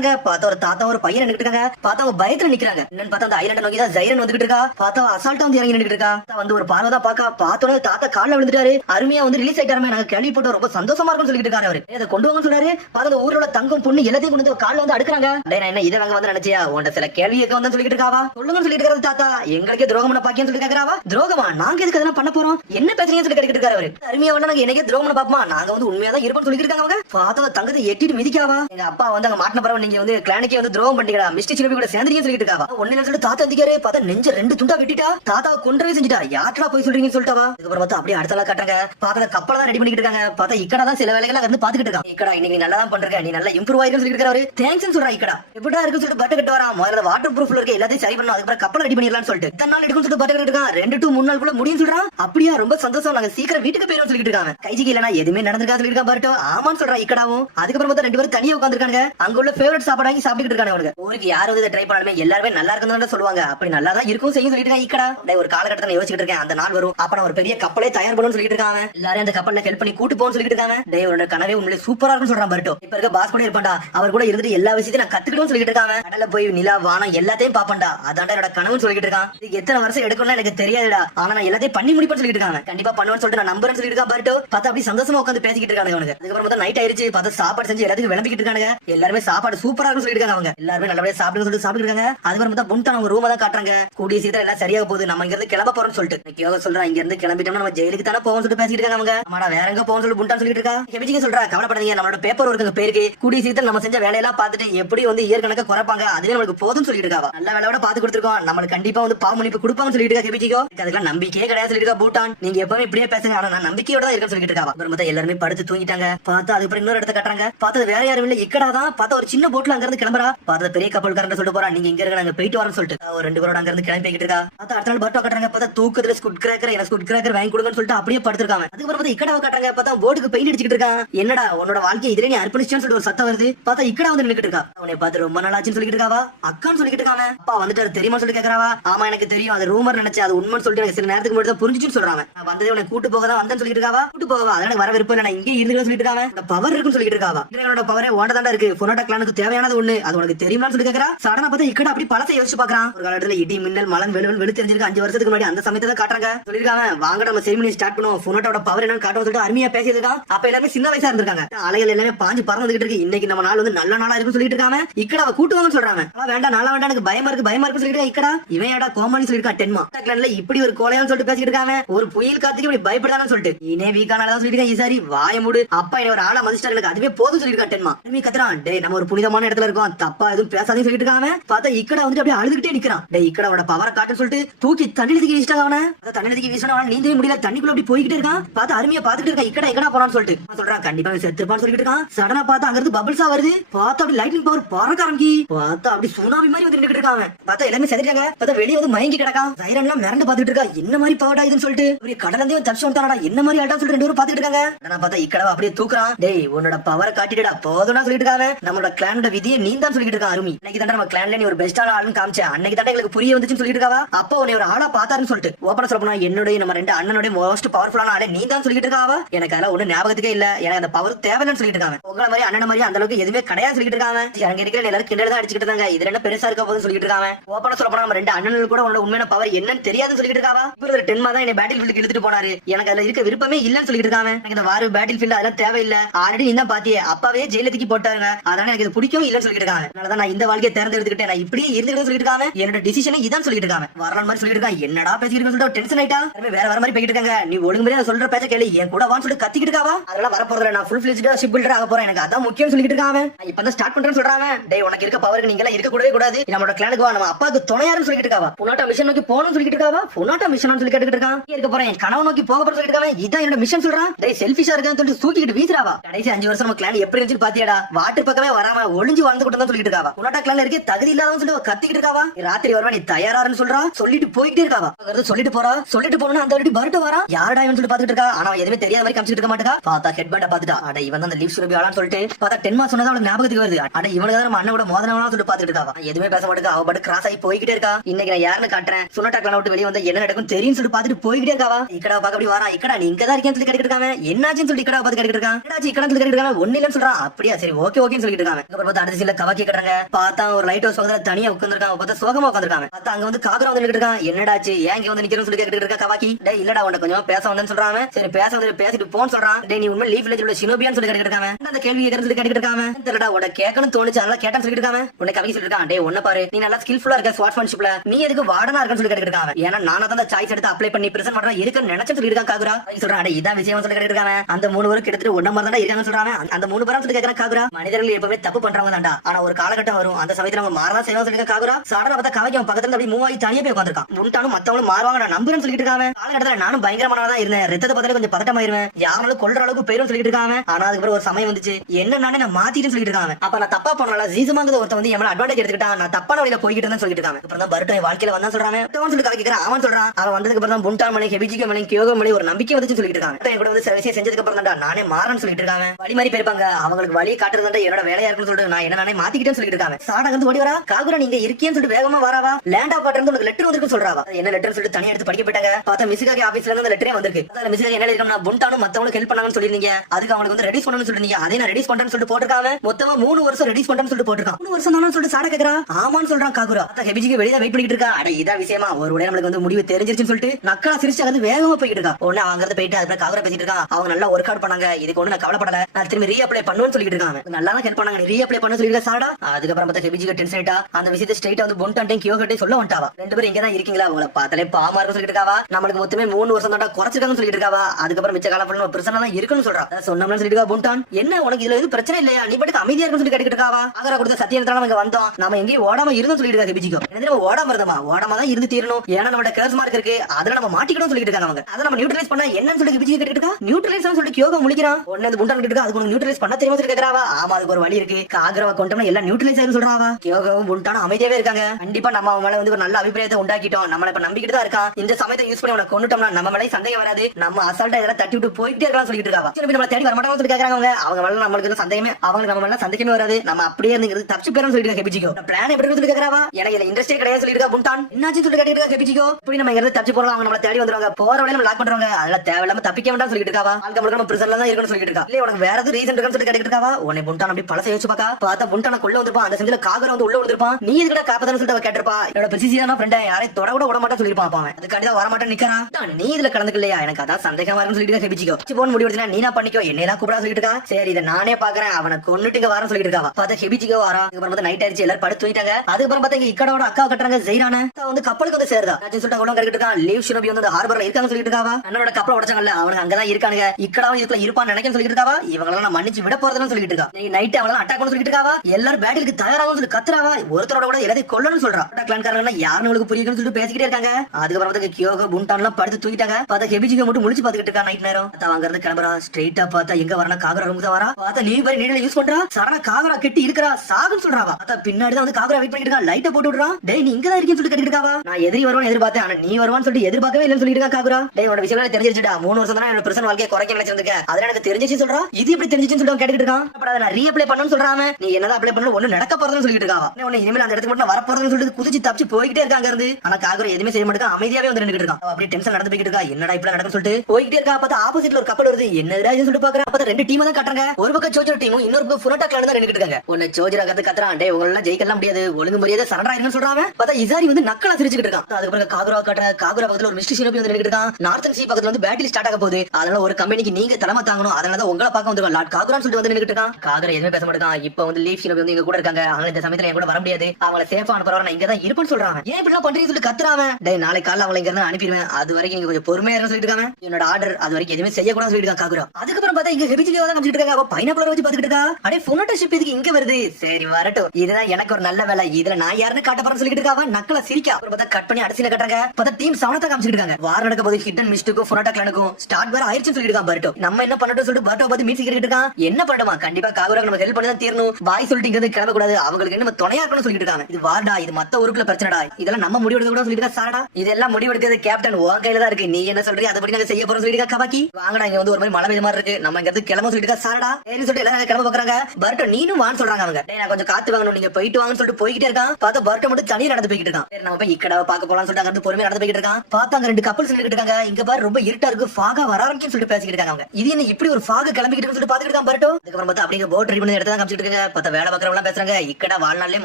காட்டுறாங்க. பார்த்தா ஒரு தாத்தா ஒரு பையன் நின்னுட்டு இருக்காங்க. பார்த்தா அவங்க பயத்துல நிக்கிறாங்க. என்னன்னு பார்த்தா அந்த ஐலண்ட நோக்கி தான் ஜைரன் வந்துகிட்டு இருக்கா. பார்த்தா அசால்ட்டா வந்து இறங்கி நின்னுட்டு இருக்கா. வந்து ஒரு பார்வை தான் பாக்க பார்த்தோட தாத்தா கால்ல விழுந்துட்டாரு. அருமையா வந்து ரிலீஸ் ஆயிட்டாருமே. நாங்க கேள்விப்பட்டு ரொம்ப சந்தோஷமா இருக்கும்னு சொல்லிட்டு இருக்காரு அவரு. இதை கொண்டு வாங்கன்னு சொல்றாரு. பார்த்தா அந்த ஊர்ல உள்ள தங்கம் பொண்ணு எல்லாத்தையும் கொண்டு வந்து கால்ல வந்து அடுக்குறாங்க. நான் என்ன இதை வாங்க வந்து நினைச்சியா உன்ட சில கேள்வி கேட்க வந்து சொல்லிட்டு இருக்காவா சொல்லுங்கன்னு சொல்லிட்டு இருக்காரு தாத்தா. எங்களுக்கே துரோகம் பண்ண பாக்கியன்னு சொல்லி கேக்குறாவா. துரோகமா? நாங்க எதுக்கு அதெல்லாம் பண்ண போறோம்? என்ன பேசுறீங்கன்னு சொல்லி கேட்டுட்டு இருக்காரு அவரு. அருமையா வந்து நாங்க என்னைக்கே துரோகம் பண்ண பாப்போமா? நாங்க வந்து உண்மையா தான் இருப்போம்னு சொல்லிட்டு இருக்காங்க அவங்க. பார்த்தா தங்கத்தை எட்டிட்டு மிதிக்காவா. எங்க அப்பா வந்து அங்க மாட்டின பரவ நீங்க வந்து கிளானுக்கே வந்து துரோகம் பண்ணிட்டீங்களா மிஸ்டி சிலபி கூட சேர்ந்தீங்கன்னு சொல்லிட்டு இருக்காவா. ஒன்னு சொல்லிட்டு தாத்தா எந்திக்காரு. பார்த்தா நெஞ்ச ரெண்டு துண்டா வெட்டிட்டா. தாத்தாவை கொன்றவே செஞ்சுட்டா. யாரா போய் சொல்றீங்கன்னு சொல்லிட்டாவா. அதுக்கப்புறம் பார்த்தா அப்படியே அடுத்த நாள் காட்டுறாங்க. பார்த்தா கப்பலை தான் ரெடி பண்ணிட்டு இருக்காங்க. பார்த்தா இக்கடா தான் சில வேலைகளை வந்து பாத்துக்கிட்டு இருக்காங்க. இக்கடா இன்னைக்கு நல்லா தான் பண்றேன், நீ நல்லா இம்ப்ரூவ் ஆயிருன்னு சொல்லிட்டு இருக்காரு. தேங்க்ஸ் சொல்றா. இக்கடா எப்படா இருக்கு சொல்லிட்டு பட்ட கட்ட வரா. முதல்ல வாட்டர் ப்ரூஃப்ல இருக்க எல்லாத்தையும் சரி பண்ணணும். அதுக்கப்புறம் கப்பல் ரெடி பண்ணிடலாம்னு சொல்லிட்டு இத்தனை நாள் எடுக்கும் சொல்லிட்டு பட்ட கட்ட இருக்கான். 2 to 3 நாளுக்குள்ள முடியும் சொல்றான். அப்படியா ரொம்ப சந்தோஷம், நாங்க சீக்கிரம் வீட்டுக்கு போயிடும் சொல்லிட்டு இருக்காங்க. கைஜிக்கு இல்லனா எதுவுமே நடந்திருக்கா சொல்லிட்டு பாருட்டோ. ஆமான்னு சொல்றா இக்கடாவும். அதுக்கப்புறம் பார்த்தா 2 பேரும் தனியா உட்காந்துருக்காங்க. அங்க உள்ள ஃபேவரட் சாப்பாடு வாங்கி சாப்பிட்டுட்டு இருக்காங்க. அவனுக்கு ஊருக்கு யாரும் இதை ட்ரை பண்ணாலுமே எல்லாருமே நல்லா இருக்குன்னு சொல்லுவாங்க. அப்படி நல்லா தான் இருக்கும் செய்யும் சொல்லிட்டு இருக்காங்க இக்கடா. ஒரு காலகட்டத்தில் யோசிச்சுட்டு இருக்கேன் அந்த நாள் வரும். அப்ப நான் ஒரு பெரிய கப்பலே தயார் பண்ணணும்னு சொல்லிட்டு இருக்காங்க. எல்லாரும் அந்த கப்பல்ல ஹெல்ப் பண்ணி கூட்டு போன்னு சொல்லிட்டு இருக்காங்க. டேயோட கனவே உண்மையிலே சூப்பரா இருக்குன்னு சொல்றான் பாருட்டோ. இப்ப இருக்க பாஸ் கூட இருப்பான்டா. அவர் கூட இருந்துட்டு எல்லா விஷயத்தையும் நான் கத்துக்கிட்டோம்னு சொல்லிட்டு இருக்காங்க. கடல்ல போய் நிலா வானம் எல்லாத்தையும் பாப்பண்டா. அதான்டா என்னோட கனவுன்னு சொல்லிட்டு இருக்கான். இது எத்தனை வருஷம் எடுக்கணும்னு எனக்கு தெரியாதுடா. ஆனா நான் எல்லாத்தையும் பண்ணி முடிப்பேன்னு சொல்லிட்டு இருக்காங்க. கண்டிப்பா பண்ணுவேன்னு சொல்லிட்டு நான் நம்புறேன்னு சொல்லிட்டு இருக்கான் பாருட்டோ. பார்த்தா அப்படி சந்தோஷமா உட்காந்து பேசிக்கிட்டு இருக்காங்க அவனுக்கு. அதுக்கப்புறம் பார்த்தா நைட் ஆயிருச்சு. பார்த்தா சாப்பாடு செஞ்சு எல்லாத்துக்கும் விளம்பிக்கிட்டு இருக்காங்க. எல்லாருமே சாப்பாடு சூப்பரா இருக்குன்னு சொல்லிட்டு இருக்காங்க. அவங்க எல்லாருமே நல்லபடியா சாப்பிடுன்னு சொல்லிட்டு சாப்பிட்டு இருக்காங்க. அதுக்கப்புறம் பார்த்தா புண்டான அவங்க ரூமை தான் காட்டுறாங்க. கூடிய சீக்கிரம் எல்லாம் சரியாக போகுது, நம்ம இங்க இருந்து கிளம்ப போறோம்னு சொல்லிட்டு யோகா சொல்றா. இங்க இருந்து கிளம்பிட்டோம்னா நம்ம ஜெயிலுக்கு தானே போவோம்னு சொல்லிட்டு பேசிட்டு இருக்காங்க அவங்க. நம்மடா வேற எங்க போவோம்னு சொல்லி புண்டான்னு சொல்லிட்டு இருக்கா. கெபிஜிக்கு சொல்றா கவலைப்படாதீங்க, நம்மளோட பேப்பர் ஒர்க்குங்க பேருக்கு கூடிய சீக்கிரம் நம்ம செஞ்ச வேலையெல்லாம் பார்த்துட்டு எப்படி வந்து இயற்கணக்க குறைப்பாங்க அதுவே நமக்கு போதும்னு சொல்லிட்டு இருக்காவா. நல்ல வேலையோட பார்த்து கொடுத்துருக்கோம், நம்மளுக்கு கண்டிப்பா வந்து பாவ மன்னிப்பு கொடுப்பாங்கன்னு சொல்லிட்டு இருக்கா. கெபிஜிக்கோ அதுக்கெல்லாம் நம்பிக்கையே கிடையாது சொல்லிட்டு இருக்கா. பூட்டான் நீங்க எப்பவுமே இப்படியே பேசுங்க, ஆனா நான் நம்பிக்கையோட தான் இருக்கேன்னு சொல்லிட்டு இருக்காவா. அப்புறம் எல்லாருமே படுத்து தூங்கிட்டாங்க. பார்த்தா அதுக்கப்புறம் இன்னொரு இடத்த கட்டுறாங்க. பார்த்தது வேற யாரும் இல்ல இக்கடா தான். பார்த்தா ஒரு சின்ன போட்ல அங்க இருந்து கிளம்புறா. பார்த்தா பெரிய கப்பல்காரன் சொல்லிட்டு போறா நீங்க இங்க இருக்க நாங்க போயிட்டு வரோம்னு சொல்லிட்டு ஒரு 2 பேரோட அங்க இருந்து கிளம்பி போய்கிட்டு இருக்கா. பார்த்தா அடுத்த நாள் பட்டோ கட்டுறாங்க. பார்த்தா தூக்கத்துல ஸ்குட் கிராக்கர் எனக்கு ஸ்குட் கிராக்கர் வாங்கி கொடுங்கன்னு சொல்லிட்டு அப்படியே படுத்துருக்காங்க. அதுக்கப்புறம் பார்த்தா இக்கடாவை கட்டுறாங்க. பார்த்தா போட்டுக்கு பெயிண்ட் அடிச்சிட்டு இருக்கான். என்னடா உன்னோட வாழ்க்கை இதுல நீ அர்ப்பணிச்சேன்னு சொல்லிட்டு ஒரு சத்தம் வருது. பார்த்தா இக்கடா வந்து நின்னுட்டு இருக்கா. அவனை பார்த்து ரொம்ப நாள் ஆச்சுன்னு சொல்லிட்டு இருக்காவா. அக்கான்னு சொல்லிட்டு இருக்காங்க. அப்பா வந்துட்டு தெரியுமா சொல்லி கேக்குறாவா. ஆமா எனக்கு தெரியும், அது ரூமர் நினைச்சு அது உண்மைன்னு சொல்லிட்டு எனக்கு சில நேரத்துக்கு மட்டும் தான் புரிஞ்சுன்னு சொல்றாங்க. நான் வந்ததே உன்னை கூட்டு போக தான் வந்தேன்னு சொல்லிட்டு இருக்காவா. கூட்டு போகவா அதனால வர விருப்பம் இல்லை, நான் இங்கே இருந்து சொல்லிட்டு இருக்காங்க. பவர் இருக்குன்னு சொல்லிட்டு இருக்காவா. என்னோட பவரே ஓண்ட தாண்டா இருக்கு. பொனோட்டா கிளானுக்கு தேவையானது ஒண்ணு, அது உனக்கு தெரியுமான்னு சொல்லி கேக்குறா. சடனா பார்த்தா இக்கடா அப்படி பழசை யோசிச்சு பாக்குறான். ஒரு காலத்துல இடி மின்னல் மலன் வெளு தெரிஞ்சிருக்கு 5 வருஷத்துக்கு முன்னாடி அந்த சமயத்தை தான் காட்டுறாங்க. சொல்லிருக்காங்க வாங்க நம்ம செரிமனி ஸ்டார்ட் பண்ணுவோம், பொனோட்டோட பவர் என்னன்னு காட்டுவோம் சொல்லிட்டு அருமையா பேசியிருக்கான். அப்ப எல்லாமே சின்ன வயசா இருந்திருக்காங்க. அலைகள் எல்லாமே பாஞ்சு பறந்துகிட்டு இருக்கு. இன்னைக்கு நம்ம நாள் வந்து நல்ல நாளா இருக்குன்னு சொல்லிட்டு இருக்காங்க. இக்கடாவை கூட்டுவாங்கன்னு சொல்றாங்க. வேண்டாம் நாளா வேண்டாம் எனக்கு பயமா இருக்கு சொல்லிட்டு இக்கடா. இவன் ஏடா கோமாளி சொல்லிருக்கா. டென்மா கிளான்ல இப்படி ஒரு கோலையான்னு சொல்லிட்டு பேசிட்டு இருக்காங்க. ஒரு புயல் காத்துக்கு இப்படி பயப்படாதான்னு சொல்லிட்டு இனே வீக்கானாலதான் சொல்லிட்டு ஈசாரி வாய மூடு. அப்பா என்ன ஒரு ஆளா மதிச்சிட்டாரு, எனக்கு அதுவே போதும் சொல்லிருக்கா. டென்மா கத்துறான். டே நம்ம ஒரு புனிதமான இடத்துல இருக்கோம், தப்பா எதுவும் பேசாதே சொல்லிட்டு இருக்காங்க. பார்த்தா இக்கடா வந்து அப்படியே அழுதுகிட்டே நிக்கிறான். டே இக்கடாவோட பவரை காட்டுன்னு சொல்லிட்டு தூக்கி தண்ணில தூக்கி வீசிட்டாங்க. அவனை தண்ணில தூக்கி வீசினா நீந்தவே முடியல, தண்ணிக்குள்ள அப்படி போய்கிட்டே இருக்கான். பார்த்தா அருமையா பாத்துட்டு இருக்கா. இக்கடா எங்கடா போறான்னு சொல்லிட்டு சொல்றான். கண்டிப்பா செத்துப்பான்னு சொல்லிட்டு இருக்கான். சடனா பார்த்தா அங்க இருந்து பபிள்ஸா வருது. பார்த்தா அப்படி லைட்டிங் பவர் பறக்க ஆரம்பி. பார்த்தா அப்படி சுனாமி மாதிரி வந்து நின்னுட்டு இருக்காங்க. பார்த்தா எல்லாமே செத்துட்டாங்க. பார்த்தா வெளியே வந்து மயங்கி கிடக்கான். சைரன் எல்லாம் மிரண்டு பாத்துட்டு இருக்கா. என்ன மாதிரி பவர்டா இதுன்னு சொல்லிட்டு ஒரு கடல இருந்து தப்பிச்சு வந்துட்டானடா. என்ன மாதிரி ஆட்டா சொல்லிட்டு 2 பேரும் பாத்துட்டு இருக்காங்க. நான் பார்த்தா இக்கடா அப்படியே தூக்குறான். டேய் உன்னோட பவரை காட்டிடுடா போதும்னா சொல்லிட்டு இருக்காங்க. நம்மளோட கிளானோட விதியை நீ தான் சொல்லிட்டு இருக்கான். அருமி இன்னைக்கு தான் நம்ம கிளான்ல நீ ஒரு பெஸ்டான ஆளுன்னு காமிச்ச அன்னைக்கு தான் எங்களுக்கு புரிய வந்துச்சுன்னு சொல்லிட்டு இருக்காவா. அப்போ உன்னை ஒரு ஆளா பாத்தாருன்னு சொல்லிட்டு ஓபனா சொல்ல போனா என்னுடைய நம்ம 2 அண்ணனுடைய மோஸ்ட் பவர்ஃபுல்லான ஆளே நீ தான் சொல்லிட்டு இருக்காவா. எனக்கு அதெல்லாம் ஒண்ணு ஞாபகத்துக்கே இல்ல, எனக்கு அந்த பவர் தேவைன்னு சொல்லிட்டு இருக்காங்க. உங்களை மாதிரி அண்ணன் மாதிரி அந்த அளவுக்கு எதுவுமே கிடையாது சொல்லிட்டு இருக்காங்க. அங்க இருக்கிற எல்லாரும் கிண்டல் தான் அடிச்சுட்டு இருக்காங்க. இதுல என்ன பெருசா இருக்க போதுன்னு சொல்லிட்டு இருக்காங்க. ஓபனா சொல்ல போனா நம்ம 2 அண்ணனுக்கு கூட உன்னோட உண்மையான பவர் என்னன்னு தெரியாதுன்னு சொல்லிட்டு இருக்காவா. இப்போ டென்மா தான் என்ன பேட்டில் ஃபீல்டுக்கு இழுத்துட்டு போனாரு, எனக்கு அதுல இருக்க விருப்பமே இல்லன்னு சொல்லிட்டு இருக்காங்க. எனக்கு இந்த வாரு பேட்டில் ஃபீல்ட் அதெல்லாம் தேவையில்லை, ஆல்ரெடி நீ தான் பாத்தியே அப்பாவே ஜெயில தூக்கி போட்டாங்க, அதனால எனக்கு இது பிடிக்கவே இல்லன்னு சொல்லிட்டு இருக்காங்க. அதனாலதான் நான் இந்த வாழ்க்கையை தேர்ந்தெடுத்துக்கிட்டேன், நான் இப்படியே இருந்துக்கிட்டு சொல்லிட்டு இருக்காங்க. என்னோட டிசிஷனை இதான் சொல்லிட்டு இருக்காங்க. வரலாறு மாதிரி சொல்லிட்டு இருக்காங்க. என்னடா பேசிட்டு சொல்லிட்டு டென்ஷன் ஆயிட்டா வேற வர மாதிரி போயிட்டு இருக்காங்க. நீ ஒழுங்கு மாதிரி சொல்ற பேச்ச கேளு, என் கூட வான்னு சொல்லிட்டு கத்திக்கிட்டு இருக்காவா. அதெல்லாம் வர போறதுல நான் ஃபுல் ஃபிளெஜ்டா ஷிப் பில்டர் ஆக போறேன், எனக்கு அதான் முக்கியம் சொல்லிட்டு இருக்காங்க. இப்ப தான் ஸ்டார்ட் பண்றேன்னு சொல்றாங்க. டேய் உனக்கு இருக்க பவருக்கு நீங்க எல்லாம் இருக்க கூடவே கூடாது, நம்மளோட கிளானுக்கு வா, நம்ம அப்பாவுக்கு துணையாருன்னு சொல்லிட்டு இருக்காவா. புனாட்டா மிஷன் நோக்கி போகணும்னு சொல்லிட்டு இருக்காவா. புனாட்டா மிஷன் சொல்லி கேட்டுட்டு இருக்கான். இருக்க போறேன் என் கனவு நோக்கி போக போற சொல்லிட்டு இருக்காங்க. இதான் என்னோட மிஷன் சொல்றான். டேய் செல்ஃபிஷா இருக்கான்னு சொல்லிட்டு தூக்கிட்டு வீசுறாவா. கடைசி 5 வருஷம் நம்ம கிளான் எப்படி இருந்துச்சு பாத்தியாடா. வாட்டர் பக்கமே வராம ஒளிஞ்சு வாழ்ந்து கொண்டு தான் சொல்லிட்டு இருக்காவா. புனாட்டா கிளான்ல இருக்கே தகுதி இல்லாதவன்னு சொல்லிட்டு கத்திக்கிட்டு இருக்காவா. ராத்திரி வருவா நீ தயாரான்னு சொல்றா. சொல்லிட்டு போயிட்டே இருக்காவா. சொல்லிட்டு போறா. சொல்லிட்டு போனா அந்த வாட்டி பருட்டு வரா. யாரடா இவன் சொல்லி பாத்துட்டு இருக்கா. ஆனா எதுவுமே தெரியாத மாதிரி காமிச்சிட்டு இருக்க மாட்டா. பார்த்தா ஹெட் பேண்ட பாத்துட்டா. அட இவன் தான் அந்த லீவ் சுரபி ஆளான்னு சொல்லிட்டு பார்த்தா 10 மாசம் சொன்னதா அவளுக்கு ஞாபகத்துக்கு வருது. அட இவனுக்கு தான் நம்ம அண்ணனோட மோதனவனா சொல்லிட்டு பாத்துட்டு இருக்காவா. எதுவுமே பேச மாட்டேங்க. அவ பாட்டு கிராஸ் ஆகி போய்கிட்டே இருக்கா. இன்னைக்கு நான் யாருன்னு காட்டுறேன், சுனட்டா கிளான் விட்டு வெளியே வந்து என்ன நடக்கும் தெரியும் சொல்லிட்டு பாத்துட்டு போய்கிட்டே இருக்காவா. இக்கடா பாக்க அப்படி வரா. இக்கடா நீ இங்க தான் இருக்கேன்னு சொல்லி கேட்டுட்டு இருக்காங்க. என்னாச்சுன்னு சொல்லி இக்கடா பாத்து கேட்டுட்டு இருக்காங்க. என்னாச்சு இக்கடா சொல்லி கேட்டுட்டு இருக்காங்க. ஒண்ணு இல்லன்னு சொல்றான். அப்படியா சரி ஓகே ஓகேன்னு சொல்லிட்டு இருக்காங்க. பார்த்தா அடுத்த சீல கவாக்கி கட்டுறாங்க. பார்த்தா ஒரு லைட் ஹவுஸ் பக்கத்துல தனியா உட்காந்துருக்காங்க. பார்த்தா சோகமா உட்காந்துருக்காங்க. பார்த்தா அங்க வந்து காகரா வந்து நிக்கிட்டு இருக்கான். என்னடாச்சு ஏன் இங்க வந்து நிக்கிறேன்னு சொல்லி கேட்டுட்டு இருக்கா கவாக்கி. டேய் இல்லடா உன்ன கொஞ்சம் பேச வந்தேன்னு சொல்றாங்க. சரி பேச வந்து பேசிட்டு போன்னு சொல்றான். டேய் நீ உண்மை லீஃப் வில்லேஜ் உள்ள ஷினோபியான்னு சொல்லி கேட்டுட்டு இருக்காங்க. அந்த கேள்வி கேட்கறன்னு சொல்லி கேட்டுட்டு இருக்காங்க. தெரியலடா உட கேட்கணும்னு தோணுச்சு அதனால கேட்டான்னு சொல்லிட்டு இருக்காங்க. உன்னை கவாக்கி சொல்லிட்டு இருக்கான். டேய் ஒன்ன பாரு நீ நல்லா ஸ்கில்ஃபுல்லா இருக்க ஸ்வாட்ஸ்மேன்ஷிப்ல நீ எதுக்கு வார்டனா இருக்கன்னு சொல்லி கேட்டுட்டு இருக்காங்க. ஏன்னா நானா தான் சாய்ஸ் எடுத்து அப்ளை பண்ணி பிரசன்ட் பண்றேன் இருக்குன்னு நினைச்சு சொல்லிட்டு இருக்கான் காகுரா. சொல்றான் டேய் இதான் விஷயம் சொல்லி கேட்டுட்டு இருக்காங்க. அந்த 3 பேரும் கிட்டத்தட்ட ஒண்ண மாதிரி தான் இருக்காங்கன்னு சொல்றாங்க. அந்த 3 பேரும் சொல்லி கேக்குறாங்க காகுரா. மனிதர்கள் எப்பவுமே தப்பு பண்றவங்க தான்டா. ஆனா ஒரு காலகட்டம் வரும் அந்த சமயத்துல அவங்க மாறலாம் செய்வாங்க சொல்லி காகுரா. சடனா பார்த்தா கவாக்கி அவன் பக்கத்துல அப்படியே மூவ் ஆகி தனியா போய் உட்கார்ந்திருக்கான். முன்டானும் மத்தவங்களும் மாறுவாங்க நான் நம்புறேன்னு சொல்லிட்டு இருக்காங்க. காலகட்டத்துல நானும் பயங்கரமானவனா தான் இருந்தேன். ரத்தத்தை பார்த்தாலே கொஞ்சம் பதட்டமாயிருவேன். யாராலும் கொல்ற அளவுக்கு போயிரும் சொல்லிட்டு இருக்காங்க. ஆனா அதுக்கு ஒரு சமயம் வந்துச்சு என்ன நானே நான் மாத்திட்டு சொல்லிட்டு இருக்காங்க. அப்ப நான் தப்பா பண்ணல ஜீசுமாங்கிறது ஒருத்தன் வந்து எவ்வளவு அட்வான்டேஜ் எடுத்துக்கிட்டான். நான் தப்பான வழியில போய்கிட்டு இருந்தேன்னு சொல்லிட்டு இருக்காங்க. அப்புறம் தான் பருட்டோ வாழ்க்கையில வந்தா சொல்றாங்க. சொல்லி கவிக்கிறேன் அவன் சொல்றான். அவன் வந்ததுக்கு அப்புறம் தான் புண்டான் மலை ஹெபிஜிகோ மலை கியோகோ மலை ஒரு நம்பிக்கை வந்துச்சு சொல்லிட்டு இருக்காங்க. என் கூட வந்து விஷயம் செஞ்சதுக்கு அப்புறம் தான் நானே மாறன்னு சொல்லிட்டு இருக்காங்க. வழி மாதிரி போயிருப்பாங்க அவங்களுக்கு வழியை காட்டுறதுதான் என்னோட வேலையா இருக்குன்னு சொல்லிட்டு நான் என்ன நானே மாத்திக்கிட்டேன்னு சொல்லிட்டு இருக்காங்க. சாடா வந்து ஓடி வரா காகுரா நீங்க இருக்கேன்னு சொல்லிட்டு வேகமா வராவா. லேண்ட் ஆஃப் வாட்டர் உனக்கு லெட்டர் வந்திருக்கு சொல்றாவா. என்ன லெட்டர் சொல்லிட்டு தனியா எடுத்து படிக்க போயிட்டாங்க. பார்த்தா மிஸ்ஸுக்காக ஆபீஸ்ல இருந்து அந்த லெட்டரே வந்திருக்கு. அதுல மிஸ்ஸுக்காக என்ன எழுதிருக்கோம்னா புண்டானும் மத்தவங்களுக்கு ஹெல்ப் பண்ணாங்கன்னு சொல்லிருந்தீங்க. அதுக்கு அவங்களுக்கு வந்து ரெடியூஸ் பண்ணணும்னு சொல்லிருந்தீங்க. அதே நான் ரெடியூஸ் பண்றேன்னு சொல்லிட்டு போட்டுருக்காங்க. மொத்தமா 3 வருஷம் ரெடியூஸ் பண்றேன்னு சொல்லிட்டு போட்டுருக்கான். 3 வருஷம் தானு சொல்லிட்டு சாடா கேக்குறா. ஆமான்னு சொல்றான் காகுரா. அத ஹெபிஜிக்கு வெளிய வெயிட் பண்ணிட்டு இருக்கா. அட இதான் விஷயமா ஒரு உடனே நமக்கு வந்து முடிவு தெரிஞ்சிருச்சுன்னு சொல்லிட்டு நக்கலா சிரிச்சு வந்து வேகமா போயிட்டு இருக்கா. உடனே அவங்க வந்து போயிட்டு அதுக்கு காகுரா பேசிட்டு இருக்கான். அவங்க நல்லா ஒர்க் அவுட் பண்ணாங்க. இதுக்கு ஒண்ணு நான் கவலைப்படல. நான் திரும்பி ரீஅப்ளை பண்ணுவேன்னு சொல்லிட்டு இருக்காங்க. நல்லா தான் ஹெல்ப் பண்ணாங்க. ரீஅப்ளை பண்ண சொல்லிருக்க சாடா. அதுக்கப்புறம் பார்த்தா ஹெபிஜிக்கு டென்ஷன் ஆயிட்டா. அந்த விஷயத்தை ஸ்ட்ரைட்டா வந்து புண்டான்டையும் கியோகட்டையும் சொல்ல வந்துட்டாவா. 2 பேரும் இங்க தான் இருக்கீங்களா உங்களை பார்த்தாலே பாமா இருக்கும் சொல்லிட்டு இருக்காவா. நம்மளுக்கு மொத்தமே 3 வருஷம் தான் குறைச்சிருக்காங்கன்னு சொல்லிட்டு இருக்காவா. அதுக்கப்புறம் மிச்ச காலம் பண்ண பிரச்சனை தான் இருக்குன்னு சொல்றா. சொன்னோம்னு சொல்லிட்டு இருக்கா புண்டான். என்ன உனக்கு இதுல எதுவும் பிரச்சனை இல்லையா நீ பாட்டுக்கு அமைதியா இருக்குன்னு சொல்லி கேட்டுட்டு இருக்காவா. ஆகரா கொடுத்த சத்தியத்தால இங்க வந்தோம். நம்ம எங்கேயும் ஓடாம இருந்தோம் சொல்லிட்டு இருக்கா ஹெபிஜிக்கு. என்ன ஓடாம இருந்தோமா ஓடாம தான் இருந்து தீரணும். ஏன்னா நம்மளோட கேர்ஸ் மார்க் இருக்கு அதுல நம்ம மாட்டிக்கணும் சொல்லிட்டு இருக்காங்க. அவங்க அதை நம்ம நியூட்ரலைஸ் பண்ணா என்னன்னு சொல்லி ஹெபிஜிக்கு கேட்டுட்டு இருக்கா. நியூட்ரலைஸ் சொல்லிட்டு கியோகா முழிக்கிறான். உடனே புண்டான் கேட்டுட்டு இருக்கா. அதுக்கு நியூட்ரலைஸ் பண்ண தெரியுமா சொல்லி கேக்குறாவா. ஆமா அதுக்கு ஒரு வழி இருக்கு. காகரவா கொண்டோம்னா எல்லாம் நியூட்ரலைஸ் ஆயிரும் சொல்றாவா. கியோகாவும் புண்டானும் அமைதியாவே இருக்காங்க. கண்டிப்பா நம்ம அவன் மேல வந்து ஒரு நல்ல அபிப்பிராயத்தை உண்டாக்கிட்டோம். நம்மள இப்ப நம்பிக்கிட்டு தான் இருக்கான். இந்த சமயத்தை யூஸ் பண்ணி அவனை கொண்டுட்டோம்னா நம்ம மேலே சந்தேகம் வராது. நம்ம அசால்ட்டா இதெல்லாம் தட்டி விட்டு போயிட்டே இருக்கலாம் சொல்லிட்டு இருக்காவா. நம்ம தேடி வர மாட்டாங்க சொல்லி கேக்குறாங்க. அவங்க மேல நம்மளுக்கு சந்தேகமே அவங்களுக்கு நம்ம மேல சந்தேகமே வராது. நம்ம அப்படியே இருந்து தப்பிச்சு போயிரும் சொல்லிட்டு இருக்க ஹெபிஜிகோ. பிளான் எப்படி சொல்லி கேக்குறாவா. எனக்கு இதுல இன்ட்ரெஸ்டே கிடையாது சொல்லிட்டு இருக்கா புண்டான். என்னாச்சு சொல்லி கேட்டுட்டு இருக்க ஹெபிஜிகோ. இப்படி நம்ம இருந்து தப்பிச்சு போறோம் அவங்க நம்மள தேடி வந்துருவாங்க. போற வழியில நம்ம லாக் பண்றாங்க. அதெல்லாம் தேவையில்லாம தப்பிக்க வேண்டாம் சொல்லிட்டு இருக்காவா. அங்க நம்ம பிரிசன்ல தான் இருக்கணும் சொல்லிட்டு இருக்கா. இல்ல உனக்கு வேற ஏதாவது ரீசன் இருக்குன்னு சொல்லி கேட்டுட்டு இருக்காவா. உன்னை புண்டான் அப்படி பழச யோசிச்சு பாக்கா. பார்த்தா புண்டான கொள்ள வந்திருப்பான். அந்த செஞ்சல காகரா வந்து உள்ள வந்திருப்பான். நீ எதுக்கு காப்பாத்தன்னு சொல்லிட்டு கேட்டிருப்பா. என்னோட பிரசிசியான ஃப்ரெண்ட் யாரையும் தொட கூட விட மாட்டேன்னு சொல்லிருப்பான். அவன் அதுக்காண்டி தான் வர மாட்டேன்னு நிக்கிறான். நீ இதுல கலந்துக்கலையா எனக்கு அதான் சந்தேகமா இருக்குன்னு சொல்லிட்டு ஹெபிஜிகோ. போன் முடிவு எடுத்தா நீ பண்ணிக்கோ என்னெல்லாம் கூப்பிடா சொல்லிட்டு இருக்கா. சரி இதை நானே பாக்குறேன் அவனை கொன்னுட்டு வரேன்னு சொல்லிட்டு இருக்கா. பார்த்தா ஹெபிஜிகோ வரா. அதுக்கப்புறம் பார்த்தா நைட் ஆயிடுச்சு எல்லாரும் படுத்து தூங்கிட்டாங்க. அதுக்கப்புறம் பார்த்தா இக்கடோட அக்கா கட்டுறாங்க ஜெயிரான வந்து கப்பலுக்கு வந்து சேருதா சொல்லிட்டு உள்ள கட்டிட்டு இருக்கான். லீவ் ஷினோபி வந்து ஹார்பர்ல இருக்காங்க சொல்லிட்டு இருக்காவா. அண்ணனோட கப்பலை உடைச்சாங்கல்ல அவனுக்கு அங்கதான் இருக்கானுங்க. இக்கடாவும் இதுக்குள்ள இருப்பான்னு நினைக்க சொல்லிட்டு இருக்காவா. இவங்களெல்லாம் நான் மன்னிச்சு விட போறதுன்னு சொல்லிட்டு இருக்கா. நைட் அவள அட்டாக் பண்ண சொல்லிட்டு இருக்காவா. எல்லாரும் பேட்டிலுக்கு தயாராகும் சொல்லி கத்துறாவா. ஒருத்தரோட கூட எல்லாத்தையும் கொல்லணும்னு சொல்றா. கிளான்காரங்க யாருன்னு உங்களுக்கு புரியுதுன்னு சொல்லிட்டு பேசிக்கிட்டே இருக்காங்க. அதுக்கப்புறம் வந்து கியோகோ புண்டான் எல்லாம் படுத்து தூக்கிட்டாங்க. பார்த்தா ஹெபிஜிகோ மட்டும் முழிச்சு பாத்துக்கிட்டு இருக்கா நைட் நேரம். அவங்க இருந்து கிளம்புறா. ஸ்ட்ரைட்டா பார்த்தா எங்க வரனா காகரா ரூமுக்கு தான் வரா. பார்த்தா லீவ் வரை நீடல யூஸ் பண்றா. சரணா காகரா கெட்டி இருக்கிறா சாகுன்னு சொல்றாவா. பார்த்தா பின்னாடி தான் வந்து காகரா வெயிட் பண்ணிட்டு இருக்கா. லைட்ட போட்டு விடுறா. டேய் நீ இங்க தான் இருக்கேன்னு சொல்லி கேட்டுட்டு இருக்காவா. நான் எதிரி வருவான்னு எதிர்பார்த்தேன் ஆனா நீ வருவான்னு சொல்லிட்டு எதிர்பார்க்கவே இல்லைன்னு சொல்லிட்டு இருக்கா காகரா. டேய் உன்னோட விஷயம் தெரிஞ்சிருச்சுடா. 3 வருஷம் தான் என்னோட பிரசன் வாழ்க்கையை குறைக்க நினைச்சிருக்கேன். அதனால எனக்கு தெரிஞ்சிச்சு சொல்றா. இது எப்படி தெரிஞ்சிச்சுன்னு சொல்லிட்டு கேட்டுட்டு இருக்கான். அப்புறம் அதை நான் ரீஅப்ளை பண்ணணும்னு சொல்றாம நீ என்னதான் அப்ளை பண்ணணும் ஒண்ணு நடக்க போறதுன்னு சொல்லிட்டு இருக்காவா. உன்னை இனிமேல் அந்த இடத்துக்கு மட்டும் வர போறதுன்னு சொல்லிட்டு குதிச்சு தப்பிச்சு போய்கிட்டே இருக்காங்க இருந்து. ஆனா காகரா எதுவுமே செய்ய மாட்டேங்க அமைதியாவே வந்து நின்னுட்டு இருக்கான். அப்படியே டென்ஷன் நடந்து போயிட்டு இருக்கா. என்னடா இப்படி நடக்குன்னு சொல்லிட்டு போய்கிட்டே இருக்கா. பார்த்தா ஆப்போசிட்ல ஒரு கப்பல் வருது. என்னடா இது சொல்லிட்டு பாக்குறா. பார்த்தா 2 டீம் தான் கட்டுறாங்க. ஒரு பக்கம் சோஜரா டீம் இன்னொரு பக்கம் ஃபுனட்டா கிளான் தான் நின்னுட்டு இருக்காங்க. உன்னை சோஜரா கத்துறான். டேய் உங்களெல்லாம் ஜெயிக்கலாம் முடியாது ஒழுங்கு மரியாதை சரண்டர் ஆயிருன்னு சொல்றாங்க. பார்த்தா இசாரி வந்து நக்கலா சிரிச்சுட்டு இருக்கான். அதுக்கப்புறம் காகரா காட்டுறாங்க. காகரா பக்கத்துல ஒரு மிஸ்டர் ஷினோபி வந்து நின்னுட்டு இருக்கான். நார்த்தன் சி பக்கத்துல வந்து பேட்டில் ஸ்டார்ட் ஆக போகுது. அதனால ஒரு கம்பெனிக்கு நீங்க தலைமை தாங்கணும். அதனால தான் உங்களை பார்க்க வந்துருக்கான். லார்ட் காகரான்னு சொல்லிட்டு வந்து நின்னுட்டு இருக்கான். காகரா எதுவுமே பேச மாட்டான். இப்போ வந்து லீஃப் ஷினோபி வந்து இங்க கூட இருக்காங்க. அவங்க இந்த சமயத்துல என் கூட வர முடியாது. அவங்கள சேஃபா அனுப்புறவரை நான் இங்க தான் இருப்பேன்னு சொல்றாங்க. ஏன் இப்படி எல்லாம் பண்றீங்கன்னு சொல்லி கத்துறாங்க. டேய் நாளை காலைல அவங்களை இங்க இருந்து அனுப்பிடுவேன். அது வரைக்கும் நீங்க கொஞ்சம் பொறுமையா இருன்னு சொல்லிட்டு இருக்காங்க. என்னோட ஆர்டர் அது வரைக்கும் எதுவுமே செய்யக்கூடாதுன்னு சொல்லிட்டு இருக்காங்க காகரா. அதுக்கப்புறம் பார்த்தா இங்க ஹெபிஜிகோ தான் காமிச்சிட்டு இருக்காங்க. அவ பைனாப்பிள் வச்சு பாத்துக்கிட்டு இருக்கா. அடே ஃபுனட்டா ஷிப் இதுக்கு இங்க வருது. சரி வரட்டும் இதுதான் எனக்கு ஒரு நல்ல வேலை. இதுல நான் யாருன்னு காட்ட போறேன்னு சொல்லிட்டு இருக்காவா. நக்கலா சிரிக்கா. அப்புறம் பார்த்தா கட் பண்ணி அடிசில கட்டுறாங்க. பார்த்தா டீம் சவனத்தை காமிச்சிட்டு இருக்காங்க. வார் நடக்க போது ஹிட் அண்ட் மிஸ்டுக்கும் ஃபுனட்டா கிளானுக்கும் ஸ்டார்ட் வேற ஆயிடுச்சுன்னு சொல்லிட்டு இருக்கான் பர்ட்டோ. நம்ம என்ன பண்ணட்டும் சொல்லிட்டு பர்ட்டோ பார்த்து மீட் கேட்டுட்டு இருக்கான். என்ன பண்ணணுமா கண்டிப்பா காகரா நம்ம ஹெல்ப் பண்ணி தான் தீரணும். பாய் சொல்லிட்டு இங்க கிளம்ப கூடாது. அவங்களுக்கு என்ன துணையா இருக்கணும்னு சொல்லிட்டு இருக்காங்க. இது வார்டா இது மத்த ஊருக்குள்ள பிரச்சனைடா. இதெல்லாம் நம்ம முடிவெடுக்க கூட சொல்லிட்டு சாரடா. இதெல்லாம் முடிவெடுக்கிறது கேப்டன் உன் கையில தான் இருக்கு. நீ என்ன சொல்றீங்க அதை படி நாங்க செய்ய போறோம் சொல்லிட்டு கபாக்கி. வாங்கடா இங்க வந்து ஒரு மாதிரி மழை பெய்ய மாதிரி இருக்கு. நம்ம இங்க கிளம்ப சொல்லிட்டு சாரடா. ஏன்னு சொல்லிட்டு எல்லாரும் கிளம்ப பாக்குறாங்க. பர்ட்டோ நீனும் வான்னு சொல்றாங்க அவங்க. நான் கொஞ்சம் காத்து வாங்கணும் நீங்க போயிட்டு வாங்கன்னு சொல்லிட்டு போய்கிட்டே இருக்கான். பார்த்தா பர்ட்டோ மட்டும் தனியா நடந்து போய்கிட்டு இருக்கான். சரி நம்ம போய் இக்கடாவை பார்க்க போலாம்னு சொல்லிட்டு அங்க பொறுமையா நடந்து போய்கிட்டு இருக்கான். பார்த்தா அங்க 2 கப்பல்ஸ் நின்னுட்டு இருக்காங்க. இங்க பாரு ரொம்ப இருட்டா இருக்கு. ஃபாகா வர ஆரம்பிச்சுன்னு சொல்லிட்டு பேசிக்கிட்டு இருக்காங்க. அவங்க இது என்ன இப்படி ஒரு ஃபாக கிளம்பிக்கிட்டு சொல்லிட்டு பாத்துக்கிட்டு இருக்கான் பர்ட்டோ. அதுக்கப்புறம் பார்த்தா அப்படியே போட் ரெடி பண்ணி எடுத்து தான் காமிச்சிட்டு இருக்காங்க. பார்த்தா வேலை பாக்குறவங்க பேசுறாங்க இக்கடா வாழ்நாள்லயே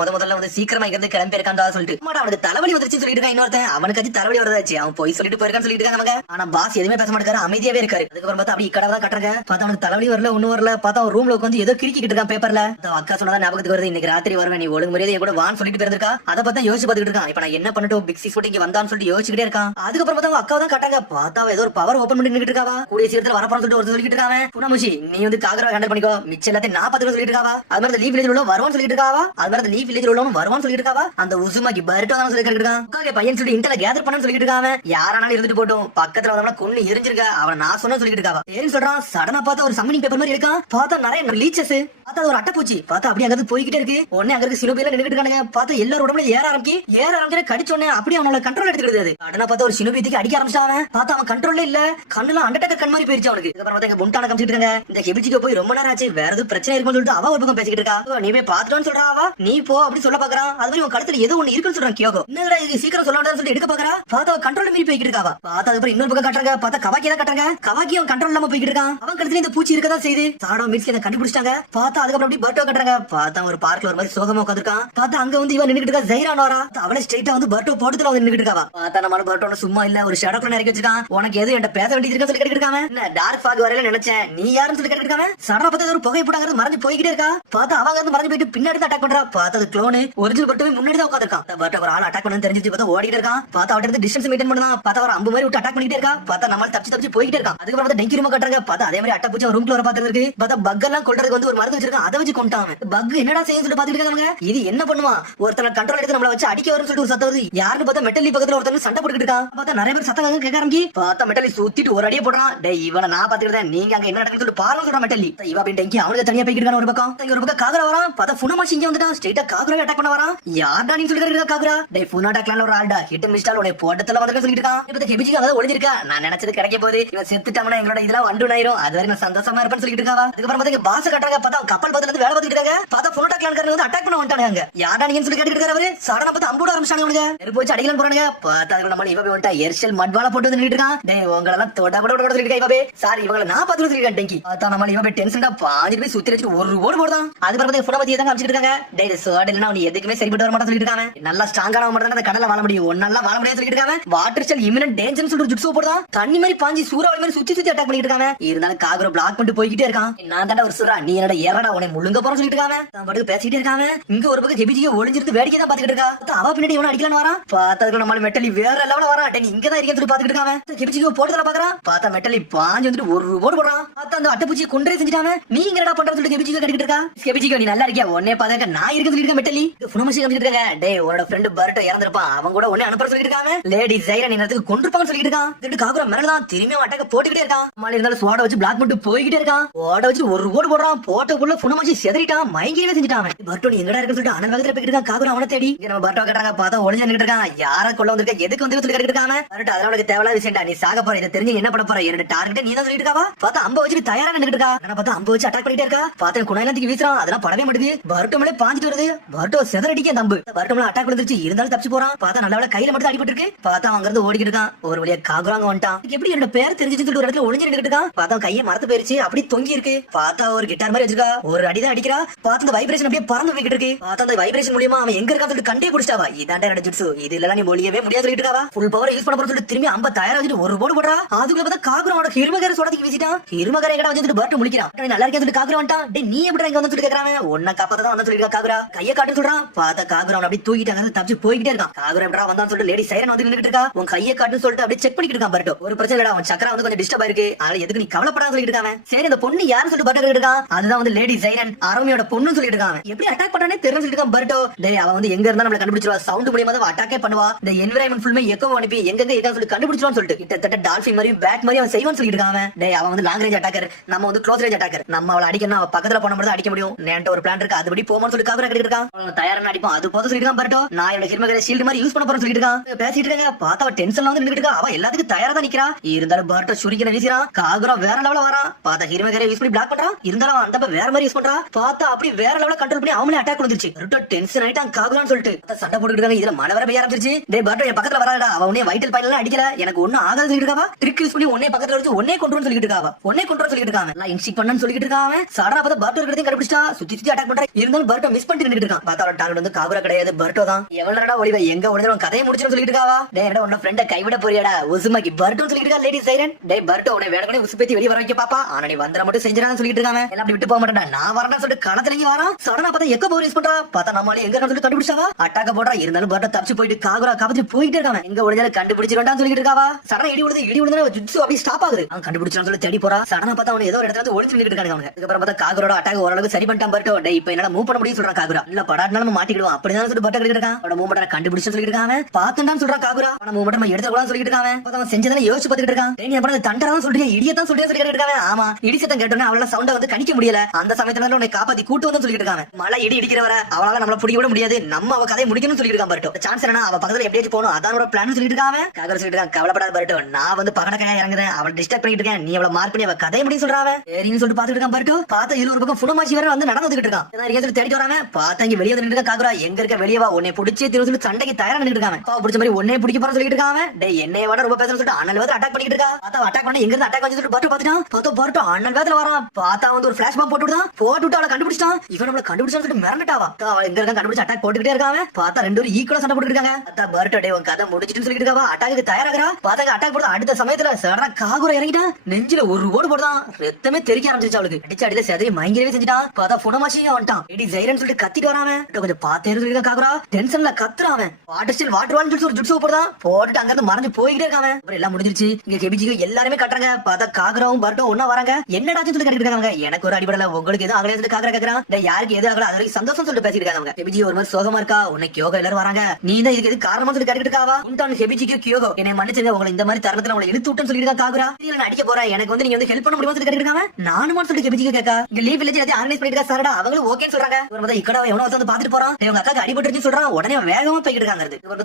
முதல்ல வந்து சீக்கிரமா இங்க இருந்து கிளம்பி இருக்கான்டா சொல்லிட்டு அவனுக்கு தலைவலி வந்துருச்சு சொல்லிட்டு இருக்கான். இன்னொருத்தன் அவனுக்கு தலைவலி வரதாச்சு அவன் போய் சொல்லிட்டு போயிருக்கான்னு சொல்லிட்டு இருக்காங்க. ஆனா பாஸ் எதுவுமே பேச மாட்டாரு, அமைதியாவே இருக்காரு. அதுக்கப்புறம் பார்த்தா அப்படி இக்கடா தான் கட்டுறாங்க. பார்த்தா அவனுக்கு தலைவலி வரல ஒன்னும் வரல. பார்த்தா அவன் ரூம்ல உட்காந்து ஏதோ கிரிக்கிட்டு இருக்கான் பேப்பர்ல. அக்கா சொன்னதா ஞாபகத்துக்கு வருது, இன்னைக்கு ராத்திரி வருவேன் நீ ஒழுங்கு மரியாதை கூட வான்னு சொல்லிட்டு போயிருக்கா. அதை பார்த்தா யோசிச்சு பார்த்துட்டு இருக்கான். இப்ப நான் என்ன பண்ணட்டும் பிக் சிக்ஸ் இங்க வந்தான்னு சொல்லிட்டு யோசிச்சுட்டே இருக்கான். அதுக்கப்புறம் பார்த்தா அக்கா தான் கட்டாங்க. பார்த்தா ஏதோ ஒரு பவர் ஓபன் பண்ணி நின்னுட்டு இருக்காவா. கூடிய சீக்கிரத்துல வரப்போறன்னு சொல்லிட்டு ஒரு சொல்லிட்டு இருக்காங்க. புனமுஷி நீ வந்து காகரா ஹேண்டில் பண்ணிக்கோ, மிச்சம் எல்லாத்தையும் நான் பார்த்துட்டு சொல்லிட்டு இருக்காவா. அது மாதிரி லீவ் வில்லேஜ் உள்ள வருவான்னு சொல்லிட்டு இருக்காவா. அது மாதிரி லீவ் வில்லேஜ் உள்ளவன் வருவான்னு சொல்லிட்டு இருக்காவா. அந்த உசுமாக்கி பர்ட்டோ தான் சொல்லிட்டு இருக்கான். பையன் சொல்லி இன்டர்ல கேதர் பண்ணு சொல்லிட்டு இருக்காங்க. யாரானாலும் இருந்துட்டு போட்டும், பக்கத்துல வந்தவன கொன்னு எரிஞ்சிருக்கா அவன் நான் சொன்ன சொல்லிட்டு இருக்காவா. ஏன்னு சொல்றான். சடனா பார்த்தா ஒரு சம்மனிங் பேப்பர் மாதிரி இருக்கான். பார்த்தா நிறைய லீச்சஸ். பார்த்தா ஒரு அட்டைப்பூச்சி. பார்த்தா அப்படியே அங்க போய்கிட்டே இருக்கு. உடனே அங்க இருக்கு சினோபியில நின்னுட்டு இருக்கானுங்க. பார்த்தா எல்லாரும் உடம்புல ஏற ஆரம்பிச்சு கடிச்சோடனே அப்படியே அவனோட கண்ட்ரோல் எடுத்துக்கிடுது. உடனே பார்த்தா ஒரு சினோபியத்துக்கு அடிக்க ஆரம்பிச்சான். பார்த்தா அவன் கண்ட்ரோல்ல இல்ல, கண்ணுல அண்டர்டேக்கர் கண் மாதிரி போயிருச்சு அவனுக்கு. அதுக்கப்புறம் பார்த்தா புண்டான காமிச்சிட்டு இருக்காங்க. இந்த ஹெபிஜிக்கு போய் ரொம்ப நேரம் ஆச்சு, வேற எதுவும் பிரச்சனை இருக்குன்னு சொல்லிட்டு அவ ஒரு பக்கம் பேசிக்கிட்டு இருக்கா. நீ போய் பாத்துட்டோன்னு சொல்றா அவ. நீ போ அப்படி சொல்ல பாக்குறான். அது மாதிரி உன் கழுத்துல ஏதோ ஒண்ணு இருக்குன்னு சொல்றான் கியோகோ. என்னடா இது சீக்கிரம் சொல்ல வேண்டாம்னு சொல்லிட்டு எடுக்க பாக்குறா. பார்த்தா கண்ட்ரோல் மீறி போய்கிட்டு இருக்காவா. பார்த்தா அதுக்கப்புறம் இன்னொரு பக்கம் காட்டுறாங்க. பார்த்தா கவாக்கி தான் காட்டுறாங்க. கவாக்கி அவன் கண்ட்ரோல் இல்லாம போய்கிட்டு இருக்கான். அவன் கழுத்துல இந்த பூச்சி இருக்கதா செய்து சாடோ மிர்ச்சி அதை கண்டுபிடிச்சாங்க. பார்த்தா அதுக்கப்புறம் அப்படி பர்ட்டோ காட்டுறாங்க. பார்த்தா ஒரு பார்க்ல ஒரு மாதிரி சோகமா உட்காந்துருக்கான். பார்த்தா அங்க வந்து இவன் நின்னுட்டு இருக்கா ஜெய்ரான் வரா. அவளை ஸ்ட்ரைட்டா வந்து பர்ட்டோ போட்டுல வந்து நின்னுட்டு இருக்காவா. பார்த்தா நம்ம பர்ட்டோ சும்மா இல்ல ஒரு ஷேடோக்குள்ள இறக்கி வச்சிருக்கான். உனக்கு எது என்கிட்ட பேச வேண்டியது இருக்கா சொல்லி கேட்டுட்டு இருக்காங்க. என்ன டார்க் ஃபாக் வரையில நினைச்சேன் நீ யாருன்னு சொல்லி கேட்டுட்டு இருக்காங்க. சடனா பார்த்தா ஒரு புகை போட்டாங்க மறைஞ்சு போய்கிட்டே இருக்கா. பார்த்தா அவங்க வந்து மறைஞ்சு போயிட்டு பின்னாடி தான் அட்டாக் பண்றா. பார்த்தா அது க்ளோன் ஒரிஜினல் பர்ட்டோ முன்னாடி தான் உட்கார்ந்திருக்கான். பர்ட்டோ ஒரு ஆள் அட்டாக் பண்ணு தெரிஞ்சு பார்த்தா ஓடிட்டு இருக்கான். பார்த்தா அவட்ட இருந்து டிஸ்டன்ஸ் மெயின்டெய்ன் பண்ணலாம். பார்த்தா ஒரு அம்பு மாதிரி விட்டு அட்டாக் பண்ணிட்டே இருக்கா. பார்த்தா நம்ம தப்பிச்சு போய்கிட்டே இருக்கான். அதுக்கப்புறம் வந்து டெங்கி ரூம் கட்டுறாங்க. பார்த்தா அதே மாதிரி அட்டாக் பூச்சி ரூம்ல வர பார்த்துட்டு இருக்கு. பார்த்தா பக் எல்லாம் கொல்றதுக்கு வந்து ஒரு மருந்து வச்சிருக்கான். அதை வச்சு கொண்டான். பக் என்னடா செய்ய சொல்லி பாத்துட்டு இருக்காங்க. இது என்ன பண்ணுவான், ஒருத்தன கண்ட்ரோல் எடுத்து நம்மள வச்சு அடிக்க வரும்னு சொல்லிட்டு ஒரு சத்தம் வருது. யாருன்னு பார்த்தா மெட்டலி பக்கத்துல ஒருத்தன் சண்டை போட்டுக்கிட்டு இருக்கான். பார்த்தா நிறைய பேர் சத்தம் கேட்க ஆரம்பி. பார்த்தா மெட்டலி சுத்திட்டு ஒரு அடியே போடுறான். டேய் இவனை நான் பாத்துக்கிட்டேன், நீங்க அங்க என்ன நடக்குன்னு சொல்லிட்டு பாருன்னு சொல்றான் மெட்டலி. இவ அப்படி டெங்கி அவனுக்கு தனியா போய்கிட்டு இருக்கான். ஒரு பக்கம் இங்க ஒரு பக்கம் காகரா வரான். பார்த்தா புனமாஷி இங்க வந்துட்டான். ஸ்ட்ரைட்டா காகராவை அட்டாக் பண்ண வரான். யார்டா நீ சொல்லிட்டு இருக்கா காகரா. டேய் புனா அட்டாக்ல ஒரு ஆள்டா ஹிட் மிஸ்டால் உன்னை போட்டத்துல வந்திருக்க சொல்லிட்டு இருக்கான். இப்ப ஹெபிஜிக்கு அத ஒளிஞ்சிருக்கா. நான் நினைச்சது கிடைக்க போகுது. இவன் செத்துட்டாமனா எங்களோட இதெல்லாம் வண்டுனாயிரும். அது வரை நான் சந்தோஷமா இருப்பேன்னு சொல்லிட்டு இருக்காவா. அதுக்கப்புறம் பார்த்தா பாஸ் கட்டுறாங்க. பார்த்தா கப்பல் பக்கத்துல இருந்து வேலை பார்த்துட்டு இருக்காங்க. பார்த்தா புனா அட்டாக்ல வந்து அட்டாக் பண்ண வந்துட்டாங்க. யாரா நீங்க சொல்லி கேட்டுட்டு இருக்காரு. சடனா பார்த்தா அம்புட ஆரம்பிச்சாங்க. அவனுங்க நெருப்பு வச்சு அடிக்கலாம் போறானுங்க. பார்த்தா அதுக்கு நம்ம இவ வந்துட்டா எர்ஷல் மட்வால போட்டு வந்து நின்னுட்டு இருக்கான். டேய் உங்கள எல்லாம் தொட கூட கூட சொல்லிட்டு இருக்கா. சாரி இவங்கள நான் பாத்து சொல்லிருக்கேன் டெங்கி. பார்த்தா நம்ம இவ டென்ஷன்டா பாஞ்சிட்டு போய் சுத்தி வச்சு ஒரு ஓடு போடுதான். அதுக்கப்புறம் பார்த்தா புனா பத்தி தான் காமிச்சிட்டு இருக்காங்க. டேய் சோட இல்லனா நீ எதுக்குமே சரிப்பட்டு வர மாட்டேன்னு சொல்லிட்டு இருக்காங்க. நல்லா ஸ்ட்ராங்கான மட்டும் தான் அந்த கடல்ல வாழ முடியும், ஒன்னால வாழ முடியாது சொல்லிட்டு இருக்காங்க. வாட்டர் செல் இமினன்ட் டேஞ்சர்னு சொல்லிட்டு ஜுட்சு போடுதான். தண்ணி மாதிரி பாஞ்சி சூறாவளி மாதிரி சுத்தி சுத்தி அட்டாக் பண்ணிட்டு இருக்காங்க. இருந்தாலும் காகரோ பிளாக் பண்ணிட்டு போய்கிட்டே இருக்கான். நான் தாண்டா ஒரு சூறா, நீ என்னடா ஏறடா உன்னை முழுங்க போறன்னு சொல்லிட்டு இருக்காங்க. தான் பாட்டுக்கு பேசிட்டே இருக்காங்க. இங்க ஒரு பக்கம் ஹெபிஜிக்கு ஒளிஞ்சிருந்து வேடிக்கை தான் பாத்துக்கிட்டு இருக்கா. அவ பின்னாடி இவன அடிக்கலான்னு வரான். பார்த்ததுக்கு நம்ம மெட்டலி வேற லெவல்ல வரான். டேய் இங்க தான் இருக்கேன்னு சொல்லி பாத்துக்கிட்டு இருக்காங்க. ஹெபிஜிக்கு போட்டுல பாக்குறான். பார்த்தா மெட்டலி பாஞ்சு வந்துட்டு ஒரு ஓடு போடுறான். பார்த்தா அந்த அட்டைப்பூச்சி கொண்டே செஞ்சுட்டாங்க. நீ என்னடா பண்றன்னு சொல்லிட்டு ஹெபிஜிக்கு கேட்டுக்கிட்டு இருக்கா. ஹெபிஜிக்கு நீ நல்லா இருக்கியா, உன்னை பாத்தக்க நான் இருக்கேன்னு சொல்லிட்டு மெட்டலி புனமசி காமிச்சிட்டு இருக்காங்க. டேய் உன்னோட ஃப்ரெண்ட் பர்ட்டோ இறந்திருப்பான், அவன் கூட உன்னை அனுப்ப சொல்லிட்டு இருக்காங்க. லேடி ஜைரா நீ நேரத்துக்கு கொண்டிருப்பான்னு சொல்லிட்டு இருக்கான். இதுக்கு காகரா மிரளதான் திரும்பி அட்டாக்க போட்டுக்கிட்டே இருக்கான். மாலி இருந்தாலும் சோட வச்சு பிளாக் பண்ணிட்டு போய்கிட்டே இருக்கான். ஓட வச்சு ஒரு ஓடு போடுறான். போட்டக்குள்ள புனமசி செதறிட்டான், மயங்கியவே செஞ்சுட்டான். பர்ட்டோ நீ எங்கடா இருக்குன்னு சொல்லிட்டு அனல் வேகத்துல போய்கிட்டு இருக்கான். காகரா அவனை தேடி இங்க நம்ம பர்ட்டோ கேட்டாங்க. பார்த்தா ஒளிஞ்சு நின்னுட்டு இருக்கான். யாரா கொள்ள வந்திருக்க, எதுக்கு வந்து சொல்லி கேட்டுட்டு இருக்காங்க. பர்ட்டோ அதெல்லாம் உனக்கு தேவையில்லாத விஷயம்டா, நீ சாக போற, இதை தெரிஞ்சு என்ன பண்ண போற, என்னோட டார்கெட் நீ தான் சொல்லிட்டு இருக்காவா. பார்த்தா அம்ப வச்சு தயாரா நின்னுட்டு இருக்கா. ஆனா பார்த்தா அம்ப வச்சு அட்டாக் பண்ணிட்டே இருக்கா. பார்த்தா குணாயத்துக்கு வீசுறான், அதெல்லாம் படவே மாட்டேங்குது. பர்ட்டோ மேலே பாஞ்சிட்டு வருது. பர்ட்டோ செதறடிக்க அந்த அம்பு பர்ட்டோ மேல அட்டாக் வந்துருச்சு. இருந்தாலும் தப்பிச்சு போறான். பார்த்தா நல்ல கையில மட்டும் அடிபட்டு இருக்கு. பார்த்தா அங்க இருந்து ஓடிக்கிட்டு இருக்கான். ஒரு வழியா காகராங்க வந்துட்டான். எப்படி என்னோட பேர் தெரிஞ்சுன்னு சொல்லிட்டு ஒரு இடத்துல ஒளிஞ்சு நின்னுட்டு இருக்கான். பார்த்தா கையை மரத்து போயிருச்சு, அப்படி தொங்கி இருக்கு. பார்த்தா ஒரு கிட்டார் மாதிரி வச்சிருக்கா. ஒரு அடிதான் அடிக்கிறா. பார்த்தா அந்த வைப்ரேஷன் அப்படியே பறந்து போய்கிட்டு இருக்கு. பார்த்தா அந்த வைப்ரேஷன் மூலியமா அவன் எங்க இருக்கான்னு சொல்லிட்டு கண்டே பிடிச்சாவா. இதாண்டா என்னோட ஜுட்சு, இது இல்ல நீ ஒளியவே முடியாது சொல்லிட்டு இருக்காவா. ஃபுல் பவர் யூஸ் பண்ண போற சொல்லிட்டு திரும்பி அம்ப தயாரா வச்சுட்டு ஒரு போடு போடுறா. அதுக்குள்ள பார்த்தா காகரோட ஹிருமகரை சோடத்துக்கு வீசிட்டான். ஹிருமகரை எங்கடா வச்சுட்டு பர்ட்டோ முழிக்கிறான். நல்லா இருக்கேன்னு சொல்லிட்டு காகரா வந்துட்டான். டேய் நீ எப்படி இங்க வந்து சொல்லி கேக்குறாங்க. ஒன்ன காப்பாத்த தான் வந்து சொல்லிட்டு காகரா கையை காட்டுன்னு சொல்றான். பார்த்தா காகரா அப்படி தூக்கிட்டாங்க, தப்பிச்சு போய்கிட்டே இருக்கான். காகரா எப்படா வந்தான்னு சொல்லிட்டு லேடி சைரன் வந்து நின்னுட்டு இருக்கா. உன் கையை காட்டுன்னு சொல்லிட்டு அப்படியே செக் பண்ணிட்டு இருக்கான் பர்ட்டோ. ஒரு பிரச்சனை இல்லடா, அவன் சக்கரா வந்து கொஞ்சம் டிஸ்டர்ப் ஆயிருக்கு, அதனால எதுக்கு நீ கவலைப்படாத சொல்லிட்டு இருக்காங்க. சரி இந்த பொண்ணு யாருன்னு சொல்லிட்டு பர்ட்டோ இருக்கான். அதுதான் வந்து லேடி சைரன் அரமியோட பொண்ணுன்னு சொல்லிட்டு இருக்காங்க. எப்படி அட்டாக் பண்றானே தெரியல சொல்லிட்டு இருக்கான் பர்ட்டோ. டேய் அவ வந்து எங்க இருந்தா நம்மள கண்டுபிடிச்சிருவா, சவுண்ட் மூலமா தான் அட்டாக்கே பண்ணுவா. இந்த என்விரான்மென்ட் ஃபுல்லுமே எக்கோ அனுப்பி எங்க இருக்கான்னு சொல்லி கண்டுபிடிச்சிருவான்னு சொல்லிட்டு கிட்டத்தட்ட டால்பின் மாதிரி பேட் மாதிரி அவன் செய்வான்னு சொல்லிட்டு இருக்கான். டேய் அவன் வந்து லாங் ரேஞ்ச் அட்டாக்கர், நம்ம வந்து க்ளோஸ் ரேஞ்ச் அட்டாக்கர். நம்ம அவளை அடிக்கணும், அவ பக்கத்துல போன மட்டும் அடிக்க முடியும். நேண்ட ஒரு பிளான் இருக்கு, அதுபடி போமான்னு சொல்லி காகரா கேட்டுட்டு இருக்கான். அவன் தயாரா அடிப்பான், அது போதும் சொல்லிட்டு இருக்கான் பர்ட்டோ. நான் என்னோட ஹிருமகரை ஷீல்ட் மாதிரி யூஸ் பண்ண போறேன்னு சொல்லிட்டு இருக்கான். பேசிட்டு இருக்காங்க. பார்த்தா அவ டென்ஷன்ல வந்து நின்னுட்டு இருக்கா. அவ எல்லாத்துக்கும் தயாரா தான் நிக்கிறா. இருந்தாலும் பர்ட்டோ சுரிக்கிற வீசிறான். காகரா வேற லெவல்ல வரான். பார்த்தா ஹிருமகரை யூஸ் பண்ணி பிளாக் பண்றான். இருந்தாலும் அந்த வேற மாதிரி யூஸ் பண்றான். பார்த்தா அப்படி வேற லெவல்ல கண்ட்ரோல் பண்ணி அவனே அட்டாக் வந்துருச்சு. பர்ட்டோ டென்ஷன் ஆயிட்டான் காகரான்னு சொல்லிட்டு சண்டை போட்டுட்டு இருக்காங்க. இதுல மழை வர பெய்ய ஆரம்பிச்சிருச்சு. டேய் பர்ட்டோ என் பக்கத்துல வராடா, அவ உன்னை வைட்டல் பாயிண்ட் எல்லாம் அடிக்கல, எனக்கு ஒண்ணும் ஆகாது சொல்லிட்டு இருக்காவா. ட்ரிக் யூஸ் பண்ணி உன்னை பக்கத்துல வச்சு உன்னை கொன்றுன்னு சொல்லிட்டு இருக்காவா. உன்னை கொன்றுன்னு சொல்லிட்டு இருக்காங்க. நான் இன்சிக் பண்ணன்னு சொல்லிட்டு இருக்கான். சடனா பார்த்தா பர்ட்டோ இருக்கிறதையும் கண்டுபிடிச்சா. சுத்தி சுத்தி அட்டாக் பண்றா. இருந்தாலும் பர்ட்டோ மிஸ் பண்ணிட்டு நின்னுட்டு இருக்கான். பார்த்தா அவளோட டார்கெட் வந்து காகுரா கிடையாது, பர்ட்டோ தான். எவ்வளவுடா ஒளிவ எங்க ஒளிவ கதையை முடிச்சுன்னு சொல்லிட்டு இருக்காவா. டேய் என்னடா உன்ன ஃப்ரெண்ட கைவிட போறியாடா உசுமாக்கி பர்ட்டோ சொல்லிட்டு இருக்கா லேடி சைரன். டேய் பர்ட்டோ உன்னை வேணும்னே உசுப்பேத்தி வெளிய வர வைக்க பாப்பா. ஆனா நீ வந்தற மட்டும் செஞ்சறான்னு சொல்லிட்டு இருக்காங்க. எல்லாம் அப்படி விட்டு போக மாட்டேன்டா. நான் வரேன்னு சொல்லிட்டு களத்துல வரான். சடனா பார்த்தா எக்க பவர் யூஸ் பண்றா. பார்த்தா நம்மால எங்க சொல்லி கண்டுபிடிச்சாவா. அட்டாக்க போடுறா. இருந்தாலும் பர்ட்டோ தப்பிச்சு போயிட்டு காகுரா காபத்தி போயிட்டே இருக்காங்க. எங்க ஒளிஞ்சாலும் கண்டுபிடிச்சிருவான்னு சொல்லிட்டு இருக்காவா. சடனா இடி விழுது ஜுட்சு அப்படி ஸ்டாப் ஆகுது. அவன் கண்டுபிடிச்சான்னு சொல்லி தேடி போறா. சடனா பார்த்தா அவன் ஏதோ ஒரு இடத்துல ஒளிஞ்சு நின்னுட்டு இருக்காங்க. அவங்க அதுக்கப்புறம் பார்த்தா காகுரோட அட்டாக் ஓரளவுக்கு சரி பண்ணிட்டான் பர்ட்டோ. டேய் இப்போ என்னால மூவ் பண்ண முடியும்னு சொல்றான் காகுரா. இல்ல படாட்னாலும் மாட்டிடுவான் அப்படிதான் சொல்லிட்டு பர்ட்டோ கிட்ட இருக்கான். அவனோட மூவ்மெண்ட் கண்டுபிடிச்சு சொல்லிட்டு இருக்காங்க. பாத்துட்டான்னு சொல்றான் காகுரா. அவன மூவ்மெண்ட் நம்ம எடுத்து கூடாதுன்னு சொல்லிட்டு இருக்காங்க. அவன் செஞ்சதனை யோசிச்சு பார்த்துட்டு இருக்கான். டேய் நீ அப்புறம் தண்டரான்னு சொல்றீங்க இடியத்தான் சொல்லிட்டு இருக்காங்க. ஆமா இடி சத்தம் கேட்டோன்னே அவளால சவுண்ட வந்து கணிக்க முடியல. அந்த சமயத்துல உன்னை காப்பாத்தி கூட்டு வந்து சொல்லிட்டு இருக்காங்க. மழை இடி இடிக்கிறவர அவளால நம்மள பிடிக்க விட முடியாது. நம்ம அவ கதையை முடிக்கணும்னு சொல்லிட்டு இருக்கான் பர்ட்டோ. சான்ஸ் என்ன அவ பக்கத்துல எப்படியாச்சும் போகணும் அதானோட பிளான் சொல்லிட்டு இருக்காங்க. காகுரா சொல்லிட்டு இருக்கான் கவலைப்படாத பர்ட்டோ நான் வந்து பகடக்கையா இறங்குறேன். அவளை டிஸ்டர்ப் பண்ணிட்டு இருக்கேன். நீ அவளை மார்க் பண்ணி அவ கதையை முடியும் சொல்றாங்க. சரின்னு சொல்லிட்டு பாத்துட்டு இருக்கான் பர்ட்டோ. பார்த்தா இது ஒரு பக்கம் புனமாச்சி வேற வந்து நடந்துட்டு இருக்கான். தேடிட்டு வராங்க. பார்த்தா இங்க வெளியே நின்று காகுரா எங்க இருக்க வெளியே வா உன்னை பிடிச்சி திரு சொல்லி சண்டைக்கு தயாரா நின்னுட்டு இருக்காங்க. பாவ பிடிச்ச மாதிரி உன்னை பிடிக்க போற சொல்லிட்டு இருக்காங்க. டேய் என்னைய விட ரொம்ப பேசணும் சொல்லிட்டு அண்ணன் வேற அட்டாக் பண்ணிட்டு இருக்கா. பார்த்தா அட்டாக் பண்ண எங்க இருந்து அட்டாக் வந்து சொல்லிட்டு பர்ட்டோ பாத்துட்டான். பார்த்தா பர்ட்டோ அண்ணன் வேற வரான். பார்த்தா வந்து ஒரு ஃபிளாஷ் பாம் போட்டு விட்டான். போட்டு அவளை கண்டுபிடிச்சான். இவன் நம்மள கண்டுபிடிச்சான்னு சொல்லிட்டு மிரண்டுட்டாவா. அவ எங்க இருக்க கண்டுபிடிச்சு அட்டாக் போட்டுக்கிட்டே இருக்காங்க. பார்த்தா ரெண்டு பேரும் ஈக்குவலா சண்டை போட்டு இருக்காங்க. பார்த்தா பர்ட்டோ டே உன் கதை முடிச்சிட்டு சொல்லிட்டு இருக்காவா. அட்டாக்கு தயாராகிறா. பார்த்தா அட்டாக் போடுற அடுத்த சமயத்துல சடனா காகுரா இறங்கிட்டான். நெஞ்சில ஒரு ஓடு போடுதான். ரத்தமே தெறிக்க ஆரம்பிச்சிச்சு அவளுக்கு. அடிச்சு அடியில சதையை மயங்கரவே செஞ்சுட்டான். பார்த்தா புனமாச்சியா வந்துட்டான். இடி ஜெயரன் சொல்லிட்டு கத்திட்டு வராம கொஞ்சம் பார்த்தே சொல்லிட்டு காகுரா டென்ஷன்ல கத்துறான். வாட்டர் ஸ்டில் வாட்டர் வான்னு சொல்லி ஒரு ஜுட்சு போடுதான். போட்டுட்டு அங்க இருந்து மறைஞ்சு போயிட்டே இருக்காங்க. அப்புறம் எல்லாம் முடிஞ்சிருச்சு. இங்க கெபிஜிக்கு எல்லாருமே கட்டுறாங்க. பார்த்தா காகுராவும் பர்ட்டோ ஒன்னா வராங்க. என்னடாச்சுன்னு சொல்லி கட்டிட்டு இருக்காங்க. எனக்கு ஒரு அடிபடல உங்களுக்கு எதுவும் ஆகலைன்னு சொல்லி காகுரா கேக்குறான். யாருக்கு எது ஆகல அது சந்தோஷம் சொல்லிட்டு பேசிட்டு இருக்காங்க. கெபிஜி ஒரு மாதிரி சோகமா இருக்கா. உன்னை கியோகோ எல்லாரும் வராங்க. நீ தான் இதுக்கு எது காரணமா சொல்லி கட்டிட்டு இருக்காவா. உண்டான கெபிஜிக்கு கியோகோ என்னை மன்னிச்சுங்க உங்களை இந்த மாதிரி தருணத்துல உங்களை இழுத்து விட்டுன்னு சொல்லிட்டு காகுரா. நான் அடிக்க போறேன் எனக்கு வந்து நீங்க வந்து ஹெல்ப் பண்ண முடியுமா சொல்லி கட்டிட்டு இருக்காங்க. நானும் சொல்லி கெபிஜிக்கு கேட்கா. இங்க லீவ் வில்லேஜ் எல்லாத்தையும் ஆர்கனைஸ் பண்ணிட்டு இருக்கா சாரடா. அவங்களும் ஓகேன்னு சொல்றாங்க. ஒரு மாதிரி இக்கடா எவனோ வந்து பாத்துட்டு போறான். இவங்க அக்காக்கு அடிபட்டுருச்சுன்னு சொல்றான். உடனே வேகமா போய்கிட்டு இருக்காங்க.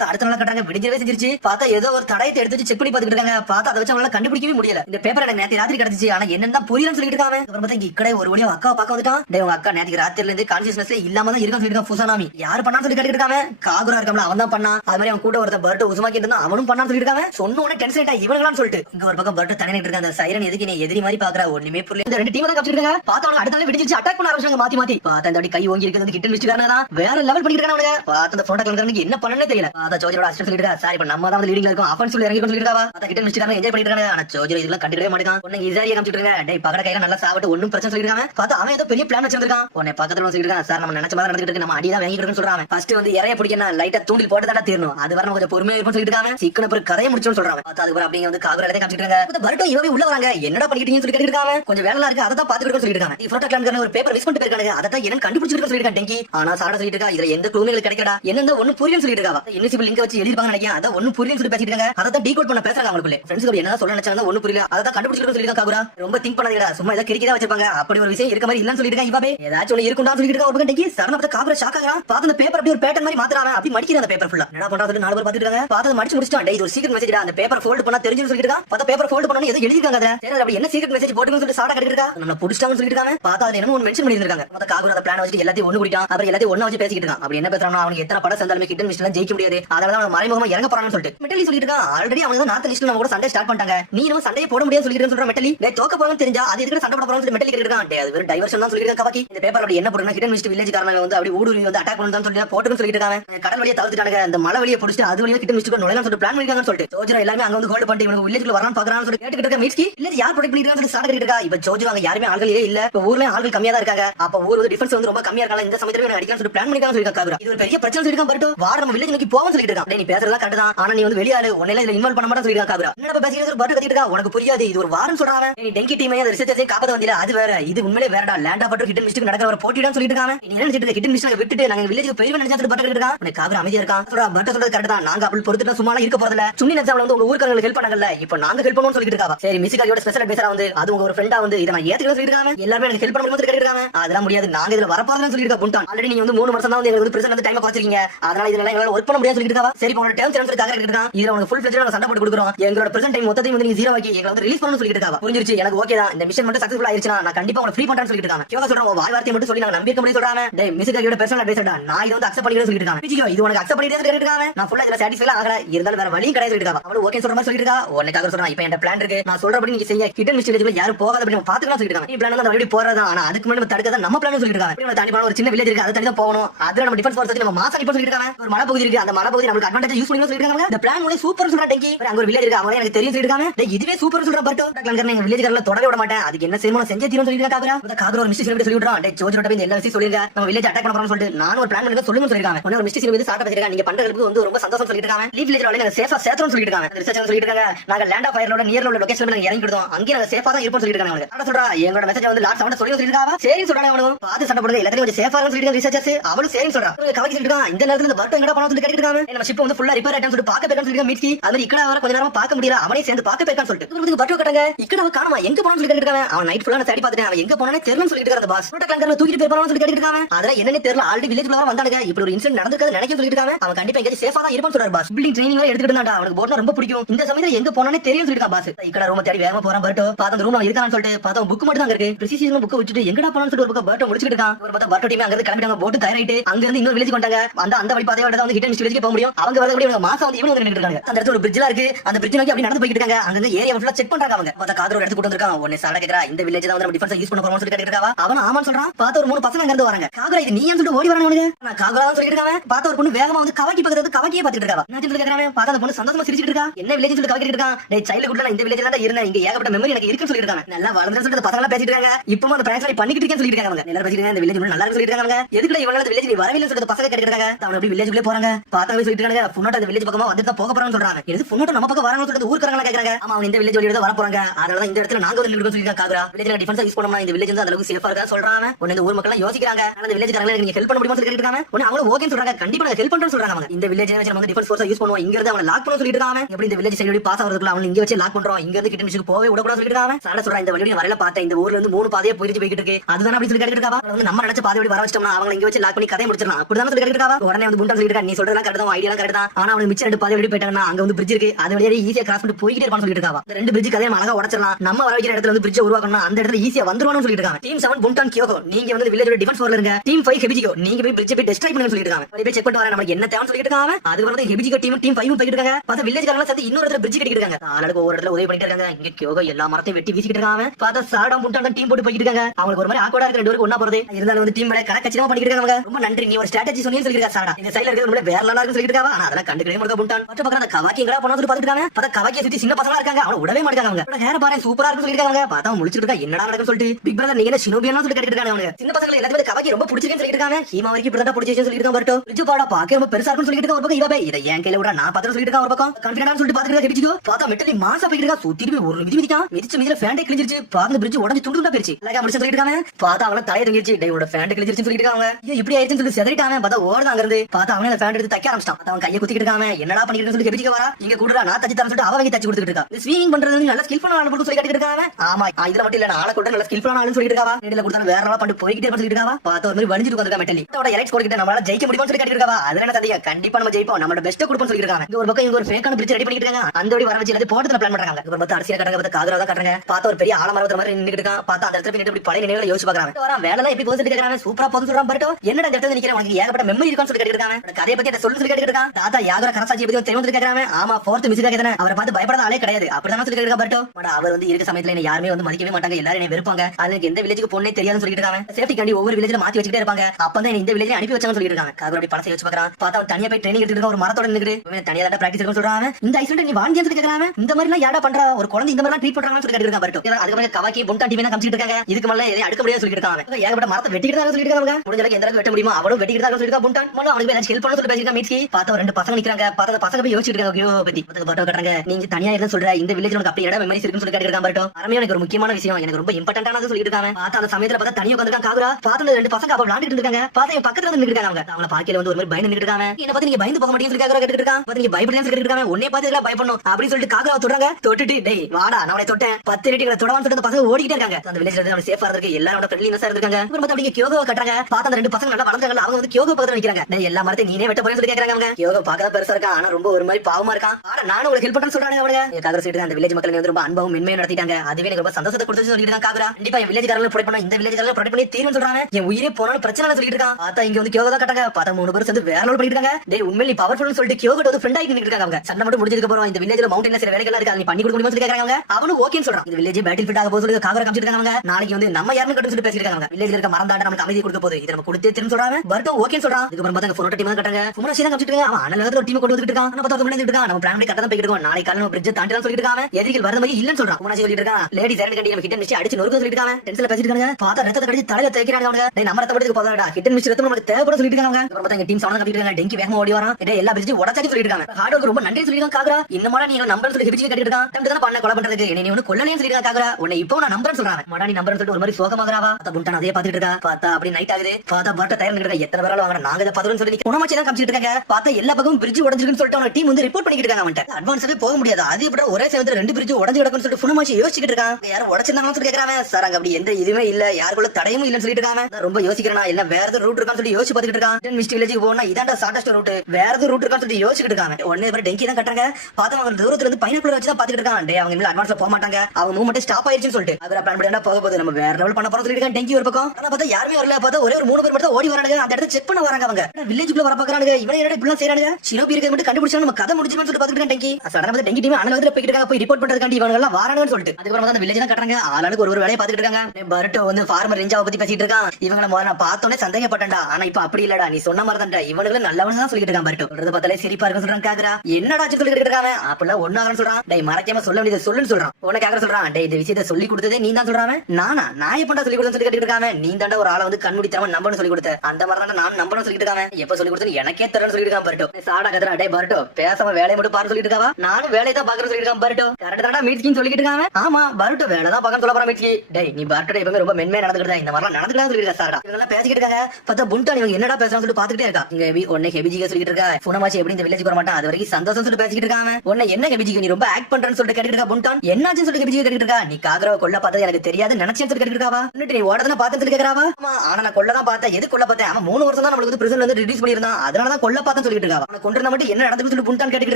அடுத்த நாள் கட்டுறாங்க. விடிஞ்சவே செஞ்சிருச்சு. பார்த்தா ஏதோ ஒரு தடயத்தை எடுத்து செக் பண்ணி பாத்துட்டு இருக்காங்க. பார்த்தா அதை வச்சு அவங்களால கண்டுபிடிக்கவே முடியல. இந்த பேப்பர் எனக்கு நேத்து ராத்திரி கிடைச்சிச்சு. ஆனா என்னன்னு புரியலன்னு சொல்லிட்டு இருக்காங்க. அப்புறம் பார்த்தா இக்கடை ஒரு வழியா அக்காவை பார்க்க வந்துட்டான். டேய் உங்க அக்கா நேத்துக்கு ராத்திரில இருந்து கான்சியஸ்னஸ்ல இல்லாம தான் இருக்கான்னு சொல்லிட்டு ஃபுசானாமி யார் பண்ணான்னு சொல்லி கேட்டுட்டு இருக்காங்க. காகுரா இருக்காமல அவன் தான் பண்ணா. அது மாதிரி அவன் கூட ஒருத்தர் பர்ட்டோ உசுமாக்கி இருந்தா அவனும் பண்ணான்னு சொல்லிட்டு இருக்காங்க. சொன்ன உடனே டென்ஷன் ஆயிட்டா இவங்களான்னு சொல்லிட்டு இங்க ஒரு பக்கம் பர்ட்டோ தனியா இருக்காங்க. அந்த சைரன் எதுக்கு நீ எதிரி மாதிரி பாக்குறா ஒண்ணுமே புரியல. இந்த ரெண்டு டீம் தான் கப்சிட்டு பார்த்தா அடுத்த நாள் விடிஞ்சிச்சு அட்டாக் பண்ண ஆரம்பிச்சாங்க மாத்தி மாத்தி. பார்த்தா இந்த கை ஓங்கி இருக்கிறது கிட்ட வச்சுக்காரனா வேற லெவல் பண்ணிட்டு இருக்காங்க. பார்த்தா அந்த போட்டோ கிளம்புறதுக்கு என்ன பண்ணனே தெரியல. பார்த்தா ஜோஜரோட அசிஸ்டன்ட் சொல்லிட்டு சாரி இப்ப நம்ம தான் லீடிங்ல இருக்கோம் ஆஃபன்ஸ் சொல்லி இறங்கி சொல்லிருக்காவா. பார்த்தா கிட்ட வச்சுக்காரங்க என்ஜாய் பண்ணிட்டு இருக்காங்க. ஆனா ஜோஜரோ இதெல்லாம் கண்டுக்கவே மாட்டான். உன்னை ஈஸியா காமிச்சிட்டு இருக்காங்க. டேய் பகட கையில நல்லா சாப்பிட்டு ஒண்ணும் பிரச்சனை சொல்லிருக்காங்க. பார்த்தா அவன் ஏதோ பெரிய பிளான் வச்சிருக்கான். உன்னை பக்கத்துல சொல்லிருக்கான் சார் நம்ம நினைச்ச மாதிரி நடந்துட்டு இருக்கு நம்ம அடி தான் வாங்கிட்டு இருக்குன்னு சொல்றாங்க. ஃபர்ஸ்ட் வந்து இறைய பிடிக்கணும் லைட்டா தூண்டில் போட்டு தான் தீரணும். அது வர கொஞ்சம் பொறுமையா இருக்கும் சொல்லிட்டு இருக்காங்க. சீக்கிரம் அப்புறம் கதையை முடிச்சோன்னு சொல்றாங்க. பார்த்தா அதுக்கு அப்படிங்க வந்து காகுரா இடத்தை காமிச்சிட்டு இருக்காங்க. பர்ட்டோ இவவே உள்ள வராங்க. என்னடா பண்ணிட்டீங்கன்னு சொல்லி கேட்டுட்டு இருக்காங்க. கொஞ்சம் வேலை இருக்கு அதை தான் பாத்துட்டு சொல்லிட்டு இருக்காங்க. போட்டோ கிளம்புற ஒரு பேப்பர் மிஸ் பண்ணிட்டு போயிருக்காங்க. அதை தான் என்ன கண்டுபிடிச்சிட்டு சொல்லிட்டு டெங்கி. ஆனா சாட சொல்லிட்டு இருக்கா இதுல எந்த க்ளூமே கிடைக்கடா என்ன ஒண்ணு புரியன்னு சொல்லிட்டு இருக்கா. இன்விசிபிள் லிங்க் வச்சு எழுதிருப்பாங்க நினைக்கிறேன். அதை ஒண்ணு புரியன்னு சொல்லி பேசிட்டு இருக்காங்க. அதை தான் டீகோட் பண்ண பேசுறாங்க அவங்களுக்குள்ள. ஃப்ரெண்ட்ஸ் என்ன சொல்ல நினைச்சாங்க ஒண்ணு புரியல. அதை தான் கண்டுபிடிச்சிட்டு சொல்லிட்டு காகுரா. ரொம்ப திங்க் பண்ணாதீங்கடா சும்மா ஏதோ கிரிக்கி தான் வச்சிருப்பாங்க. அப்படி ஒரு விஷயம் இருக்க மாதிரி இல்லன்னு சொல்லிட்டு இருக்காங்க. இவாவே ஏதாச்சும் ஒண்ணு இருக்கும்டா சொல்லிட்டு இருக்கா. ஒரு டெங்கி சரண பார்த்து காகுரா ஷாக் ஆகறான். பார்த்து அந்த பேப்பர் அப்படியே ஒரு பேட்டர்ன் மாதிரி மாத்துறாங்க. அப்படி மடிக்கிற அந்த பேப்பர் ஃபுல்லா என்ன பண்றாங்க நாலு பேர் பாத்துட்டு இருக்காங்க. பார்த்து மடிச்சு முடிச்சிட்டான். டேய் இது ஒரு சீக்ரெட் மெசேஜ்டா. அந்த பேப்பர் ஃபோல்ட் பண்ணா தெரிஞ்சுன்னு சொல்லிட்டு இருக்கா. பார்த்தா பேப்பர் ஃபோல்ட் பண்ணனும் ஏதோ எழுதிருக்காங்க. அதுல சரி அப்படி என்ன சீக்ரெட் மெசேஜ் போட்டுன்னு சொல்லிட்டு சாடா கட்டிட்டு இருக்கா. நம்ம புடிச்சிட்டாங்கன்னு சொல்லிட்டு இருக்காங்க. பார்த்தா அதுல என்ன ஒன்னு மென்ஷன் பண்ணிருக்காங்க. பார்த்தா காகுரா அந்த பிளான் வச்சு எல்லாத்தையும் ஒண்ணு கூட்டிட்டான். அப்புறம் எல்லாத்தையும் ஒண்ணா வச்சு பேசிட்டு இருக்கான். அப்படி என்ன பேசுறானோ அவனுக்கு எத்தனை படம் சேர்ந்தாலுமே கிட்டன் மிஷன்ல ஜெயிக்க முடியாது. அதனால தான் அவன் மறைமுகமா இறங்க போறான்னு சொல்லிட்டு மெட்டலி சொல்லிட்டு இருக்கான். ஆல்ரெடி அவங்க நார்த் லிஸ்ட்ல நம்ம கூட சண்டை ஸ்டார்ட் பண்ணிட்டாங்க. நீ நம்ம சண்டையை போட முடியாது சொல்லிட்டு சொல்ற மெட்டலி. டேய் தோக்க போறோம்னு தெரிஞ்சா அது எதுக்கு சண்டை போட போறோம்னு சொல்லி மெட்டலி கேட்டிருக்கான். டேய் அது வெறும் டைவர்ஷன் தான் சொல்லிட்டு கவாக்கி. இந்த பேப்பர் அப்படி என்ன போடுறா கிட்டன் மிஸ்ட் வில்லேஜ் காரங்க வந்து அப்படி ஊடுருவி வந்து அட்டாக் பண்ணனும்னு சொல்லி போட்டுன்னு சொல்லிட்டு இருக்காங்க. கடல் வழியா தவிர்த்துட்டாங்க. அந்த மலை வழியா புடிச்சிட்டு அது வழியா கிட்டன் மிஸ்ட் நுழையலாம் சொல்லிட்டு பிளான் பண்ணிருக்காங்கன்னு சொல்லிட்டு ஜோஜரா எல்லாமே அங்க வந்து ஹோல்ட் பண்ணிட்டு இவங்க வில்லேஜ்ல வரலாம் பாக்குறான்னு சொல்லி கேட்டுக்கிட்டு இருக்க மிஸ்கி இல்ல யார் ப்ரொடெக்ட் பண்ணிருக்கான்னு சொல்லி சாட இருக்கா. இப்ப ஜோஜரா அங்க யாருமே ஆள்களே இல்ல. இப்ப ஊர்ல ஆள்கள் கம்மியா தான் இருக்காங்க. அப்ப ஊர் வந்து டிஃபென்ஸ் வந்து ரொம்ப கம்மியா இருக்காங்க. இந்த சமயத்துல என்ன அடிக்கலாம் சொல்லி பிளான் பண்ணிருக்காங்க சொல்லிருக்காங்க காகுரா. இது ஒரு பெரிய பிரச்சனை சொல்லிருக்கான் பர்ட்டோ. வார் நம்ம வில்லேஜ் நோக்கி போவோம்னு சொல்லிட்டு இருக்கான். டேய் நீ பேசுறதெல்லாம் கரெக்ட் தான். ஆனா நீ வந்து வெளியாளு உன்னையில இதுல இன்வால்வ் பண்ண மாட்டேன்னு சொல்லிருக்காங்க காகுரா. என்னடா பேசிட்டு பர்ட்டோ கத்திட்டு இருக்கா. உனக்கு புரியாது இது ஒரு வார்னு சொல்றாங்க. நீ டெங்கி டீமையே அந்த ரிசர்ச்சையும் காப்பாத்த வந்தில அது வேற. இது உண்மையிலே வேறடா. லேண்ட் ஆஃப் பர்ட்டோ கிட்டன் மிஸ்ட் நடக்கிற ஒரு போட்டிடான்னு சொல்லிட்டு இருக்காங்க. நீ என்ன நினைச்சிட்டு கிட்டன் மிஸ்ட் விட்டுட்டு நாங்க வில்லேஜ்க்கு போய் நினைச்சா பர்ட்டோ கட்டிட்டு இருக்கான். உனக்கு காகுரா அமைதியா இருக்கான். சொல்றா பர்ட்டோ சொல்றது கரெக்ட் தான். நாங்க அப்படி பொறுத்துட்டு சும்மா இருக்க போறதில்ல. சுன்னி நெச்சாவல வந்து உங்க ஊர்க்காரங்களுக்கு ஹெல்ப் பண்ணாங்கல்ல. இப்போ நாங்க ஹெல்ப் பண்ணுவோம்னு சொல்லிட்டு இருக்காவா. சரி மிஸ்ஸிகாயோட ஸ்பெஷல் அட்வைசரா வந்து அது உங்க ஒரு ஃப்ரெண்டா வந்து இத நான் ஏத்துக்கணும் சொல்லிட்டு இருக்காங்க. எல்லாரும் எனக்கு ஹெல்ப் பண்ண முடியும்னு கேட்டிட்டு இருக்காங்க. அதெல்லாம் முடியாது. நாங்க இதுல வரப்போறதுன்னு சொல்லிட்டு இருக்கா புண்டான். ஆல்ரெடி நீங்க வந்து 3 வருஷம் தான் வந்து எங்களுக்கு பிரசன்ட் வந்து டைம் பாத்துறீங்க. அதனால இதெல்லாம் எங்களால வொர்க் பண்ண முடியாது சொல்லிட்டு இருக்காவா. சரி உங்களோட டேர்ம்ஸ் என்ன சொல்லி காகரா இருக்கான். இதுல உங்களுக்கு ஃபுல் ஃபிளெஜ்டா சண்டை போட்டு கொடுக்குறோம். எங்களோட பிரசன்ட் டைம் மொத்தத்தையும் வந்து நீங்க 0 ஆக்கி எங்களை வந்து ரிலீஸ் பண்ணனும்னு சொல்லிட்டு இருக்காவா. புரிஞ்சிருச்சு எனக்கு ஓகே தான். இந்த மிஷன் மட்டும் சக்சஸ்ஃபுல் ஆயிருச்சுனா நான் கண்டிப்பா உங்களை ஃப்ரீ பண்றேன்னு சொல்லிட்டு இருக்காங்க. கியோகா சொல்றேன் வாய் வார்த்தை மட்டும் சொல்லி நான் நம்பிக்கை முடிய சொல்றாங்க. டேய் மிஸ்ஸிகாயோட பர்சனல் அட்வைசர்டா நான் இத வந்து அக்செப்ட் பண்ணிக்கிறேன்னு சொல்லிட்டு இருக்காங்க. பிஜியோ இது உனக்கு அக்செப்ட் பண்ணிட்டே சொல்லிட்டு இருக்காங்க. நான் ஃபுல்லா இதுல சாட்டிஸ்ஃபை ஆகல. இருந்தாலும் வேற வழியும் கிடையாது சொல்லிட்டு இருக்காங்க. அவளோ ஓகே சொல்ற மாதிரி சொல்லிட்டு இருக்கா. உடனே காகரா சொல்றான் இப்போ என் பிளான் இருக்கு. நான் சொல்றபடி நீங்க செய்ய கிட்டன் மிஸ்ட் வில்லேஜ்ல யாரும் போகாத அப்படி பாத்துக்கலாம் சொல்லிட்டு இருக்காங்க. நீ பிளான் வந்து அப்படி போறதா. ஆனா அதுக்கு முன்னாடி அடுத்தது நம்ம பிளான் சொல்லிட்டு இருக்காங்க. தாண்டி போன ஒரு சின்ன வில்லேஜ் இருக்கு, அதை தாண்டி தான் போகணும். அதுல நம்ம டிஃபென்ஸ் ஃபோர்ஸ் நம்ம மாசம் இப்போ சொல்லிட்டு இருக்காங்க. ஒரு மலை பகுதி இருக்கு, அந்த மலை பகுதி நமக்கு அட்வான்டேஜ் யூஸ் பண்ணி சொல்லிட்டு இருக்காங்க. இந்த பிளான் மூலம் சூப்பர் சொல்றா டெங்கி. அங்க ஒரு வில்லேஜ் இருக்கு, அவங்க எனக்கு தெரியும் சொல்லிட்டு இருக்காங்க. இதுவே சூப்பர் சொல்ற பட் எங்க வில்லேஜ் காரல தொடவே விட மாட்டேன், அதுக்கு என்ன செய்யணும் செஞ்சே தீரும் சொல்லிட்டு இருக்காங்க. காகரா ஒரு மிஸ்டேக் சொல்லி விடுறான். டேய் ஜோஜோட போய் எல்லா விஷயம் சொல்லிருங்க, நம்ம வில்லேஜ் அட்டாக் பண்ண போறோம்னு சொல்லிட்டு நான் ஒரு பிளான் பண்ணி சொல்லுங்க சொல்லிருக்காங்க. ஒரு மிஸ்டேக் சொல்லி சாட்ட பேசிருக்காங்க. நீங்க பண்றதுக்கு வந்து ரொம்ப சந்தோஷம் சொல்லிட்டு இருக்காங்க. லீவ் வில்லேஜ் நாங்க சேஃபா சேத்ரோம் சொல்லிட்டு இருக்காங்க. ரிசர்ச் சொல்லிட்டு இருக்காங்க. நாங்க லேண்ட் ஆஃப் ஃபயர்லோட நியர்ல உள்ள லொகேஷன்ல நாங்க இறங்கிடுறோம், அங்கே நாங்க சேஃபா தான் இருப்போம் சொல்லிட்டு இருக்காங்க. அட சொல்றா எங்களோட மெசேஜ் வந்து லாட் சவுண்ட் சொல்லி இருக்காங்க. சரி சொல்றாங்க. அவனும் பாத்து சண்டை போடுறது எல்லாத்தையும் கொஞ்சம் சேஃபா சொல்லிட்டு இருக்காங்க. ரிசர்ச்சர்ஸ் அவளும் சரி சொல்றா. கவக்கி சொல்லிட்டு இருக்காங்க. இந்த நேரத்துல இந்த பர்ட் எங்கடா போறோம்னு சொல்லி கேட்டிருக்காங்க. நம்ம ஷிப் வந்து ஃபுல்லா ரிப்பேர் ஆயிட்டான்னு சொல்லிட்டு பாக்க போறோம்னு சொல்லிட்டு மீட்கி அது இக்கட வர கொஞ்ச நேரமா பாக்க முடியல, அவனே சேர்ந்து பாக்க போயிருக்கான்னு சொல்லிட்டு பர்ட் கட்டங்க. இக்கட அவ காணமா எங்க போறோம்னு சொல்லி கேட்டிருக்காங்க. அவன் நைட் ஃபுல்லா தேடி பார்த்துட்டு அவன் எங்க போனானே தெரியலன்னு சொல்லிட்டு இருக்காங்க. பாஸ் ரோட்டக்லங்கர்ல தூக்கிட்டு போய் போறோம்னு சொல்லி கேட்டிருக்காங்க. அதெல்லாம் என்னன்னே தெரியல. ஆல்ரெடி வில்லேஜ்ல வர வந்தானுங்க. இப்படி ஒரு இன்சிடென்ட் நடந்துருக்குது நினைக்க சொல்லிட்டு இருக்காங்க. அவன் கண்டிப்பா எங்க சேஃபா தான் இருப்பான்னு சொல்றாரு. பாஸ் பில்டிங் ட்ரைனிங் வர எடுத்துட்டு இருந்தா அவனுக்கு போட்னா ரொம்ப பிடிக்கும். இந்த சமயத்துல எங்க போனானே தெரியும் சொல்லிட்டு பாஸ். இக்கட ரூம் தேடி வேகமா போறான். பர்ட் பாத்த அந்த ரூம்ல இருக்கான்னு சொல்லிட்டு பார்த்தா புக் மட்டும் தான் இருக்கு. பிரிசிஷன் புக் வச்சுட்டு எங்கடா போறான்னு சொல்லிட்டு ஒரு பக்கம் பர்ட் முடிச்சிட்டு இருக்கான். ஒரு பார்த்தா பர்ட் டீம் அங்க இருந்து கிளம்பிட்டாங்க. போட் தயாராயிட்டு அங்க இருந்து இன்னொரு வில்லேஜ் கொண்டாங்க. அந்த வழி பாதையோட தான் வந்து ஹிடன் வில்லேஜ்க்கு போக முடியும். அவங்க வரது கூட மாசம் வந்து இவங்க நின்னுட்டு இருக்காங்க. அந்த இடத்துல ஒரு பிரிட்ஜ்ல இருக்கு. அந்த பிரிட்ஜ் நோக்கி அப்படி நடந்து போயிட்டு இருக்காங்க. அங்க ஏரியா ஃபுல்லா செக் பண்றாங்க. அவங்க பார்த்தா காதரோட எடுத்து கொண்டு வந்திருக்காங்க. உடனே சாட கேக்குறா இந்த வில்லேஜ் தான் வந்து நம்ம டிஃபென்ஸ் யூஸ் பண்ண போறோம்னு சொல்லி கேட்டிருக்காவா. அவன் ஆமான்னு சொல்றான். பார்த்த ஒரு 3 பசங்க அங்க இருந்து வராங்க. காகரா இது நீ ஏன் சொல்லிட்டு ஓடி வரானே. நான் காகரா தான் சொல்லிட்டு இருக்காங்க. பார்த்த ஒரு பொண்ணு வேகமா வந்து கவாக்கி பக்கத்துல கவாக்கியே பாத்துட்டு இருக்காவா. நான் சொல்லிட்டு கேக்குறேன். பார்த்தா அந்த பொண்ணு சந்தோஷமா சிரிச்சிட்டு இருக்கா. என்ன வில்லேஜ் சொல்லிட்டு கவாக்கிட்டு இருக்கான். டேய் சைல்ட் குட்ல நான் இந்த வில்லேஜ்ல தான் இருந்தேன், இங்க ஏகப்பட்ட மெமரி எனக்கு இருக்குன்னு சொல்லிட்டு இருக்காங்க. நல்லா வளர்ந்து சொல்லிட்டு பசங்க எல்லாம் பேசிட்டு இருக்காங்க. இப்போ அந்த பிரான்ஸ் பண்ணிட்டு இருக்கேன்னு சொல்லிட்டு இருக்காங்க. அவங்க எல்லாரும் பேசிட்டு இருக்காங்க. இந்த வில்லேஜ் நல்லா இருக்கு சொல்லிட்டு இருக்காங்க. எதுக்குல இவங்க இந்த வில்லேஜ் நீ வரவில்லைன்னு சொல்லிட்டு பசங்க கேட்டுட்டு இருக்காங்க. அவன் அப்படி வில்லேஜ்க்குள்ள போறாங்க. பார்த்தாவே சொல்லிட்டு இருக்காங்க. ஃபுன்னோட இந்த வில்லேஜ் பக்கமா வந்துட்டு போக போறான்னு சொல்றாங்க. இது ஃபுன்னோட நம்ம பக்கம் வராங்கன்னு சொல்லிட்டு ஊர்க்காரங்க கேக்குறாங்க. ஆமா அவங்க இந்த வில்லேஜ் வழியா தான் வர போறாங்க. அதனால இந்த இடத்துல நாங்க வந்து நின்னு சொல்லிருக்காங்க. காகரா வில்லேஜ்ல டிஃபென்ஸ் யூஸ் பண்ணோம்னா இந்த வில்லேஜ் வந்து அந்த அளவுக்கு சேஃபா இருக்கா சொல்றாங்க. உடனே இந்த ஊர் மக்கள் எல்லாம் யோசிக்கிறாங்க. அந்த வில்லேஜ் காரங்க நீங்க ஹெல்ப் பண்ண முடியுமா சொல்லிட்டு இருக்காங்க. உடனே அவங்க ஓகேன்னு சொல்றாங்க. கண்டிப்பா நான் ஹெல்ப் பண்றேன்னு சொல்றாங்க. அவங்க இந்த வில்லேஜ் வச்சு நம்ம டிஃபென்ஸ் ஃபோர்ஸ் யூஸ் பண்ணுவோம், இங்க இருந்து அவன லாக் பண்ண சொல்லிட்டு இருக்காங்க. எப்படி இந்த வில்லேஜ் சைடு பாஸ் ஆவறதுக்குள்ள அவன் இங்க வச்சு லாக் பண்றோம், இங்க இருந்து கிட்ட மிஷனுக்கு போவே விட கூடாது சொல்லிட்டு இருக்காங்க. சாட சொல்றாங்க இந்த வழியை வரல பார்த்தேன். இந்த ஊர்ல இருந்து 3 பாதையே போயிட்டு இருக்கு. அதுதான் அப்படி சொல்லி கேட்டுட்டு இருக்காங்க. வந்து நம்ம நினைச்ச பாதை வர வச்சிட்டோம்னா அவங்க இங்க வச்சு லாக் பண்ணி கதையை முடிச்சிடலாம் அப்படிதான் சொல்லி கேட்டுட்டு இருக்காங்க. உடனே வந்து புண்டா சொல்லிட்டு இருக்காங்க. நீ சொல்றதெல்லாம் கரெக்ட் தான், ஐடியா கரெக்ட் தான். ஆனா அவனுக்கு மிச்ச 2 பாதை வெளிய போயிட்டாங்கன்னா அங்க வந்து பிரிட்ஜ் இருக்கு, அது வழியா ஈஸியா கிராஸ் பண்ணி போயிட்டே இருப்பான்னு சொல்லிட்டு இருக்காங்க. இந்த 2 பிரிட்ஜ் கதையை அழகா உடைச்சிடலாம். நம்ம வர வைக்கிற இடத்துல வந்து பிரிட்ஜ் உருவாக்கணும், அந்த இடத்துல ஈஸியா வந்துருவான்னு சொல்லிட்டு இருக்காங்க. டீம் 7 புண்டான் கியோகோ நீங்க வந்து வில்லேஜோட டிஃபென்ஸ் ஃபோர்ல இருங்க. டீம் 5 ஹெபிஜிகோ நீங்க போய் பிரிட்ஜ் போய் டெஸ்ட்ராய் பண்ணுங்க சொல்லிட்டு இருக்காங்க. போய் செக் பண்ணிட்டு வர நமக்கு என்ன தேவைன்னு சொல்லிட்டு இருக்காங்க. அது வந்து ஹெபிஜிகோ டீம் 5 போயிட்டு இருக்காங்க. பார்த்தா வில்லேஜ் காரங்க சேர்ந்து இன்னொரு இடத்துல பிரிட்ஜ் கட்டிட்டு இருக்காங்க. ஆளுக்கு ஒவ்வொரு இடத்துல உதவி பண்ணிட்டு இருக்காங்க. இங்க கியோகோ எல்லா மரத்தையும் வெட்டி வீசிட்டு இருக்காங்க. பார்த்தா சாடா புண்டான் டீம் போட்டு போயிட்டு இருக்காங்க. அவங்களுக்கு ஒரு மாதிரி ஆக்வர்டா இருக்கு, 2 பேருக்கு ஒண்ணா போறது. இருந்தாலும் வந்து டீம் கணக்கச்சிதமா பண்ணிட்டு இருக்காங்க. ரொம்ப நன்றி நீ ஒரு ஸ்ட்ராட்டஜி சொன்னீன்னு சொல்லிட்டு இருக்காங்க. சாடா இந்த சைடுல இருக்கிறது வேற லெவலா இருக்குன்னு சொல்லிட்டு இருக்காங்க. ஆனா அதெல்லாம் கண்டுக்கவே முடியல புண்டான். மற்ற பக்கம் அந்த கவாக்கி எங்கடா போனா சொல்லி பாத்துட்டு இருக்காங்க. பார்த்தா கவாக்கியை சுத்தி சின்ன பசங்களா இருக்காங்க. அவன விடவே மாட்டாங்க. அவங்க ஹேர் பாரு சூப்பரா இருக்குன்னு சொல்லிட்டு இருக்காங்க. பார்த்தா முழிச்சிட்டு இருக்கா என்னடா நடக்குன்னு சொல்லிட்டு பிக் பிரதர் நீங்க என்ன ஷினோபியான்னு சொல்லி கேட்டுட்டு இருக்காங்க. அவங்க சின்ன பசங்க எல்லாத்தையும் கவாக்கி ரொம்ப பிடிச்சிருக்குன்னு சொல்லிட்டு இருக்காங்க. ஹீமா வரைக்கும் இப்படி தான் பிடிச்சிருக்குன்னு சொல்லிட்டு இருக்காங்க. பர்ட்டோ பிரிட்ஜ் பாடா பாக்க ரொம்ப பெருசா இருக்குன்னு சொல்லிட்டு இருக்காங்க. ஒரு பக்கம் இவ இதை என் கையில விட நான் பாத்துட்டு சொல்லிட்டு இருக்காங்க. ஒரு பக்கம் கான்ஃபிடன்டா சொல்லிட்டு பாத்துட்டு ஹெபிஜிகோ பார்த்தா மெட்டலி மாசா போயிட்டு இருக்கா. சுத்திட்டு போய் ஒரு மிதிச்சான். மிதிச்ச ஃபேண்டே கிழிஞ்சிருச்சு. பார்த்து பிரிட்ஜ் உடஞ்சு துண்டு துண்டா போயிருச்சு. அழகா முடிச்சு சொல்லிட்டு இருக்காங்க. பார்த்தா அவன தலைய தொங்கிருச்சு. டேய் உன்னோட ஃபேண்டே கிழிஞ்சிருச்சுன்னு சொல்லிட்டு இருக்காங்க. ஏன் இப்படி ஆயிடுச்சுன்னு சொல்லி செதறிட்டாங்க. பார்த்தா ஓடுதான் அங்க இருந்து. பார்த்தா அவனே அந்த ஃபேண்ட் எடுத்து தைக்க ஆரம்பிச்சான். அவன் கையை குத்திட்டு இருக்காங்க. என்னடா பண்ணிட்டு சொல்லி ஹெபிஜிகோ வரா. இங்க கூடுறா நான் தச்சு தரேன்னு சொல்லிட்டு அவ வாங்கி தச்சு கொடுத்துட்டு இருக்கா. இந்த ஸ்விமிங் பண்றது நல்ல ஸ்கில்ஃபுல் ஆளு சொல்லி கேட்டுட்டு இருக்காங்க. ஆமா இதுல மட்டும் இல்ல ஆளை கூட நல்ல ஸ்கில்ஃபுல் ஆளுன்னு சொல்லிட்டு இருக்காவா. இதுல கொடுத்தா வேற நல்லா பண்ணி போய்கிட்டே சொல்லிட்டு இருக்காவா. பார்த்தா ஒரு மாதிரி வலிஞ்சிட்டு வந்திருக்கா மெட்டலி. அவட எலைட்ஸ் கொடுக்கிட்ட நம்மளால ஜெயிக்க முடியும்னு சொல்லி கேட்டுட்டு இருக்காவா. அதுல என்ன சந்தேகம், கண்டிப்பா நம்ம ஜெயிப்போம், நம்மளோட பெஸ்ட் கொடுப்போம்னு சொல்லிட்டு இருக்காங்க. இங்க ஒரு பக்கம் இவங்க ஒரு ஃபேக்கான பிரிட்ஜ் ரெடி பண்ணிட்டு இருக்காங்க. அந்த வழி வர வச்சு எல்லாத்தையும் போட்டு பிளான் பண்றாங்க. இப்ப பார்த்தா அரசியல் கட்டங்க பார்த்தா காகரா தான் கட்டுறாங்க. பார்த்தா ஒரு பெரிய ஆலமரத்துல மாதிரி நின்னுட்டு இருக்கான். பார்த்தா அந்த இடத்துல நின்று இப்படி பழைய நினைவுகளை யோசிச்சு பாக்குறாங்க. வர வேலை எல்லாம் எப்படி போகுது கேக்குறாங்க. சூப்பரா போகுது சொல்றான். பட் என்னடா இந்த இடத்துல நிக்கிறேன் உனக்கு ஏகப்பட்ட மெமரி இருக்கான்னு சொல்லி கேட்டுட்டு இருக்காங்க. கதையை பத்தி என்ன சொல்லு சொல்லி கேட்டுட்டு இருக்கான். தாத்தா யாகர கரசாட்சி பத்தி தெரியும் சொல்லி கேக்குறாங்க. ஆமா 4th மிஸ்ஸா கேக்குறாங்க. அவரை பார்த்து பயப்படாத ஆளே கிடையாது அப்படிதான் சொல்லி கேட்டுட்டு இருக்கான். பட் அவர் வந்து இருக்க சமயத்துல என்ன யாருமே வந்து மதிக்கவே மாட்டாங்க, எல்லாரும் என்ன வெறுப்பாங்க. அதுக்கு எந்த வில்லேஜுக்கு பொண்ணே தெரியாதுன்னு சொல்லிட்டு இருக்காங்க. சேஃப்டி காண்டி ஒவ்வொரு வில்லேஜ்ல மாத்தி வச்சுட்டே இருப்பாங்க. அப்பதான் இந்த வில்லேஜ் அனுப்பி வச்சாங்கன்னு சொல்லிட்டு இருக்காங்க. காகரா அப்படி பழசை யோசிச்சு பாக்குறான். பார்த்தா அவன் தனியா போய் ட்ரைனிங் எடுத்துட்டு இருக்க ஒரு மரத்தோட நின்னுட்டு தனியா தான் பிராக்டிஸ் இருக்குன்னு சொல்றாங்க. இந்த ஐஸ்ல நீ வாங்கின்னு சொல்லி கேக்குறாங்க. இந்த மாதிரி எல்லாம் யாரா பண்றா ஒரு குழந்தை இந்த மாதிரி ட்ரீட் பண்றாங்கன்னு சொல்லி கேட்டுட்டு இருக்கான். அதுக்கு கவாக்கி புண்டா டிவி காமிச்சிட்டு இருக்காங்க. இதுக்கு மேல எதை அடுக்க முடியாது சொல்லிட்டு இருக்காங்க. ஏகப்பட்ட மரத்தை வெட்டிட்டு தான் சொல்லிட்டு இருக்காங்க. முடிஞ்ச அளவுக்கு எந்த அளவுக்கு வெட்ட முடியுமோ அவரும் வெட்டிட்டு தான் சொல்லிட்டு புண்டான். அவனுக்கு ஏதாச்சும் ஹெல்ப் பண்ண சொல்லி பேசிருக்கா. மீட்கி பார்த்தா 2 பசங்க நிக்கிறாங்க. பார்த்தா அந்த பசங்க போய் யோசிச்சுட்டு இருக்காங்க பத்தி பட்டோ கட்டுறாங்க. நீங்க தனியா இருந்து சொல்ற இந்த வில்லேஜ் உனக்கு அப்படி இடம் மெமரிஸ் இருக்குன்னு சொல்லி கேட்டுருக்கான். பட்டோ அருமையா எனக்கு ஒரு முக்கியமான விஷயம், எனக்கு ரொம்ப இம்பார்ட்டன்டானது சொல்லிட்டு இருக்காங்க. பார்த்தா அந்த சமயத்துல பார்த்தா தனியா உட்கார்ந்திருக்கான் காகரா. பார்த்தா அந்த 2 பசங்க அப்ப விளையாடிட்டு இருக்காங்க. பார்த்தா என் பக்கத்துல வந்து நின்னுட்டு இருக்காங்க. அவங்கள பாக்கையில வந்து ஒரு மாதிரி பயந்து நின்னுட்டு இருக்காங்க. என்ன பார்த்து நீங்க பயந்து போக மாட்டீங்கன்னு சொல்லி காகரா கேட்டுட்டு இருக்கான். பார்த்து நீங்க பயப்படலன்னு சொல்லி கேட்டுட்டு இருக்காங்க. உன்னை பார்த்து எல்லாம் பயப்படணும் அப்படின்னு சொல்லிட்டு காகரா தொடுறாங்க. தொட்டுட்டு டேய் வாடா நான் அவனை தொட்டேன் 10 ரேட்டிங்களை தொடவான்னு சொல்லிட்டு பசங்க ஓடிக்கிட்டே இருக்காங்க. அந்த வில்லேஜ்ல இருந்து சேஃபா இருக்கு, எல்லாரோட ஃப்ரெண்ட்லினஸா இருக்காங்க. அப்புறம் பார்த்தா அப்படியே கியோகோ கட்டுறாங்க. பார்த்தா அந்த 2 பசங்க நல்லா வளர்ந்தாங்க. அவங்க வந்து கியோகோ பக்கத்துல நிக்கிறாங்க. டேய் எல்லா மரத்தையும் நீனே வெட்ட போறேன்னு சொல்லி கேக்குறாங்க. அவங்க கியோகோ பார்க்கதான் பெருசா இருக்கா, ஆனா ரொம்ப ஒரு மாதிரி பாவமா இருக்கான். ஆனா நானும் உங்களுக்கு ஹெல்ப் பண்றேன்னு சொல்றாங்க. அவங்க காகரா சைடு அந்த வில்லேஜ் மக்கள் வந்து ரொம்ப அன்பாவும் மென்மையும் நடத்திட்டாங்க. அதுவே எனக்கு ரொம்ப சந்தோஷத்தை கொடுத்து சொல்லிட்டு இருக்காங்க காகரா. கண்டிப்பா என் வில்லேஜ் காரங்களை ப்ரொடெக்ட் பண்ண இந்த வில்லேஜ் காரங்களை ப்ரொடெக்ட் பண்ணி தீர்வு சொல்றாங்க. என் உயிரே போனாலும் பிரச்சனை சொல்லிட்டு இருக்கான். பார்த்தா இங்க வந்து கியோகோ தான் கட்டாங்க. பார்த்தா 3 பேர் சேர்ந்து வேற லெவல் பண்ணிட்டு இருக்காங்க. டேய் உண்மையிலே பவர்ஃபுல்னு சொல்லிட்டு கியோகோ வந்து ஃப்ரெண்ட் ஆகி நின்னுட்டு இருக்காங்க. அவங்க சண்டை மட்டும் முடிஞ்சதுக்கு அப்புறம் இந்த வில்லேஜ்ல மவுண்டன்ல சில வேலைகள் இருக்கு, அதை நீ பண்ணி கொடுக்க முடியுமா சொல்லி கேக்குறாங்க. அவனும் ஓகேன்னு சொல்றான். இந்த வில்லேஜ் பேட்டில் ஃபீல்ட் ஆக போகுது சொல்லி காகரா காமிச்சிட்டு இருக்காங்க. நாளைக்கு வந்து நம்ம யாருன்னு கட்டு சொல்லி பேசிருக்காங்க. வில்லேஜ்ல இருக்க மறந்தாண்ட நமக்கு அமைதி கொடுக்க போகுது, இதை நம்ம கொடுத்தே திரும்ப சொல்றாங்க. பர்ட்டோ ஓகே சொல்றான். அதுக்கப்புறம் பார்த்தா போட்டோ டீம் கட்டுறாங்க. ஃபுமனாஷி தான் காமிச்சிட்டு இருக்காங்க. அவன் அண்ணன் ஒரு டீம் கொண்டு வந்துட்டு இருக்கான். பார்த்தா முன்னாடி இருக்கான். நம்ம பிளான் பண்ணி கட்ட தான் போயிட்டு இருக்கோம். நாளை காலையில நம்ம பிரிட்ஜ் தாண்டி தான் சொல்லிட்டு இருக்காங்க. எதிரிகள் வரது மாதிரி இல்லன்னு சொல்றான். ஃபுமனாஷி சொல்லிட்டு இருக்கான். லேடி சைரன் கட்டி நம்ம ஹிட் மிஸ்ட் அடிச்சு நொறுக்க சொல்லிட்டு இருக்காங்க. டென்ஷன்ல பேசிட்டு இருக்காங்க. பார்த்தா ரத்தத்தை கடிச்சு தலையில தேய்க்கிறாங்க. அவங்க டேய் நம்ம ரத்தம் எடுத்து போதாடா, ஹிட் மிஸ்ட் ரத்தம் நமக்கு தேவைப்பட சொல்லிட்டு இருக்காங்க. அப்புறம் பார்த்தா எங்க டீம் சவுண்ட் கட்டிட்டு இருக்காங்க. டெங்கி வேகமா ஓடி வரான். டேய் எல்லா பிரிட்ஜ் உடைச்சாச்சு சொல்லிட்டு இருக்காங்க. ஹார்ட்வொர்க் ரொம்ப நன்றி சொல்லிட்டு காகரா. இன்னமாடா நீ நம்பர் சொல்லி ஹிபிச்சி கட்டிட்டு இருக்கான். தம்பி தான் பண்ண கொலை பண்றதுக்கு என்ன நீ ஒன்னு கொல்லலையும் சொல்லிட்டு காகரா. உன்னை இப்போ நான் நம்பறேன்னு சொல்றாங்க. மடா நீ நம்பர்னு சொல்லிட்டு ஒரு மாதிரி சோகமாகறாவா. அத புண்டான் அதே பாத்துட்டு இருக்கா. பார்த்தா அப்படி நைட் ஆகுது. பார்த்தா பர்ட்ட தயார் பண்ணிட்டு இருக்கா. எத்தனை பேரால வாங்குற நாங்க இத பதறன்னு சொல்லி உணமாச்சி தான் காமிச்சிட்டு இருக்காங்க. பார்த்தா எல்லா பக்கமும் பிரிட்ஜ் உடைஞ்சிருக்குன்னு சொல்லிட்டு அவங்க டீம் வந்து ரிப்போர்ட் பண்ணிட்டு இருக்காங்க. அவன்ட்ட அட்வான்ஸாவே போக முடியாது. அது எப்படி ஒரே சேர்ந்து ரெண்டு பிரிட்ஜ் உடைஞ்சு கிடக்குன்னு சொல்லிட்டு ஃபுனமாச்சி யோசிச்சிட்டு இருக்கான். யாரும் உடைச்சிருந்தாங்கன்னு சொல்லி கேக்குறாங்க. சார் அங்க அப்படி எந்த இதுவுமே இல்ல, யாருக்குள்ள தடையும் இல்லன்னு சொல்லிட்டு இருக்காங்க. ரொம்ப யோசிக்கிறேனா இல்ல வேற ஏதாவது ரூட் இருக்கான்னு சொல்லி யோசிச்சு பாத்துட்டு இருக்கான். டென் மிஸ்ட் வில்லேஜுக்கு போனா இதான்டா ஷார்ட்டஸ்ட் ரூட், வேற ஏதாவது ரூட் இருக்கான்னு சொல்லி யோசிச்சுட்டு இருக்காங்க. உடனே பேர் டெங்கி தான் கட்டுறாங்க. பார்த்தா அவங்க தூரத்துல இருந்து பைனாப்பிள் வச்சு தான் பாத்துட்டு இருக்கான். டே அவங்க இன்னும் அட்வான்ஸ்ல போக மாட்டாங்க, அவங்க மூவ்மெண்ட் ஸ்டாப் ஆயிருச்சுன்னு சொல்லிட்டு அதுல பிளான் பண்ணி போக போகுது, நம்ம வேற லெவல் பண்ண போறோம் சொல்லிட்டு இருக்கான் டெங்கி ஒரு பக்கம். ஆனா பார்த்தா யாருமே வரல. பார்த்தா ஒரே ஒரு 3 பேர் மட்டும் ஓடி வராங்க. அந்த இடத்துல செக் பண்ண வராங்க. அவங்க வில்லேஜுக்குள்ள வர பாக்குறாங்க. இவனை என்னடா இப்படி எல்லாம் செய்றாங்க. ஷினோபி இருக்க மட்டும் கண்டுபிடிச்சா நம்ம கதை முடிஞ்சுன்னு சொல்லிட்டு பாத்துட்டு இருக்கான் டெங்கி. சடனா பார்த்து டெங்கி டீம் அனலத்துல போயிட்டு இருக்காங்க. போய் ரிப்போர்ட் பண்றதுக்காண்டி இவங்க எல்லாம் வராங்கன்னு சொல்லிட்டு அதுக்கப்புறம் அந்த வில்லேஜ் தான் கட்டுறாங்க. ஆளாளுக்கு ஒரு வேலையை பாத்துட்டு இருக்காங்க. பர்ட்டோ வந்து ஃபார்மர் ரெஞ்சாவை பத்தி பேசிட்டு இருக்கான். இவங்கள முதல்ல நான் பார்த்தோன்னே சந்தேகப்பட்டேன்டா, ஆனா இப்ப அப்படி இல்லடா, நீ சொன்ன மாதிரி தான்டா, இவனுக்கு நல்லவனு தான் சொல்லிட்டு இருக்கான். பர்ட்டோ சொல்றது பார்த்தாலே சிரிப்பா இருக்குன்னு சொல்றான். காகரா என்னடா சொல்லிட்டு இருக்காங்க. அப்பெல்லாம் ஒன்னாகன்னு சொல்றான். டேய் மறக்காம சொல்ல வேண்டியது சொல்லுன்னு சொல்றான். உனக்கு காகரா சொல்றான். டேய் இந்த விஷயத்தை சொல்லி கொடுத்ததே நீ தான் சொல்றாங்க. நானா நான் எப்படா சொல்லி கொடுத்தேன்னு சொல்லி கேட்டு இருக்காங்க. நீ தாண்டா ஒரு ஆளை வந்து கண்மூடித்தனமா நம்பன்னு சொல்லி கொடுத்த, அந்த மாதிரி தான் நான் நம்பணும் சொல்லிட்டு இருக்காங்க. எப்ப சொல்லி கொடுத்தேன்னு எனக்கே தெரியலன்னு சொல்லிட்டு இருக்கான். பர்ட்டோ சாடா கதரா. டேய் பர்ட்டோ பேசாம வேலையை மட்டும் பாரு சொல்லிட்டு இருக்காவா. நானும் வேலையை தான் பாக்குறேன்னு சொல்லிட்டு இருக்கான். பர்ட்டோ கரெக்ட் தான்டா மீட்ஸ்கின்னு சொல்லிட்டு இருக்காங்க. ஆமா பர்ட்டோ வேலை தான் பாக்கன்னு சொல்ல போறான் மீட்ஸ்கி. டேய் நீ பர்ட்டோ எப்பவுமே ரொம்ப மென்மையா நடந்துக்கிட்டா, இந்த மாதிரி நடந்துக்கிட்டா சொல்லிட்டு இருக்கா. சாடா இவங்க எல்லாம் பேசிக்கிட்டு இருக்காங்க. பார்த்தா புண்டான் இவங்க என்னடா பேசுறான்னு சொல்லிட்டு பாத்துக்கிட்டே இருக்கா. இங்க உன்னை ஹெபிஜிக்கு சொல்லிட்டு இருக்கா. ஃபுனமாச்சி எப்படி இந்த வில்லேஜ் வர மாட்டான், அது வரைக்கும் சந்தோஷம் சொல்லிட்டு பேசிக்கிட்டு இருக்காங்க. உன்னை என்ன ஹெபிஜிக்கு நீ ரொம்ப ஆக்ட் பண்றேன்னு சொல்லிட்டு கேட்டுட்டு இருக்கா. புண்டான் என்னாச்சுன்னு சொல்லிட்டு ஹெபிஜிக்கு கேட்டுட்டு இருக்கா. நீ காகராவை கொல்ல பார்த்தது எனக்கு தெரியாது நினைச்சேன்னு சொல்லி கேட்டுட்டு இருக்காவா. நீ ஓடதான பார்த்தேன்னு சொல்லி கேக்குறாவா. ஆமா ஆனா நான் கொல்ல தான் பார்த்தேன். எது கொல்ல பார்த்தேன், அவன் 3 வருஷம் தான் நம்மளுக்கு வந்து பிரிசன்ல வந்து ரிலீஸ் பண்ணிருந்தான், அதனால தான் கொல்ல பார்த்தேன்னு சொல்லிட்டு இருக்கா. அவனை கொண்டு மட்டும் என்ன நடந்துன்னு சொல்லி புண்டான் கேட்டுட்டு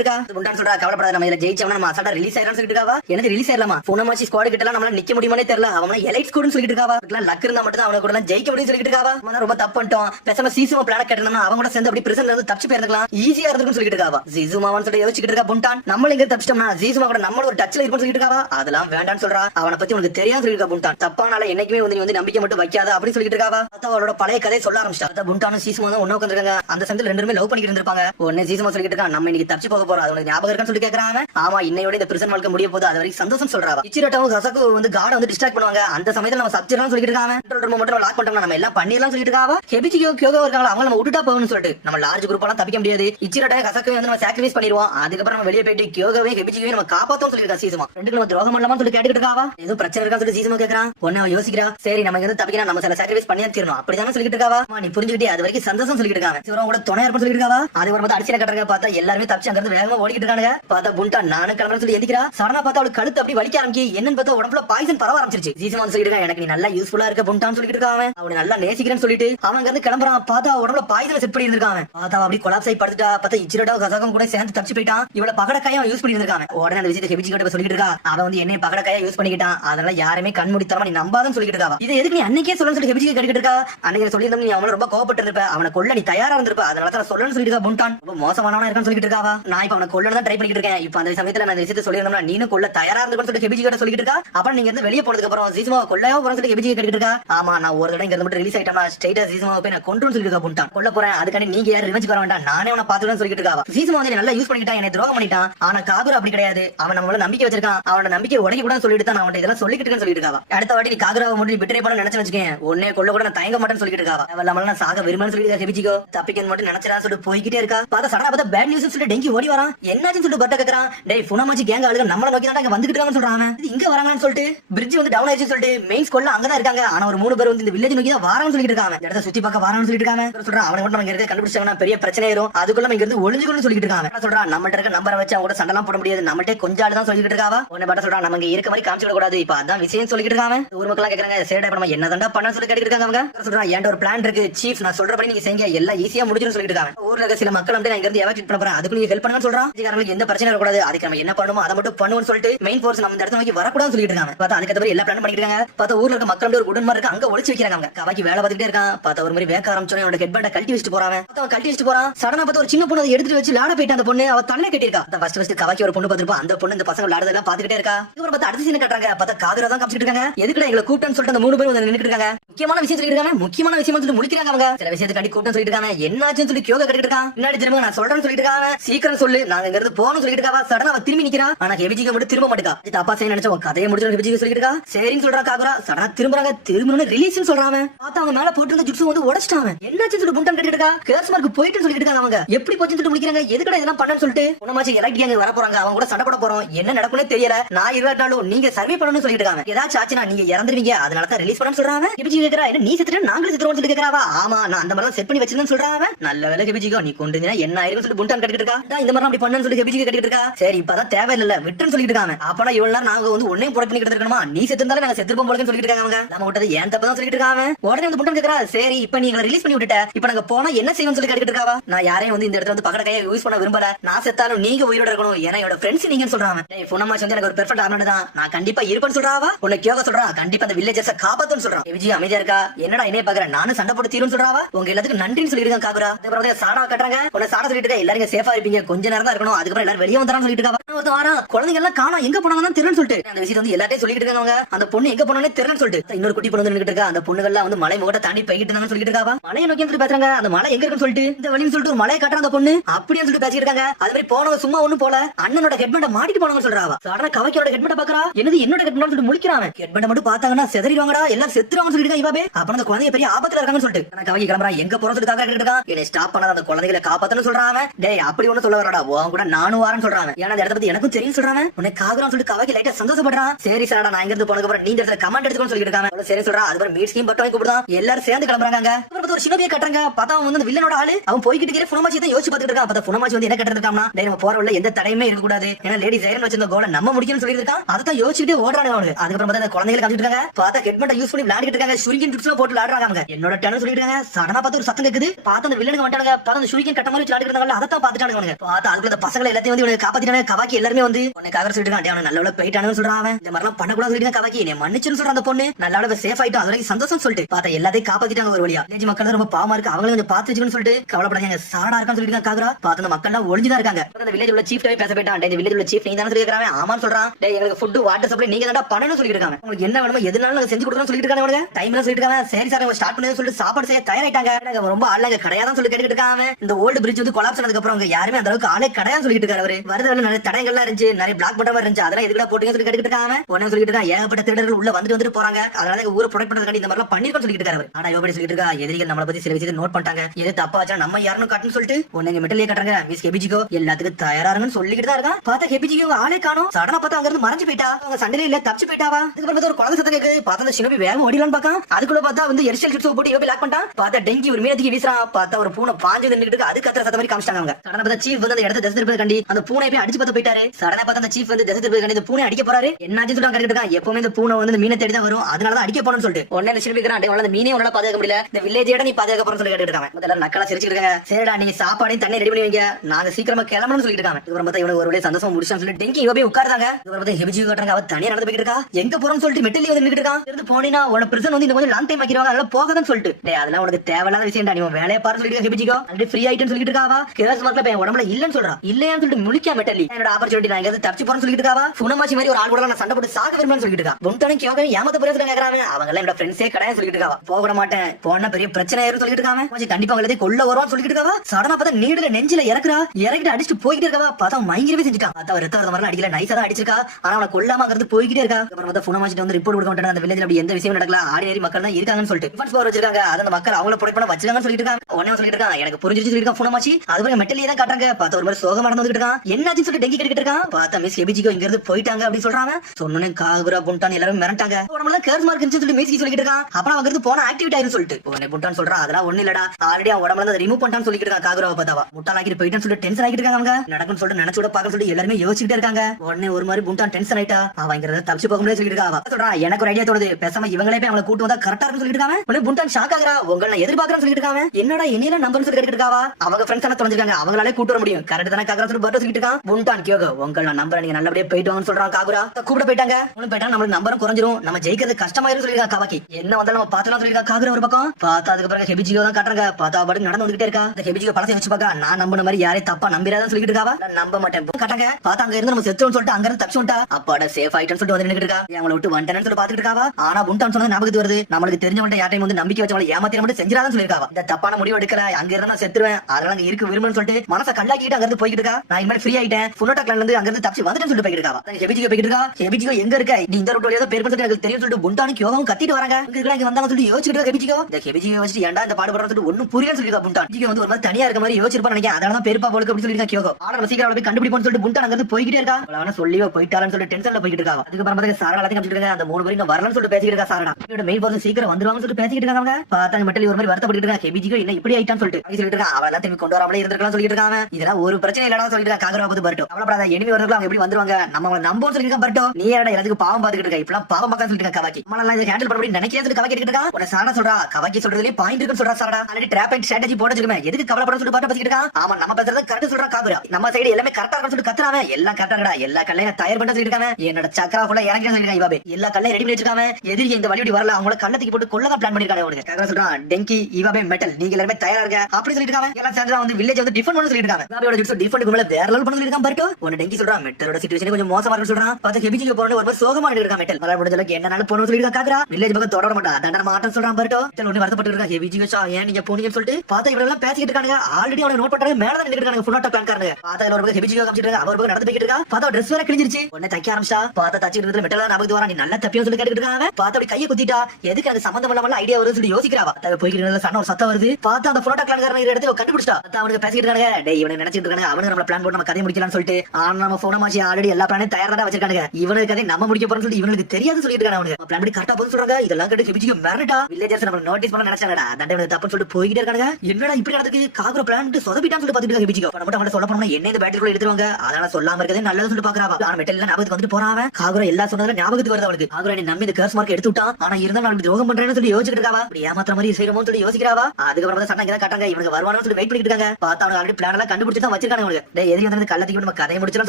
இருக்கா. புண்டான் சொல்றா கவலைப்படாத, நம்ம இதுல ஜெயிச்சவனா நம்ம அசால்ட்டா ரிலீஸ் ஆயிரான்னு சொல்லிட்டு இருக்காவா. எனக்கு ரிலீஸ் ஆயிரலாமா, ஃபுனமாச்சி ஸ்குவாட் கிட்ட எல்லாம் நம்மளால நிக்க முடியுமானே தெரியல, அவன எலைட் ஸ்குவாட்னு சொல்லிட்டு இருக்காவா. லக் இருந்தா மட்டும் தான் அவன கூட ஜெயிக்க முடியும்னு சொல்லிட்டு இருக்காவா. நம்ம ரொம்ப தப்பு பண்ணிட்டோம், பேசாம சீசுமா பிளான கேட்டனா அவங்க கூட சேர்ந்து அப்படி பிரிசன்ல இருந்து தப்பிச்சு போயிருக்கலாம், ஈஸியா இருக்குன்னு சொல்லிட்டு இருக்காவா. சீசுமாவான்னு சொல்லி யோசிச்சுட்டு இருக்கா புண்டான். நம்ம இங்க தப்பிச்சிட்டோம்னா சீசுமா கூட நம்ம ஒரு டச்ல இருக்குன்னு சொல்லிட்டு இருக்காவா. அதெல்லாம் வேண்டாம்னு சொல்றா. அவனை பத்தி உனக்கு தெரியாது சொல்லிட்டு இருக்கா புண்டான். தப்பானால என்னைக்குமே வந்து நீ வந்து நம்பிக்கை மட்டும் வைக்காத அப்படின்னு சொல்லிட்டு இருக்காவா. அவளோட பழைய கதையை சொல்ல ஆரம்பிச்சிட்டா. புண்டானும் சீசுமா தான் ஒண்ணு உட்காந்துருக்காங்க. அந்த சமயத்துல 2 பேருமே லவ் பண்ணிட்டு இருந்திருப்பாங்க. உடனே சீசுமா சொல்லிட்டு இருக்கா நம்ம இன்னைக்கு தப்பிச்சு போக போறோம், அது உனக்கு ஞாபகம் இருக்கான்னு சொல்லி கேக்குறாங்க. ஆமா இன்னையோட இந்த பிரிசன் வாழ்க்கை முடிய போது, அது வரைக்கும் சந்தோஷம் சொல்றாவா. இச்சிரோட்டாவும் சசாக்கு வந்து காட வந்து டிஸ்ட்ராக்ட் பண்ணுவாங்க. அந்த சமயத்துல நம்ம சப்ஜெக்ட்லாம் சொல்லிட்டு இருக்காங்க. கண்ட்ரோல் ரூம் மட்டும் லாக் பண்ணிட்டோம்னா நம்ம எல்லாம் பண்ணிரலாம் சொல்லிட்டு இருக்காவா. ஹெபிஜியோ கியோகோ இருக்காங்க, அவங்க நம்ம விட்டுட்டா போகணும்னு சொல்லிட்டு நம்ம லார்ஜ் குரூப் எல்லாம் தப்பிக்க முடியாது. இச்சிரோட்டா கசாக்கு வந்து நம்ம சாக்ரிஃபைஸ் பண்ணிடுவோம். அதுக்கப்புறம் நம்ம வெளியே போயிட்டு கியோகவே ஹெபிஜியோ நம்ம காப்பாத்தோம் சொல்லிருக்கா சீசுமா. 2 நம்ம துரோகம் பண்ணலாமா சொல்லி கேட்டுட்டு இருக்காவா. ஏதோ பிரச்சனை இருக்கா சொல்லி சீசுமா கேக்குறான். ஒன்னு அவ யோசிக்கிறா. சரி நம்ம இங்க தப்பிக்கணும், நம்ம சில சாக்ரிஃபைஸ் பண்ணி தீரணும் அப்படிதான் சொல்லிட்டு இருக்காவா. நீ புரிஞ்சுக்கிட்டே அது வரைக்கும் சந்தோஷம் சொல்லிட்டு இருக்காங்க. சிவராம் கூட துணையா இருப்பேன்னு சொல்லிட்டு இருக்காவா. அது ஒரு மாதிரி அடிச்சு கட்டுறத பார்த்தா எல்லாருமே தப்பிச்சு அங்க இருந்து வேகமா ஓடிக்கிட்டு இருக்காங்க. பார்த்தா புண்டா நானும் கிளம்புறேன்னு சொல்லி எந்திக்கிறா. சடனா பார்த்தா அவளுக்கு கழுத்து அப்படி வலிக்க ஆரம்பிச்சு என்னன்னு பார்த்தா உடம்புல பாய்சன் பரவ ஆரம்பிச்சிருச்சு. சீசுமா சொல்லிட்டு இருக்கா எனக்கு நீ நல்லா யூஸ்ஃபுல்லா இருக்க புண்டான்னு சொல்லிட்டு இருக்காங்க. அவனை நல்லா நேசிக்கிறேன்னு சொல்லிட்டு அவன் அங்க இருந்து கிளம்புறான். பார்த்தா உடம்புல பாய்சன் செட் பண்ணி இருக்காங்க. பார்த்தா அப்படி கொலாப்ஸ் ஆகி படுத்துட்டா. பார்த்தா இச்சிரோட்டா கசாகம் கூட சேர்ந்து தப்பிச்சு போயிட்டான். இவள பகடக்காயா யூஸ் பண்ணி இருக்காங்க. உடனே அந்த விஷயத்தை ஹெபிஜி கிட்ட சொல்லிட்டு இருக்கா. அவன் வந்து என்ன பகடக்காயா யூஸ் பண்ணிக்கிட்டான், அதனால யாருமே கண்மூடித்தனமா நீ நம்பாதன்னு சொல்லிட்டு இருக்கா. இது எதுக்கு நீ அன்னைக்கே சொல்லணும்னு சொல்லி ஹெபிஜி கேட்டுட்டு இருக்கா. அன்னைக்கு சொல்லியிருந்தா நீ அவன ரொம்ப கோவப்பட்டு இருப்ப, அவனை கொல்ல நீ தயாரா இருந்திருப்ப, அதனால தான் சொல்லணும்னு சொல்லிட்டு இருக்கா. புண்டான் ரொம்ப மோசமானவனா இருக்கான்னு சொல்லிட்டு இருக்காவா. நான் இப்ப அவனை கொல்லணும் தான் ட்ரை பண்ணிட்டு இருக்கேன். இப்ப அந்த சமயத்துல நான் இந்த விஷயத்தை சொல்லியிருந்தோம்னா நீனும் கொல்ல தயாரா இருந்திருப்பேன்னு சொல்லி ஹெபிஜி கிட்ட சொல்லிட்டு இருக்கா. அப்புறம் நீங்க இருந்து வெளியே போனதுக்கு அப்புறம் சீசுமா கொல்லையோ போறேன்னு சொல்லி ஹெபிஜி கேட்டுட்டு இருக்கா. ஆமா நான் ஒரு தடவை இங்க மட்டும் ரிலீஸ் ஆயிட்டோம்னா ஸ்ட்ரைட்டா சீசுமா போய் நான் கொன்றுன்னு சொல்லிட்டு இருக்கா. புண்டான் கொல்ல போறேன், அதுக்காண்டி நீங்க யாரும் ரிவெஞ்ச் வர வேண்டாம், நானே அவனை பாத்துக்கிறேன்னு சொல்லிட்டு இருக்காவா. சீசுமா வந்து நல்லா யூஸ் பண்ணிட்டான், என்னை துரோகம் பண்ணிட்டான். ஆனா காகுரா அப்படி கிடையாது, அவன் நம்மள நம்பிக்கை வச்சிருக்கான், அவனோட நம்பிக்கை உடைக்க கூட சொல்லிட்டு தான் அவன் இதெல்லாம் சொல்லிட்டு இருக்கேன்னு சொல்லிட்டு இருக்காவா. அடுத்த வாட்டி நீ காகுராவை மட்டும் பிட்ரே பண்ண நினைச்சு வச்சுக்கேன், உடனே கொல்ல கூட நான் தயங்க மாட்டேன்னு சொல்லிட்டு இருக்காவா. அவள நான் சாக விரும்புன்னு சொல்லிட்டு ஹெபிஜிக்கோ தப்பிக்கன்னு மட்டும் நினைச்சா சொல்லிட்டு போய்கிட்டே இருக்கா. பார்த்தா சடனா பார்த்தா பேட் நியூஸ் சொல்லிட்டு டெங்கி ஓடி வரான். என்னாச்சுன்னு சொல்லிட்டு பட்ட கேக்குறான். டேய் ஃபுனமாச்சி கேங் ஆளுங்க நம்மள நோக்கி தான் இங்க வந்துட்டு இருக்காங்கன்னு சொல்றாங்க. இது இங்க வராங்கன்னு சொல்லிட்டு பிரிட்ஜ் வந்து டவுன் ஆயிடுச்சு சொல்லிட்டு மெயின் ஸ்கூல்ல அங்கதான் இருக்காங்க. ஆனா ஒரு 3 பேர் வந்து இந்த வில்லேஜ் நோக்கி தான் வராங்கன்னு சொல்லிட்டு இருக்காங்க. இடத்த சுத்தி பார்க்க வராங்கன்னு சொல்லிட்டு இருக்காங்க. சொல்றான் அவனை மட்டும் நம்ம இங்க கண்டுபிடிச்சாங்கன்னா பெரிய பிரச்சனை ஆயிரும், அதுக்குள்ள நம்ம இங்க இருந்து ஒளிஞ்சுக்கணும்னு சொல்லிட்டு இருக்காங்க. சொல்றான் நம்மள்ட்ட இருக்க நம்பரை வச்சு அவங்க கூட சண்டெல்லாம் போட முடியாது, நம்மள்ட்ட கொஞ்சம் ஆளு தான் சொல்லிட்டு இருக்காவா. உன்னை பட்ட சொல்றான் நம்ம இங்க இருக்க மாதிரி காமிச்சு விட கூடாது, இப்ப அதான் விஷயம் சொல்லிட்டு இருக்காங்க. ஊர் மக்கள் கேக்குறாங்க சேடா நம்ம என்ன தண்டா பண்ண சொல்லி கேட்டு இருக்காங்க. அவங்க சொல்றான் என்கிட்ட ஒரு பிளான் இருக்கு சீஃப், நான் சொல்றபடி நீங்க செய்யுங்க, எல்லாம் ஈஸியா முடிஞ்சுன்னு சொல்லிட்டு இருக்காங்க. ஊர்ல இருக்க சில மக்கள் வந்து நான் இங்க இருந்து எவாக்யூட் பண்ண போறேன், அதுக்கு நீங்க ஹெல்ப் பண்ணுங்கன்னு சொல்றான். இதுக்காரங்களுக்கு எந்த பிரச்சனை வரக்கூடாது, அதுக்கு நம்ம என்ன பண்ணுமோ அதை மட்டும் பண்ணுவோம்னு சொல்லிட்டு மெயின் ஃபோர்ஸ் நம்ம இந்த இடத்துல நோக்கி வரக்கூடாதுன்னு சொல்லிட்டு இருக்காங்க. பார்த்தா அதுக்கு தவிர எல்லா பிளான் பண்ணிட்டு இருக்காங்க. பார்த்தா ஊர்ல இருக்க மக்கள் ஒரு குடன் மாதிரி இருக்கு, அங்க ஒளிச்சு வைக்கிறாங்க. அவங்க கவாக்கி வேலை பார்த்துட்டே இருக்கான். பார்த்தா ஒரு மாதிரி வேக்க ஆரம்பிச்சோம், அவனோட ஹெட் பேண்டை கழட்டி வச்சுட்டு போறாங்க. அவன் கழட்டி வச்சுட்டு போறான். சடனா பார்த்தா ஒரு சின்ன பொண்ணு அதை எடுத்துட்டு வச்சு விளையாட போயிட்டு அந்த பொண்ணு அவ தலை கட்டிருக்கா. ஃபர்ஸ்ட் கவாக்கி ஒரு பொண்ணு பார்த்திருப்பா, அந்த பொண்ணு இந்த பசங்க விளையாடுறதெல்லாம் பாத்துக்கிட்டே இருக்கா. இவரை பார்த்தா அடுத்த சீன் கட்டுறாங்க. பார்த்தா காதுரா தான் காமிச்சிட்டு இருக்காங்க. எதுக்குடா எங்களை கூப்பிட்டேன்னு சொல்லிட்டு அந்த 3 பேர் வந்து நின்னுட்டு இருக்காங்க. முக்கியமான விஷயம் சொல்லிருக்காங்க, முக்கியமான விஷயம் சொல்லிட்டு முடிக்கிறாங்க அவங்க. சில விஷயத்தை கட்டி கூட்டம் சொல்லிட்டு இருக்காங்க, என்னாச்சுன்னு சொல்லி கியோக கட்டிட்டு இருக்கான். பின்னாடி திரும்ப நான் சொல்றேன்னு சொல்லிட்டு இருக்காங்க, சீக்கிரம் சொல்லு நாங்க இங்க இருந்து போகணும்னு சொல்லிட்டு இருக்கா. சடனா அவ திரும்பி நிக்கிறா, ஆனா ஹெபிஜிக்கு மட்டும் திரும்ப மாட்டேங்கா. தப்பா செய்ய நினைச்ச உன் கதையை முடிச்சு ஹெபிஜிக்கு சொல்லிட்டு இருக்கா. சரின்னு சொல்றா காகுரா. சடனா திரும்புறாங்க, திரும்பணும்னு ரிலீஸ்னு சொல்றாங்க. பார்த்தா அவங்க மேல போட்டு இருந்த ஜுட்சு வந்து உடைச்சிட்டாங்க. என்னாச்சுன்னு சொல்லிட்டு புண்டான் கட்டிட்டு இருக்கா. கேர்ஸ்மார்க்கு போயிட்டு சொல்லிட்டு இருக்காங்க அவங்க. எப்படி போச்சுன்னு சொல்லிட்டு முடிக்கிறாங்க. எதுக்கடா இதெல்லாம் பண்ணன்னு சொல்லிட்டு உனமாச்சு எலக்ட் கேங் வர போறாங்க, அவங்க கூட சண்டை போட போறோம், என்ன நடக்கும்னே தெரியல, நான் 20 நாளும் நீங்க சர்வே பண்ணணும்னு சொல்லிட்டு இருக்காங்க. ஏதாச்சும் ஆச்சுனா நீங்க இறந்துருவீங்க, அதனால தான் ரிலீஸ் பண்ணணும்னு சொல்றாங்க. ஹெபிஜி கேக்குறா, என்ன நீ செத்துட்டு நாங்களும் செத்துறோம்னு சொல்லிட்டு கேக்குறாவா. ஆமா நான் அந்த மாதிரி செட் பண்ணி வச்சிருந்தேன்னு சொல்றாங்க. நல்ல வேலை ஹெபிஜிகோ, நீ கொண்டுனா என்ன ஆயிரும்னு சொல்லிட்டு புண்டான் கட்டிட்டு இருக்கா. இந்த மாதிரி அப்படி பண்ணணும்னு சொல்லி ஹெபிஜி கட்டிட்டு இருக்கா. சரி இப்பதான் தேவையில்லை விட்டுன்னு சொல்லிட்டு இருக்காங்க. அப்பனா இவ்வளவு நேரம் நாங்க வந்து ஒன்னையும் ப்ரொடெக்ட் பண்ணிட்டு இருக்கணுமா, நீ செத்துருந்தாலும் நாங்க செத்துருப்போம் போலன்னு சொல்லிட்டு இருக்காங்க அவங்க. நம்ம விட்டது ஏன் தப்பு தான் சொல்லிட்டு இருக்காங்க. உடனே வந்து புண்டான் கேக்குறா, சரி இப்ப நீ எங்களை ரிலீஸ் பண்ணி விட்டுட்ட, இப்ப நாங்க போனா என்ன செய்வோம்னு சொல்லி கட்டிட்டு இருக்காவா. நான் யாரையும் வந்து இந்த இடத்துல வந்து பக்கட கையை யூஸ் பண்ண விரும்பல, நான் செத்தாலும் நீங்க உயிரோட இருக்கணும், ஏன்னா என்னோட ஃப்ரெண்ட்ஸ் நீங்க சொல்றாங்க. புனமாச்சு வந்து எனக்கு ஒரு பெர்ஃபெக்ட் ஆர்மண்ட் தான், நான் கண்டிப்பா இருப்பேன்னு சொல்றாவா. உன்னை கியோக சொல்றா, கண்டிப்பா அந்த வில்லேஜர்ஸை காப்பாத்துன்னு சொல்றான். விஜய் அமைதியா இருக்கா, என்னடா என்னைய பாக்குற, நானும் சண்டை போட்டு தீரும் சொல்றாவா. உங்க எல்லாத்துக்கும் நன்றின்னு சொல்லிருக்காங்க காகுரா. அதுக்கப்புறம் சாடா கட்டுறாங்க, உன்னை சாட சொல்லிட்டு இருக்க, எல்லாரும் சேஃபா இருப்பீங்க, கொஞ்ச நேரம் தான் இருக்கணும், அதுக்கப்புறம் எல்லாரும் வெளியே வந்துறான்னு சொல்லிட்டு இருக்கா. ஒருத்தன் வாரா, குழந்தைங்க எல்லாம் காணா, எங்க போனாங்கன்னு தெரியலன்னு சொல்லிட்டு அந்த விஷயத்தை வந்து எல்லாத்தையும் சொல்லிட்டு இருக்காங்க. அந்த பொண்ணு எங்க போனானே தெரியலன்னு சொல்லிட்டு இன்னொரு குட்டி பொண்ணு நின்னுட்டு இருக்கா. அந்த பொண்ணுகள்லாம் வந்து மலை முகட்ட தாண்டி போய்கிட்டு இருந்தாங்கன்னு சொல்லிட்டு இருக்காவா. மலையை நோக்கி வந்து பேசுறாங்க, அந்த மலை எங்க இருக்குன்னு சொல்லிட்டு இந்த வழின்னு சொல்லிட்டு ஒரு மலையை காட்டுற அந்த பொண்ணு அப்படின்னு சொல்லிட்டு பேசிட்டு இருக்காங்க. அது மாதிரி போனவங்க சும்மா ஒண்ணும் போல, அண்ணனோட ஹெட்மெண்ட மாட்டிட்டு போனவங்க சொல்றாவா. சடனா கவக்கியோட ஹெட்மெண்ட பாக்குறா, என்னது என்னோட ஹெட்மெண்ட் சொல்லிட்டு முழிக்கிறாங்க. ஹெட்மெண்ட மட்டும் பார்த்தாங்கன்னா செதறிடுவாங்கடா, எல்லாம் செத்துறாங்கன்னு சொல்லிட்டு இவாபே. அப்ப அந்த குழந்தைய பெரிய ஆபத்துல இருக்காங்கன்னு சொல்லிட்டு நான் கவக்கி கிளம்புறா, எங்க போறோம் சொல்லிட்டு கேட்டுட்டு இருக்கான். என்னை ஸ்டாப் பண்ணாத அந்த குழந்தைகளை காப்பாத்தன்னு சொல்றாங்க. டேய் அப்படி ஒண்ணு சொல்ல வரடா, உன் கூட நானும் வாரன்னு சொல்றாங்க. ஏன்னா அந்த இடத்த பத்தி எனக்கும் தெரியும் சொல்றாங்க. உன்னை காகுறான்னு சொல்லிட்டு கவக்கி லைட்டா சந்தோஷப்படுறான். சரி சாரடா நான் இங்க இருந்து போனதுக்கு அப்புறம் நீ இந்த இடத்துல கமெண்ட் எடுத்துக்கணும்னு சொல்லிட்டு இருக்காங்க. சரி சொல்றா, அதுக்கப்புறம் மீட் ஸ்கீம் பட்டம் கூப்பிடுதான், எல்லாரும் சேர்ந்து கிளம்புறாங்க. அப்புறம் ஒரு சினோபியை கட்டுறாங்க, பார்த்தா அவன் வந்து வில்லனோட ஆளு, அவன் போய்கிட்டு இருக்கிற புனமாச்சி தான் யோசிச்சு பார்த்துட்டு இருக்கான். பார்த்தா புனமாச்சி வந்து என்ன கட்டுறது இருக்கான்னா, டேய் நம்ம போற உள்ள எந்த தடையுமே இருக்க கூடாது, ஏன்னா லேடி ஜெயரன் வச்சிருந்த கோலை நம்ம முடிக்கணும்னு சொல்லிட்டு இருக்கான். அதான் யோசிச்சுட்டு ஓடுறாங்க அவனுக்கு. அதுக்கப்புறம் பார்த்தா குழந்தைகளை காமிச்சிட்டு இருக்காங்க. பார்த்தா ஹெட்மெண்ட் யூஸ் பண்ணி விளையாடிட்டு இருக்காங்க, ஷூரிகன் ட்ரிப்ஸ்ல போட்டு விளையாடுறாங்க அவங்க. என்னோட டர்ன் சொல்லிட்டு இருக்காங்க. சடனா பார்த்து ஒரு சத்தம் கேக்குது, பார்த்து அந்த வில்லனுக்கு வந்துட்டாங்க. பார்த்தா அந்த ஷூரிகன் கட்ட மாதிரி விளையாடிட்டு இருந்தாங்க, அதை தான் பார்த்துட்டாங்க அவனுங்க. பார்த்தா அதுக்குள்ள அந்த பசங்களை எல்லாத்தையும் வந்து இவனுக்கு காப்பாத்திட்டாங்க. கவாக்கி எல்லாருமே வந்து உன்னை காகர சொல்லிட்டு இருக்கான், அவன் நல்ல போயிட்டானு சொல்றான். இந்த மாதிரிலாம் பண்ணக்கூடாது சொல்லிட்டு கவாக்கி என்னை மன்னிச்சுன்னு சொல்றான். அந்த பொண்ணு நல்ல சேஃப் ஆயிட்டோம், அது வரைக்கும் சந்தோஷம் சொல்லிட்டு பார்த்தா எல்லாத்தையும் காப்பாத்திட்டாங்க ஒரு வழியா. வில்லேஜ் மக்கள் ரொம்ப பாவமா இருக்கு, அவங்களும் கொஞ்சம் பார்த்து வச்சுக்கணும்னு சொல்லிட்டு கவலைப்படாதீங்க, சாடா இருக்கான்னு சொல்லிட்டு காகரா. பார்த்து அந்த மக்கள் எல்லாம் ஒளிஞ்சுதான் இருக்காங்க. அந்த வில்லேஜ் உள்ள சீஃப் பேச போயிட்டான். இந்த வில்லேஜ் உள்ள சீஃப் நீங்க தானே சொல்லிருக்காங்க. ஆமான்னு சொல்றான். எங்களுக்கு ஃபுட் வாட்டர் சப்ளை நீங்க தான் பண்ணணும்னு சொல்லிட்டு இருக்காங்க. உங்களுக்கு என்ன வேணுமோ எதுனாலும் நாங்க செஞ்சு கொடுக்கணும்னு சொல்லிட்டு இருக்காங்க. டைம்ல சொல்லிட்டு இருக்காங்க. சரி சார் ஸ்டார்ட் பண்ணி சொல்லிட்டு சாப்பாடு செய்ய தயாராயிட்டாங்க. ரொம்ப ஆளுங்க கிடையாதான் சொல்லி கேட்டுட்டு இருக்காங்க. இந்த ஓல்டு பிரிட்ஜ் வந்து கொலாப்ஸ் ஆனதுக்கு அப்புறம் அவங்க யாருமே அந்த அளவுக்கு ஆளே கிடையாது சொல்லிட்டு இருக்காரு. அவரு வருது நிறைய தடங்கள்லாம் இருந்துச்சு, நிறைய பிளாக் பட்டமா இருந்துச்சு, அதெல்லாம் எதுக்கு போட்டீங்கன்னு சொல்லி கேட்டுட்டு இருக்காங்க. உடனே சொல்லிட்டு இருக்காங்க, ஏகப்பட்ட திருடர்கள் உள்ள வந்துட்டு போறாங்க, அதனால ஊரை ப்ரொடெக்ட் பண்றதுக்காண்டி இந்த மாதிரி பண்ணிருக்கோம்னு சொல்லிட்டு இருக்காரு. ஆனா இவபடி சொல்லிட்டு இருக்கா, எதிரிகள் நம்மளை பத்தி சில விஷயத்தை நோட் பண்ணிட்டாங்க, எது தப்பா வச்சா நம்ம யாருன்னு காட்டுன்னு சொல்லிட்டு உன்னை மெட்டலே கட்டுறாங்க. மிஸ் ஹெபிஜிகோ எல்லாத்துக்கும் தயாராருன்னு சொல்லிட்டு தான் இருக்கா. பார்த்தா ஹெபிஜிகோ ஆளே காணோம். சடனா பார்த்தா அங்க இருந்து மறைஞ்சு போயிட்டா. அவங்க சண்டையில இல்ல தப்பிச்சு போயிட்டாவா. அதுக்கப்புறம் ஒரு குழந்தை சத்தம் கேக்கு. பார்த்தா அந்த ஷினோபி வேகம் ஓடிலான்னு பார்க்கான். அதுக்குள்ள பார்த்தா வந்து எரிசல் சிப்ஸ் போட்டு இவபி லாக் பண்ணிட்டான். பார்த்தா டெங்கி ஒரு மீனத்துக்கு வீசுறான். பார்த்தா ஒரு பூனை பாஞ்சு நின்னுட்டு அது கத்துற சத்த மாதிரி காமிச்சாங்க அவங்க. சடனா பார்த்தா சீஃப் வந்து அந்த இடத்தை திசை திருப்பி கண்டி அந்த பூனை போய் அடிச்சு பார்த்து போயிட்டாரு. சடனா பார்த்தா அந்த சீஃப் வந்து திசை திருப்பி கண்டி இந்த பூனை அடிக்க போறாரு. என்னாச்சு சொல்றாங்க கேட்டுட்டு இருக்கான். எப்பவுமே இந்த பூனை வந்து மீனை தேடி தான் வரும், அதனால தான் அடிக்க போறேன்னு சொல்லிட்டு உடனே சிரிப்பிக்கிறான். அந்த மீனே உன்னால பாதுகாக்க முடியல, இந்த வில்லேஜோட நீ பாதுகாக்க போறன்னு சொல்லி கேட்டுட்டு இருக்காங்க. முதல்ல நக்கலா சிரிச்சிட்டு இருக்காங்க. சரிடா நீங்க சாப்பாடையும் தண்ணி ரெடி பண்ணி வைங்க, நாங்க சீக்கிரமா கிளம்பணும்னு சொல்லிட்டு இருக்காங்க. இதுக்கப்புறம் பார்த்தா இவனுக்கு ஒரு வழியா சந்தோஷம் முடிச்சான்னு சொல்லி டெங்கி இவ போய் உட்கார்ந்தாங்க. இதுக்கப்புறம் பார்த்தா ஹெபிஜி கட்டுறாங்க. அவ தனியா நடந்து போயிட்டு இருக்கா. எங்க போறோம்னு சொல்லிட்டு மெட்டலி வந்து நின்னுட்டு இருக்கான். இருந்து போனீனா உன பிரிசன் வந்து இந்த கொஞ்சம் லாங் டைம் ஆக்கிடுவாங்க, அதனால போகாதன்னு சொல்லிட்டு டேய் அதெல்லாம் உனக்கு தேவையில்லாத விஷயம்டா, நீ வேலைய பாரு சொல்லிட்டு ஹெபிஜிகோ ஆல்ரெடி ஃப்ரீ ஆயிட்டேன்னு சொல்லிட்டு இருக்காவா. கேஸ் மார்க்ல பையன் உடம்புல இல்லன்னு சொல்றான். இல்லையான்னு சொல்லிட்டு முழிக்கா மெட்டலி என்னோட ஆப்பர்ச்சுனிட்டி நான் எங்க தப்பிச்சு போறேன்னு சொல்லிட்டு இருக்காவா. புனமாச்சி மாதிரி ஒரு ஆள் கூட நான் சண்டை போட்டு சாக விரும்புறேன்னு சொல்லிட்டு இருக்கா. பொண்டானே கியோக ஏமாத்த போறேன்னு கேக்குறாங்க. அவங்க எல்லாம் என்னோட ஃப்ரெண்ட்ஸே கிடையாது சொல்லிட்டு இருக்காவா. போக மாட்டேன், போனா பெரிய பிரச்சனை ஆயிரும் சொல்லிட்டு இருக்காங்க. கொஞ்சம் கண்டிப்பா அவங்களே கொல்ல வருவான்னு சொல்லிட்டு இருக்காவா. சடனா பார்த்தா நீடுல நெஞ்சில இறக்குறா. இறக்கிட்டு அடிச்சுட்டு போயிட்டே இருக்கவா. பார்த்தா மயங்கரவே செஞ்சுட்டான். பார்த்தா ரத்த வரத மாதிரி அடிக்கல, நைஸா தான் அடிச்சிருக்கா. ஆனா அவனை கொல்லாம அங்கிருந்து போய்கிட்டே இருக்கா. அப்புறம் பார்த்தா புனமாச்சிட்டு வந்து ரிப்போர்ட் கொடுக்க மாட்டாங்க. அந்த வில்லேஜ்ல அப்படி எந்த விஷயம் நடக்கல, ஆர்டினரி மக்கள் தான் இருக்காங்கன்னு சொல்லிட்டு டிஃபென்ஸ் பவர் வச்சிருக்காங்க. அந்த மக்கள் அவங்கள ப்ரொடெக்ட் பண்ண வச்சிருக்காங்கன்னு சொல்லிட்டு இருக்காங்க. உடனே சொல்லிட்டு இருக்கான், எனக்கு புரிஞ்சிருச்சு சொல்லிட்டு இருக்கான் புனமாச்சி. அதுவரை மெட்டலியே தான் காட்டுறாங்க. பார்த்தா ஒரு மாதிரி சோகமா நடந்துட்டு இருக்கான். என்னாச்சுன்னு சொல்லிட்டு டெங்கி கேட்டுட்டு இருக்கான். பார்த்தா மிஸ் ஹெபிஜிகோ இங்க இருந்து போயிட்டாங்க அப்படின்னு சொல்றாங்க. சொன்னோனே காகுரா புண்டான் எல்லாரும் மிரட்டாங்க. உடம்புல கேர்ஸ் மார்க் இருந்துச்சு சொல்லி மிஸ்கி சொல்லிட்டு இருக்கான். அப்புறம் அவங்க இருந்து போன ஆக்டிவேட் ஆயிரும் சொல்லிட்டு உடனே புண்டான் சொல்றான், அதெல்லாம் ஒண்ணு இல்லடா, ஆல்ரெடி அவன் உடம்புல இருந்து ரிமூவ் பண்ணிட்டான்னு சொல்லிட்டு இருக்கான். காகுராவை பார்த்தாவா முட்டாள் ஆக்கிட்டு போயிட்டான்னு சொல்லிட்டு டென்ஷன் ஆகிட்டு இருக்காங்க. அவங்க நடக்கும்னு சொல்லிட்டு நினைச்சு கூட பார்க்க சொல்லி எல்லாருமே யோசிச்சுட்டே இருக்காங்க. உடனே ஒரு மாதிரி புண்டான் டென்ஷன் ஆயிட்டா. அவங்கிறத தப்பிச்சு போக முடியாது சொல்லிட்டு இருக்கா. சொல்றான், எனக்கு ஒரு ஐடியா தோணுது, பேசாம இவங்களே போய் அவங்களை கூட்டு வந்தா கரெக்டா இருக்கும் சொல்லிட்டு இருக்காங்க. உடனே புண்டான் ஷாக் ஆகுறா. உங்களை எதிர்பார்க்கறேன்னு சொல்லிட்டு இருக்காங்க. என்னடா என்னையில நம்பர்னு சொல்லி கேட்டுட்டு இருக்காவா. அவங்க ஃப்ரெண்ட்ஸ் எல்லாம் தொலைஞ்சிருக்காங்க, அவங்களாலே கூட்டு வர முடியும் கரெக்ட் தானே காகுரா சொல்லி பர்த் சொல்லிட்டு இருக்கான். புண்டான் கியோக உங்களை நம்பர் நீங்க நல்லபடியா போயிட்டு வாங்கன்னு சொல்றான். காகுரா கூப்பிட போயிட்டாங்க. உள்ள போயிட்டா நம்மளுக்கு நம்பரும் குறைஞ்சிரும், நம்ம ஜெயிக்கிறது கஷ்டமாயிரும் சொல்லிருக்கா. காவாக்கி என்ன வந்தாலும் நம்ம பாத்துலாம் சொல்லிருக்கா. காகுரா ஒரு பக்கம் பார்த்தா அதுக்கு பிறகு ஹெபிஜிகோ தான் காட்டுறாங்க. பார்த்தா பாட்டு நடந்து வந்துட்டே இருக்கா. இந்த ஹெபிஜிகோ பழசை வச்சு பாக்க நான் நம்பின மாதிரி யாரையும் தப்பா நம்பிராதான் சொல்லிட்டு இருக்காவா. நான் நம்ப மாட்டேன் காட்டாங்க. பார்த்தா அங்க இருந்து நம்ம செத்துறோம்னு சொல்லிட்டு அங்க இருந்து தப்பிச்சு வந்துட்டா. அப்பாட சேஃப் ஆயிட்டேன்னு சொல்லிட்டு வந்து நின்னுட்டு இருக்கா. அவங்கள விட்டு வந்துட்டேன்னு சொல்லி பாத்துட்டு இருக்காவா. ஆனா புண்டான் சொன்னது ஞாபகத்துக்கு வருது. நம்மளுக்கு தெரிஞ்சவங்க யாரையும் வந்து நம்பிக்கை வச்சவங்க ஏமாத்திர மட்டும் செஞ்சிடாதான் சொல்லிருக்காங்க. இந்த தப்பான முடிவு எடுக்கல, அங்க இருந்தா செத்துருவேன், அதனால அங்க இருக்க விரும்புன்னு சொல்லிட்டு மனசை கல்லாக்கிட்டு அங்க இருந்து போய்கிட்டு இருக்கா. நான் இனிமேல் ஃப்ரீ ஆயிட்டேன், ஃபுனோட்டா கிளான்ல இருந்து அங்க இருந்து தப்பிச்சு வந்துட்டு சொல்லிட்டு போய்கிட்டு இருக்கா. ஹெபிஜிகோ போய்கிட்டு இருக்கா. ஹெபிஜிகோ எங்க இருக்க, நீ இந்த ரோட் வழியா பேர் பண்ணி எனக்கு தெரியும் சொல்லிட்டு புண்டானு யோகாவும் கத்திட்டு வராங்க. இங்க வந்தாங்க சொல்லிட்டு யோசிச்சுட்டு ஹெபிஜிகோ இந்த ஹெபிஜிகோ வச்சு ஏன்டா இந்த பாடுபடுற சொல்லிட்டு ஒன்னும் புரியல சொல்லிருக்கா. புண்டான் ஹெபிஜிகோ வந்து ஒரு மாதிரி தனியா இருக்க மாதிரி யோசிச்சிருப்பான்னு நினைக்கிறேன். அதனால தான் பெருப்பா போலுக்கு அப்படி சொல்லிருக்கா. யோகோ ஆர்டர் சீக்கிரம் போய் கண்டுபிடிப்போம்னு சொல்லிட்டு புண்டான் அங்க இருந்து போய்கிட்டே இருக்கா. அவன சொல்லியோ போயிட்டாலன்னு சொல்லிட்டு டென்ஷன்ல போய்கிட்டு இருக்கா. அதுக்கப்புறம் பார்த்தா சாரா எல்லாத்தையும் காமிச்சிட்டு இருக்காங்க. அந்த 3 பேரும் வரலன்னு சொல்லிட்டு பேசிக்கிட்டு இருக்கா. சாரா இவனோட மெயின் போர்ஸ் சீக்கிரம் வந்துருவாங்கன்னு சொல்லிட்டு பேசிக்கிட்டு இருக்காங்க. பார்த்தாங்க மெட்டல் ஒரு மாதிரி வருத்தப்பட்டு இருக்கா. ஹெபிஜிகோ என்ன இப்படி ஆயிட்டான்னு சொல்லிட்டு சொல்லிட்டு இருக்கா. அவ எல்லாம் திரும்பி கொண்டு வராமலே இருந்திருக்கலாம் சொல்லிட்டு இருக்காங்க. இதெல்லாம் ஒரு பிரச்சனை இல்லடா சொல்லிட்டு இருக்கா. காகரா போது பர்ட்டோ அவளப்படாத எனிமி வரதுக்கு அவங்க எப்படி வந்துருவாங்க, நம்ம அவங்கள நம்போன்னு சொல்லிட்டு இருக்கா. பர்ட்டோ நீ ஏடா எல்லாத்துக்கு பாவம் பார்த்துக்கிட்டு இருக்கா, இப்பலாம் பாவம் பார்க்க சொல்லிட்டு இருக்கா. கவாக்கி நம்மளால இதை ஹேண்டில் பண்ண முடியும் நினைக்கிறேன் சொல்லி கவாக்கி இருக்கா. உன சாரா சொல்றா கவாக்கி சொல்றதுலயே பாயிண்ட் இருக்குன்னு சொல்றா. சாரா ஆல்ரெடி ட்ராப் அண்ட் ஸ்ட்ராட்டஜி போட்டு வச்சிருக்கேன், எதுக்கு கவலைப்பட சொல்லிட்டு பாட்டு பேசிக்கிட்டு இருக்கா. ஆமா நம்ம பேசுறது கரெக்ட் சொல்றா. காகுரா நம்ம சைடு எல்லாமே கரெக்டா இருக்குன்னு சொல்லிட்டு கத்துறாங்க. எல்லாம் கரெக்டா இருக்கா, எல்லா கல்லையும் தயார் பண்ண சொல்லிட்டு இருக்காங்க. என்னோட சக்கரா ஃபுல்லா இறங்கி சொல்லிருக்காங்க. இவாபே எல்லா கல்லையும் ரெடி பண்ணி வச்சிருக்காங்க. எதிரி இந்த வழியோடி வரல, அவங்கள கள்ளத்துக்கு போட்டு கொல்லதான் பிளான் பண்ணிருக்காங்க. அவனுக்கு காகரா சொல்றான் டெங்கி இவாபே மெட்டல் நீங்க எல்லாமே தயாரா இருக்க அப்படி சொல்லிட்டு இருக்காங்க. எல்லாம் சேர்ந்து வந்து வில்லேஜ் வந்து டிஃபெண்ட் பண்ண சொல்லிட்டு இருக்காங்க. இவாபேயோட ஜிட்ஸ் டிஃபெண்ட் குமல வேற லெவல் பண்ண சொல்லிருக்கான். பர்ட்டோ உன டெங்கி சொல்றான் மெட்டலோட சிச்சுவேஷன் கொஞ்சம் மோசமா இருக்கு சொல்றான். பார்த்தா ஹெபிஜிக்கு போறோம் ஒரு மாதிரி சோகமா இருக்கா. மெட்டல் மலை முடிஞ்சளவுக்கு என்னனால போகணும்னு சொல்லிருக்காங்க. காகரா வில்லேஜ் பக்கம் தொடர மாட்டா தண்டன மாட்டேன்னு சொல்றான். பர்ட்டோ ஒன்னு வருத்தப்பட்டு இருக்கா. ஹெபிஜிக்கு ஏன் நீங்க போனீங்கன்னு சொல்லிட்டு பார்த்தா இவங்க எல்லாம் பேசிக்கிட்டு இருக்காங்க. ஆல்ரெடி அவனை நோட் பண்றாங்க, மேல தான் நின்னுட்டு இருக்காங்க. ஃபுல்லோட்டா பிளான் காரணங்க. பார்த்தா ஒரு பக்கம் ஹெபிஜிக்கு காமிச்சிட்டு இருக்காங்க, அவர் பக்கம் நடந்து போயிட்டு இருக்கா. பார்த்தா ட்ரெஸ் வேற கிழிஞ்சிருச்சு. உடனே தைக்க ஆரம்பிச்சா. பார்த்தா தச்சிட்டு இருக்கிற மெட்டல் நமக்கு வரா, நீ நல்லா தப்பியும் சொல்லி கேட்டுட்டு இருக்காங்க. பார்த்தா அப்படி கையை குத்திட்டா, எதுக்கு அந்த சம்பந்தம் இல்லாம ஐடியா வருது சொல்லி யோசிக்கிறாவா. போய்கிட்டு சண்டை ஒரு சத்தம் வருது. பார்த்தா அந்த ஃபுலோட்டா கிளான் காரணம் இடத்துல கண்டுபிடிச்சா. அவனுக்கு பேசிக்கிட்டு இருக்காங்க. டேய் இவனை நினைச்சிட்டு இருக்காங்க, அவனுக்கு நம்ம பிளான் போட்டு நம்ம கதை முடிக்கலாம்னு சொல்லிட்டு. ஆனா நம்ம போன மாசி ஆல்ரெடி எல்லா பிளானையும் தயாரா வச்சிருக்காங்க. இவனுக்கு கதை நம்ம முடிக்க போறோம்னு சொல்லி இவனுக்கு தெரியாது சொல்லிட்டு இருக்காங்க. அவனுக்கு பிளான் பண்ணி கரெக்டா போன்னு சொல்றாங்க. இதெல்லாம் கேட்டு ஹெபிஜிக்கு மிரட்டா வில்லேஜர்ஸ் நம்ம நோட்டீஸ் பண்ண நினைச்சாங்கடா. தண்டை தப்புன்னு சொல்லிட்டு போய்கிட்டே இருக்காங்க. என்னடா இப்படி நடந்துக்கு காகரா பிளான் சொதப்பிட்டான்னு சொல்லி பாத்துட்டு இருக்காங்க. ஹெபிஜிக்கு நம்ம மட்டும் சொல்ல போனா என்ன இந்த பேட்டரி எடுத்துருவாங்க, அதனால சொல்லாம இருக்கதே நல்லது சொல்லி பாக்குறாங்க. ஆனா மெட்டல் ஞாபகத்துக்கு வந்துட்டு போறான். காகரா எல்லா சொன்னதுல ஞாபகத்துக்கு வருது அவனுக்கு. காகரா நீ நம்பி இந்த கர்ஸ் மார்க் எடுத்து விட்டான், ஆனா இருந்தாலும் அவனுக்கு துரோகம் பண்றேன்னு சொல்லி யோசிச்சுட்டு இருக்காவா. அப்படி ஏமாத்துற மாதிரி செய்யணும்னு சொல்லி யோசிக்கிறாவா. அதுக்கப்புறம் சண்டை இங்க காட்டாங்க. இவனுக்கு வருவானு சொல்லி வெயிட் பண்ணிட்டு இருக்காங்க. பார்த்தா அவனுக்கு ஆல்ரெடி பிளான் எல்லாம் கண்டுபிடிச்சு தான் வச்சிருக்காங்க. அவனுக்கு எதிரி வந்து கள்ளத்துக்கு நம்ம கதையை முடிச்சலாம்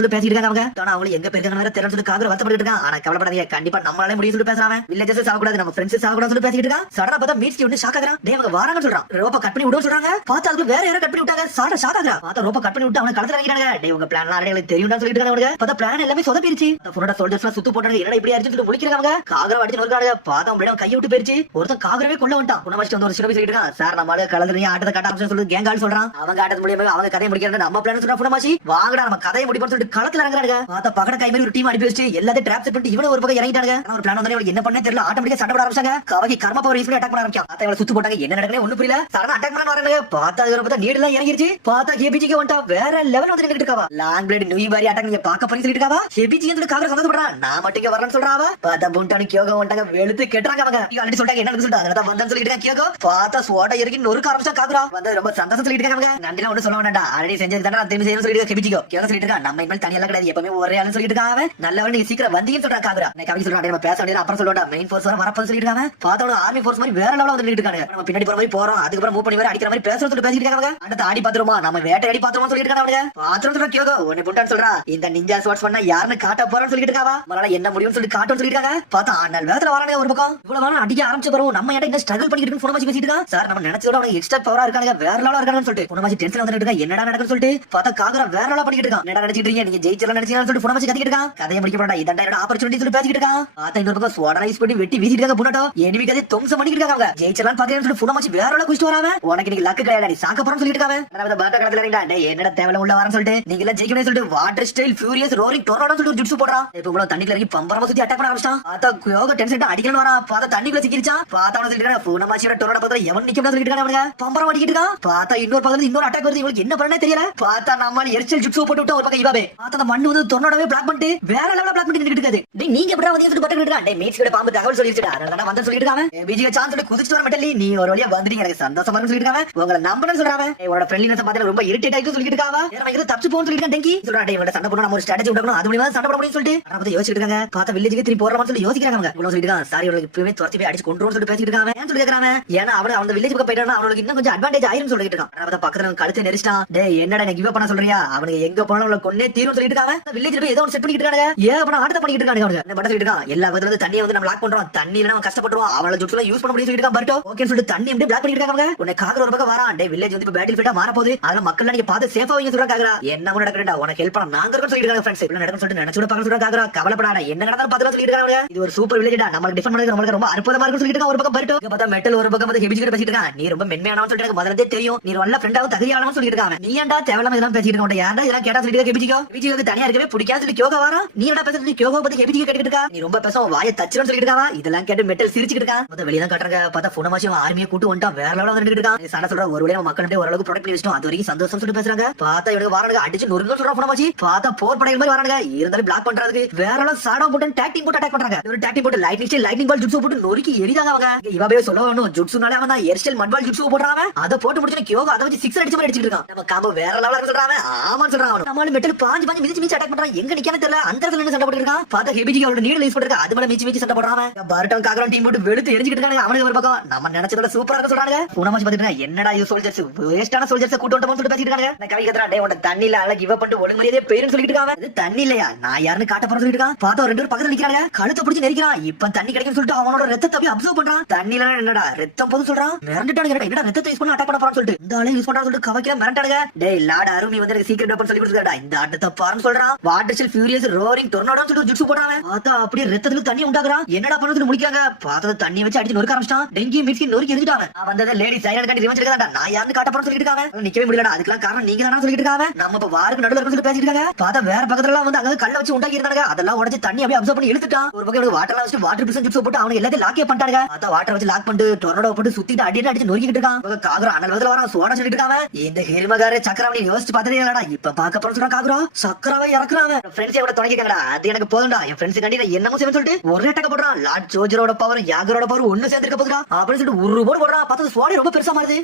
சொல்லி பேசிட்டு இருக்காங்க. அவங்க ஆனா அவங்க எங்க போயிருக்காங்க வேற தெரியல சொல்லி காகரா வருத்தப்பட்டு இருக்கான். ஆனா கவலைப்படாதீங்க, கண்டிப்பா நம்மளால முடியும் சொல்லி பேசுறாங்க. வில்லேஜஸ் சாகக்கூடாது, நம்ம ஃப்ரெண்ட்ஸ் சாகக்கூடாது சொல்லி பேசிட்டு இருக்கான். சடனா பார்த்தா மீட்ஸ்டி வந்து ஷாக் ஆகுறான். டேய் அவங்க வராங்கன்னு சொல்றான். ரோப்ப கட் பண்ணி விடுன்னு சொல்றாங்க. பார்த்தா அதுக்கு வேற யாரோ கட் பண்ணி விட்டாங்க. சாடா ஷாக் ஆகுறான். பார்த்தா ரோப்ப கட் பண்ணி விட்டு அவனை களத்துல இறங்கிட்டாங்க. டேய் உங்க பிளான் ஆல்ரெடி எனக்கு தெரியும்னு சொல்லிட்டு இருக்காங்க. அவனுக்கு பார்த்தா பிளான் எல்லாமே சொதப்பிருச்சு. ஃபுல்லோட சோல்ஜர்ஸ்லாம் சுத்து போட்டாங்க. என்னடா இப்படி ஆயிடுச்சு சொல்லி முழிக்கிறாங்க. காகரா அடிச்சு நொறுக்காங்க. பார்த்தா அவன் கையை விட்டு போயிருச்சு. ஒருத்தன் காகரவே கொல்ல வந்துட்டான். உன்ன வச்சு வந்து ஒரு சிறப்பு சொல்லிட்டு இருக்கான். சார் நம்ம களத்துலயே ஆட்டத்தை காட்ட ஆரம்பிச்சு சொல்லி கேங்கால் சொல்றான். அவங்க ஆட்டத்து மூலியமா அவங்க கதையை முடிக்கிறாங்க. நம்ம பிளான் சொல்றா புனமாச்சி வாங்கடா நம்ம கதையை முடிப்போம்னு சொல்லிட்டு களத்துல இறங்குறாங்க. பார்த்தா பகட கை மாதிரி ஒரு டீம் அனுப்பி வச்சு எல்லாத்தையும் டிராப் செட் பண்ணி இவன ஒரு பக்கம் இறங்கிட்டாங்க. ஒரு பிளான் வந்து என்ன பண்ணே தெரியல. ஆட்டோமேட்டிக்கா சண்டை போட ஆரம்பிச்சாங்க. கவகி கர்ம பவர் யூஸ் பண்ணி அட்டாக் பண்ண ஆரம்பிச்சாங்க. பார்த்தா இவள சுத்து போட்டாங்க. என்ன நடக்குது ஒண்ணு புரியல. சடனா அட்டாக் பண்ண வராங்க. பார்த்தா அதுல பார்த்தா நீட் எல்லாம் இறங்கிருச்சு. பார்த்தா ஹெபிஜிக்கு வந்துட்டா வேற லெவல் வந்து நின்னுட்டு இருக்காவா. லாங் பிளேட் நியூ பாரி அட்டாக் நீங்க பாக்க பண்ணி சொல்லிட்டு இருக்காவா. ஹெபிஜி வந்து காகரா சந்தோஷப்படுறான். நான் மட்டும் இங்க வரேன்னு சொல்றாவா. பார்த்தா புண்டானு கியோகோ வந்துட்டாங்க. வெளுத்து கெட்டறாங்க அவங்க. ஆல்ரெடி சொல்லிட்டாங்க என்ன சொல்லிட்டு அதனால தான் வந்தேன்னு சொல்லிட்டு இருக்காங்க. கியோகோ பார்த்தா சோட இறங்கி நொறுக்க ஆரம்பிச்சா. காகரா வந்து ரொம்ப சந்தோஷம் சொல்லிட்டு இருக்காங்க. நன்றிலாம் ஒண்ணு சொல்ல வேண்டாம், ஆல்ரெடி செஞ்சது தானே திரும்பி செய்யணும்னு சொல்லிட்டு ஹெபிஜிகோ கியோகோ சொல்லிட்டு இருக்காங்க. நம்ம இனிமேல் தனியெல்லாம் கிடையாது, எப்பவுமே ஒரே ஆளுன்னு சொல்லிட்டு இருக்காங்க. நல்லவன் நீங்க சீக்கிரம் வந்தீங்கன்னு சொல்றாங்க. காகரா நான் கவி சொல்றாங்க. நம்ம பேச வேண்டியது அப்புறம் சொல்லுவாங்க. மெயின் ஃபோர்ஸ் வர வரப்போன்னு சொல்லிட்டு இருக்காங்க. பார்த்தா ஆர்மி ஃபோர்ஸ் மாதிரி வேற லெவல்ல வந்து இருக்காங்க. நம்ம பின்னாடி போற மாதிரி போறோம். அதுக்கப்புறம் மூவ் பண்ணி வேற அடிக்கிற மாதிரி பேசுறோம் சொல்லிட்டு பேசிட்டு இருக்காங்க. அடுத்து ஆடி பாத்துருமா நம்ம வேட்டையாடி பாத்துருமா சொல்லிட்டு இருக்காங்க. பாத்துரும் சொல்ற கியோகோ ஒன்னு புண்டான்னு சொல்றா. இந்த நிஞ்சா ஸ்வாட்ஸ் பண்ணா யாருன்னு காட்ட போறோம்னு சொல்லிட்டு இருக்காவா. மறால என்ன முடியும்னு சொல்லி காட்டுன்னு சொல்லிட்டு இருக்காங்க. பார்த்தா ஆண்டல் வேதல வரானே ஒரு பக்கம். இவ்வளவு வேணா அடிக்க ஆரம்பிச்ச பிறகு நம்ம ஏன்டா இந்த ஸ்ட்ரகிள் பண்ணிட்டு இருக்கோம் ஃபோன் பேசிட்டு இருக்காங்க. சார் நம்ம நினைச்சதோட அவங்க எக்ஸ்ட்ரா பவரா இருக்காங்க, வேற லெவலா இருக்காங்கன்னு சொல்லிட்டு ஃபோன் டென்ஷன் வந்துட்டு இருக்காங்க. என்னடா நடக்குன்னு சொல்லிட்டு பார்த்தா காகரா வேற லெவலா பண்ணிட்டு இருக்கான். என்னடா நினைச்சிட்டு இருக்கீங்க நீங்க ஜெயிச்சலாம் நினைச்சீங்கன்னு சொல்லிட்டு ஃபோன் கத்திட்டு இருக்கான். கதையை முடிக்க போறா இதான் என்னோட ஆப்பர்ச்சுனிட்டி சொல்லி பேசிட்டு இருக்கான். பார்த்தா இன்னொரு பக்கம் ஸ்வாடரைஸ் பண்ணி வெட்டி வீசிட்டு இருக்காங்க. புனட்டோ எனிமி கதை தொம்சம் பண்ணிட்டு இருக்காங்க. ஜெயிச்சலாம் பாக்கறேன்னு சொல்லிட்டு ஃபோன் வேற லெவலா குடிச்சிட்டு வராம. உனக்கு நீங்க லக்கு கிடையாது, நீ சாக்க போறன்னு சொல்லிட்டு இருக்காங்க. நான் பாட்டா கடத்துல இறங்கிட்டா. டேய் என்னடா தேவல உள்ள வரன்னு சொல்லிட்டு நீங்க எல்லாம் ஜெயிக்கணும்னு சொல்லிட்டு வாட்டர் ஸ்டைல் ஃபியூரியஸ் ரோரிங் டொர்னாடோன்னு சொல்லிட்டு ஒரு ஜுட்ஸ் போடுறான். இப்போ இவ்வளவு தண்ணிக்குள்ள இறங்கி பம்பரமா சுத்தி அட்டாக் பண்ண ஆரம்பிச்சான். பார்த்தா கியோகோ டென்ஷன் அடிக்கணும் வரா. பார்த்தா தண்ணிக்குள்ள சிக்கிருச்சான். பார்த்தா அவன சொல்லிட்டு இருக்காங்க ஃபோன் மாச்சியோட டொர்னாடோ பத்திர எவன் நிக்கும்னு சொல்லிட்டு இருக்காங்க. பம்பரம் அடிக்கிட்டு இருக்கான். பார்த்தா இன்னொரு பக்கத்துல இன்னொரு அட்டாக் வருது. இவங்களுக்கு என்ன பண்ணனே தெரியல. பார்த்தா நம்மால எரிச்சல் ஜுட்ஸ் போட்டு விட்டா ஒரு பக்கம் இவாபே. பார்த்தா அந்த மண்ணு வந்து டொர்னாடோவே பிளாக் பண்ணிட்டு வேற லெவல்ல பிளாக் பண்ணிட்டு நின்னுட்டு இருக்காது. டேய் நீங்க எப்படா வந்து சொல்லிட்டு பட்டு இருக்கான். டேய் மேட்ச் கூட பாம்பு தகவல் சொல்லிருச்சுடா. அதனால வந்து சொல்லிட்டு இருக்காங்க. பிஜிக்கு சான்ஸ் சொல்லிட்டு குதிச்சிட்டு வர மெட்டலி நீ ஒரு வழியா வந்துட்டீங்க, எனக்கு சந்தோஷமா இருக்கு சொல்லிட்டு இருக்காங்க. உங்களை நம்பணும்னு சொல்றாங்க. உங்களோட ஃப்ரெண்ட்லினஸ் பார்த்தா ரொம்ப இரிட்டேட் ஆயிட்டு சொல்லிட்டு இருக்காங்க. ஏன்னா இங்க தப்பிச்சு போன்னு சொல்லிட்டு இருக்கான். டெங்கி சொல்றா டேய் இவங்க சண்டை போடணும், நம்ம ஒரு ஸ்ட்ராட்டஜி உண்டாக்கணும், அது மூலமா சண்டை போட முடியும்னு சொல்லிட்டு அத யோசிச்சிட்டு இருக்காங்க. பார்த்தா வில்லேஜுக்கு திருப்பி போறலாம்னு சொல்லி யோசிக்கிறாங்க. இவ்வளவு சொல்லிட்டு இருக்காங்க. சாரி உங்களுக்கு இப்பவே துரத்தி போய் அடிச்சு கொண்டுறோம்னு சொல்லிட்டு பேசிட்டு இருக்காங்க. ஏன் சொல்லி கேக்குறாங்க. ஏன்னா அவன் அந்த வில்லேஜ் பக்கம் போயிட்டானா அவங்களுக்கு இன்னும் கொஞ்சம் அட்வான்டேஜ் ஆயிரும் சொல்லிட்டு இருக்கான். பார்த்தா பக்கத்துல கழுத்து நெரிச்சிட்டான். டேய் என்னடா எனக்கு கிவ் அப் பண்ண சொல்றியா, அவனுக்கு எங்க போனாலும் அவளை கொன்னே தீரும் சொல்லிட்டு இருக்காங்க. வில்லேஜ்ல போய் ஏதோ ஒன்று செட் பண்ணிட்டு இருக்காங்க. ஏன் அப்ப ஆட்டத்தை பண்ணிட்டு இருக்காங்க. அவனுக்கு என்ன பண்ண சொல்லிட்டு இருக்கான். எல்லா விதத்துல தண்ணியை வந்து நம்ம லாக் பண்றோம், தண்ணி இல்ல நம்ம கஷ்டப்படுறோம், அவளை ஜுட்ஸ்ல யூஸ் பண்ண முடியும் சொல்லிட்டு இருக்கான். பர்ட்டோ ஓகேன்னு சொல்லிட்டு தண்ணி அப்படியே பிளாக் பண்ணிட்டு இருக்காங்க. உன்னை காகரா ஒரு பக்கம் வரான். டேய் வில்லேஜ் வந்து இப்ப பேட்டில் ஃபீல்டா மாற போகுது, அதனால மக்கள் நீங்க பார்த்து சேஃபா வைங்க சொல்றாங்க. காகரா என்ன நடக்குறா உனக்கு ஹெல்ப் பண்ண நாங்க இருக்கோம் சொல்லிட்டு இருக்காங்க. ஃப்ரெண்ட்ஸ் இப்படி நடக்கும் சொல்லிட்டு நினைச்சு கூட பார்க்க சொல்றாங்க. காகரா கவலைப்படாத என்ன நடந்தாலும் பார்த்து சொல்லிட்டு இருக்காங்க. இது ஒரு சூப்பர் வில்லேஜ்டா, நமக்கு டிஃபெண்ட் பண்ணது நமக்கு ரொம்ப அற்புதமா இருக்குன்னு சொல்லிட்டு ஒரு பக்கம் பரிட்டோ பார்த்தா மெட்டல் ஒரு பக்கம் ஹெபிஜி கிட்ட பேசிட்டு இருக்கான். நீ ரொம்ப மென்மையானவன்னு சொல்லிட்டு எனக்கு முதல்ல தெரியும். நீ நல்ல ஃப்ரெண்டாவும் தகுதியானவன்னு சொல்லிட்டு இருக்காங்க. நீ ஏன்டா தேவையில்லாம இதெல்லாம் பேசிட்டு இருக்க? யாரா இதெல்லாம் கேட்டா சொல்லிட்டு ஹெபிஜிக்கு தனியா இருக்கவே பிடிக்காது சொல்லி யோகா வரா. நீ என்ன பேசுறது? யோகா பத்தி ஹெபிஜி கேட்டுட்டு இருக்கா. நீ ரொம்ப பேச வாயை தச்சுன்னு சொல்லிட்டு இருக்காவா. இதெல்லாம் கேட்டு மெட்டல் சிரிச்சிட்டு இருக்கான். மொத்த வெளிய தான் காட்டுறாங்க. பார்த்தா ஃபுனமாசி ஆர்மியை கூட்டு வந்துட்டான். வேற லெவல்ல வந்துட்டு இருக்கான். சண்டை சொல்ற ஒரு வேளை மக்கள் அப்படியே ஓரளவுக்கு ப்ரொடெக்ட் பண்ணி வச்சிட்டோம். அது வரைக்கும் சந்தோஷம் சொல்லிட்டு பேசுறாங்க. பார்த்தா இவனுக்கு வாரானுங்க அடிச்சு நொறுங்க சொல்ற ஃபுனமாசி. பார்த்தா போர் படைகள் மாதிரி வரானுங்க. இருந்தாலும் பிளாக் பண்றதுக்கு வேற லெவல் சாடா போட்டு டாக் டீம் போட்டு அட்டாக் பண்றாங்க. ஒரு டாக் டீம் போட்டு லைட்னிங் பால் ஜுட்சு போட்டு நொறுக்கி எரிதாங்க அவங்க. இவவே சொல்லணும் ஜுட்சுனால அவன் தான் ஏர்ஸ்டைல் மட்பால் ஜுட்சு போடுறாங்க. அதை போட்டு முடிச்சு யோகா அதை வச்சு 6 அடிச்சு மாதிரி அடிச்சிட்டு இருக்கான். நம்ம காம்போ வேற லெவல்ல சொல்றாங்க. ஆமான்னு சொல்றாங்க. நம்மள மெட்டல் பாஞ்சு மிதிச்சு அட்டாக் பண்றான். எங்க நிக்கானே தெரியல. அந்த இடத்துல சண்டை போட்டு இருக்கான். பார்த்தா ஹெபிஜி அவரோட நீடல் யூஸ் பண்றாங்க. அது மேல மிதிச்சு சண்டை போடுறாங்க. பர்டன் காக்ரான் டீம் போட்டு வெளுத்து எரிஞ்சிட்டு இருக்காங்க. அவனுக்கு ஒரு பக்கம் நம்ம நினைச்சதோட சூப்பரா இருக்க சொல்றாங்க. ஃபுனமாசி பாத்துட்டு என்னடா இது சோல்ஜர்ஸ் வேஸ்டான சோல்ஜர்ஸ் கூட்டு வந்துட்டோம்னு சொல்லிட்டு பேசிட்டு இருக்காங்க. நான் கவி கத்துறேன். டேய் உன்ன தண்ணில அழகு இவ பண்ணிட்டு ஒழுங்கு மரியாதையா பேருன்னு சொல்லிட்டு இருக்காங்க. இது தண்ணி இல்லையா? நான் யாருன்னு காட்ட போறேன்னு சொல்லிட்டு இருக்கான். பார்த்தா ரெண்டு பேரும் பக்கத்துல நிக்கிறாங்க. கழுத்தை பிடிச்சு நெரிக்கிறான். இப்ப தண்ணி கிடைக்கும்னு சொல்லிட்டு அவனோட ரத்தத்தை அப்படியே அப்சர்வ் பண்றான். தண்ணில என்னடா ரத்தம் போது சொல்றான். மிரண்டுட்டானுங்க. என்னடா ரத்தத்தை யூஸ் பண்ணி அட்டாக் பண்ண போறான்னு சொல்லிட்டு இந்த ஆளே யூஸ் பண்றான்னு சொல்லிட்டு கவக்கில மிரண்டானுங்க. டேய் லார்ட் அருமி வந்து எனக்கு சீக்ரெட் வெப்பன் சொல்லி கொடுத்துடா. இந்த ஆட்டத்தை பாருன்னு சொல்றான். வாட்டர் ஷெல் ஃபியூரியஸ் ரோரிங் டொர்னாடோன்னு சொல்லிட்டு ஜுட்சு போடுறாங்க. பார்த்தா அப்படியே ரத்தத்துல தண்ணி உண்டாக்குறான். என்னடா பண்றதுன்னு முடிக்காங்க. பார்த்தா தண்ணி வச்சு அடிச்சு நொறுக்க ஆரம்பிச்சான். டெங்கி மிட்கி நொறுக்கி எரிஞ்சிட்டாங்க. வந்தது லேடி சைலண்ட் கண்டி ரிவெஞ்ச் எடுக்கறடா. நான் யாருன்னு காட்ட போறேன்னு சொல்லிட்டு இருக்காங்க. நிக்கவே முடியலடா. அதுக்கெல்லாம் காரணம் நீங்க தானா சொல்லிட்டு இருக்காங்க. நம்ம இப்ப வாருக்கு நடுவுல இருந்து சொல்லிட்டு பேசிட்டு இருக்காங்க. பார்த்தா வேற பக்கத்துல வந்து அங்க கல்ல வச்சு உண்டாக்கி இருந்தாங்க. அதெல்லாம் உடைச்சு தண்ணி அப்படியே அப்சர்வ் பண்ணி இழுத்துட்டான். ஒரு பக்கம் வாட்டர்ல வச்சு வாட்டர் பிசன் ஜுட்சு போட்டு அவனுக்கு எல்லாத்தையும் லாக்கே பண்ணிட்டாங்க. பார்த்தா வாட்டர் வச்சு லாக் பண்ணிட்டு டொர்னாடோ போட்டு சுத்திட்டு அடிச்சு நொறுக்கிட்டு இருக்கான். காக்ரா அனல் வதல வரான். சோடா சொல்லிட்டு இருக்காங்க. இந்த ஹெரிமகாரே சக்கரவணி யோசிச்சு பார்த்ததே இல்லடா. இப்ப பாக்க போறோம் சொல்றான் காக்ரா. சக்கரவை இறக்குறாங்க. ஃப்ரெண்ட்ஸ் எவ்வளவு தொடங்கிட்டாங்கடா. அது எனக்கு போதும்டா. என் ஃப்ரெண்ட்ஸ் கண்டி நான் என்னமோ செய்வேன்னு சொல்லிட்டு ஒரே அட்டாக் போடுறான். லார்ட் ஜோஜரோட பவர் யாகரோட பவர் ஒண்ணு சேர்ந்துருக்க போதுடா அப்படின்னு சொல்லிட்டு ஒரு போடு போடுறான். பார்த்தா சுவாடி ரொம்ப பெருசா மாறுது.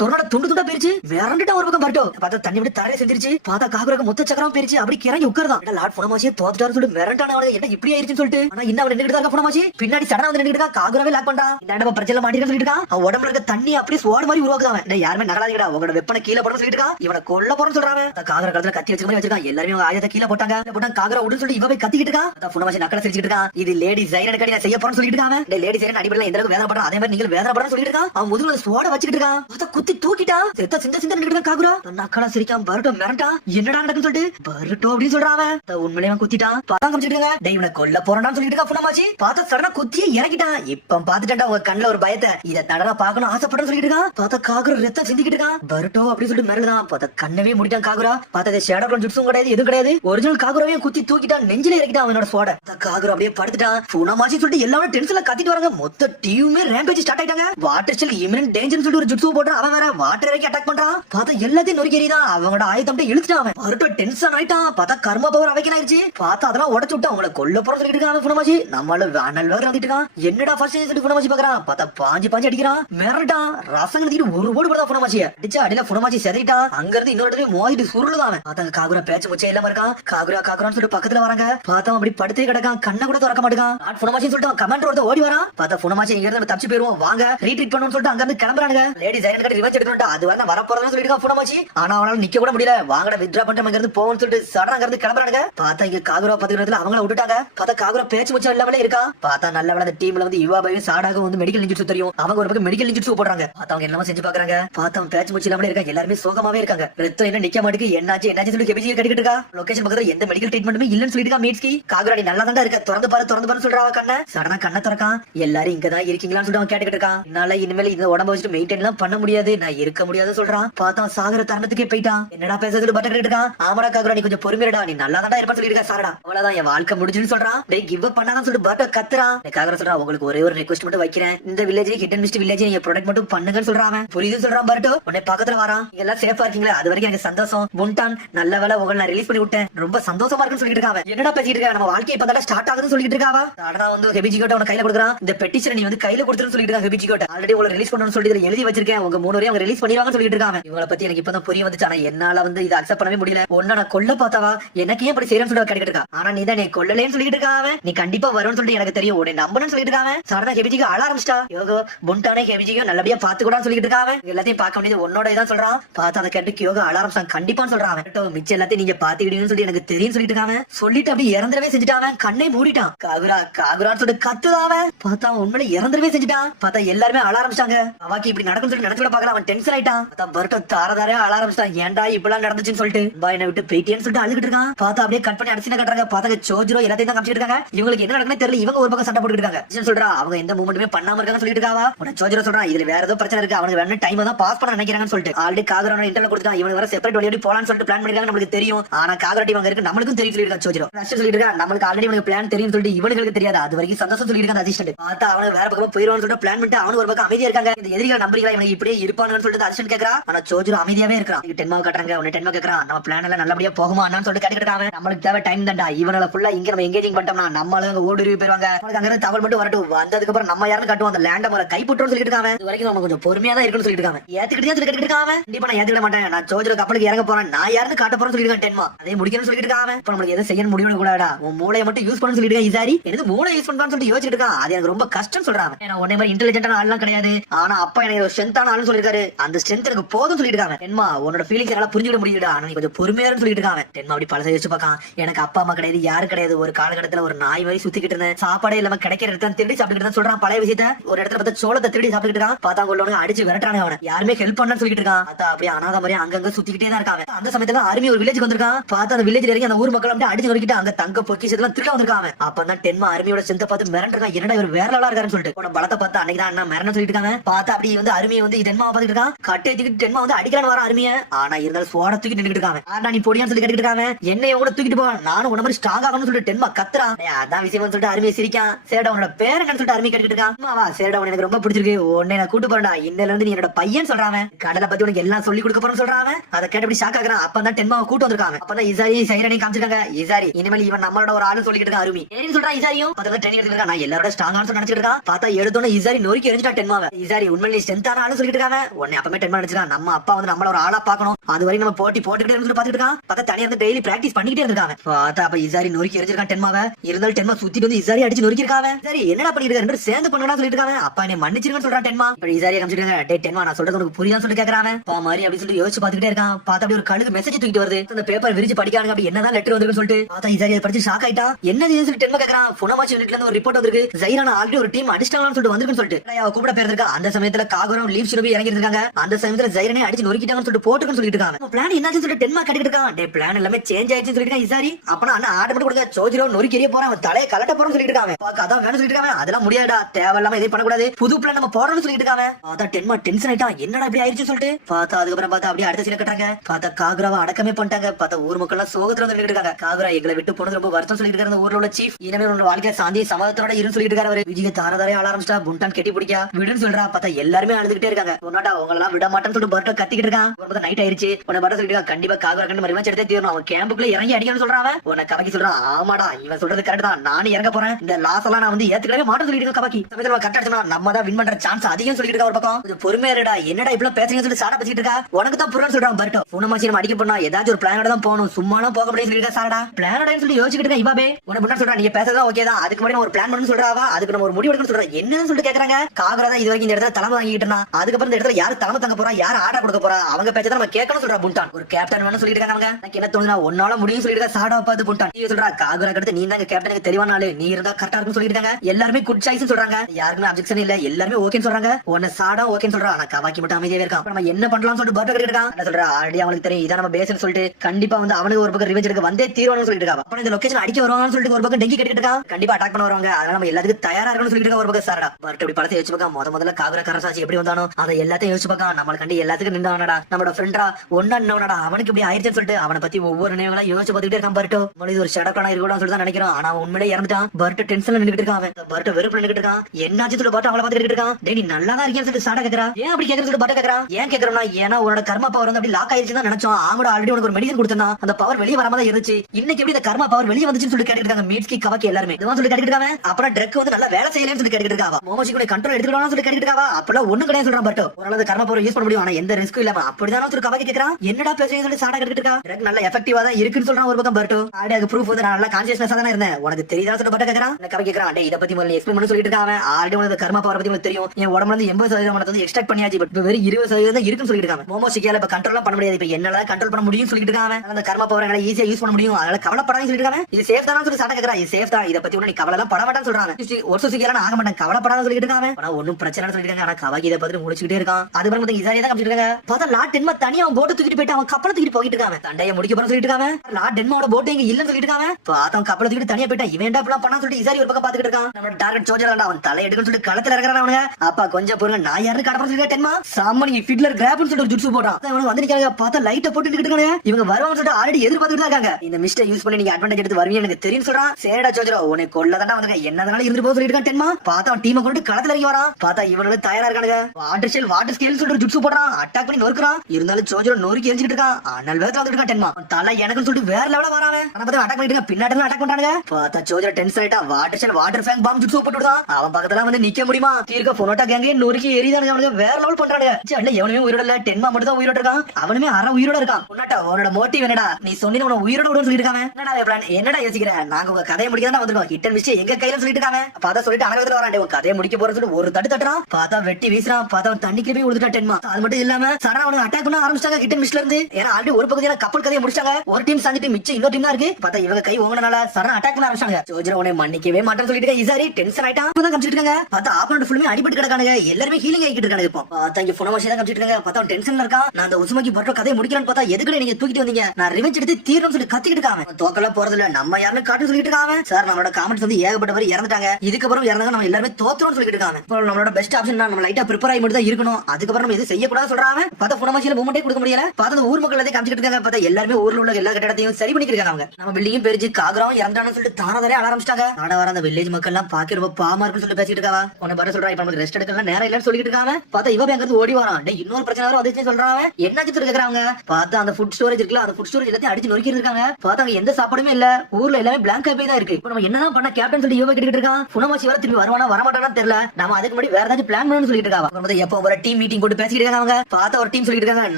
டொர்னாடோ துண்டு துண்டா போயிருச்சு. வேறண்டிட்ட ஒரு பக்கம் பரட்டோ. பார்த்தா தண்ணி விட்டு தரையில செஞ்சிருச்சு. பார்த்தா காக்ராக்கு மொத்த சக்கரம் போயிருச்சு. அப்படி கிறங்கி உட்கார்தான். லார்ட் ஃபுனமாசியை தோத்துட்டாருன்னு சொல்லிட்டு மிரண்டான என்ன இப்படி ஆயிருச்சுன்னு சொல்லிட்டு. ஆனா இன்னும் அவன் நின்னுட்டு இருக்கா ஃபுனமாசி. பின்னாடி சடனா வந்து நின்னுட்டு இருக்கா. காக்ராவே லாக் பண்றான். இந்த பிரச்சனை மாட்டிருக்கான்னு சொல்லிட்டு இருக்கான். அவன் உடம்புல இருக்க தண்ணி அப்படியே சுவாடு மாதிரி உருவாக்குதான். இந்த யாருமே நகலாதீங்கடா. உங்களோட வெப்பனை கீழே போட சொல்லிட்டு இருக்கான். இவனை கொல்ல போறன்னு சொல்றாங்க. காக்ரா கழுத்துல கத்தி வச்சு மாதிரி வச்சிருக்கான். எல்லாரும் ஆயுதத்தை கீழே போட்டாங்க. காக்ரா உடனே சொல்லிட்டு இவ போய் கத்திக்கிட்டு இருக்கான். அதான் ஃபுனமாசி நக்கல சிரிச்சிட்டு இருக்கான். இது லேடி சைரன் கடி நான் செய்ய போறேன்னு சொல்லிட்டு இருக்காங்க. இந்த லேடி சைரன் அடிப்படையில எந்த அளவுக்கு வேதனை பண்றான் அதே மாதிரி நீங்க வேதனை பண்றன்னு சொல்லிட்டு இருக்கான். அவன் முதுகுல சுவாட வச்சுக்கிட்டு இருக்கான். அத குத்தி தூக்கிட்டா. செத்த சிந்த சிந்த நின்னுட்டு இருக்கான் காக்ரா. நக்கலா சிரிக்காம பரட்டோ மிரண்டா. என்னடா நடக்குன்னு சொல்லிட்டு பரட்டோ அப்படின்னு சொல்றான். அவன் உண்மையிலேயே குத்திட்டான். பாத்தா காமிச்சிட்டு இருக்காங்க. டேய் இவனை கொல்ல போறான்னு சொல்லிட்டு இருக்கா ஃபுனமாசி. பார்த்தா சடனா குத்தியே இறக்கிட்டான். இப்ப பாத்துட்டா உங்க கண்ணுல ஒரு பயத்தை. இத தடனா பாக்கணும் ஆசைப்படுறேன்னு சொல்லிட்டு இருக்கான். பார்த்தா காக்ரா ரத்தம் சிந்திக்கிட்டு இருக்கான். பரட்டோ அப்படின்னு சொல்லிட்டு மிரளுதான். பார்த்தா கண்ணவே முடிட்டான் காக்ரா. பார்த்தா ஷேடோ க்ளோன் ஜுட்ஸும் கிடையாது எதுவும் கிடையாது. ஒரிஜினல் காக்ராவையும் குத்தி தூக்கிட்டான். நெஞ்சில இறக்கிட்டான் அவனோட சோட. காக்ரா அப்படியே படுத்துட்டான். ஃபுனமாசி சொல்லிட்டு எல்லாரும் டென்ஷன்ல கத்திட்டு வராங்க. மொத்த டீமே ரேம்பேஜ் ஸ்டார்ட் ஆயிட்டாங்க. வாட்டர் ஷெல் இமினன்ட் டேஞ்சர்னு சொல்லிட்டு ஒரு ஜுட்சு போடுறான். அவன் வேற வாட்டர் இறக்கி அட்டாக் பண்றான். பார்த்தா எல்லாத்தையும் நொறுக்கி எறிதான். அவங்களோட ஆயுதம் இழுத்துட்டான். அவன் பரட்டோ டென்ஷன் ஆயிட்டான். பார்த்தா கர்ம பவர் அவைக்கன் ஆயிருச்சு. பார்த்தா அதெல்லாம் உடச்சு விட்டு அவங்கள கொல்ல போற சொல்லிட்டு இருக்கான் ஃபுனமாசி. நம்மள அனல் வேற வந்துட்டு இருக்கான். என்னடா ஃபர்ஸ்ட் சொல்லிட்டு ஃபுனமாசி பாக்குறான். பார்த்தா பாஞ்சு அடிக்கிறான். மிரட்டான். ரசம் எடுத்துட்டு ஒரு போடு போடுதான் ஃபுனமாசிய. அடிச்சா அடியில ஃபுனமாசி செதறிட்டான். அங்க இருந்து இன்னொரு இடத்துல மோதிட்டு சுருளுதான் அவன். பார்த்தா காகுரா பேச்சு முச்சே இல்லாம இருக்கான். காகுரான்னு சொல்லிட்டு பக்கத்துல வராங்க. பார்த்தா அப்படி படுத்தே கிடக்கான். கண்ணை கூட திறக்க மாட்டான். ஃபுனமாசி சொல்லிட்டு கமாண்டர் ஒருத்த ஓடி வரான். பார்த்தா ஃபுனமாசி இங்க இருந்து தப்பிச்சு போயிருவோம் வாங்க ரீட்ரீட் பண்ணணும்னு சொல்லிட்டு அங்க இருந்து கிளம்புறாங்க. லேடி சைலண்ட் கட்டி ரிவெஞ்ச் எடுத்துட்டா. அது வர வரப்போறதுன்னு சொல்லிட்டு ஃபுனமாசி. ஆனா அவனால நிக்க கூட முடியல. வாங்கடா வித்ரா பண்ணிட்டு அங்க இருந்து போவோம்னு சொல்லிட்டு சடனா அங்க இருந்து கிளம்புறாங்க. பார்த்தா இங்க காகுரா பாத்துக்கிறதுல அவங்கள விட்டுட்டாங்க. பார்த்தா காகுரா பேச்சு முச்சம் இல்லாமலே இருக்கா. பார்த்தா நல்ல வேலை அந்த டீம்ல வந்து யுவாபையும் சாடாக வந்து மெடிக்கல் இன்ஜினியர்ஸ் தெரியும். அவங்க ஒரு பக்கம் மெடிக்கல் இன்ஜினியர்ஸ் போடுறாங்க. பார்த்தா அவங்க எல்லாமே செஞ்சு பாக்குறாங்க. பார்த்தா அவன் பேச்சு முச்சு இல்லாமலே இருக்காங்க. எல்லாருமே சோகமாவே இருக்காங்க. ரத்தம் என்ன நிக்க மாட்டேங்குது. என்னாச்சு சொல்லி கெபிஜி கட்டிக்கிட்டு இருக்கா. லொகேஷன் பக்கத்துல எந்த மெடிக்கல் ட்ரீட்மெண்ட்டுமே இல்லன்னு சொல்லிட்டு மீட்ஸ்கி. காகுரா நீ நல்லா தான் இருக்க. திறந்து பாரு சொல்றாங்க. கண்ண சடனா கண்ணை திறக்கான். எல்லாரும் இங்கதான் இருக்கீங்களான்னு சொல்லிட்டு அவன் கேட்டுக்கிட்டு இருக்கான். என்னால இனிமேல் இந்த உடம்ப வச்சுட்டு மெயின்டைன் எல்லாம் பண்ண முடியாது. நான் இருக்க முடியாது சொல்றான். பார்த்தா சாகர தருணத்துக்கே போயிட்டான். என்னடா பேசுறது பட்டு இருக்கான். ஆமாடா காகுரா நீ கொஞ்சம் பொறுமையடா. நீ நல்லா தான் இருப்பான்னு சொல்லிட்டு இருக்கா. சாரடா அவ்வளவுதான் என் வாழ்க்கை முடிஞ்சுன்னு சொல்றான். டேய் கிவ் அப் பண்ணாதான் சொல்லிட்டு பர்ட்டோ கத்துறான். காகுரா சொல்றான் உங்களுக்கு ஒரே ஒரு ரிக்வெஸ்ட் மட்டும் வைக்கிறேன். இந்த village hit and missed village நீங்க ப்ரொடெக்ட் மட்டும் பண்ணுங்கன்னு சொல்றான். புரியுதுன்னு சொல்றான் பர்ட்டோ. உடனே பக்கத்துல வரான். நீங்க எல்லாம் சேஃபா இருக்கீங்களா? அது வரைக்கும் எனக்கு சந்தோஷம். புண்டான் நல்ல வேலை உங்களை நான் ரிலீஸ் பண்ணி விட்டேன். ரொம்ப சந்தோஷமா இருக்குன்னு சொல்லிட்டு இருக்காங்க. என்னடா பேசிட்டு இருக்க? நம்ம வாழ்க்கை இப்பதான் ஸ்டார்ட் ஆகுதுன்னு சொல்லிட்டு இருக்காவா. சடனா வந்து ஹெபிஜி கோட்ட உனக்கு கையில கொடுக்குறான். இந்த பெட்டிஷனை நீ வந்து கையில கொடுத்துன்னு சொல்லிட்டு இருக்காங்க. ஹெபிஜி கோட்ட ஆல்ரெடி உங்களை ரிலீஸ் பண்ணணும்னு சொல்லிட்டு எழுதி வச்சிருக்கேன். உங்க 3 வரையும் அவங்க ரிலீஸ் பண்ணிடுவாங்கன்னு சொல்லிட்டு இருக்காங்க. இவங்கள பத்தி எனக்கு இப்பதான் புரிய வந்துச்சு. ஆனா என்னால வந்து இதை அக்செப்ட் பண்ணவே முடியல. ஒன்னா நான் கொல்ல பார்த்தாவா எனக்கு ஏன் அப்படி செய்யறேன்னு சொல்லிட்டு கேட்டுட்டு இருக்கா. ஆனா நீ தான் நீ கொல்லலேன்னு சொல்லிட்டு இருக்காங்க. நீ கண்டிப்பா வரும்னு சொல்லிட்டு எனக்கு தெரியும். உடனே நம்பணும்னு சொல்லிட்டு இருக்காங்க. சடனா ஹெபிஜிக்கு அழ ஆரம்பிச்சிட்டா. யோகோ புண்டானே ஹெபிஜிக்கும் நல்லபடியா பாத்துக்கூடான்னு சொல்லிட்டு இருக்காங்க. எல்லாத்தையும் பார்க்க வேண்டியது உன்னோட இதான் சொல்றான். பார்த்தா அதை கேட்டு யோகா அழ ஆரம்பிச்சான். கண்டிப்பான்னு சொல்றான். மிச்சம் எல்லாத்தையும் நீங்க பாத்துக்கிட்டீங்கன்னு சொல்லி எனக்கு தெரியும் சொல்லிட்டு இருக்காங்க. சொல்லிட்டு அப்படி இறந்துடவே செஞ்சுட்டான். கண்ணை மூடிட்டான். காகுரான்னு சொல்லிட்டு கத்துதாவன். பார்த்தா உண்மையில இறந்துடவே செஞ்சுட்டான். பார்த்தா எல்லாருமே அழ ஆரம்பிச்சாங்க. அவாக்கி இப்படி நடக்கும் சொல்லிட்டு நினைச்சு கூட பாக்கல. அவன் டென்ஷன் ஆயிட்டான். பார்த்தா பர்ட்டோ தாரதாரே அழ ஆரம்பிச்சான். ஏன்டா இப்பெல்லாம் நடந்துச்சுன்னு சொல்லிட்டு என்ன விட்டு போயிட்டேன்னு சொல்லிட்டு அழுகிட்டு இருக்கான். பார்த்தா அப்படியே கட் பண்ணி அடிச்சு கட்டுறாங்க. பார்த்தா சோஜ்ரோ எல்லாத்தையும் தான் காமிச்சிட்டு இருக்காங்க. இவங்களுக்கு என்ன நடக்குன்னு தெரியல. இவங்க ஒரு பக்கம் சண்டை போட்டுட்டு இருக்காங்க. சொல்றா அவங்க எந்த மூவ்மெண்ட்டுமே பண்ணாம இருக்காங்க சொல்லிட்டு இருக்காவா. உடனே சோஜிரோ சொல்றான் இதுல வேற ஏதோ பிரச்சனை இருக்கு, அவனுக்கு வேணும் டைம் தான் பாஸ் பண்ண நினைக்கிறாங்கன்னு சொல்லிட்டு ஆல்ரெடி காகரோட இன்டர்வியூ கொடுத்துட்டான். இவங்க வர செப்பரேட் வழி போலான்னு சொல்லிட்டு பிளான் பண்ணிருக்காங்க, நமக்கு தெரியும். ஆனா காகரோ டீம் அங்க இருக்கு நம்மளுக்கும் தெரியும் சொல்லிட்டு சோஜிரோ சொல்லிட்டு இருக்கா. நம்மளுக்கு ஆல்ரெடி இவனுக்கு பிளான் தெரியும் சொல்லிட்டு இவனுக்கு தெரியாது. அது வரைக்கும் சந்தோஷம் சொல்லிட்டு இருக்காங்க அசிஸ்டன்ட். பார்த்தா அவனுக்கு வேற பக்கம் போயிருவான்னு சொல்லிட்டு பிளான் பண்ணிட்டு அவனு ஒரு பக்கம் அமைதியா இருக்காங்க. இந்த எதிரிகள் நம்புறீங்களா இவனுக்கு இப்படியே இருப்பான்னு சொல்லிட்டு அசிஸ்டன்ட் கேக்குறா. ஆனா சோஜிரோ அமைதியாவே இருக்கான். டென்மாவை கட்டுறாங்க, உடனே டென்மா கேக்குறான் நம்ம பிளான் எல்லாம் நல்லபடியா போகுமா சொல்லிட்டு கேட்டுட்டு இருக்காங்க. நம்மளுக்கு தேவை டைம் தான்டா, இவனால ஃபுல்லா இங்க நம்ம எங்கேஜிங் பண்ணிட்டோம்னா நம்மளும் ஓடுருவி போயிருவாங்க. அங்க இருந்து தகவல் மட்டும் வரட்டும், வந்ததுக்கு அப்புறம் நம்ம யாரும் காட்டுவோம் அந்த லேண்ட முறை கைப்பற்றோம்னு சொல்லிட்டு இருக்காங்க. இது வரைக்கும் நம்ம கொஞ்சம் பொறுமையா தான் இருக்குன்னு சொல்லிட்டு இருக்காங்க. ஏத்துக்கிட்டே கேட்டுட்டு இருக்காங்க. கண்டிப்பா நான் ஏத்துக்கிட மாட்டேன், நான் சோஜிரோ கப்பலுக்கு இறங்க போறேன், நான் யாருன்னு காட்ட போறேன்னு சொல்லிட்டு டென்மா அதே முடிக்கணும்னு சொல்லிட்டு இருக்காங்க. இப்ப நம்மளுக்கு எதை செய்யணும் முடிவு கூடாடா, உன் மூளையை மட்டும் யூஸ் பண்ணு சொல்லிட்டு இசாரி எனக்கு மூளை யூஸ் பண்ணான்னு சொல்லிட்டு யோசிச்சுட்டு இருக்கான். அது எனக்கு ரொம்ப கஷ்டம் சொல்றாங்க. நான் உடனே மாதிரி இன்டெலிஜென்டான ஆள்லாம் கிடையாது, ஆனா அப்பா எனக்கு ஸ்ட்ரென்த்தான ஆள்னு சொல்லிருக்காரு. அந்த ஸ்ட்ரென்த் எனக்கு போதும் சொல்லிட்டு இருக்காங்க. டென்மா உன்னோட ஃபீலிங்ஸ் எல்லாம் புரிஞ்சுக்க முடியுடா, ஆனா நீ கொஞ்சம் பொறுமையா சொல்லிட்டு இருக்காங்க. டென்மா அப்படி பழச யோசிச்சு பார்க்கான். எனக்கு அப்பா அம்மா கிடையாது, யாரு கிடையாது, ஒரு காலகட்டத்துல ஒரு நாய் மாதிரி சுத்திக்கிட்டு இருந்தேன், சாப்பாடே இல்லாம கிடைக்கிற இடத்துல திருடி சாப்பிட்டு சொல்றான். பழைய விஷயத்த ஒரு இடத்துல பார்த்து சோளத்தை திருடி சாப்பிட்டு இருக்கான். பார்த்தா கொள்ளவங்க அடிச்சு விரட்டானு அவனை யாருமே ஹெல்ப் பண்ணு சொல்லிட்டு இருக்கான். அப்படியே அனாத மாதிரி அங்கங்க சுத்திக்கிட்டே தான் இருக்காங்க. அந்த சமயத்துல அருமை ஒரு வில்லேஜ் வந்திருக்கான். பார்த்தா அந்த வில்லேஜ்ல இறங்கி அந்த ஊர் மக்கள் அப்படியே அடிச்சு நொறுக்கிட்டு அங்க தங்க பொக்கிஷத்துல திருட வந்திருக்காங்க. அப்பதான் டென்மா அருமையோட செந்த பார்த்து மிரண்டிருக்கான். என்னடா இவர் வேற லெவலா இருக்காருன்னு சொல்லிட்டு உன பலத்தை பார்த்து அன்னைக்கு தான் மிரண்டு சொல்லிட்டு இருக்காங்க. பார்த்தா அப்படி வந்து அருமையை வந்து டென்மா பார்த்துட்டு இருக்கான். கட்டை தூக்கிட்டு டென்மா வந்து அடிக்கிறான்னு வர அருமையை. ஆனா இருந்தாலும் சோட தூக்கி நின்றுட்டு இருக்காங்க. ஆனா நீ பொடியான்னு சொல்லி கேட்டுட்டு இருக்காங்க. என்னைய கூட தூக்கிட்டு போ, நானும் உன மாதிரி ஸ்ட்ராங் ஆகணும்னு சொல்லிட்டு டென்மா கத்துறான். அதான் விஷயம் சொல்லிட்டு அருமையை சிரிக்கான். சேடா உன்னோட பேர் என்னன்னு சொல்லிட்டு அருமை கேட்டுட்டு இருக்கான். சேடா எனக்கு ரொம்ப பிடிச்சிருக்கு, உன்னை நான் கூட்டு போறேன்டா, இன்னையில இருந்து நீ என்னோட பையன் சொல்றாங்க. கடலை பத்தி உனக்கு எல்லாம் சொல்லி கொடுக்க போறேன்னு சொல்றாங்க. அதை கேட்டபடி ஷாக் ஆகுறான். அப்பதான் டென்மாவை கூட்டு வந்திருக்காங்க. அப்பதான் இசாரி சைரனை காமிச்சிருக்காங்க. இசாரி இனிமேல் இவன் நம்மளோட ஒரு ஆளு சொல்லிட்டு இருக்கான். அருமை ஏன்னு சொல்றான். இசாரியும் பக்கத்துல ட்ரெயினிங் எடுத்துருக்கான். நான் எல்லாரோட ஸ்ட்ராங்கான சொல்லி நினைச்சிட்டு இருக்கான். பார்த்தா எடுத்தோன்னு இசாரி நொறுக்கி எரிஞ்சிட்டான் டென்மாவை. இசாரி உண்மையிலே ஸ்ட்ரென்த்தான ஆளு சொல்லிட்டு இருக்காங்க. உடனே அப்பமே டென்மா நினைச்சிருக்கான் நம்ம அப்பா வந்து நம்மள ஒரு ஆளா பாக்கணும், அது வரைக்கும் நம்ம போட்டி போட்டுக்கிட்டே இருந்து பாத்துட்டு இருக்கான். பார்த்தா தனியா இருந்து டெய்லி பிராக்டிஸ் பண்ணிக்கிட்டே இருக்காங்க. பார்த்தா அப்ப இசாரி நொறுக்கி எரிஞ்சிருக்கான் டென்மாவை. இருந்தாலும் டென்மா சுத்திட்டு வந்து இசாரி அடிச்சு நொறுக்கிருக்காங்க. சரி என்னடா பண்ணிட்டு ரெண்டு சேர்ந்து பண்ணா சொல்லிட்டு இருக்காங்க. அப்பா என்ன மன்னிச்சிருக்கன்னு சொல்றான் டென்மா. இப்ப இசாரியை காமிச்சிருக்காங்க. டே டென்மா நான் சொல்றது உனக்கு புரியாதுன்னு சொல்லி கேக்குறாங்க. பா மாதிரி அப்படி சொல்லி யோசிச்சு பாத்துக்கிட்டே இருக்கான். பார்த்தா அப்படி ஒரு கழுகு மெசேஜ் தூக்கிட்டு வருது. அந்த பேப்பர் விரிச்சு படிக்கானுங்க. அப்படி என்னதான் லெட்டர் வந்திருக்குன்னு சொல்லிட்டு பார்த்தா இசாரியை படிச்சு ஷாக் ஆயிட்டான். என்னது சொல்லி டென்மா கேக்குறான். புனமாச்சி யூனிட்ல இருந்து ஒரு ரிப்போர்ட் வந்திருக்கு, ஜைரான ஆல்ரெடி ஒரு டீம் அடிச்சிட்டாங்கன்னு சொல்லிட்டு வந்திருக்குன்னு சொல்லிட்டு அவ கூப்பிட பேர் இருக்கா. அந்த சமயத்துல காகரம் லீவ் ஷிரோபி இறங்கி இருக்காங்க. அந்த சமயத்துல ஜைரனை அடிச்சு நொறுக்கிட்டாங்கன்னு சொல்லிட்டு போட்டுன்னு சொல்லிட்டு இருக்காங்க. பிளான் என்னாச்சுன்னு சொல்லிட்டு டென்மா கேட்டுட்டு இருக்கான். டே பிளான் எல்லாமே சேஞ்ச் ஆயிடுச்சுன்னு சொல்லிட்டு இசாரி. அப்பனா அண்ணா ஆர்டர் மட்டும் கொடுங்க, சோஜிரோ நொறுக்கி எரிய போறான், அவன் தலையை கலட்ட போறோம்னு சொல்லிட்டு இருக்காங்க. அதான் வேணும் சொல்லிட்டு இருக்காங்க. அதெல்லாம் முடியாதா, தேவையில்லாம இதே பண்ணக்கூடாது, புது பிளான் நம்ம போறோம்னு சொல்லிட்டு இருக்காங்க. அதான் டென்மா டென்ஷன் ஆயிட்டான். என்னடா இப்படி ஆயிடுச்சு சொல்லிட்டு பார்த்தா அதுக்கப்புறம் பார்த்தா அப்படியே அடுத்த சீனை கட்டுறாங்க. பார்த்தா காகராவை அடக்கமே பண்ணிட்டாங்க. பார்த்தா ஊர் மக்கள் எல்லாம் சோகத்துல வந்து இருக்காங்க. காகரா எங்களை விட்டு போனது ரொம்ப வருத்தம் சொல்லிட்டு இருக்காரு. ஊர்ல உள்ள சீஃப் இனிமே உன்னோட வாழ்க்கை சாந்தி சமாதத்தோட இருந்து சொல்லிட்டு இருக்காரு. அவரு விஜய தாரதாரே ஆள ஆரம்பிச்சா புண்டான் கெட்டி பிடிக்கா விடுன்னு சொல்றா. பார்த்தா எல்லாருமே அழுதுகிட்டே இருக்காங்க. உன்னோட உங்களெல்லாம் விட மாட்டேன்னு சொல்லிட்டு பர்ட்டோ கத்திக்கிட்டு இருக்கான். ஒரு நைட் ஆயிருச்சு. உன்னை பர்ட்டோ சொல்லிட்டு இருக்கான். கண்டிப்பா காகரா கண்டு மரியாதை எடுத்தே தீரணும், அவன் கேம்புக்குள்ள இறங்கி அடிக்கணும்னு சொல்றான். உன்னை கபக்கி சொல்றான். ஆமாடா இவன் சொல்றது கரெக்ட் தான், நானும் இறங்க போறேன், இந்த லாஸ் எல்லாம் நான் வந்து ஏத்துக்கவே மாட்டேன்னு சொல்லிட்டு இருக்கேன். கபக்கி சமயத்துல கரெக்டா அடிச்சா நம்ம தான் வின் பண்ற சான்ஸ் அதிகம் சொல்லிட்டு இருக்கா. ஒரு பக்கம் கொஞ்சம் பொறுமையா இருடா, என்னடா இப்படி பேசுறீங்கன்னு சொல்லிட்டு சாடா பேசிட்டு இருக்கா. உனக்கு தான் புரியன்னு சொல்றான் பர்ட்டோ. புனமாச்சி நம்ம அடிக்க போனா ஏதாச்சும் ஒரு பிளானோட தான் போகணும், சும்மாலாம் போக முடியாது சொல்லிட்டு சாடா. பிளானோட சொல்லி யோசிச்சுட்டு இருக்கா. இவாபே உன்னை பண்ண சொல்றான். நீங்க பேசுறதா ஓகே தான், அதுக்கு முன்னாடி ஒரு பிளான் பண்ணு சொல்றாவா, அதுக்கு நம்ம ஒரு முடிவு எடுக்கணும் சொல்றேன். என்னன்னு சொல்லிட்டு கேக்குறாங்க. காகரா தான் இது வரைக்கும் இந்த இடத்துல தலைமை வாங்கிட்டு இருந்தான். அதுக்கப்புறம் இந்த இடத்துல யாரு தலைமை தங்க போறா, யாரு ஆர்டர் கொடுக்க போறா, அவங்க பேச்ச நம்ம கேட்கணும் சொல்றா. புண்டான் ஒரு கேப்டன் வேணும் சொல்லிட்டு இருக்காங்க. அவங்க எனக்கு என்ன தோணுதுனா ஒன்னால முடியும் சொல்லிட்டு இருக்கா. சாடா பார்த்து புண்டான் நீ சொல்றா. காகரா அடுத்து நீ தான் கேப்டனுக்கு தெளிவான ஆளு, நீ இருந்தா கரெக்டா இருக்கும் சொல்லிட்டு இருக்காங்க. எல்லாருமே குட் சாய்ஸ் சொல்றாங்க. யாருக்குமே அப்ஜெக்ஷன் இல்ல, எல்லாருமே ஓகேன்னு சொல்றாங்க. உன்ன சாடா ஓகேன்னு சொல்றா. ஆனா கவாக்கி மட்டும் அமைதியாவே இருக்கான். நம்ம என்ன பண்ணலாம்னு சொல்லிட்டு பர்ட்டோ கேட்டு இருக்கான். சொல்றா ஆல்ரெடி அவனுக்கு தெரியும் இதான் நம்ம பேஸ்னு சொல்லிட்டு கண்டிப்பா வந்து அவனுக்கு ஒரு பக்கம் ரிவெஞ்ச் எடுக்க வந்தே தீர்வானு சொல்லிட்டு இருக்கா. அப்ப இந்த லொகேஷன் அடிக்க வருவாங்கன்னு சொல்லிட்டு ஒரு பக்கம் டெங்கி கேட்டுட்டு இருக்கான். கண்டிப்பா அட்டாக் பண்ண வருவாங்க, அதனால நம்ம எல்லாத்துக்கும் தயாரா இருக்கணும்னு சொல்லிட்டு இருக்க. ஒரு பக்கம் சாரடா பர்ட்டோ இப்படி பழத்தை யோசிச்சு பார்க்க முதல்ல காகரா கரசாச்சி எப்படி வந்தானோ அதை எல்லாத்தையும் யோசிச்சு பார்க்க நம்மளுக்கு கண்டி எல்லாத்துக்கும் நின்றானடா. நம்மளோட ஃப்ரெண்டா ஒன்னா நின்னவனடா, அவனுக்கு இப்படி ஆயிடுச்சுன்னு சொல்லிட்டு அவனை பத்தி ஒவ்வொரு நினைவுகளா யோசிச்சு பார்த்துட்டே இருக்கான். பர்ட்டோ இது ஒரு ஷடக்கான இருக்கணும்னு சொல்லிட்டு நினைக்கிறோம். ஆனா அவன் உண்மையிலே இறந்துட்டான். பர்ட்டோ டென்ஷன்ல நின்னுட்டு இருக்கான். பர்ட்டோ வெறுப்பு நின்னுட்டு இருக்கான். என்னாச்சு சொல்லிட்டு பர்ட்டோ அவளை பார்த்துட்டு இருக்கான். டேய் நீ நல்லா தான் இருக்கேன்னு சொல்லிட்டு சாடா கேக்குறா. ஏன் அப்படி கேக்குறது சொல்லிட்டு பர்ட்டோ கேக்குறான். ஏன் கேக்குறோம்னா ஏன்னா உன்னோட கர்மா பவர் வந்து அப்படி லாக் ஆயிடுச்சுன்னு நினைச்சோம். ஆமாடா ஆல்ரெடி உனக்கு ஒரு மெடிசன் கொடுத்தா அந்த பவர் வெளியே வராம தான் இருந்துச்சு. இன்னைக்கு எப்படி இந்த கர்மா பவர் வெளியே வந்துச்சுன்னு சொல்லி கேட்டுட்டு இருக்காங்க. மீட்ஸ்கி கவாக்கி எல்லாரும் இதுதான் சொல்லி கேட்டுட்டு இருக்காங்க. அப்புறம் ட்ரக் வந்து நல்லா வேலை செய்யலன்னு சொல்லி கேட்டுட்டு இருக்காவா. மோமோஷி கூட கண்ட்ரோல் எடுத்துக்கலாம்னு சொல்லி கேட்டுட்டு இருக்காவா. அப்பலாம் ஒண்ணு கிடையாது சொல்றான் பர்ட்டோ. ஒரு கர்மா பவர் யூஸ் பண்ண முடியும், ஆனா எந்த ரிஸ்க்கும் இல்லாம அப்படிதான் சொல்லி கவாக்கி கேக்குறான். என்னடா பேசுறீங்க சொல்லி சாடா கேட்டுட்டு இருக்கா. ட்ரக் நல்லா எஃபெக்டிவா தான் இருக்குன்னு சொல்றான் ஒரு பக்கம் பர்ட்டோ. ஆல்ரெடி ப்ரூஃப் வந்து நான் நல்லா கான்ஷியஸ்னஸா தான் இருந்தேன், உனக்கு தெரியுதா சொல்லி பர்ட்டோ கேக்குறான். கவாக்கி கேக்குறான். டேய் இத பத்தி முதல்ல எக்ஸ்பிளைன் பண்ண சொல்லிட்டு இருக்கான். ஆல்ரெடி உனக்கு கர்மா பவர் பத்தி உங்களுக்கு தெரியும், என் உடம்புல இருந்து 80% வந்து எக்ஸ்ட்ராக்ட் பண்ணியாச்சு, பட் வெறும் 20% இருக்குன்னு சொல்லிட்டு இருக்காங்க. மோமோஷிக்கால இப்ப கண்ட்ரோல் பண்ண முடியாது, இப்ப என்னால கண்ட்ரோல் பண்ண முடியும்னு சொல்லிட்டு இருக்காங்க. அந்த கர்மா பவர் என்னால ஈஸியா யூஸ் பண்ண முடியும், அதனால கவலைப்படாதீங்கன்னு சொல்லிட்டு இருக்காங்க. இது சேஃப் தானு சொல்லி சாடா கேக்குறா. இது சேஃப் தான், இத பத்தி நீ கவலை எல்லாம் பட மாட்டான்னு சொல்றாங்க. ஒரு சுசிக்கால ஆக மாட்டாங்க, கவலைப்படாத சொல்லிட்டு இருக்காங்க. ஆனா ஒன்னும் பிரச்சனை சொல்லிட்டு இருக்காங்க. ஆனா கவாக்கி இத பத்தி முடிச்சுக்கிட்டே இருக்கான். அது வந்து இசாரியா தான் காமிச்சிட்டு இருக்காங்க. பார்த்தா லார்ட் டென்மா தனியா அவன் போட் தூக்கிட்டு போயிட்டு அவன் கப்பலை தூக்கிட்டு போயிட்டு இருக்காங்க. தண்டைய முடிக்க போறன்னு சொல்லிட்டு இருக்காங்க. லார்ட் டென்மாவோட போட் இங்க இல்லன்னு சொல்லிட்டு இருக்காங்க. பார்த்தா கப்பலை தூக்கிட்டு தனியா போயிட்டா இவன் என்ன பண்ணா சொல்லிட்டு இசாரி ஒரு பக்கம் பாத்துக்கிட்டு இருக்கான். நம்ம டார்கெட் சோஜர் அவன் தலை எடுக்கணும்னு சொல்லிட்டு களத்துல இறக்குறான் அவனுங்க. அப்பா கொஞ்சம் பொறுங்க, நான் யாருன்னு காட்ட சொல்லிட்டு டென்மா சாமணி ஃபிட்லர் கிராப்னு சொல்லிட்டு ஒரு ஜுட்ஸு போட்டான். இவனுங்க வந்திருக்காங்க, பார்த்தா லைட்ட போட்டு இருக்காங்க. இவங்க வருவாங்கன்னு சொல்லிட்டு ஆல்ரெடி எதிர்பார்த்துட்டு இருக்காங்க. இந்த மிஸ்டை யூஸ் பண்ணி நீங்க அட்வான்டேஜ் எடுத்து வருவீங்க எனக்கு தெரியும் சொல்றான். சேடா சோஜரோ உன்னை கொல்லதாண்டா வந்திருக்க, என்னதனால இருந்து போக சொல்லிட்டு இருக்கான் டென்மா. பார்த்தா அவன் டீமை கொண்டு களத்துல இறங்கி வரான். பார்த்தா இவனுக்கு தயாரா இருக்கானுங்க. வாட்டர் ஸ்கேல் சொல்லிட்டு ஜுட்ஸு போடுறான், அட்டாக் பண்ணி நொறுக்குறான். இருந்தாலும் சோஜரோ நொறுக்கி எரிஞ்சிட்டு இருக்கான். அனல் வேகத்துல வந்துட்டு இருக்கான் டென்மா. தலை எனக்கு சொல்லிட்டு வேற லெவல வரானே. பார்த்தா அட்டாக் பண்ணிட்டு இருக்கான், பின்னாடி அட்டாக் பண்றானுங்க. பார்த்தா சோஜரோ டென்ஷன் ஆயிட்டா வாட்டர் ஃபேங் பாம் ஜுட்ஸு போட்டுட்டான். அவன் பக்கத்துல வந்து நிக்க முடியுமா? தீர்க்க போனோட்டா கேங்க நொறுக்கி எரிதானுங்க. அவனுங்க வேற லெவல் பண்றானுங்க. இல்ல எவனுமே உயிரோட இல்ல, டென்மா மட்டும் தான் உயிரோட இருக்கான். அவனுமே அரை உயிரோட இருக்கான். உன்னட்டா உன்னோட மோட்டிவ் என்னடா? நீ சொன்னீங்க உன உயிரோட விடுன்னு சொல்லிட்டு இருக்காங்க. என்னடா பிளான்? என்னடா யோசிக்கிற? நாங்க உங்க கதையை முடிக்காதான் வந்திருக்கோம். ஹிட் அண்ட் மிஸ் எங்க கையில சொல்லிட்டு இருக்காங்க. பார்த்தா சொல்லிட்டு அனகத்துல வரான். உங்க கதையை முடிக்க போறன்னு சொல்லிட்டு ஒரு தட்டு தட்டுறான். பார்த்தா வெட்டி வீசுறான். பார்த்தா அவன் தண்ணிக்கு போய் விழுந்துட்டான் டென்மா. அது மட்டும் இல்லாம சடனா அவனுக்கு அட்டாக் பண்ண ஆரம்பிச்சாங்க ஹிட் அண்ட் மிஸ்ல இருந்து. ஏன்னா ஆல்ரெடி ஒரு பகுதியில கப்பல் கதையை முடிச்சாங்க. ஒரு டீம் சாஞ்சிட்டு மிச்சம் இன்னொரு டீம் தான் இருக்கு. பார்த்தா இவங்க கை ஓங்கனால சடனா அட்டாக் பண்ண ஆரம்பிச்சாங்க. சோஜரோ உன்னை மன்னிக்கவே மாட்டேன்னு சொல்லிட்டு இசாரி டென்ஷன் ஆயிட்டான். அப்பதான் காமிச்சிட்டு இருக்காங்க. பார்த்தா ஆப்போனன்ட் ஃபுல்லுமே அடிபட்டு கிடக்கானுங்க. எல்லாரும் ஹீலிங் ஆகிட்டு இருக்காங்க. இப்போ பார்த்தா இங்க ஃபுனமாஷி தான் காமிச்சிட்டு இருக்காங்க. பார்த்தா டென்ஷன்ல இருக்கான். நான் அந்த உசுமாக்கி பட்டோ கதையை முடிக்கலாம்னு பார்த்தா எதுக்கு நீங்க தூக்கிட்டு வந்தீங்க? நான் ரிவெஞ்ச் எடுத்து தீரணும்னு சொல்லி கத்திக்கிட்டு இருக்காங்க. தோக்கல போறது இல்ல, நம்ம யாருன்னு காட்டு சொல்லிட்டு இருக்காங்க. சார் நம்மளோட காமெண்ட்ஸ் வந்து ஏகப்பட்டவர் இறந்துட்டாங்க. இதுக்கப்புறம் இறந்தாங்க நம்ம எல்லாரும் தோத்துறோம்னு சொல்லிட்டு இருக்காங்க. இப்போ நம்மளோட பெஸ்ட் ஆப்ஷன் நம்ம லைட்டா ப்ரிப்பேர் ஆகி மட்டும் தான் இருக்கணும். அதுக்கப்புறம் நம்ம எதுவும் செய்யக்கூடாது சொல்றாங்க. பார்த்தா ஃபுனமாஷில மூவ்மெண்டே கொடுக்க முடியல. பார்த்தா ஊர் மக்கள் எல்லாத்தையும் காமிச்சிட்டு இருக்காங்க. பார்த்தா எல்லாருமே ஊர்ல உள்ள எல்லா கட்டடத்தையும் சரி பண்ணிட்டு இருக்காங்க. நம்ம பில்டிங்கும் பெருச்சு காகராவும் இறந்தானு சொல்லிட்டு தானே ஆட ஆரம்பிச்சிட்டாங்க. ஆட வர அந்த வில்லேஜ் மக்கள் எல்லாம் பாக்க ரொம்ப பாமா இருக்குன்னு சொல்லிட்டு பேசிட்டு இருக்காங்க. உன்னை பாரு சொல்றா, இப்ப நமக்கு ரெஸ்ட் எடுக்கலாம் நேரம் இல்லன்னு சொல்லிட்டு இருக்காங்க. பார்த்தா இவ அங்க ஓடி வரான். இன்னொரு பிரச்சனை வரும் வந்துச்சு சொல்றாங்க. என்னாச்சு கேக்குறாங்க. பார்த்தா அந்த ஃபுட் ஸ்டோரேஜ் இருக்குல்ல, அந்த ஃபுட் ஸ்டோரேஜ் எல்லாத்தையும் அடிச்சு நொறுக்கி இருக்காங்க. பார்த்தா அங்க எந்த சாப்பாடுமே இல்ல. ஊர்ல எல்லாமே பிளாங்க் ஆகி தான் இருக்கு. இப்போ நம்ம என்னதான் பண்ண கேப்டன் சொல்லி யோகா கேட்டுட்டு இருக்கான். ஃபுனமாஷி வர திரும்பி வருவானா வரமாட்டானான்னு தெரியல. நம்ம அதுக்கு முன்னாடி வேற ஏதாச்சும் பிளான் பண்ணணும்னு சொல்லிட்டு இருக்காங்க. எப்போ ஒரு டீம் மீட்டிங் போட்டு பேசிட்டு இருக்காங்க. பார்த்தா ஒரு டீம் சொல்லிட்டு இருக்காங்க,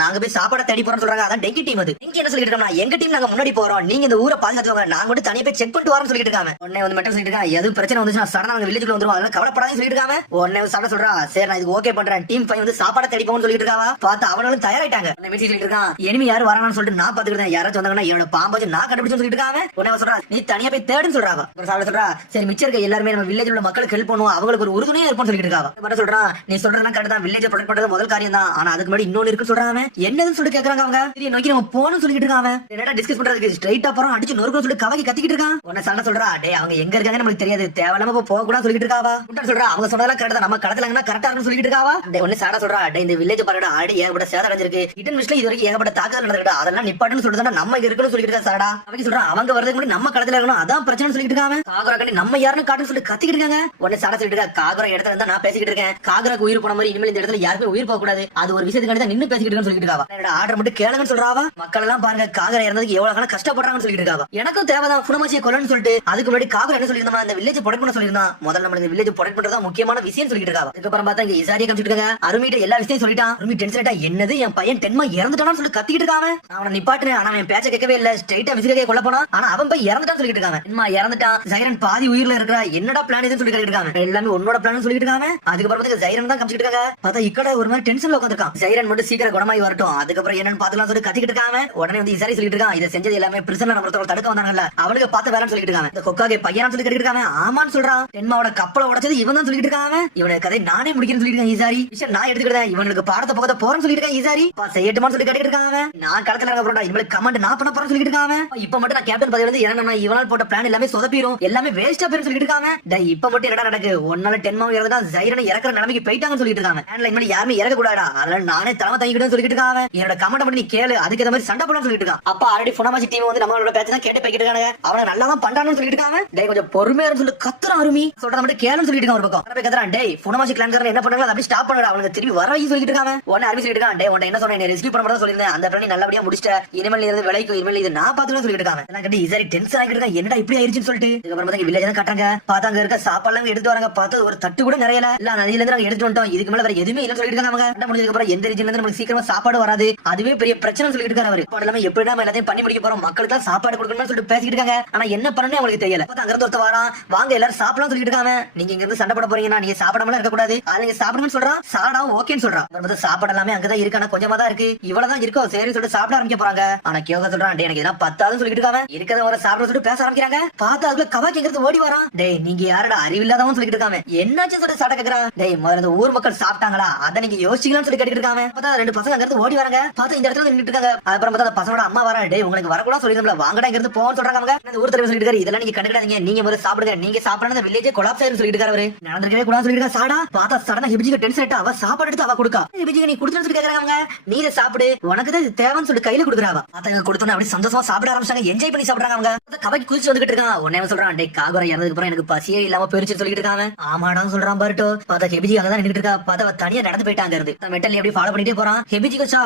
நாங்க போய் சாப்பாடு தேடி போறோம்னு சொல்றாங்க. அதான் டெங்கி டீம். அது நீங்க என்ன சொல்லிட்டு இருக்கோம்னா, எங்க டீம் நாங்க முன்னாடி போறோம், நீங்க இந்த ஊரை பாதுகாத்துவாங்க, நாங்க மட்டும் தனியா போய் செக் பண்ணிட்டு வரோம்னு சொல்லிட்டு இருக்காங்க. உடனே வந்து மட்டும் சொல்லிட்டு இருக்காங்க, எதுவும் பிரச்சனை வந்துச்சுன்னா சடனா நாங்க வில்லேஜ்ல வந்துருவோம், அதனால கவலைப்படாதீங்க சொல்லிட்டு இருக்காங்க. உடனே சாப்பிட சொல்றா, சரி நான் இதுக்கு ஓகே பண்றேன், டீம் 5 வந்து சாப்பாடு தேடி போகணும்னு சொல்லிட்டு இருக்காங்க. பார்த்தா அவனும் தயாராயிட்டாங்க. மெசேஜ் சொல்லிட்டு இருக்கான், எனிமி யாரு வராங்கன்னு சொல்லிட்டு நான் பாத்துக்கிட்டேன், யாராச்சும் வந்தாங்கன்னா என்னோட பாம்பாச்சு நான் கண்டுபிடிச்சு சொல்லிட்டு இருக்காங்க. உடனே சொல்றா, நீ தனியா போய் தேடுன்னு சொல்றாங்க. சாப்பிட சொல்றா, சரி மிச்சம் இருக்க எல்லாருமே நம்ம வில்லேஜ் உள்ள மக்களுக்கு ஹெல்ப் பண்ணுவோம், அவங்களுக்கு ஒரு உறுதுணையா இருப்போம்னு சொல்லிட்டு இருக்காங்க. சொல்றா, நீ சொல்றதெல்லாம் கரெக்ட் தான், வில்லேஜ் ப்ரொடெக்ட் பண்றது முதல் காரியம் தான், ஆனா அதுக்கு முன்னாடி இன்னொன்னு இருக்குன்னு சொல்றாங்க. என்னதுன்னு சொல்லி கேக்குறாங்க அவங்க. சரி நோக்கி நம்ம போகணும்னு சொல்லிட்டு இருக்காங்க. என்னடா டிஸ்கஸ் பண்றதுக்கு ஸ்ட்ரைட்டா போறோம், அடிச்சு நொறுக்கு சொல்லி கவக்கி கத்திக்கிட்டு இருக்கான். உடனே சண்டை சொல்றா, டேய் அவங்க எங்க இருக்காங்க நமக்கு தெரியாது, தேவையில்லாம போக கூட சொல்லிட்டு இருக்காவா. சொல்றா, அவங்க சொன்னதெல்லாம் கரெக்ட் தான், நம்ம கடத்தலங்கன்னா கரெக்டா இருக்குன்னு சொல்லிட்டு இருக்காவா. உடனே சாடா சொல்றா, டேய் இந்த வில்லேஜ் பாருடா, ஆடி ஏகப்பட்ட சேதம் அடைஞ்சிருக்கு, ஹிடன் மிஸ்ல இது வரைக்கும் ஏகப்பட்ட தாக்குதல் நடந்துருக்கு, அதெல்லாம் நிப்பாட்டுன்னு சொல்லிட்டு நம்ம இங்க இருக்குன்னு சொல்லிட்டு இருக்கா. சாடா அவங்க சொல்றா, அவங்க வரதுக்கு முன்னாடி நம்ம கடத்தல இருக்கணும், அதான் பிரச்சனை சொல்லிட்டு இருக்காங்க. காகரா கட்டி நம்ம யாருன்னு காட்டுன்னு சொல்லி கத்திக்கிட்டு இருக்காங்க. உடனே சாடா சொல்லிட்டு இருக்கா, காகரா இடத்துல இருந்தா நான் பேசிக்கிட்டு இருக்கேன், காகராக்கு உயிர் போன மாதிரி இனிமேல் இந்த இடத்துல யாருமே உயிர் போக கூடாது, அது ஒரு விஷயத்துக்காண்டி தான் நின்னு பேசிக்கிட்டு இருக்கேன்னு சொல்லிட்டு இருக்காவா. என்னோட ஆர்டர் மட்டும் கேளுங்கன்னு சொல்றாவா. மக்கள் எல்லாம் பாருங்க காகரா இறந்ததுக்கு எவ்வளவு கஷ்டப்படுறாங்கன்னு சொல்லிட்டு இருக்காவா. எனக்கும் தேவைதான் ஃபுனமாஷியை கொல்லணும்னு சொல்லிட்டு அதுக்கு முன்னாடி காகரா என்ன சொல்லியிருந்தா, இந்த வில்லேஜ் ப்ரொடெக்ட் பண்ண சொல்லியிருந்தான், முதல்ல நம்ம இந்த வில்லேஜ் ப்ரொடெக்ட் பண்றதா முக்கியமான விஷயம் சொல்லிட்டு இருக்காவா. அதுக்கப்புறம் பார்த்தா இங்க இசாரியா காமிச்சிட்டு இருக்காங்க. அருமிட்ட எல்லா விஷயம் சொல்லிட்டான். அருமி டென்ஷன் ஆயிட்டா, என்னது என் பையன் டென்மா இறந்துட்டான்னு சொல்லி கத்திக்கிட்டு இருக்காங்க. அவனை நிப்பாட்டுனேன், ஆனா அவன் பேச்ச கேட்கவே இல்ல, ஸ்ட்ரைட்டா விசிறியை கொல்ல போனா, ஆனா அவன் போய் இறந்துட்டான்னு சொல்லிட்டு இருக்காங்க. டென்மா இறந்துட்டான், ஜைரன் பாதி உயிர்ல இருக்கிறா, என்னடா பிளான் இதுன்னு சொல்லி கேட்டுட்டு இருக்காங்க. எல்லாமே உன்னோட பிளான் சொல்லிட்டு இருக்காங்க. அதுக்கப்புறம் வந்து ஜைரன் தான் காமிச்சிட்டு இருக்காங்க. பார்த்தா இக்கட ஒரு மாதிரி டென்ஷன்ல உட்கார்ந்திருக்கான். ஜைரன் மட்டும் சீக்கிரம் குணமாயி வரட்டும், அதுக்கப்புறம் என்னன்னு பாத்துக்கலாம் சொல்லி கத்திக்கிட்டு இருக்காங்க. உடனே வந்து இசாரி சொல்லிட்டு இருக்கான், இதை செஞ்சது எல்லாமே பிரிசன்ல நம்ம தடுக்க வந்தாங்கல்ல, அவனுக்கு பார்த்து வேலைன்னு சொல்லிட்டு இருக்காங்க. இந்த கொக்காகே பையனா சொல்லி கேட்டுட்டு இருக்காங்க. ஆமான்னு சொல்றான். டென்மாவோட கப்பலை உடைச்சது இவன் தான் சொல்லிட்டு இருக்காங்க. இவனுக்கு கதை நானே முடிக்கிறேன்னு சொல்லிட்டு இருக்காங்க. இசாரி விஷயம் நான் எடுத்துக்கிட்டேன், இவனுக்கு பாடத்தை பக்கத்தை போறேன்னு சொல்லிட்டு இருக்காங்க. இசாரி செய்யட்டுமான்னு சொல்லி கேட்டுட்டு இருக்காங்க. நான் களத்துல இருக்க போறேன், இவனுக்கு கமெண்ட் நான் பண்ண போறேன்னு சொல்லிட்டு இருக்காங்க. இப்ப மட்டும் நான் கேப்டன் பதவியில இருந்து இறங்கணும்னா இவனால் போட்ட பிளான் எல்லாமே சொதப்பிரும், எல்லாமே வேஸ்டா போயிரும் சொல்லிட்டு இருக்காங்க. இப்ப மட்டும் என்னடா நடக்கு, ஒன்னால டென்மாவும் இறந்தா ஜைரனை இறக்குற நிலைமைக்கு போயிட்டாங்கன்னு சொல்லிட்டு இருக்காங்க. ஹேண்ட்லைன் யாருமே இறக்க கூடாடா, அதனால நானே தலைமை தங்கிக்கிட்டு சொல்லிட்டு இருக்காங்க. என்னோட கமெண்ட் பண்ணி நீ கேளு, அதுக்கு ஏற்ற மாதிரி சண்டை போடணும்னு சொல்லிட்டு இருக்கான். அப்ப ஆல்ரெடி ஃபுனமாஷி டீம் வந்து நம்மளோட பேச்ச தான் கேட்டு போய்கிட்டு இருக்காங்க. அவனை நல்லா தான் பண்றான்னு சொல்லிட்டு இருக்காங்க. டேய் கொஞ்சம் பொறுமையா சொல்லி கத்துறான் அருமி, சொல்றத மட்டும் கேளுன்னு சொல்லிட்டு இருக்கான். ஒரு பக்கம் போய் கத்துறான், டேய் ஃபுனமாஷி கிளான்காரன் என்ன பண்றாங்க அப்படி ஸ்டாப் பண்ணுடா, அவனுக்கு திரும்பி வர சொல்லிட்டு இருக்காங்க. உடனே அருமி சொல்லிட்டு இருக்கான், டேய் உன்னை என்ன சொன்னேன், ரெஸ்கியூ பண்ண மட்டும் சொல்லிருந்தேன், அந்த பிளான் நல்லபடியா முடிச்சிட்ட, இனிமேல் இருந்து விலைக்கு இனிமேல் இது நான் பாத்துன்னு சொல்லிட்டு இருக்காங்க. எல்லாம் கட்டி இசாரி டென்ஷன் ஆகிட்டு இருக்கான், என்னடா இப்படி ஆயிருச்சுன்னு சொல்லிட்டு. இதுக்கப்புறம் பார்த்தா வில்லேஜ் தான் கட்டாங்க. பார்த்தாங்க இருக்க சாப்பாடுலாம் எடுத்து வராங்க. பார்த்து ஒரு தட்டு கூட நிறையல, இல்ல நதியில இருந்து நாங்க எடுத்து வந்துட்டோம், இதுக்கு மேல வேற எதுவுமே இல்லன்னு சொல்லிட்டு இருக்காங்க. அவங்க முடிஞ்சதுக்கு அப்புறம் எந்த ரீஜன்ல இருந்து நமக்கு சீக்கிரமா சாப்பாடு வராது, அதுவே பெரிய பிரச்சனை சொல்லிட்டு இருக்காரு அவரு. சாப்பாடு இல்லாம எப்படி நம்ம எல்லாத்தையும் பண்ணி முடிக்க போறோம், மக்களுக்கு தான் சாப்பாடு கொடுக்கணும்னு சொல்லிட்டு பேசிட்டு இருக்காங்க. ஆனா என்ன பண்ணனே அவங்களுக்கு தெரியல. அங்க இருந்து ஒருத்த வரான், வாங்க எல்லாரும் சாப்பிடலாம் சொல்லிட்டு இருக்காங்க. நீங்க இங்க இருந்து சண்டை போட போறீங்கன்னா நீங்க சாப்பிடாமலாம் இருக்க கூடாது, அது நீங்க சாப்பிடுங்கன்னு சொல்றான். சாடாவும் ஓகேன்னு சொல்றான். சாப்பாடு எல்லாமே அங்கதான் இருக்கு, ஆனா கொஞ்சமா தான் இருக்கு, இவ்வளவுதான் இருக்கோ சரி சொல்லிட்டு சாப்பிட ஆரம்பிக்க போறாங்க. ஆனா கியோகா சொல்றான், டே எனக்கு இதெல்லாம் பத்தாதுன்னு சொல்லிட்டு இருக்காங்க. இருக்கிறத ஒரு சாப்பிட சொல்லிட்டு பேச ஆரம்பிக்கிறாங்க. பார்த்தா அதுக்குள்ள கவாக்கிங்கிறது ஓடி வரான். டேய் நீங்க யாரடா அறிவில்லாதவன் சொல்லிட்டு இருக்காங்க. என்னாச்சு சொல்லிட்டு சண்டை கேக்குறா. டேய் முதல்ல ஊர் மக்கள் சாப்பிட்டாங்களா அதை நீங்க யோசிக்கலாம்னு சொல்லி கேட்டுட்டு இருக்காங்க. பார்த்தா ரெண்டு பசங்க அங்க இருந்து ஓடி வராங்க. பார்த்தா இந்த இடத்துல நின்னுட்டு இருக்காங்க. அப்புறம் பார்த்தா பசங்களோட அம்மா வர, டேய் உங்களுக்கு வரக்கூடாது சொல்லிருந்தோம்ல, வாங்கடா இங்க இருந்து போன்னு சொல்றாங்க. அவங்க ஊர் தலைவர் சொல்லிட்டு இருக்காரு, இதெல்லாம் நீங்க கண்டுக்காதீங்க, நீங்க முதல்ல சாப்பிடுங்க, நீங்க சாப்பிடணும் பேக்கேஜ் கொலாப்ஸ் ஆயிரும் சொல்லிட்டு இருக்காரு. நடந்துக்கவே கூடாது சொல்லிட்டு சாடா பார்த்தா சடனா ஹிபிஜிக்கு டென்ஷன் ஆயிட்டு அவ சாப்பாடு எடுத்து அவ கொடுக்கா. ஹிபிஜிக்கு நீ குடுத்துன்னு சொல்லி கேக்குறாங்க. நீ இதை சாப்பிடு, உனக்கு தான் இது தேவைன்னு சொல்லிட்டு கையில கொடுக்குறாவா. அத்தங்க கொடுத்தோன்னு அப்படி சந்தோஷமா சாப்பிட ஆரம்பிச்சாங்க, என்ஜாய் பண்ணி சாப்பிடுறாங்க. அவங்க கவைக்கு குதிச்சு வந்துகிட்டு இருக்கான். உடனே சொல்றான், டே காகுரா இறந்ததுக்கு அப்புறம் எனக்கு பசியே இல்லாம பெருச்சு சொல்லிட்டு இருக்காங்க. ஆமாடா சொல்றான் பர்ட்டோ. பார்த்தா ஹெபிஜி அங்கதான் நின்னுட்டு இருக்கா. பார்த்தா தனியா நடந்து போயிட்டாங்க இருந்து மெட்டல் எப்படி ஃபாலோ பண்ணிட்டே போறான். ஹெபிஜி கச்சா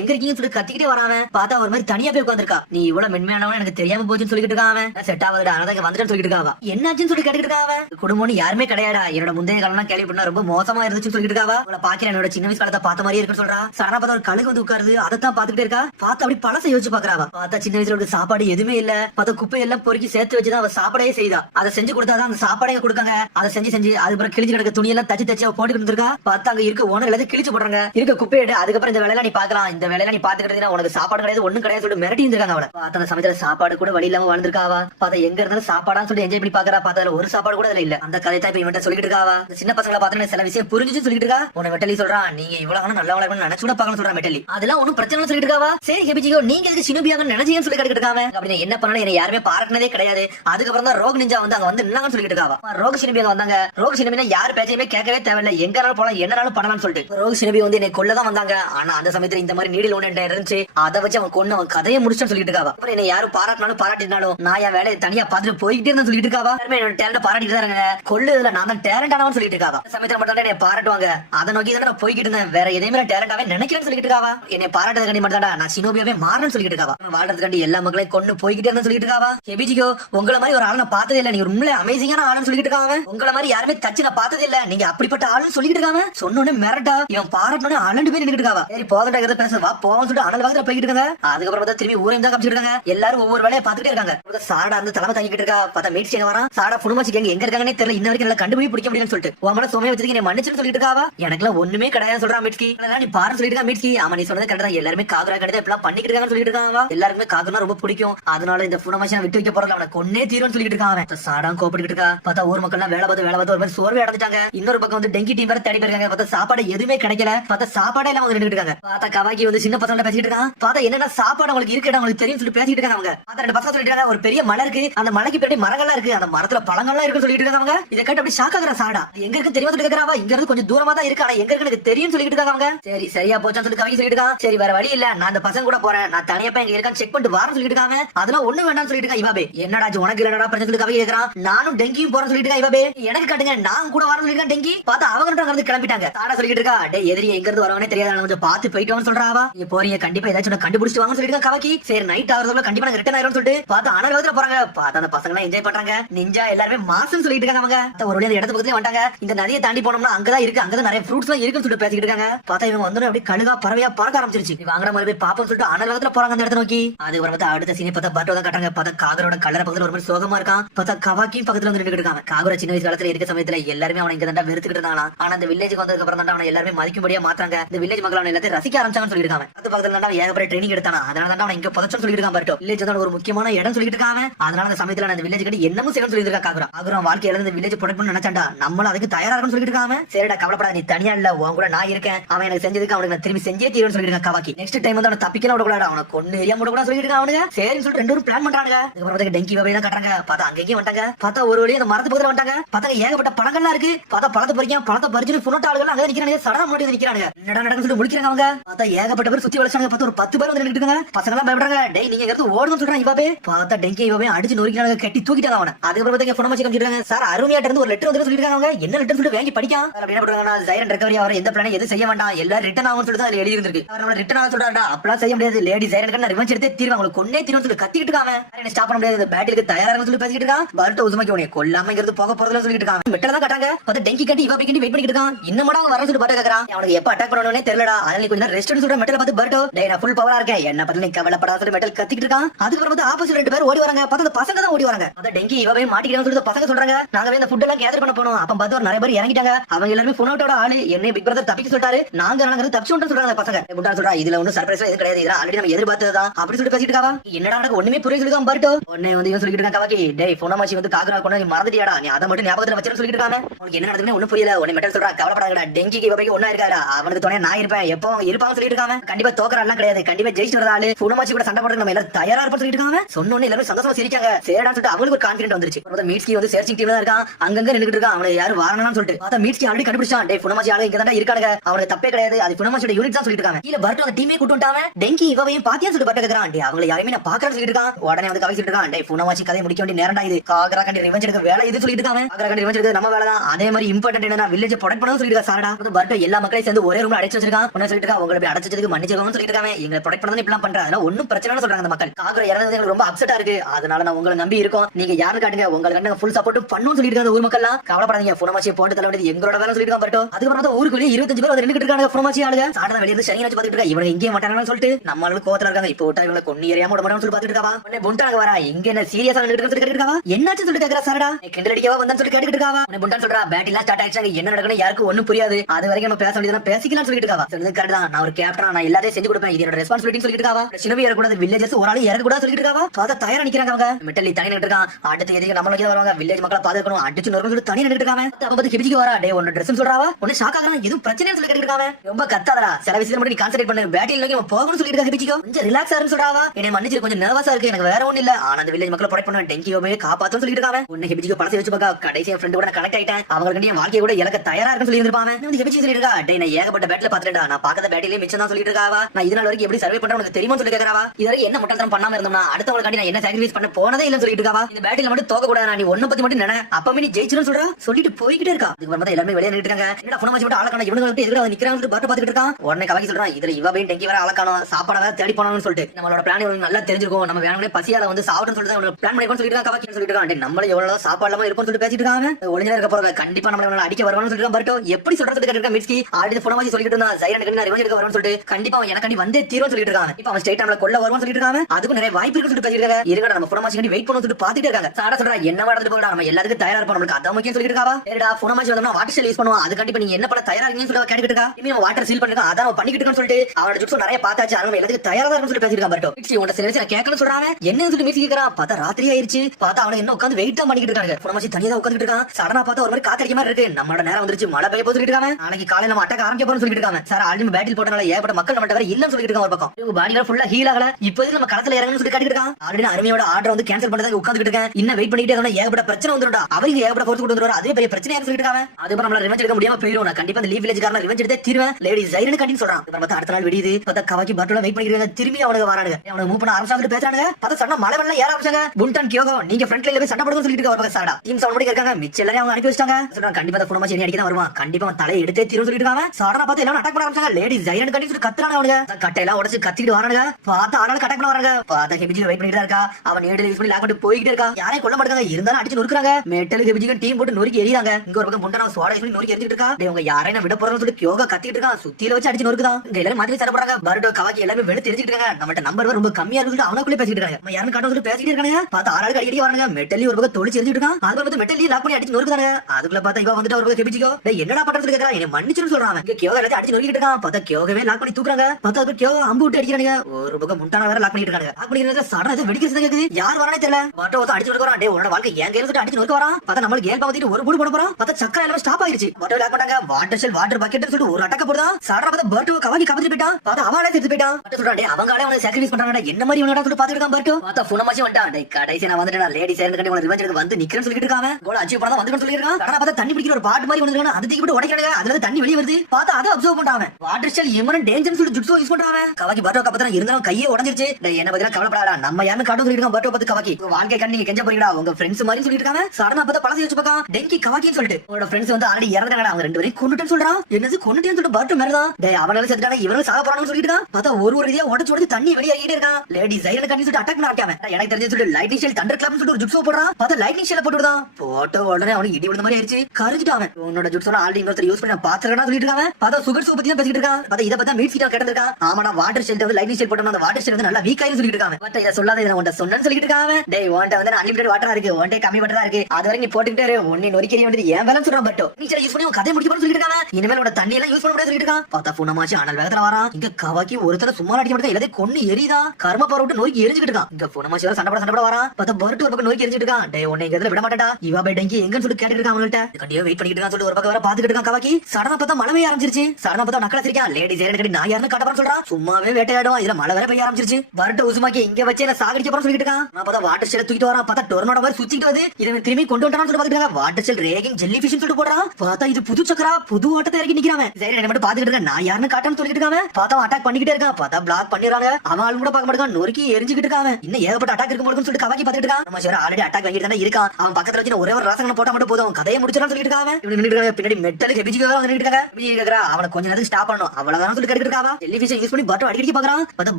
எங்க இருக்கீங்கன்னு சொல்லி கத்திக்கிட்டே வரான். பார்த்தா ஒரு மாதிரி தனியா போய் உட்காந்துருக்கா. நீ இவ்வளவு மென்மையானவன் எனக்கு தெரியாம போச்சுன்னு சொல்லிட்டு இருக்கான். செட் ஆகுது அதான் வந்துட்டு சொல்லிட்டு இருக்காவா. என்னாச்சுன்னு சொல்லி கேட்டுட்டு இருக்காவ. குடும்பம்னு யாருமே கிடையாடா, என்னோட முந்தைய காலம் கேள்விப்பட்டா ரொம்ப மோசமா இருந்துச்சுன்னு சொல்லிட்டு இருக்காவா. உங்களை பாக்கிறேன், என்னோட சின்ன வயசு காலத்தை பார்த்த மாதிரியே இருக்குன்னு சொல்றா. சடனா பார்த்தா ஒரு கழுகு வந்து உட்காருது, அதைத்தான் பாத்துக்கிட்டே இருக்கா. பார்த்தா அப்படி பழசை யோசிச்சு பாக்குறாவா. பார்த்தா சின்ன வயசுல சாப்பாடு எதுவுமே இல்ல. பார்த்தா குப்பை எல்லாம் பொறுக்கி சேர்த்து வச்சுதான் அவ சாப்பாடே செய்தா. அதை செஞ்சு கொடுத்தாதான் அந்த சாப்பாடே கொடுக்காங்க. அதை செஞ்சு அதுக்கப்புறம் கிழிச்சு கிடக்க துணியெல்லாம் தச்சு அவ போட்டு இருந்திருக்கா. பார்த்தா அங்க இருக்க ஓனர் எல்லாத்தையும் கிழிச்சு போடுறாங்க. இருக்க குப்பையிட்டு அதுக்கப்புறம் இந்த வேலையெல்லாம் நீ பாக்கலாம், இந்த வேலையெல்லாம் நீ பாத்துக்கிட்டீங்கன்னா உனக்கு சாப்பாடு கிடையாது ஒண்ணும் கிடையாது சொல்லிட்டு மிரட்டி இருந்திருக்காங்க அவளை. பார்த்தா அந்த சமயத்துல சாப்பாடு கூட வழி இல்லாம வாழ்ந்திருக்காவா. பார்த்தா எங்க இருந்தாலும் சாப்பாடான்னு சொல்லி என்ஜாய் பண்ணி பாக்குறா. பார்த்தா ஒரு சாப்பாடு கூட இல்ல. அந்த கதை தான் இப்ப இவன்ட்ட சொல்லிட்டு இருக்காவா. சின்ன பசங்களை பார்த்தா சில விஷயம் புரிஞ்சுச்சு சொல்லிட்டு இருக்கா. உன மெட்டலி சொல்றான், நீங்க இவ்வளவு நல்லா வளர்க்கணும் நினைச்சு கூட பாக்கணும் சொல்றான் மெட்டலி. அதெல்லாம் ஒன்னும் பிரச்சனை சொல்லிட்டு இருக்காவா. சரி ஹெபிஜியோ, நீங்க எதுக்கு ஷினோபியாக நினைச்சீங்கன்னு சொல்லி கேட்டுட்டு இருக்காங்க. அப்படி என்ன பண்ணாலும் என்ன யாருமே பாராட்டினதே கிடையாது. அதுக்கப்புறம் தான் ரோக் நிஞ்சா வந்து அங்க வந்து நின்னாங்கன்னு சொல்லிட்டு இருக்காவா. ரோக் ஷினோபியாக வந்தாங்க. ரோக் ஷினோபியா யார் பேச்சையுமே கேட்கவே தேவையில்லை, எங்கனாலும் போலாம் என்னனாலும் பண்ணலாம்னு சொல்லிட்டு ரோக் ஷினோபி வந்து என்னை கொல்லதான் வந்தாங்க. ஆனா அந்த சமயத்துல இந்த மாதிரி நீடில் ஒன்று இருந்துச்சு, அதை வச்சு அவன் கொண்டு அவன் கதையை முடிச்சுன்னு சொல்லிட்டு இருக்காவா. அப்புறம் என்ன யாரும் பாராட்டினாலும் பாராட்டினாலும் நான் என் வேலையை தனியா பார்த்துட்டு போய்கிட்டே இருந்தா சொல்லிட்டு இருக்காவா. என்னோட டேலண்ட் பாராட்டிட்டு தான் கொள்ளுதுல நான் தான் டேலண்ட் ஆனவன் சொல்லிட்டு இருக்காவா. சமயத்துல மட்டும் என்னை பாராட்டுவாங்க, அதை நோக்கி தான் நான் போய்கிட்டு இருந்தேன், வேற எதையுமே டேலண்டாவே நினைக்கிறேன்னு சொல்லிட்டு இருக்காவா. என்னை பாராட்டதுக்காண்டி மட்டும் தான் நான் ஷினோபியாவே மாறணும்னு சொல்லிட்டு இருக்காவா. வாழ்றதுக்காண்டி எல்லா மக்களையும் கொண்டு போய்கிட்டே இருந்தா சொல்லிட்டு இருக்காவா. ஹெபிஜியோ, உங்களை மாதிரி ஒரு ஆளை நான் பார்த்ததே இல்ல, நீங்க உண்மையிலே அமேசிங்கான ஆளுன்னு சொல்லிட்டு இருக்காங்க. உங்களை மாதிரி யாருமே தச்சு நான் பார்த்ததே இல்ல, நீங்க அப்படிப்பட்ட ஆளுன்னு சொல்லிட்டு இருக்காங்க. சொன்னோன்னே மிரட்டா இவன் பாராட்டனோட அலண்டு போய் நின்னுட்டு இருக்காவா. சரி போகட்டா எதை பேச வா போவோம்னு சொல்லிட்டு அனல் வாகத்துல போய்கிட்டு இருக்காங்க. அதுக்கப்புறம் பார்த்தா திரும்பி ஊரையும் தான் காமிச்சிட்டு இருக்காங்க. எல்லாரும் ஒவ்வொரு வேலையை பார்த்துட்டே இருக்காங்க. சாடா இருந்து தலைமை தாங்கிட்டு இருக்கா. பார்த்தா மீட்ஸ் எங்க வரான். சாடா புடுமாச்சு எங்க இருக்காங்கன்னே தெரியல, இன்ன வரைக்கும் கண்டு போய் பிடிக்க முடியும்னு சொல்லிட்டு உன் சுமையை வச்சிருக்கீங்க மன்னிச்சுன்னு சொல்லிட்டு இருக்காவா. எனக்குலாம் ஒண்ணுமே கிடையாது சொல்றான் மிட்ஸ்கி. நீ பாரு சொல்லிட்டு இருக்கா மிட்ஸ்கி. ஆமா நீ சொன்னது கரெக்ட் தான், எல்லாருமே காகுரா கிடையாது இப்பெல்லாம் பண்ணிட்டு இருக்காங்கன்னு சொல்லிட்டு இருக்காங்க. எல்லாருமே காகுரா ரொம்ப பிடிக்கும், அதனால இந்த புனமாச்சி விட்டு வைக்க போறதுல அவனை கொன்னே தீரும்னு சொல்லிட்டு இருக்காங்க. சாடா கோப்பிட்டு இருக்கா. பார்த்தா ஊர் மக்கள் எல்லாம் வேலை பார்த்து ஒரு மாதிரி சோர்வே அடைஞ்சிட்டாங்க. இன்னொரு பக்கம் வந்து டெங்கி டீம் வேற தேடி போயிருக்காங்க. பார்த்தா சாப்பாடு எதுவுமே கிடைக்கல. பார்த்தா சாப்பாடே எல்லாம் வந்து நின்றுட்டு இருக்காங்க. பார்த்தா கவாக்கி வந்து சின்ன பசங்க பேசிட்டு இருக்கான். பார்த்தா என்னன்னா சாப்பாடு அவங்களுக்கு இருக்கு அவங்களுக்கு தெரியும் சொல்லிட்டு பேசிட்டு இருக்காங்க. அவங்க பார்த்தா ரெண்டு பசங்க சொல்லிட்டு இருக்காங்க, ஒரு பெரிய மலை இருக்கு, அந்த மலைக்கு பின்னாடி மரங்கள்லாம் இருக்கு, அந்த மரத்துல பழங்கள்லாம் இருக்குன்னு சொல்லிட்டு இருக்காங்க. அவங்க இதை கேட்டு அப்படி ஷாக் ஆகுற. சாடா எங்க இருக்கு தெரியும் சொல்லிட்டு இருக்காவா. இங்க இருந்து கொஞ்சம் தூரமா தான் இருக்கு, ஆனா எங்க இருக்கு எனக்கு தெரியும் சொல்லிட்டு இருக்காங்க. அவங்க சரி சரியா போச்சான்னு சொல்லி கவிக்கு சொல்லிட்டு இருக்கான். சரி வேற வழி இல்ல, நான் அந்த பசங்க கூட போறேன், நான் தனியா போய் இங்க இருக்கான்னு செக் பண்ணிட்டு வரேன்னு சொல்லிட்டு இருக்காங்க. அதெல்லாம் ஒண்ணு வேண்டாம்னு சொல்லிட்டு இருக்கா. இவாபே என்னடா உனக்கு இல்லடா பிரச்சனை சொல்லி கவி கேக்குறான். நானும் டெங்கியும் போறேன்னு சொல்லிட்டு இருக்கா. இவாபே எனக்கு காட்டுங்க, நான் கூட வரேன்னு சொல்லிட்டு டெங்கி. பார்த்தா அவங்க இருந்து கிளம்பிட்டாங்க. சாடா சொல்லிட்டு இருக்கா, டே எதிரி எங்க இருந்து வரவனே தெரியாது, கொஞ்சம் பார்த்து போயிட்டோம்னு சொல்றாவா. நீங்க போறீங்க கண்டிப்பா ஏதாச்சும் கண்டுபிடிச்சு வாங்க சொல்லிட்டு இருக்கா கவாக்கி. சரி நைட் ஆகிறதுல கண்டிப்பா நாங்க ரிட்டர்ன் ஆயிரும் சொல்லிட்டு பார்த்தா அனல் வேகத்துல போறாங்க. பார்த்தா அந்த பசங்க எல்லாம் என்ஜாய் பண்றாங்க. நிஞ்சா எல்லாருமே மாசம் சொல்லிட்டு இருக்காங்க. அவங்க ஒரு வழியா இடத்து பக்கத்துல வந்துட்டாங்க. இந்த நதியை தாண்டி போனோம்னா அங்கதான் இருக்கு, அங்கதான் நிறைய ஃப்ரூட்ஸ் எல்லாம் இருக்குன்னு சொல்லிட்டு பேசிட்டு இருக்காங்க. பார்த்தா இவங்க வந்து அப்படியே கழுகா பறவையா பறக்க ஆரம்பிச்சிருச்சு. வாங்குற மாதிரி போய் பாப்போம் சொல்லிட்டு அனல் வேகத்துல போறாங்க அந்த இடத்த நோக்கி. அதுக்கப்புறம் பார்த்தா அடுத்த சீனை பார்த்தா பர்ட்டோ தான் காட்டுறாங்க. பார்த்தா காகரோட கலர பக்கத்துல ஒரு மாதிரி சோகமா இருக்கான். பார்த்தா கவாக்கியும் பக்கத்துல வந்து நின்னுட்டு இருக்காங்க. காகரா சின்ன வயசு காலத்துல இருக்க சமயத்துல எல்லாருமே அவனை இங்க தான் வெறுத்துக்கிட்டு இருந்தாங்களா. ஆனா அந்த வில்லேஜுக்கு வந்ததுக்கு அப்புறம் தான் அவனை எல்லாருமே மதிக்கும்படியா மாத்தாங்க. இந்த வில்லேஜ் மக்கள் அவனை எல்லாத்தையும் ரசிக்க ஆரம்பிச்சாங்கன்னு சொல்லிருக்காங்க. அது பக்கத்துல தான் ஏகப்பட்ட ட்ரைனிங் எடுத்தானா, அதனால தான் அவன் இங்க புதைச்சுன்னு சொல்லிட்டு இருக்கான். பர்ட்டோ வில்லேஜ் தான் ஒரு முக்கியமான இடம் சொல்லிட்டு இருக்காங்க. அதனால அந்த சமயத்துல அந்த வில்லேஜ் கிட்ட என்னமும் செய்யணும்னு சொல்லிட்டு இருக்கா காகரா. காகரா வாழ்க்கையில இந்த வில்லேஜ் ப்ரொடெக்ட் பண்ண நினைச்சாண்டா, நம்மளும் அதுக்கு தயாரா இருக்குன்னு சொல்லிட்டு இருக்காங்க. சரிடா கவலைப்படாத, நீ தனியா இல்ல, உன் கூட நான் இருக்கேன், அவன் எனக்கு செஞ்சதுக்கு அவனுக்கு நான் திரும்பி செஞ்சே தீருன்னு சொல்லிட்டு இருக்கான் கவாக்கி. நெக்ஸ்ட் டைம் வந்து அவனை தப்பிக்கலாம் விடக்கூடாது, அவனை கொண்டு ஏரியா கூட சொல்லிட்டு இருக்கான் அவனுங்க. சரின்னு சொல்லிட்டு ரெண்டு பிளான் பண்றாங்க. அதுக்கப்புறம் டெங்கி பாபை தான் காட்டுறாங்க. பார்த்தா அங்கேயும் வந்துட்டாங்க. பார்த்தா ஒரு வழியா அந்த மரத்து பக்கத்துல வந்துட்டாங்க. பார்த்தா ஏகப்பட்ட பழங்கள்லாம் இருக்கு. பார்த்தா பழத்தை பறிக்காம பழத்தை பறிச்சு புனட்ட ஆளுகள் அங்க நிக்கிறாங்க. சடனா முன்னாடி நிக்கிறாங்க. என்னடா நடக்குன்னு சொல்லிட்டு முடிக்கிறாங்க அவங்க. பார்த்தா ஏகப்பட்ட பேர் சுத்தி வளைச்சாங்க. பார்த்தா ஒரு 10 பேர் வந்து நின்னுட்டு இருக்காங்க. பசங்க எல்லாம் பயப்படுறாங்க. டேய் நீங்க எடுத்து ஓடுன்னு சொல்றாங்க. இவாபே பார்த்தா டெங்கி இவாபே அடிச்சு நொறுக்கிறாங்க, கட்டி தூக்கிட்டாங்க அவனை. அதுக்கப்புறம் பார்த்தா புனமாச்சி காமிச்சிட்டாங்க. சார் அருமையாட்ட இருந்து ஒரு லெட்டர் வந்து சொல்லிட்டு இருக்காங்க. என்ன லெட்டர் சொல்லிட்டு வாங்கி படிக்காம என்ன பண்றாங்கன்னா, ஜைரன் ரெக்கவரி அவர் எந்த பிளான் எதுவும் செய்ய வேண்டாம், எல்லாரும் ரிட்டர்ன் ஆகும் சொல்லிட்டு அதுல எழுதி இருந்திருக்கு. அவர் ரிட்டர்ன் ஆக சொல்றாடா, அப்பலாம் செய்ய முடியாது, லேடி ஜைரன் ரிவெஞ்ச் எடுத்தே தீர்வு, அவங்களுக்கு கொன்னே தீர்வு சொல்லி கத்திட்டு இருக்காங்க. என்ன ஸ்டாப் பண்ண முடியாது, இந்த பேட்டிலுக்கு தயாரா சொல்லி பேசிட்டு இருக்கான். பர்ட்டோ உசுமாக்கி உனக்கு கொல்லாம இருந்து போக போறதுல சொல்லிட்டு இருக்காங்க. மெட்டல தான் காட்டாங்க. பார்த்தா டெங்கி கட்டி இவாபே கட்டி வெயிட் பண்ணிட்டு இருக்கான். இன்னமடா வரணும் சொல்லி பர்ட்டோ கேக்குறான். அவனுக்கு எப்ப அட்டாக் பண்ணணும்னே தெரியலடா, அதனால கொஞ்சம் ரெஸ்ட் சொல்ற மெட்டல பார்த்து பர்ட்டோ டேய் நான் ஃபுல் பவரா இருக்கேன், என்ன பத்தி நீ கவலைப்படாத சொல்லி மெட்டல் கத்திட்டு இருக்கான். அதுக்கப்புறம் வந்து ஆப்போசிட் ரெண்டு பேர் ஓடி வராங்க. பார்த்தா அந்த பசங்க தான் ஓடி வராங்க. அந்த டெங்கி இவாபே மாட்டிக்கிட்டான்னு சொல்லிட்டு பசங்க சொல்றாங்க. நாங்க இந்த ஃபுட் எல்லாம் கேதர் பண்ண போனோம். அப்ப பார்த்தா நிறைய பேர் இறங்கிட்டாங்க. அவங்க எல்லாரும் புனோட்டோட ஆளு என்ன பிக் பிரதர் தப்பிக்க சொல்லிட்டாரு, நாங்க நாங்க தப்பிச்சு விட்டு சொல்றாங்க பசங்க. புட்டா சொல்றா இதுல ஒன்னும் சர்ப்ரைஸ் எதுவும் கிடையாது, இதெல்லாம் ஆல்ரெடி நம்ம எதிர்பார்த்ததுதான் அப்படி சொல்லிட்டு பேசிட்டு இருக்காவா. என்னடா நடக்க ஒண்ணுமே புரிய சொல்லிருக்கான் பர்ட்டோ. உடனே வந்து இவன் சொல்லிட்டு இருக்கான் கவாக்கி, டேய் புனமாச்சி வந்து காகரா கொண்டு மறந்துட்டியாடா, நீ அதை மட்டும் ஞாபகத்துல வச்சு சொல்லிட்டு இருக்காங்க. உனக்கு என்ன நடக்குதுன்னு ஒண்ணும் புரியல. உடனே மெட்டல் சொல்றா கவலைப்படாதடா, டெங்கிக்கு இவாபேக்கு ஒண்ணா இருக்காடா, அவனுக்கு துணை நான் இருப்பேன், எப்போ இருப்பாங்க சொல்லிட்டு இருக்காங்க. கண்டிப்பா தோக்கறாலாம் கிடையாது, கண்டிப்பா ஜெயிச்சு வர ஆளு, புனமாச்சி கூட சண்டை போடுறது நம்ம எல்லாரும் தயாரா இருப்போம் சொல்லிட்டு இருக்காங்க. சொன்னோன்னே எல்லாரும் சந்தோஷமா சிரிக்காங்க. சேடான்னு சொல்லிட்டு அவங்களுக்கு ஒரு கான்ஃபிடன்ட் வந்துருச்சு. மீட்ஸ்கி வந்து சர்ச்சிங் டீம்ல இருக்கான், அங்கங்க நின்னுட்டு இருக்கான். அவனை யாரும் வாரணும்னு சொல்லிட்டு பார்த்தா மீட்ஸ்கி ஆல்ரெடி கண்டுபிடிச்சான். டேய் புனமாச்சி ஆளு இங்க தான் இருக்கானுங்க, அவனுக்கு தப்பே கிடையாது, அது புனமாச்சியோட யூனிட் தான் சொல்லிட்டு இருக்காங்க. இல்ல பர்ட் அந்த டீமே கூட்டு வந்துட்டான். டெங்கி இவவையும் பாத்தியா சொல்லிட்டு பர்ட் கேக்குறான். டேய் அவங்கள யாரையுமே நான் பாக்குறேன்னு சொல்லிட்டு இருக்கான். உடனே வந்து கவலை சொல்லிட்டு இருக்கான். டேய் புனமாச்சி கதையை முடிக்க வேண்டிய நேரம்டா இது, காகரா கண்டி ரிவெஞ்ச் எடுக்க வேலை இது சொல்லிட்டு இருக்கான். காகரா கண்டி ரிவெஞ்ச் எடுக்க நம்ம வேலை தான். அதே மாதிரி இம்பார்ட்டன்ட் என்னன்னா வில்லேஜ் ப்ரொடெக்ட் பண்ணனும் சொல்லிட்டு இருக்கான். சாரடா பர்ட் எல்லா மக்களையும் சேர்ந்து ஒரே ரூம்ல அடைச்சு வச்சிருக்கான். உன்ன சொல்லிட்டு இருக்கான், உங்களை அடைச்சதுக்கு மன்னிச்சுக்கோங்கன்னு சொல்லிட்டு இருக்காங்க. எங்களை ப்ரொடெக்ட் பண்ணனும் இப்பலாம் பண்றாங்க, அதனால ஒண்ணும் பிரச்சனை இல்ல சொல்றாங்க அந்த மக்கள். காகரா இறந்தது எனக்கு ரொம்ப அப்செட்டா இருக்கு, அதனால நான் உங்களை நம்பி இருக்கோம், நீங்க யாரு காட்டுங்க, உங்களுக்கு ஃபுல் சப்போர்ட் பண்ணுன்னு சொல்லிட்டு இருக்காங்க ஊர் மக்கள்லாம். கவலைப்படாதீங்க, புனமாச்சியை போட்டு தள்ள வேண்டியது எங்களோட வேலை சொல்லிட்டு இருக்கான் பர்ட். அதுக்கப்புறம் ஊருக்கு வெளியே 25 பேர் வந்து நின்னுட்டு இருக்காங்க புனமாச்சி ஆளுங்க. சாரடா வெளிய இருந்து சனியை வச்சு பாத்துட்டு இருக்கா, இவங்க இங்கே மாட்டாங்கன்னு சொல்லிட்டு நம்ம ஆளு கோவத்துல இருக்காங்க. இப்போ விட்டா இவங்களை கொன்னி எறியாம விட மாட்டான்னு சொல்லி பாத்துட்டு இருக்காவா. உடனே புண்டாங்க வரா, இங்க என்ன சீரியஸா நின்னுட்டு சொல்லி கேட்டுட்டு இருக்காவா. என்னாச்சு சொல்லிட்டு கேக்குறா சாரடா, கிண்டல் அடிக்கவா வந்தான்னு சொல்லி கேட்டுட்டு இருக்காவா. உடனே புண்டான் சொல்றா, பேட்டிலாம் ஸ்டார்ட் ஆயிடுச்சாங்க, என்ன நடக்குன்னு யாருக்கும் ஒண்ணும் புரியாது, அது வரைக்கும் நம்ம பேச வேண்டியதா பேசிக்கலாம்னு சொல்லிட்டு இருக்காவா. சொல்றது கரெக்ட் தான், நான் ஒரு கேப்டனா, நான் எல்லாத்தையும் செஞ்சு கொடுப்பேன், இது என்னோட ரெஸ்பான்சிபிலிட்டின்னு சொல்லிட்டு இருக்காவா. சின்னவே ஏறக்கூடாது, வில்லேஜஸ் ஒரு ஆளு இறக்க கூடாது சொல்லிட்டு இருக்காவா. பார்த்தா தயாரா நிக்கிறாங்க அவங்க. மெட்டலி தனி நின்னுட்டு இருக்கான், அடுத்து எதுக்கு நம்மளுக்கு வருவாங்க, வில்லேஜ் மக்களை பாதுகாக்கணும், அடிச்சு நொறுக்கு சொல்லி தனி நின்னுட்டு இருக்காங்க. அப்ப பத்தி கிபிஜிக்கு வரா, டே ஒன்னு ட்ரெஸ் சொல்றாவா. ஒன்னு ஷாக் ஆகறான், எதுவும் பிரச்சனைன்னு சொல்லி கேட்டுட்டு இருக்காங்க. ரொம்ப கத்தாதடா, சில விஷயம் மட்டும் நீ கான்சென்ட்ரேட் பண்ணு, பேட்டில் நோக்கி நம்ம போகணும்னு சொல்லிட்டு இருக்காங்க. கிபிஜிக்கு கொஞ்சம் ரிலாக்ஸ் ஆகுன்னு சொல்றாவா. என்னை மன்னிச்சு, கொஞ்சம் நர்வஸா இருக்கு, எனக்கு வேற ஒண்ணு இல்ல, ஆனா அந்த வில்லேஜ் மக்களை ப்ரொடெக்ட் பண்ண டெங்கியோவே காப்பாத்துன்னு சொல்லிட்டு இருக்காங்க. ஒன்னு கிபிஜிக்கு பழசை வச்சு பார்க்க கடைசி என் ஃப்ரெண்ட் கூட கனெக்ட் ஆயிட்டேன், அவங்களுக்கு என் வாழ்க்கைய கூட இலக்க தயாரா இருக்குன்னு சொல்லி இருப்பாங்க. கிபிஜி சொல்லிட்டு இருக்கா, டே நான் ஏகப்பட்ட பேட்ல பாத்துட்டேன், நான் பார்க்காத பேட்டிலே மிச்சம் தான் சொல்லிட்டு இருக்காவா. நான் இதனால வரைக்கும் எப்படி சர்வே பண்றேன் உனக்கு தெரியுமா சொல்லி கேக்குறாவா. இது வரைக்கும் என்ன முட்டாள்தனம் பண்ணாம இருந்தோம்னா அடுத்தவங்களுக்காண்டி நான் என்ன சாக்ரிஃபைஸ் பண்ண போனதே இல்லன்னு சொல்லிட்டு இருக்காவா. இந்த பேட்டில மட்டும் தோக்க கூடாது, நீ ஒன்ன பத்தி மட்டும் நினை, அப்பவே நீ ஜெயிச்சிரும் சொல்றா. சொல்லிட்டு போய்கிட்டே இருக்கா. இதுக்கு வந்து எல்லாரும் வெளியே நின்னுட்டு இருக்காங்க. என்னடா புனமாச்சி மட்டும் ஆளக்கான இவனுக்கு எதுக்கு நிக்கிறாங்க சொல்லிட்டு பர்ட் பாத்துட்டு இருக்கான். உடனே கவாக்கி சொல்றான், இதுல இவ போய் டெங்கி வர ஆளக்கானோ சாப்பாடாக தேடி போனான்னு சொல்லிட்டு நம்மளோட பிளான் இவனுக்கு நல்லா தெரிஞ்சிருக்கும், நம்ம வேணும்னே பசியால வந்து சாப்பிட்டு சொல்லிட்டு அவனுக்கு பிளான் பண்ணி சொல்லிட்டு இருக்கான். கவாக்கி சொல்லிட்டு இருக்கான், நம்மள எவ்வளவு சாப்பாடு இல்லாம இருக்கும்னு சொல்லிட்டு பேசிட்டு இருக்காங்க. ஒளிஞ்சா இருக்க போறாங்க, கண்டிப்பா நம்மள அடிக்க வருவான்னு சொல்லிட்டு பர்ட் எப்படி சொல்றது கேட்டு மிட்ஸ்கி ஆல்ரெடி புனமாச்சி சொல்லிட்டு இருந்தான், சைரனுக்கு நான் ரிவெஞ்ச் எடுக்க வருவான்னு சொல்லிட்டு கண்டிப்பா அவன் எனக்காண்டி வந்தே தீரும் சொல்லிட்டு இருக்காங்க. இப்போ அவன் ஸ்ட்ரைட் நம்மள கொல்ல வருவான்னு சொல்லிட்டு இருக்காங்க. அதுக்கு நிறைய வாய்ப்பு இருக்குன்னு சொல்லிட்டு பேசிட்டு இருக்காங்க. இருங்கடா நம்ம புனமாச்சி கண்டி வெயிட் பண்ணனும் சொல்லிட்டு பாத்துட்டே இருக்காங்க. சாடா சொல்றா, என்ன நடந்துட்டு போடா, நம்ம எல்லாத்துக்கும் தயாரா இருப்போம், நமக்கு அத முக்கியம் சொல்லிட்டு இருக்காவா. ஏடா புனமாச்சி வந்தா வாட்டர் ஷெல் யூஸ் பண்ணுவோம், அது கண்டிப்பா நீங்க என்ன பண்ண தயாரா இருக்கீங்கன்னு சொல்லி கேட்டுட்டு இருக்கா. இனிமே நம்ம வாட்டர் சீல் பண்ணிருக்கோம், அதான் அவன் பண்ணிக்கிட்டு இருக்கன்னு சொல்லிட்டு அவனோட ஜுட்ஸு நிறைய பார்த்தாச்சு, அவங்க எல்லாத்துக்கும் தயாரா இருக்குன்னு சொல்லி பேசிட்டு இருக்கான். பர்ட் மிட்ஸ்கி உன்ட சில விஷயம் கேட்கணும்னு சொல்றாங்க, என்னன்னு சொல்லி மிட்ஸ்கி கேக்குறான். பார்த்தா ராத்திரி ஆயிருச்சு, பார்த்தா அவன் என்ன உட்கார்ந்து வெயிட் தான் பண்ணிக்கிட்டு இருக்காங்க. புனமாச்சி தனியா தான் உட்கார்ந்துட்டு இருக்கான். சடனா பார்த்தா ஒரு மாதிரி காத்தடிக்க மாதிரி இருக்கு, நம்மளோட நேரம் வந்துருச்சு, மழை பெய்ய போது சொல்லிட்டு இருக்காங்க. நாளைக்கு காலையில நம்ம அட்டாக் ஆரம்பிக்க போறோம்னு சொல்லிட்டு இருக்காங்க. சார் ஆல்ரெடி பேட்டில் போட்டனால ஏகப்பட்ட மக்கள் நம்ம வேற இல்லன்னு சொல்லிட்டு இருக்காங்க. ஒரு பக்கம் இவங்க பாடியில ஃபுல்லா ஹீல் ஆகல, இப்போதைக்கு நம்ம களத்துல இறங்கணும்னு சொல்லி காட்டிட்டு இருக்கான். ஆல்ரெடி அருமையோட ஆர்டர் வந்து கேன்சல் பண்ணதாக உட்கார்ந்துட்டு இருக்கேன், இன்னும் வெயிட் பண்ணிட்டே இருக்கணும், ஏகப்பட்ட பிரச்சனை வந்துருடா, அவருக்கு ஏகப்பட்ட ஃபோர்ஸ் கொண்டு வருவாரு, அதே பெரிய பிரச்சனை சொல்லிட்டு இருக்காங்க. அதுக்கப்புறம் நம்மள ரிவெஞ்ச் எடுக்க முடியாம போயிடும், நான் கண்டிப்பா இந்த லீவ் வில்லேஜ் காரன ரிவெஞ்ச் எடுத்தே தீர்வேன் லேடி ஜைரன் கண்டின்னு சொல்றான். பார்த்தா அடுத்த நாள் விடியுது, பார்த்தா கவாக்கி பர்ட்டோட வெயிட் பண்ணிக்கிறாங்க, திரும்பி அவனுக்கு வரானுங்க, அவனுக்கு மூவ் பண்ண ஆரம்பிச்சாங்க பேசுறாங்க. பார்த்தா சடனா மழை வெள்ளம் ஏற ஆரம்பிச்சாங்க. புண்டான் கியோகோ நீங்க ஃப்ரண்ட் லைன்ல போய் சண்டை போடுங்க சொல்லிட்டு இருக்காங்க. ஒரு சாடா டீம் சவுண்ட் பண்ணி இருக்காங்க, மிச்ச எல்லாரும் அவங்க அனுப்பி வச்சிட்டாங்க. சொல்றாங்க கண்டிப்பா அந்த புனமாச்சி அடிக்க தான் வருவான், கண்டிப்பா அவன் தலையை எடுத்தே தீரும் சொல்லிட்டு இருக்காங்க. சடனா பார்த்து எல்லாம் அட்டாக் பண்ண ஆரம்பிச்சாங்க. லேடி ஜைரன் கண்டி சொல்லி கத்துறாங்க, அவனுங்க கட்டையெல்லாம் உடைச்சு கத்திட்டு வரானுங்க. பார்த்தா ஆனாலும் அட்டாக் பண்ண வராங்க. பார்த்தா கெபிஜி வெயிட் பண்ணிட்டு இருக்கா, அவன் நீடல் யூஸ் பண்ணி லாக் பண்ணி போயிட்டே இருக்கா. யாரையும் கொல்ல மாட்டாங்க, இருந்தாலும் அடிச்சு நொறுக்குறாங்க. மெட்டல் கெபிஜிக்கு டீம் போட்டு நொறுக்கி எறியாங்க. இங்க ஒரு பக்கம் புண்டான சோடா யூஸ் பண்ணி நொறுக்கி எரிஞ்சிட்டு இருக்கா. இவங்க யாரையும் விட போறோம்னு சொல்லி கியோகா கத்திட்டு இருக்கான், சுத்தியில வச்சு அடிச்சு நொறுக்குதான். இங்க எல்லாரும் மாதிரி சண்டை போறாங்க. பர்டோ கவாக்கி எல்லாமே வெளுத்து எரிஞ்சிட்டு இருக்காங்க. நம்மட்ட நம்பர் ரொம்ப கம்மியா இருக்கு, அவனுக்குள்ளே பேசிட்டு இருக்காங்க. நம்ம யாரும் காட்ட சொல்லி பேசிட்டு இருக்காங்க. பார்த்தா ஆளாளுக்கு அடிக்கடி வராங்க. மெட்டலி ஒரு பக்கம் தொழிச்சு எரிஞ்சிட்டு இருக்கான், அது வந்து மெட்டலி லாக் பண்ணி அடிச்சு நொறுக்குறாங்க. அதுக்குள்ள பார்த்தா இவ வந்துட்டு ஒரு பக்கம் கெபிஜிக்கோ என்னடா பண்றது கேக்குறா, என்ன மன்னிச்சுன்னு சொல்றாங்க. இங்க கியோகா எல்லாத்தையும் அடிச்சு நொறுக்கிட்டு இருக்கான். பார்த்தா கியோகவே லாக் பண்ணி தூக்குறாங்க. பார்த்தா அதுக்கு கியோகா அம்பு விட்டு அடிக்கிறாங்க. ஒரு பக்கம் முண்டான வேற லாக் பண்ணிட்டு இருக்காங்க. லாக் பண்ணிட்டு சடனா வெடிக்கிறது கேக்குது, யார் வரானே தெரியல. பர்டோ வந்து அடிச்சு நொறுக்குறான். டேய் உன்னோட வாழ்க்கை ஏன் கேள்வி அடிச்சு நொறுக்க வரான். பார்த்தா நம்மளுக்கு ஏன் பாத்திட்டு ஒரு பூடு போட போறான். பார்த்தா சக்கரை எல்லாம் ஸ்டாப் ஆயிருச்சு. பர்டோ லாக் பண்ணாங்க. வாட்டர் ஷெல் வாட்டர் பக்கெட் சொல்லிட்டு ஒரு அட்டாக்க போடுதான். சடனா பார்த்தா பர்டோ கவாக்கி கபத்தி போயிட்டான். பார்த்தா அவளே செத்து போயிட்டான். பர்டோ சொல்றான், டேய் அவங்களே அவனை சாக்ரிஃபைஸ் பண்றாங்கடா, என்ன மாதிரி இவனடா சொல்லி பாத்துட்டு இருக்கான் பர்டோ. பார்த்தா புனமாச்சி வந்துட்டான். டேய் கடைசி நான் வந்துட்டேன், லேடி சேர்ந்து கண்டி உனக்கு ரிவெஞ்ச் எடுக்க வந்து நிக்கிறேன்னு சொல்லிட்டு இருக்காங்க. கோல் அச்சீவ் பண்ணா வந்துன்னு சொல்லிட்டு இருக்கான். சடனா பார்த்தா தண்ணி பிடிக்கிற ஒரு பாட்டு மாதிரி வந்துருக்கான், அது தூக்கி போட்டு உடைக்கிறாங்க. அதுல தண்ணி வெளிய வருது. பார்த்தா அதை அப்சர்வ் பண்றாங்க. வாட்டர் ஷெல் இமன் டேஞ்சர்னு சொல்லி ஜுட்ஸோ யூஸ் பண்றாங்க. கவாக்கி பர்டோ கப்பத்தன இருந்தாலும் கையே உடைஞ்சிருச்சு. டேய் என்ன பத்தினா கவலைப்படாதடா, நம்ம யாரும் காட்ட சொல்லிட்டு இருக்கான். பர்டோ பத்தி கவாக்கி வாழ்க்கை கண்ணி நீங்க கெஞ்ச போறீங்கடா, உங்க ஃப்ரெண்ட்ஸ் மாதிரி சொல்லிட்டு இருக்காங்க. சடனா பார்த்தா பழசை யோசிச்சு பார்க்கான். டெங்கி கவாக்கின்னு சொல்லிட்டு உங்களோட ஃப்ரெண்ட்ஸ் வந்து ஆல்ரெடி இறந்தாங்கடா, அவங்க ரெண்டு பேரும் கொன்னுட்டேன்னு சொல்றான். என்னது கொன்னுட்டேன்னு சொல்லிட்டு பர்டோ மேலதான். டேய் அவனால செத்துட்டானே, இவனும் சாக போறான்னு சொல்லிட்டு இருக்கான். பார்த்தா ஒரு ரீதியா உடைச்சு தண்ணி வெளியாகிட்டே இருக்கான். லேடி ஜைரன் கண்டி சொல்லிட்டு அட்டாக் பண்ண ஆரம்பிச்சாங்க. எனக்கு தெரிஞ்சு சொல்லிட்டு லைட்னிங் ஷெல் தண்டர் கிளப்னு சொல்லிட்டு ஒரு ஜுட்ஸோ போடுறான். பார்த்தா லைட்னிங் ஷெல்ல போட்டுடுதான். போட்ட உடனே அவனுக்கு இடி விழுந்த மாதிரி ஆயிடுச்சு, கரிஞ்சிட்டான். உன்னோட ஜுட்ஸோ ஆல்ரெடி இன்னொருத்தர் யூஸ் பண்ணி பாத்துறேன்னு சொல்லிட்டு இருக்காங்க. பார்த்தா சுகர் சூப் பத்தி தான் பேசிட்டு இருக்கான். பார்த்தா இத பத்தி மீட் கிட்ட கேட்டிருக்கான். ஆமாடா வாட்டர் ஷெல் வந்து லைட்னிங் ஷெல் போட்டோம்னா அந்த வாட்டர் ஷெல் வந்து நல்லா வீக் ஆயின்னு சொல்லிட்டு இருக்காங்க. பட் இத சொல்லாத, இத உன்ட சொன்னேன்னு சொல்லிட்டு இருக்காங்க. டேய் உன்ட வந்து அன்லிமிட்டட் வாட்டரா இருக்கு, உன்ட கம்மி வாட்டரா இருக்கு, அது வரைக்கும் நீ போட்டுக்கிட்டே இரு, உன்னை நொறுக்கி எறிய வேண்டியது ஏன் வேலைன்னு சொல்றான். பட் நீ யூஸ் பண்ணி உன் கதை முடிக்க போறேன்னு சொல்லிட்டு இருக்காங்க. இனிமேல் உன்னோட தண்ணி எல்லாம் யூஸ் பண்ண முடியாது சொல்லிட்டு இருக்கான். பார்த்தா புனமாச்சி அனல் வேகத்துல வரான். இங்க கவாக்கி ஒருத்தர சும்மா அடிக்க மாட்டேன், எல்லாத்தையும் கொன்னு எரியுதா. கர்ம பவர் விட்டு நோக்கி எரிஞ்சுட்டு இருக்கான். இங்க புனமாச்சி சண்டை போட வரான். பார்த்தா பர்ட் ஒரு பக்கம் நோக்கி எரிஞ்சிட்டு இருக்கான். டேய் உன்னை இங்க விட மாட்டேடா, இவா பை டங்கி எங்கன்னு சொல்லி கேட்டுட்டு இருக்கான். அவங்கள்ட்ட கண்டிப்பா வெயிட் பண்ணிட்டு இருக்கான் சொல்லிட்டு ஒரு பக்கம் வர பாத்துக்கிட்டு இருக்கான். கவாக்கி சடனா பார்த்தா மழை பெய்ய ஆரம்பிச்சிருச்சு. சடனா பார்த்தா நக்கல சிரிக்கான். லேடி ஜெயரன் கட்டி நான் யாருன்னு காட்ட போறேன்னு சொல்றான். சும்மாவே வேட்டையாடுவான், இதுல மழை வேற பெய்ய ஆரம்பிச்சிருச்சு. பர்ட் உசுமாக்கி இங்க வச்சு என்ன சாகடிக்க போறேன்னு சொல்லிட்டு இருக்கான். நான் பார்த்தா வாட்டர் ஷெல் தூக்கிட்டு வரான். பார்த்தா டொர்னோட மாதிரி சுத்திட்டு வருது. இது திரும்பி கொண்டு வந்தான்னு சொல்லி பாத்துட்டாங்க. வாட்டர் செல் ரேகிங் ஜெல்லி ஃபிஷ் சொல்லிட்டு போடுறான். பார்த்தா இது புது சக்கரா புது ஆட்டத்தை இறக்கி நிக்கிறான். சரி என்ன மட்டும் பாத்துக்கிட்டு இருக்கேன், நான் யாருன்னு காட்டான்னு சொல்லிட்டு இருக்காங்க. பார்த்தா அட்டாக் பண்ணிக்கிட்டே இருக்கான். பார்த்தா பிளாக் பண்ணிடுறாங்க. அவன் ஆள் கூட பார்க்க மாட்டான், நொறுக்கி எரிஞ்சுக்கிட்டு இருக்கான். இன்னும் ஏகப்பட்ட அட்டாக் இருக்கும் சொல்லிட்டு கவாக்கி பாத்துட்டு இருக்கான். நம்ம சார் ஆல்ரெடி அட்டாக் வாங்கிட்டு தானே இருக்கான். அவன் பக்கத்துல வச்சு ஒரே ஒரு ராசகனை போட்டா மட்டும் போதும், கதையை முடிச்சிடலாம் சொல்லிட்டு இருக்கான். இவன் நின்னுட்டு இருக்காங்க. பின்னாடி மெட்டல் ஹெபிஜிக்கு நின்னுட்டு இருக்காங்க. ஹெபிஜி கேக்குறா அவனை கொஞ்ச நேரத்துக்கு ஸ்டாப் பண்ணணும், அவ்வளவுதான் சொல்லி கேட்டுட்டு இருக்காவா. ஜெல்லி ஃபிஷ் யூஸ் பண்ணி பட்டர் அடிக்கடி பாக்குறான். பார்த்தா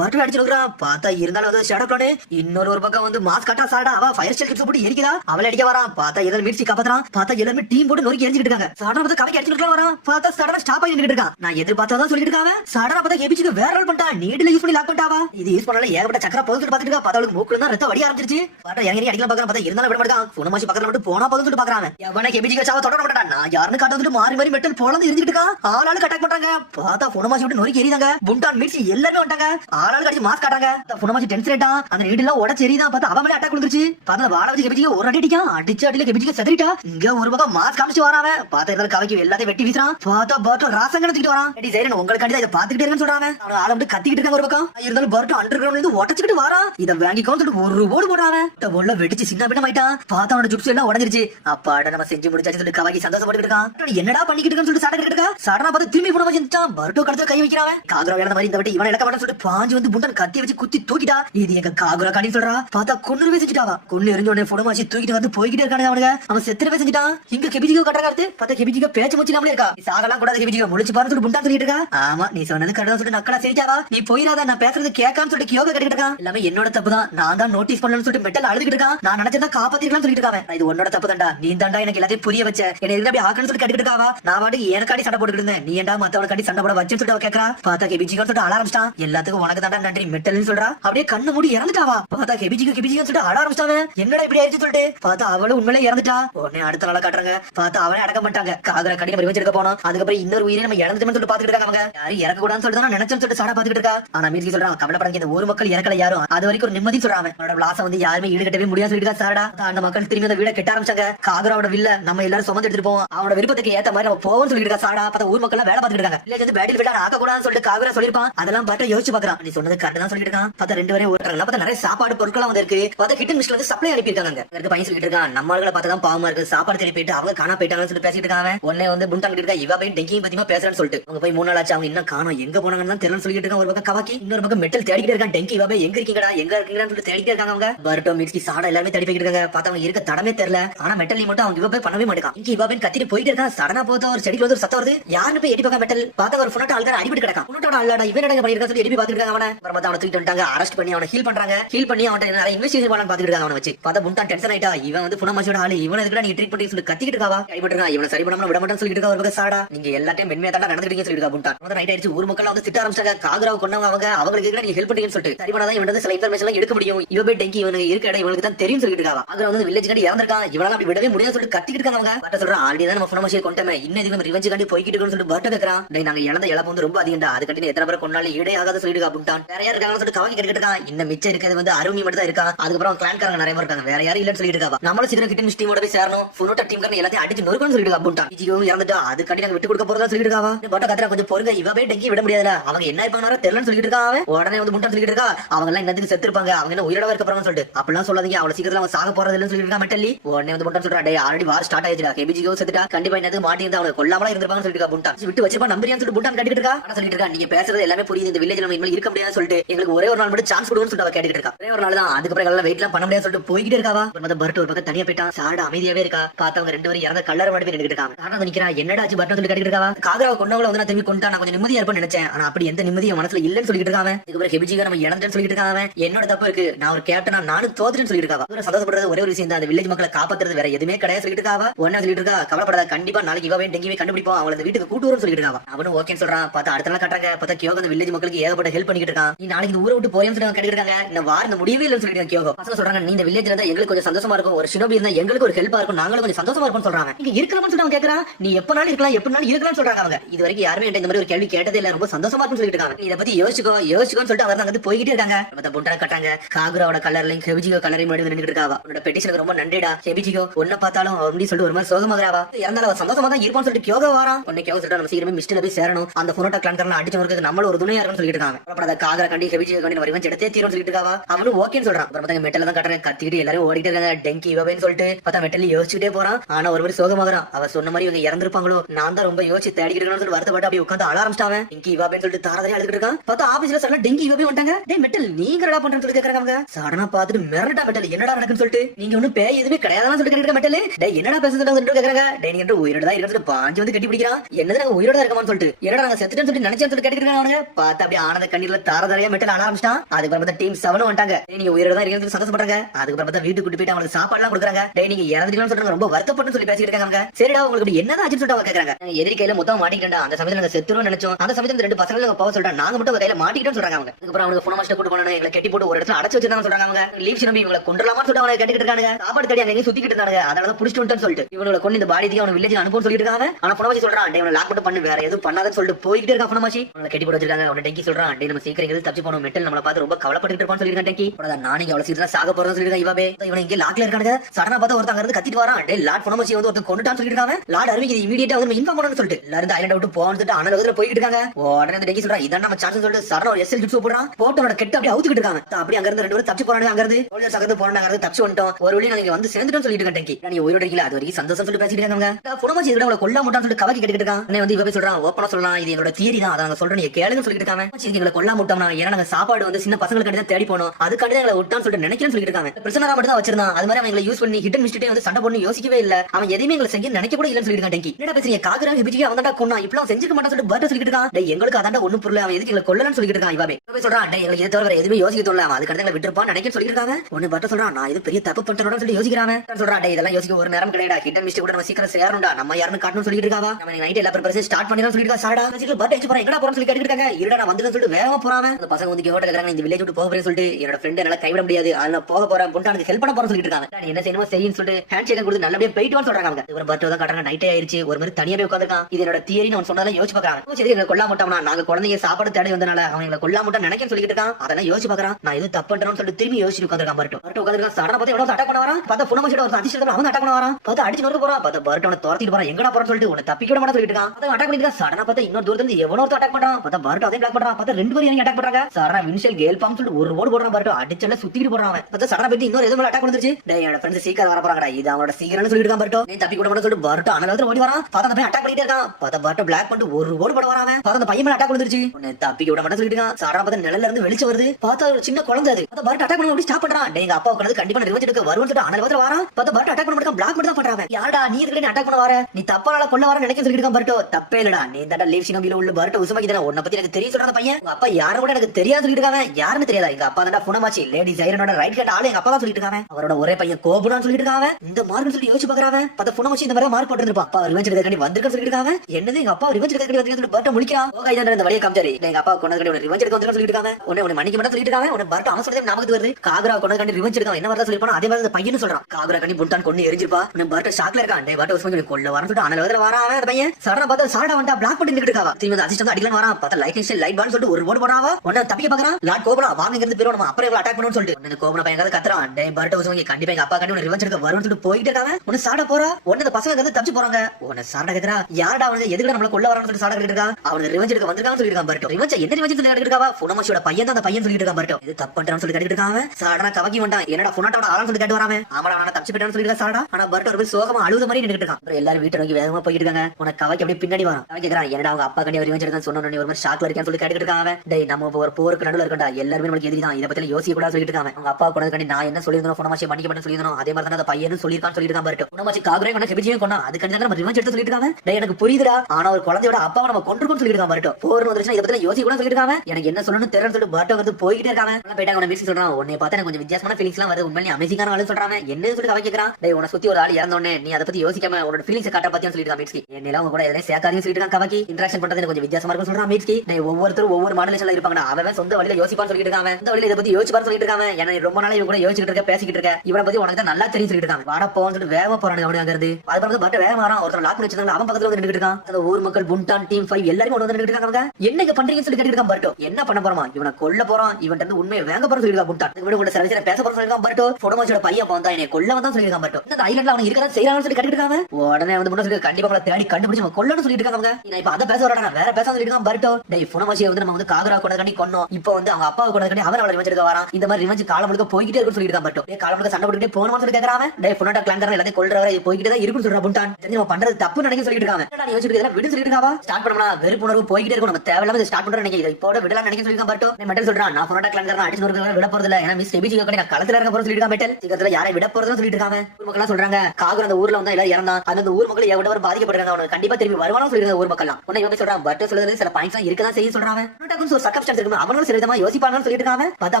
பட்டர் அடிச்சிருக்கான். பார்த்தா இருந்தாலும் வந்து ஷேடோ பிளானே இன்னொரு ஒரு பக்கம் வந்து மாஸ் கட்டா சாடா அவ ஃபயர் ஷெல் கிப்ஸ் போட்டு எரிக்கிறா. அவளை அடிக்க வரான். பார்த்தா எல்லாரும் மீட்சி காப்பாத்துறான். பார்த்தா எல்லாரும் டீம் போட்டு நொறுக்கி எரிஞ்சிட்டு இருக்காங்க. சடனா பார்த்தா கவைக்கு அடிச்சிட்டு வரான். பார்த்தா சடனா ஸ்டாப் ஆகி நின்னுட்டு இருக்கான். நான் எதிர்பார்த்ததான் சொல்லிட்டு இருக்காங்க. சடனா பார்த்தா ஹெபிஜிக்கு வேற ரோல் பண்ணிட்டா. நீடில யூஸ் பண்ணி லாக் பண்ணிட்டாவா. இது யூஸ் பண்ணல ஏகப்பட்ட சக்கர போகுது சொல்லிட்டு பாத்துட்டு இருக்கா. பார்த்தா அவளுக்கு மூக்குல தான் ரத்தம் வடிய ஆரம்பிச்சிருச்சு. பார்த்தா இறங்கி அடிக்கலாம் பாக்குறான். பார்த்தா இருந்தாலும் விட மாட்டான். புனமாசி பக்கத்துல மட்டும் போனா போதும் சொல்லிட்டு பாக்குறான். எவன ஹெபிஜிக்கு சாவ தொடர மாட்டான். நான் யாருன்னு காட்ட வந்துட்டு மாறி மாறி மெட்டல் போலந்து எரிஞ்சிட்டு இருக்கான். ஆளாளுக்கு அட்டாக் பண்றாங்க. பார்த்தா புனமாசி விட்டு நொறுக்கி எரியுதாங்க. புண்டான் மீட்சி எல்லாரும் வந்துட்டாங்க. ஆளாளுக்கு அடிச்சு மாஸ் காட்டாங்க. புனமாசி டென்ஷன் ஆயிட்டான். அந்த நீடில உடச்சு எரியுதான். பார்த்தா அவன் மேல அட்டாக் கொடுத்துருச்சு. பார்த்தா வாழ வச்சு ஹெபிஜிக்கு ஒரு அடி அடிக்கான். அடிச்சு அடியில ஹெபிஜிக்கு செதறிட்டா. இங்க ஒரு பக்கம் மாஸ் காமிச்சு வரான். பார்த்தா இருந்தாலும் கவைக்கு எல்லாத்தையும் வெட்டி வீசுறான். பார்த்தா பர்ட்டோ ராசங்க எடுத்துட்டு வரான். அடி சரி உங்களுக்கு இதை பாத்துக்கிட்டே இருக்கேன்னு சொல்றாங்க. அவன் ஆள வந்து கத்திக்கிட்டு இருக்காங்க ஒரு பக்கம். இருந்தாலும் பர்ட்டோ அண்டர் கிரவுண்ட்ல இருந்து உடச்சுக்கிட்டு வரான். இதை வாங்கிக்கோன்னு சொல்லிட்டு ஒரு ஓடு போடுறான். உள்ள வெடிச்சு சின்ன பின்ன ஆயிட்டான். பார்த்தா அவனோட ஜுட்ஸ் எல்லாம் உடஞ்சிருச்சு. அப்பாட நம்ம செஞ்சு முடிச்சாச்சு சொல்லிட்டு கவாக்கி சந்தோஷப்பட்டு இருக்கான். என்னடா பண்ணிக்கிட்டு இருக்கான்னு சொல்லிட்டு சாடா இருக்கா. சடனா பார்த்து திரும்பி புனமாசி செஞ்சான். பர்ட்டோ கடத்துல கை வைக்கிறான். காகரா இழந்த மாதிரி இந்த வாட்டி இவனை இழக்க மாட்டான்னு சொல்லிட்டு பாஞ்சு வந்து புண்டன் கத்தி வச்சு குத்தி தூக்கிட்டா. இது எங்க காகரா காணின்னு சொல்றா. பார்த்தா கொன்னுருவே செஞ்சுட்டாவா. கொன்னு எரிஞ்ச உடனே புனமாசி தூக்கிட்டு வந்து போய்கிட்டே இருக்கானே அவனுங்க. அவன் செத்துறவே செஞ்சுட்டான். இங்க கெபிஜிகோ கட்டுற காத்து பார்த்தா கெபிஜிகோ பேச்சு முச்சினாமலே இருக்கா. சாகலாம் கூடாது கெபிஜிகோ முடிச்சு பாரு சொல்லிட்டு புண்டான் சொல்லிட்டு இருக்கா. ஆமா நீ சொன்னது கரெக்டா சொல்லிட்டு நக்கலா சிரிச்சாவா. நீ போயிடாத நான் பேசுறது கேட்கான்னு சொல்லிட்டு கியோக கட்டிட்டு இருக்கான். எல்லாமே என்னோட தப்பு தான், நான் தான் நோட்டீஸ் பண்ணணும்னு சொல்லிட்டு மெட்டல் அழுதுகிட்டு இருக்கான். நான் நினைச்சதா காப்பாத்திருக்கலாம் சொல்லிட்டு இருக்கான். இது உன்னோட தப்பு தான்டா, நீ தான்டா எனக்கு எல்லாத்தையும் புரிய வச்ச. என்ன எதுக்கு அப்படி ஆக்கணும்னு சொல்லிட்டு கட்டிட்டு இருக்காவா. நான் வாடி எனக்காடி சண்டை போட்டுட்டு இருந்தேன், நீ ஏன்டா மத்தவனுக்காடி சண்டை போட வச்சுன்னு சொல்லிட்டு அவ கேக்குறா. பார்த்தா கெபிஜிகோ சொல்லிட்டு அழ ஆரம்பிச்சிட்டான். எல்லாத்துக்கும் உனக்கு தான்டா நன்றி மெட்டல்னு சொல்றா. அப்படியே கண்ணு மூடி இறந்துட்டாவா. பார்த்தா கெபிஜிகோ சொல்லிட்டு அழ ஆரம்பிச்சிட்டாங்க. என்னடா இப்படி ஆயிடுச்சு சொல்லிட்டு பார்த்தா அவளும் உண்மையிலே இறந்துட்டா. உடனே அடுத்த நாளா காட்டுறாங்க. பார்த்தா அவனே அடக்க மாட்டாங்க. காதல கடி நம்ம எடுக்க போனோம். அதுக்கப்புறம் இன்னொரு உயிரை நம்ம இறந்துட்டோம்னு சொல்லிட்டு பாத்துட்டு இருக்காங்க. அவங்க யாரும் இறக்க கூடாதுன்னு சொல்லிட்டு நான் நினைச்சேன்னு சொல்லிட்டு சாடா பாத்துட்டு இருக்கா. ஆனா மீதி சொல்றான் கவலைப்படாங்க, இந்த ஒரு மக்கள் இறக்கல யாரும், அது வரைக்கும் ஒரு நிம்மதி சொல்றாங்க. அவனோட லாசம் வந்து யாருமே ஈடுகட்டவே முடியாது சொல்லிட்டு சாடா. அந்த மக்கள் திரும்பி அந்த வீட கெட்ட ஆரம்பிச்சாங்க. காகராவோட வில்ல நம்ம எல்லாரும் சுமந்து எடுத்துட்டு போவோம், அவனோட விருப்பத்துக்கு ஏத்த மாதிரி நம்ம போவோம்னு சொல்லிட்டு இருக்கா சாடா. பார்த்தா ஊர் மக்கள் வேலை பாத்துட்டு இருக்காங்க. இல்ல வந்து பேட்டில் விட ஆக்க கூடாதுன்னு சொல்லிட்டு காகரா சொல்லிருப்பான். அதெல்லாம் பார்த்தா யோசிச்சு பாக்குறான். நீ சொன்னது கரெக்ட் தான் சொல்லிட்டு இருக்கான். பார்த்தா ரெண்டு பேரும் ஓட்டுறாங்க. பார்த்தா நிறைய சாப்பாடு பொருட்கள் வந்து இருக்கு. பார்த்தா கிட்டன் மிஸ்ல வந்து சப்ளை அனுப்பி இருக்காங்க. அதுக்கு பையன் சொல்லிட்டு இருக்கான். நம்ம ஆளுகளை பார்த்தா தான் பாவமா இருக்கு, சாப்பாடு தேடி போயிட்டு அவங்க காணா போயிட்டாங்கன்னு சொல்லிட்டு பேசிட்டு இருக்காங்க. உடனே வந்து புண்டாங்க இருக்கா இவ போய் டெங்கியும் பத்திமா பேசுறேன்னு சொல்லிட்டு அவங்க போய் 3 நாள் ஆச்சு. அவங்க இன்னும் காணோம், எங்க போனாங்கன்னு தான் தெரியலன்னு சொல்லிட்டு இருக்காங்க. ஒரு பக்கம் கவாக்கி இன்னொரு பக்கம் மெட்டல் தேடிக்கிட்டே இருக்கான். டெங்கி இவ எங்க இருக்கீங்கடா எங்க இருக்கீங்கன்னு சொல்லிட்டு தேடிக்கிட்டே இருக்காங்க. அவங்க பர்ட்டோ மிட்ஸ்கி சாடா எல்லாரும் தேடி போயிட்டு இருக்காங்க. பார்த்தா அவங்க இருக்க தடமே தெரியல. ஆனா மெட்டல் நீ மட்டும் அவங்க இவ போய் பண்ணவே மாட்டான். இங்க இவ போய் கத்திட்டு போயிட்டு இருக்கான். சடனா போதா ஒரு செடிக்கு வந்து ஒரு சத்தம் வருது. யாருன்னு போய் எடி பார்க்க மெட்டல் பார்த்தா ஒரு ஃபுனட்ட ஆள்கார அடிபட்டு கிடக்கான். ஃபுனட்டோட ஆள்டா இவன் என்ன பண்ணிருக்கா சொல்லி எடி பாத்துட்டு இருக்காங்க. அவனை அப்புறம் அவனை தூக்கிட்டு வந்துட்டாங்க. அரெஸ்ட் பண்ணி அவனை ஹீல் பண்றாங்க. ஹீல் பண்ணி அவன் நிறைய இன்வெஸ்டிகேஷன் பண்ணலாம் பாத்துட்டு இருக்காங்க. அவனை வச்சு பார்த்தா புண்டான் டென்ஷன் ஆயிட்டா. இவன் வந்து புனமாசியோட ஆளு, இவன் எதுக்குடா நீ ட்ரீட் பண்ணி சொல்லி கத்திக்கிட்டு இருக்காவா. அடிபட்டுருக்கா. இவனை சரி பண்ணாம விட மாட்டான்னு சொல்லிட்டு இருக்கா. ஒரு பக்கம் சாடா நீங்க எல்லாத்தையும் மென்மையா தான் நடந்துட்டீங்க சொல்லிட்டு இருக்கா புண்டான். வந்து நைட் ஆயிடுச்சு. ஊர் மக்கள் வந்து திட்ட ஆரம்பிச்சாங்க. காகராவை கொண்டவங்க அவங்க அவங்களுக்கு நீங்க ஹெல்ப் பண்ணீங்கன்னு சொல்லிட்டு சரி பண்ணாதான் இவன் வந்து சில இன்ஃபர்மேஷன் எல்லாம் எடுக்க முடியும். இவ போய் டெங்கி இவனுக்கு இருக்க இடம் இவனுக்கு தான் தெரியும் சொல்லிட்டு இருக்காங்க. காகரா வந்து வில்லேஜ் காண்டி இறந்திருக்கான். இவனால அப்படி விடவே முடியாது சொல்லிட்டு கத்திக்கிட்டு இருக்காங்க. அவங்க பட்ட சொல்றான் ஆல்ரெடி தான் நம்ம புனமாசியை கொண்டமே, இன்னும் இதுக்கு ரிவெஞ்ச் காண்டி போய்கிட்டு இருக்கணும்னு சொல்லிட்டு பர்ட்டோ கேக்குறான். டேய் நாங்க இழந்த இழப்பு வந்து ரொம்ப அதிகம்டா, அது கட்டி எத்தனை பேர் கொண்டாலும் ஈடே ஆகாத சொல்லிட்டு இருக்கா புண்டான். வேற யார் இருக்காங்கன்னு சொல்லிட்டு கவாக்கி கேட்டுட்டு இருக்கான். இன்னும் மிச்சம் இருக்கிறது வந்து அருமை மட்டும் தான் இருக்கான். அதுக்கப்புறம் கிளான்காரங்க நிறைய பேர் இருக்காங்க, வேற யாரும் இல்லன்னு சொல்லிட்டு இருக்கா. நம்மளும் சீக்கிரம் கிட்டன் டீமோட போய் சேரணும், ஃபுனோட்டா டீம் காரங்க எல்லாத்தையும் அடிச்சு நொறுக்கணும்னு சொல்லிட்டு இருக்கா புண்டான். இஜியும் இறந்துட்டா, அது கட்டி நாங்க விட்டு கொடுக்க போறதா சொல்லிட்டு இருக்காவா. பர்ட்டோ கத்துறா கொஞ்சம் பொறுங்க, இவ போய் டெங்கி விட முடியாதுல, அவங்க என்ன இருப்பாங்க தெரியலன்னு சொல்லிட்டு இருக்கான். உடனே வந்து புண்டான் சொல்லிட்டு இருக்கா அவங்க எல்லாம் இன்னத்துக்கு செத்து இருப்பாங்க, அவங்க என்ன உயிரோட இருக்க போறாங்கன்னு சொல்லிட்டு அப்படிலாம் சொல்லாதீங்க, அவ்வளவு சீக்கிரம் அவங்க சாக போறது இல்லன்னு சொல்லிட்டு இருக்கா மெட்டல்லி. உடனே வந்து புண்டான் சொல்றா டேய் ஆல்ரெடி வார் ஸ்டார்ட் ஆயிடுச்சுடா, கெபிஜிகோ செத்துட்டா, கண்டிப்பா என்னது மாட்டி இருந்தா அவங்க கொல்லாமலாம் இருந்திருப்பாங்கன்னு சொல்லிட்டு இருக்கா புண்டான். விட்டு வச்சிருப்பா நம்பரியான்னு சொல்லிட்டு புண்டான் கேட்டுட்டு இருக்கா. ஆனா சொல்லிட்டு இருக்கா நீங்க பேசுறது எல்லாமே புரியுது, இந்த வில்லேஜ்ல நம்ம இனிமேல் இருக்க முடியாதுன்னு சொல்லிட்டு எங்களுக்கு ஒரே ஒரு நாள் மட்டும் சான்ஸ் கொடுங்கன்னு சொல்லிட்டு அவ கேட்டுட்டு இருக்கா. ஒரே ஒரு நாள் தான், அதுக்கப்புறம் எல்லாம் வெயிட்லாம் பண்ண முடியாதுன்னு சொல்லிட்டு போய்கிட்டே இருக்காவா. மத்த பர்ட் ஒரு பக்கம் தனியா போயிட்டான். சாடா அமைதியாவே இருக்கா. பார்த்தவங்க ரெண்டு பேரும் இறந்த கல்லறை மாட்டி நின்னுட்டு இருக்காங்க. ஆனா நிக்கிறா என்னடா ஆச்சு பர்ட் சொல்லி கேட்டுட்டு இருக்காவா. காகராவை கொண்டவங்கள வந்து நான் திரும்பி கொண்டா நான் கொஞ்சம் நிம்மதியா இருப்பேன்னு நினைச்சேன், ஆனா அப்படி எந்த நிம்மதியும் மனசுல இல்லன்னு சொல்லிட்டு இருக்காங்க. இதுக்கப்புறம் ஹெபிஜிகா நம்ம இழந்தேன்னு சொல்லிட்டு இருக்காங்க. என்னோட தப்பு இருக்கு, நான் ஒரு கேப்டனா நானும் தோத்துன்னு சொல்லிட்டு இருக்காவா. சந்தோஷப்படுறது ஒரே ஒரு விஷயம் தான், அந்த வில்லேஜ் மக்களை காப்பாத்துறது வேற எதுவுமே கிடையாது சொல்லிட்டு இருக்காவா. ஒன்னா சொல்லிட்டு இருக்கா கவலைப்படாத, கண்டிப்பா நாளைக்கு இவவே டெங்கிவே கண்டுபிடிப்போம், அவங்கள அந்த வீட்டுக்கு கூட்டு வரும் சொல்லிட்டு இருக்காவா. அவனும் ஓகேன்னு சொல்றான். பார்த்தா அடுத்த நாள் கட்டுறாங்க. பார்த்தா கியோக அந்த வில்லேஜ் மக்களுக்கு ஏகப்பட்ட ஹெல்ப் பண்ணிட்டு இருக்கான். நீ நாளைக்கு இந்த ஊரை விட்டு போயேன்னு சொல்லி கேட்டுட்டு இருக்காங்க. இந்த வார் இந்த முடியவே இல்லைன்னு சொல்லிட்டு கியோக பசங்க சொல்றாங்க நீ இந்த வில்லேஜ்ல இருந்தா எங்களுக்கு கொஞ்சம் சந்தோஷமா இருக்கும், ஒரு ஷினோபி இருந்தா எங்களுக்கு ஒரு ஹெல்ப்பா இருக்கும், நாங்களும் கொஞ்சம் சந்தோஷமா இருக்கும்னு சொல்றாங்க. இங்க இருக்கலாம்னு சொல்லிட்டு அவன் கேக்குறான். நீ எப்பனாலும் இருக்கலாம் எப்பனாலும் இருக்கலாம்னு சொல்றாங்க. அவங்க இது வரைக்கும் யாருமே இந்த மாதிரி ஒரு கேள்வி கேட்டதே இல்ல, ரொம்ப சந்தோஷமா இருக்குன்னு சொல்லிட்டு இருக்காங்க. இதை பத்தி யோசிச்சுக்கோன்னு சொல்லிட்டு அவர் அங்க போய்கிட்டே இருக்காங்க. புண்டா கட்டாங்க. காகராவோட கலர்லையும் ஹெபிஜிகோ கலரையும் முன்னாடி நின்னுட்டு இருக்காவா. உன்னோட பெட்டிஷனுக்கு ரொம்ப நன்றிடா ஹெபிஜிகோ, ஒன்ன பார்த்தாலும் அப்படின்னு சொல்லிட்டு ஒரு மாதிரி சோகமாகறாவா. இருந்தாலும் அவ சந்தோஷமா தான் இருப்பான்னு சொல்லிட்டு கியோக வாரான். உன்னை கியோக சொல்லிட்டு நம்ம சீக்கிரமே மிஸ்ட்ல போய் சேரணும், அந்த ஃபுனோட்டா கிளான்காரன் அடிச்சு நொறுக்கு நம்மள ஒரு துணையா இருக்குன்னு சொல்லிட்டு இருக்காங்க. அப்புறம் காகரா கண்டி ஹெபிஜிகோ கண்டி நம்ம ரிவெஞ்ச் எடுத்தே தீரும்னு சொல்லிட்டு இருக்காவா. அவனும் ஓகேன்னு சொல்றான். அப்புறம் மெட்டல தான் கட்டுறேன் கத்திக்கிட்டு எல்லாரும் ஓடிட்டு இருக்காங்க. டெங்கி இவன்னு சொல்லிட்டு பார்த்தா மெட்டல் யோசிச்சுட்டே போறான். ஆனா ஒரு மாதிரி சோகமாகறான். அவ சொன்ன மாதிரி இவங்க இறந்திருப்பாங்களோ, நான் தான் ரொம்ப யோசிச்சு தேடிக்கிறேன்னு சொல்லி வருத்தப்பட்டு அப்படியே உட்காந்து அழ ஆரம்பிச்சிட்டான். டிங்கி இவாபேன்னு சொல்லிட்டு தாரதாரி அழுதுட்டு இருக்கான். பார்த்தா ஆபீஸ்ல சடனா டிங்கி இவாபே வந்துட்டாங்க. டேய் மெட்டல் நீங்க என்னடா பண்றேன்னு சொல்லி கேக்குறாங்க அவங்க. சடனா பார்த்துட்டு மிரண்டா மெட்டல் என்னடா நடக்குன்னு சொல்லிட்டு, நீங்க ஒன்னும் பேய் எதுவுமே கிடையாதான்னு சொல்லிட்டு கேக்குற மெட்டல். டேய் என்னடா பேசுறதுன்னு சொல்லிட்டு கேக்குறாங்க. டேய் நீங்க உயிரோட தான் இருக்கன்னு பாஞ்சு வந்து கட்டி பிடிக்கிறான். என்னது நாங்க உயிரோட தான் இருக்கமான்னு சொல்லிட்டு, என்னடா நாங்க செத்துட்டேன்னு சொல்லி நினைச்சேன்னு சொல்லி கேட்டுக்கிறாங்க அவனுங்க. பார்த்தா அப்படியே ஆனந்த கண்ணீர்ல தாரதாரியா மெட்டல் அழ ஆரம்பிச்சிட்டான். அதுக்கப்புறம் பார்த்தா டீம் 7 வந்துட்டாங்க. நீங்க உயிரோட தான் இருக்கன்னு சந்தோஷப்படுறாங்க. அதுக்கப்புறம் பார்த்தா வீட்டுக்கு கூட்டி போயிட்டு அவங்களுக்கு சாப்பாடு எல்லாம் கொடுக்குறாங்க. டேய் நீங்க இறந்துட்டீங்கன்னு சொல்றாங்க. ரொம்ப வருத்தப்பட்டு சொல்லி பேசிட்டு இருக்காங்க. சரிடா உங்களுக்கு என்னதான் ஆச்சுன்னு சொல்லிட்டு அவங்க கேக்குறாங்க. எதிரி கையில மொத்தம் மாட்டிக்கிட்டா. அந்த சமயத்துல நாங்க செத்துறோம்னு நினைச்சோம். அந்த சமயத்துல ரெண்டு பசங்க போக சொல்றாங்க. நாங்க மட்டும் கையில மாட்டிக்கிட்டோம்னு சொல்றாங்க அவங்க. அதுக்கப்புறம் அவங்க போன மாஸ்டர் கூட்டு போனாங்க. எங்களை கட்டி போட்டு ஒரு இடத்துல அடைச்சு வச்சிருந்தாங்க சொல்றாங்க அவங்க. லீவ்ஸ் நம்பி இவங்களை கொண்டுலாமான்னு சொல்லிட்டு அவங்க கேட்டுக்கிட்டு இருக்காங்க. சாப்பாடு தேடி அங்க சுத்திக்கிட்டு இருந்தாங்க. அதனால புடிச்சிட்டு வந்துட்டேன்னு சொல்லிட்டு இவங்களை கொண்டு இந்த பாடிக்கு அவன் வில்லேஜ் அனுப்புன்னு சொல்லிட்டு இருக்காங்க. ஆனா புனமாச்சி சொல்றான். டேய் இவனை லாக் மட்டும் பண்ணு, வேற எதுவும் பண்ணாதன்னு சொல்லிட்டு போயிட்டே இருக்கான் புனமாச்சி. அவங்களை கட்டி போட்டு வச்சிருக்காங்க. அவனை டெங்கி சொல்றான். டேய் நம்ம சீக்கிரம் எது தப்பிச்சு போனோம். மெட்டல் நம்மள பார்த்து ரொம்ப கவலைப்பட்டு இருப்பான்னு சொல்லிருக்கான் டெங்கி. நானே அவ்வளவு சீக்கிரம் சாக போறேன்னு சொல்லிருக்கான் இவாபே. இவனை இங்கே லாக்ல இருக்காங்க. சடனா பார்த்தா ஒருத்தங்க இருந்து கத்திட்டு வரான். டேய் லாட் புனமாச்சி வந்து ஒருத்தன் கொண்டுட்டான்னு சொல்லிருக்காங்க. லாட் அறிவிக்கு இமீடியட்டா வந்து இன்ஃபார்ம் பண்ணணும்னு சொல்லிட்டு எல்லாரும் ஐலண்ட் விட்டு போன்னு அனல் வந்து போயிட்டு இருக்காங்க. உடனே அந்த டெங்கி சொல்றான். இதான் நம்ம சான்ஸ் சொல்லிட்டு சடனா ஒரு எஸ்எல் ஜிப்ஸ் போடுறான். போட்டோட கெட்ட அப்படியே அவுத்துக்கிட்டு இருக்காங்க. அப்படியே அங்க இருந்து ரெண்டு பேரும் தப்பிச்சு போறாங்க. அங்க இருந்து சோல்ஜர்ஸ் அங்க போறாங்க. அங்க இருந்து தப்பிச்சு வந்துட்டோம். ஒரு வழி நாங்க வந்து சேர்ந்துட்டோம் சொல்லிட்டு இருக்கான் டெங்கி. நீ உயிரோட இருக்கல அது வரைக்கும் சந்தோஷம் சொல்லி பேசிட்டு இருக்காங்க. புனமாச்சி இதுல அவளை கொல்ல மாட்டான்னு சொல்லிட்டு கவக்கி கேட்டுக்கிட்டு இருக்கான். உடனே வந்து இவ சொல்றான். ஓப்பனா சொல்லலாம் இது எங்களோட தியரி தான். அதை நாங்க சொல்றேன் நீங்க கேளுங்க சொல்லிட்டு இருக்காங்க. எங்களை கொல்ல மாட்டோம்னா ஏன்னா நாங்க சாப்பாடு வந்து சின்ன பசங்களுக்கு தான் தேடி போனோம். அதுக்காண்டி எங்களை விட்டான்னு சொல்லிட்டு நினைக்கிறேன்னு சொல்லிட்டு இருக்காங்க. பிரச்சனை மட்டும் தான் வச்சிருந்தான். அது மாதிரி அவங்களை யூஸ் பண்ணி ஹிட் அண்ட் மிஸ்டேக் வந்து சண்டை போடணும் யோசிக்கவே இல்ல. அவன் எதையுமே எங்களை செய்ய நினைக்க கூட இல்லன்னு சொல்லிட்டு டெங்கி. என்னடா பேசுறீங்க காகரா ஹிபிஜி அவன் தான் கொன்னா இப்பலாம் செஞ்சுக்க மாட்டான்னு சொல்லிட்டு பர்ட் சொல்லிட்டு இருக்கான். டேய் எங்களுக்கு அதான்டா ஒண்ணும் புரியல. அவன் எதுக்கு எங்களை கொல்லலன்னு சொல்லிட்டு இருக்கான் இவாபே. சொல்றான். டேய் எங்களுக்கு இதை தவிர எதுவுமே யோசிக்க தோணல. அவன் அதுக்கு எங்களை விட்டுருப்பான்னு நினைக்க சொல்லிட்டு இருக்காங்க. ஒன்னு பர்ட் சொல்றான். நான் இது பெரிய தப்பு பண்றேன்னு சொல்லி யோசிக்கிறான். சொல்றான். டேய் இதெல்லாம் யோசிக்க ஒரு நேரம் கிடையாடா. ஹிட் அண்ட் மிஸ்டேக் கூட நம்ம சீக்கிரம் சேரணும்டா. நம்ம யாருன்னு காட்டணும்னு சொல்லிட்டு இருக்காவா. நம்ம நைட் எல்லா ப்ரிப்பரேஷன் ஸ்டார்ட் பண்ணிடலாம் சொல்லிட்டு இருக்கா. சாடா சீக்கிரம் பர்ட் அடிச்சு போறான். எங்கடா போறன்னு சொல்லி கேட்டுட்டு இருக்காங்க. இருடா நான் வந்துன்னு சொல்லிட்டு வேகமா போறான். அந்த பசங்க வந்து கேட்ட கேக்குறாங்க. இந்த வில்லேஜ் விட்டு போக போறேன்னு சொல்லிட்டு என்னோட ஃப்ரெண்ட் என்னால கைவிட முடியாது. அதனால போக போறேன். பொண்டானுக்கு ஹெல்ப் பண்ண போறேன்னு சொல்லிட்டு இருக்காங்க. நீ என்ன செய்யணுமோ செய்யுன்னு சொல்லிட்டு ஹேண்ட் ஷேக் கொடுத்து நல்லபடியா போயிட்டு வான்னு சொல்றாங்க அவங்க. இவர பர்ட் தான் காட்டுறாங்க. நைட்டே ஆயிருச்சு. ஒரு மாதிரி தனியாவே உட்கார்ந்திருக்கான். இது என்னோட தியரின்னு அவன் சொன்னதெல்லாம் யோசிச்சு பாக்குறாங்க. சரி எங்களை கொல்ல மாட்டோம்னா நாங்க குழந்தைங்க சாப்பாடு தேடி வந்தனால அவங்க எங்களை கொல்ல மாட்டோம் நினைக்கிறேன்னு சொல்லிட்டு இருக்கான். அதெல்லாம் யோசிச்சு பாக்குறான். நான் எதுவும் தப்பு பண்றேன்னு சொல்லிட்டு திரும்பி யோசிச்சு உட்கார்ந்திருக்கான். பர்ட் உட்கார்ந்திருக்கான். சடனா பார்த்து எவ்வளவு அட்டாக் பண்ண வரான். பார்த்தா புனமாச்சியோட ஒரு அதிர்ஷ்டத்துல அவன் அட்டாக் பண்ண வரான். பார்த்து அடிச்சு நொறுக்க போறான். பார்த்தா பர்ட் அவனை துரத்திட்டு போறான். எங்கடா போறான்னு சொல்லிட்டு உன்னை தப்பிக்க விட மாட்டேன்னு சொல்லிட்டு இருக்கான். அதை அட்டாக் பண்ணிட்டு சடனா பார்த்தா இன்னொரு தூரத்துல இருந்து எவனோ ஒருத்தர் அட்டாக் பண்றான். பார்த்தா பர்ட் அதே பிளாக் பண்றான். பார்த்தா ரெண்டு பேரும் இறங்கி அட்டாக் பண்றாங்க. சடனா வின்ஷல் கேல் பாம் சொல்லிட்டு ஒரு ஓடு போடுறான். பர்ட் அடிச்சல சுத்திட்டு போறான். பார்த்தா சடனா போயிட்டு இன்னொரு எதுவும் அட்டாக் வந்துருச்சு. டேய் என்னோட ஃப்ரெண்ட்ஸ் சீக்கிரம் வர போறாங்கடா. இது அவனோட சீக்கிரம்னு சொல்லிட்டு இருக்கான். பர்ட் நீ தப்பி கூட மாட்டேன்னு சொல்லிட்டு பர்ட் அனலத்துல ஓடி வரான். பார்த்தா அந்த பையன் அட்டாக் பண்ணிட்டே இருக்கான். பார்த்தா பர்ட் பிளாக் பண்ணிட்டு ஒரு ஓடு போட வரான். பார்த்தா அந்த பையன் மேல அட்டாக் வந்துருச்சு. உன்னை தப்பிக்க விட மாட்டேன்னு சொல்லிட்டு இருக்கான். சடனா பார்த்தா நிழல்ல இருந்து வெளிச்சம் வருது. பார்த்தா ஒரு சின்ன குழந்தை அது. பார்த்தா பர்ட் அட்டாக் பண்ணி ஸ்டாப் பண்றான். டேய் எங்க அப்பா உட்கார்ந்து கண்டிப்பா ரிவெஞ்ச் எடுக்க வருவான்னு சொல்லிட்டு அனலத்துல வரான். பார்த்தா பர்ட் அட்டாக் பண்ண மாட்டான். பிளாக் மட்டும் தான் பண்றாங்க. யாரடா நீ இதுல அட்டாக் பண்ண வர? நீ தப்பானால கொல்ல வர நினைக்க சொல்லிட்டு இருக்கான். பர்ட் தப்பே இல்லடா. நீ இந்த லீவ் சினபில உள்ள பர்ட் உசுமாக்கி தர. உன்னை பத்தி எனக்கு தெரியும் சொல்றான் பையன். உங்க அப்பா யார கூட எனக்கு தெரியாது சொல்லிட்டு இருக்காங்க. யாருன்னு தெரியாதா? எங்க அப்பா தான் புனமாச்சி லேடி ஜைரனோட ரைட் ஹேண்ட் ஆளு. எங்க அப்பா தான் சொல்லிட்டு இருக்காங்க. அவரோட ஒரே பையன் கோபுரான்னு சொல்லிட்டு இருக்காங்க. இந்த மார்க் சொல்லி யோசிச்சு பாக்குறாங்க. பார்த்தா புனமாச்சி இந்த மாதிரி மார்க் போட்டுருப்பா. அப்பா ரிவெஞ்ச் எடுக்கறதுக்காண்டி வந்திருக்கன்னு சொல்லிட்டு இருக்காங்க. என்னது எங்க அப்பா ரிவெஞ்ச் எடுக்கறதுக்காண்டி வந்திருக்கன்னு பர்ட் முழிக்கிறான். ஓகே இதான் இந்த வழியை காமிச்சாரு. எங்க அப்பா கொண்டதுக்காண்டி ரிவெஞ்ச் எடுக்க வந்திருக்கன்னு சொல்லிட்டு இருக்காங்க. உன்னை மன்னிக்க மாட்டேன்னு சொல்லிட்டு இருக்காங்க. உன்னை பர்ட் அவன் சொல்றது நமக்கு வருது. காகரா கொண்டதுக்காண்டி ரிவெஞ்ச் எடுக்க என்ன வரதா சொல்லிருப்பான். அதே மாதிரி அந்த பையனும் சொல்றான். காகரா கண்ணி புண்டான் கொண்டு எரிஞ்சிருப்பா. உன்னை பர்ட் ஷாக்ல இருக்கான். டேய் பர்ட் உஸ்மான் கொல்ல வரன்னு சொல்லிட்டு அனலத்துல வரான். அந்த பையன் சடனா பார்த்தா சாடா வந்தா பிளாக் பண்ணி நின்னுட்டு இருக்காவா. திரும்பி அசிஸ்டன்ட் அடிக்கலாம் வரான். பார்த்தா லைட் ஸ்டைல் லைட் பான்னு சொல்லிட்டு ஒரு போர்டு போடாவா. உன்னை தப்பிக்க பாக்குறான். லாட் கோபுரா வாங்க இருந்து போறோம். நம்ம அப்புறம் அட்டாக் பண்ணணும்னு சொல்லிட்டு உன்னை கோபுரா பையன் கத்துறான். டேய் பர்ட் உஸ்மான் கண்டிப்பா எங்க அப்பா கண்டி உன்னை ரிவெஞ்ச் எடுக்க வரும்னு சொல்லிட்டு போயிட்டு இருக்காங்க. உன்னை சாட போறா. உன்னை இந்த பசங்க வந்து தப்பிச்சு போறாங்க. உன்னை சாட கேக்குறா. யாரடா அவனுக்கு எதுக்கு நம்மள கொல்ல வரான்னு சொல்லிட்டு சாட கேட்டு இருக்கா. அவனுக்கு ரிவெஞ்ச் எடுக்க வந்திருக்கான்னு சொல்லிட்டு இருக்கான். பர்ட் ரிவெஞ்ச் என்ன ரிவெஞ்ச் சொல்லி கேட்டு இருக்காவா. புனமாச்சியோட பையன் தான் அந்த பையன் சொல்லிட்டு இருக்கான். பர்ட் இது தப்பு பண்றான்னு சொல்லி கேட்டு இருக்காங்க. சாடனா கவக்கி வந்தான். என்னடா புனட்டோட ஆளான்னு சொல்லி கேட்டு வராம. ஆமாடா நான் தப்பிச்சு போயிட்டான்னு சொல்லிட்டு இருக்கா சாடா. ஆனா பர்ட் ஒரு சோகமா அழுத மாதிரி நின்னுட்டு இருக்கான். அப்புறம் எல்லாரும் வீட்டை நோக்கி வேகமா போயிட்டு இருக்காங்க. உனக்கு கவக்கி அப்படியே பின்னாடி வரான். கவக்கி கேக்குறான். என்னடா அவங்க அப்பா கண்டி ரிவெஞ்ச் எடுக்க சொன்ன ஒரு மாதிரி ஷாக்ல இருக்கான்னு சொல்லி கேட்டுட்டு இருக்காங்க. டேய் நம்ம ஒரு போருக்கு நடுவுல இருக்கடா. எல்லாரும் நமக்கு எதிரி தான். இத பத்தி யோசிக்க கூடாது சொல்லிட்டு இருக்காங்க. அவங்க அப்பா கொண்டதுக்காண்டி நான் என்ன சொல்லிருந்தோம் புனமாச்சி மன்னிக்க மாட்டேன்னு சொல்லிருந்தோம். அதே மாதிரி தான் அந்த பையனும் சொல்லிருக்கான்னு சொல்லிட்டு இருக்கான். பர்ட் புனமாச்சி காகரே கொண்ட ஹெபிஜியும் கொண்டா. அதுக்காண்டி தான் நம்ம ரிவெஞ்ச் எடுத்து சொல்லிட்டு இருக்காங்க. டேய் எனக்கு புரியுதுடா. ஆனா ஒரு குழந்தையோட அப்பாவை நம்ம கொன்றுக்கோன்னு சொல்லிட்டு இருக்கான். பர்ட் போர்னு வந்துருச்சுனா இத பத்தி யோசிக்க கூடாது சொல்லிட்டு இருக்காங்க. எனக்கு என்ன சொல்லணும்னு தெரியல சொல்லிட்டு பர்ட் வந்து போயிட்டே இருக்காங்க. நான் போய்ட்டாங்க. அவன பேசி சொல்றான். உன்னை பார்த்தா எனக்கு கொஞ்சம் வித்தியாசமான ஃபீலிங்ஸ்லாம் வருது. உண்மையிலேயே அமேசிங்கான ஆளு சொல்றாங்க. என்ன சொல்லிட்டு அவன் கேக்குறான். டேய் உன சுத்தி ஒரு ஆள் இறந்தோனே நீ அத பத்தி யோசிக்காம உன்னோட ஃபீலிங்ஸ் காட்ட பத்தியும் சொல்லிட்டு இருக்கான். மீட்ஸ்கி என்னையில அவங்க கூட எதனை சேர்க்காதீங்கன்னு சொல்லிட்டு இருக்கான். கவக்கி இன்டராக்ஷன் பண்றது கொஞ்சம் வித்தியாசமா இருக்கும் சொல்றான். மீட்ஸ்கி டேய் ஒவ்வொருத்தரும் ஒவ்வொரு மாடலேஷன்ல இருப்பாங்கடா. அவன் சொந்த வழியில யோசிப்பான்னு சொல்லிட்டு இருக்காங்க. இந்த வழியில இத பத்தி யோசிச்சு பாரு சொல்லிட்டு இருக்காங்க. ஏன்னா ரொம்ப நாளா இவங்க கூட யோசிச்சுட்டு இருக்க பேசிக்கிட்டு இருக்க. இவனை பத்தி உனக்கு தான் நல்லா தெரியும் சொல்லிட்டு இருக்காங்க. வாடா போன்னு சொல்லிட்டு வேகமா போறானே அவனே அங்க இருந்து. அதுக்கப்புறம் பர்ட் வேகமா வரான். ஒருத்தர் லாக் பண்ணி வச்சிருந்தாங்க. அவன் பக்கத்துல வந்து நின்னுட்டு இருக்கான். அந்த ஊர் மக்கள் புண்டான் டீம் 5 எல்லாரும் வந்து நின்னுட்டு இருக்காங்க. என்னங்க பண்றீங்கன்னு சொல்லி கேட்டுட்டு இருக்கான். பர்ட் என்ன பண்ண போறோமா இவனை கொல்ல போறான். இவன்ட்ட இருந்து உண்மையை வேங்க போறோம் சொல்லிருக்கான். புண்டான் இவனோட கூட சர்வீஸ்ல பேச போறோம் சொல்லிருக்கான். பர்ட் புனமாச்சியோட பையன் வந்தா என்னை கொல்ல வந்தா சொல்லிருக்கான். பர்ட் இந்த ஐலண்ட்ல அவன் இருக்கறத செய்யறான்னு சொல்லி கேட்டுட்டு இருக்காங்க. உடனே வந்து முன்ன சொல்லி கண்டிப்பா அவளை தேடி கண்டுபிடிச்சு அவன் கொல்லணும்னு சொல்லிட்டு இருக்காங்க. நான் இப்ப அத பேச வரடா வேற பேச சொல்லிட்டு இருக்கான். பர்ட் டேய் புனமாச்சியை வந்து நம்ம வந்து காகரா கொண்டதுக்காண்டி கொன்னோம். இப்போ வந்து அவங்க அப்பாவை கொண்டதுக்காண்டி அவன் அவளை ரிவெஞ்ச் எடுக்க வரான். இந்த மாதிரி ரிவெஞ்ச் காலம் முழுக்க போய்கிட்டே இருக்குன்னு சொல்லிட்டு இருக்கான். பர்ட் காலம் முழுக்க சண்டை போட்டுட்டே போகணும்னு சொல்லி கேக்குறாங்க. டேய் புனோட்டா கிளான் எல்லாத்தையும் கொல்றவரை போய்கிட்டே தான் இருக்குன்னு சொல்றா புண்டான். தெரிஞ்சு நம்ம பண்றது தப்பு நினைக்க சொல்லிட்டு இருக்காங்க. நான் யோசிச்சுட்டு இதெல்லாம் விடு சொல்லிட்டு இருக்காவா. ஸ்டார்ட் பண்ணா வெறுப்புணர்வு போய்கிட்டே இருக்கும். நம்ம தேவையில்லாம ஸ்டார்ட் பண்றோம் நினைக்கிறேன். இப்போட விடலாம் நினைக்க சொல்லிருக்கான். பட்டோ நீ மெட்டல் சொல்றான். நான் புனோட்டா கிளான் அடிச்சு நொறுக்க விட போறது இல்ல. ஏன்னா மிஸ் எபிசி கம்பெனி நான் களத்துல இருக்க போறது சொல்லிட்டு மெட்டல் சீக்கிரத்துல யாரை விட போறதுன்னு சொல்லிட்டு இருக்காங்க. ஊர் மக்கள் சொல்றாங்க காகூர் அந்த ஊர்ல வந்து எல்லாரும் இறந்தான். அந்த ஊர் மக்கள் எவ்வளவு பாதிக்கப்படுறாங்க. அவனுக்கு கண்டிப்பா திரும்பி வருவானு சொல்லிருக்காங்க ஊர் மக்கள். உன்னை இவங்க சொல்றான் பட்டோ சொல்றது சில பாயிண்ட்ஸ் இருக்கதான் செய்ய சொல்றாங்க. புனோட்டாக்கும் ஒரு சர்க்கம்ஸ்டன்ஸ் இருக்கு. அவங்களும் சில விதமா யோசிப்பாங்கன்னு சொல்லிட்டு இருக்காங்க. பார்த்தா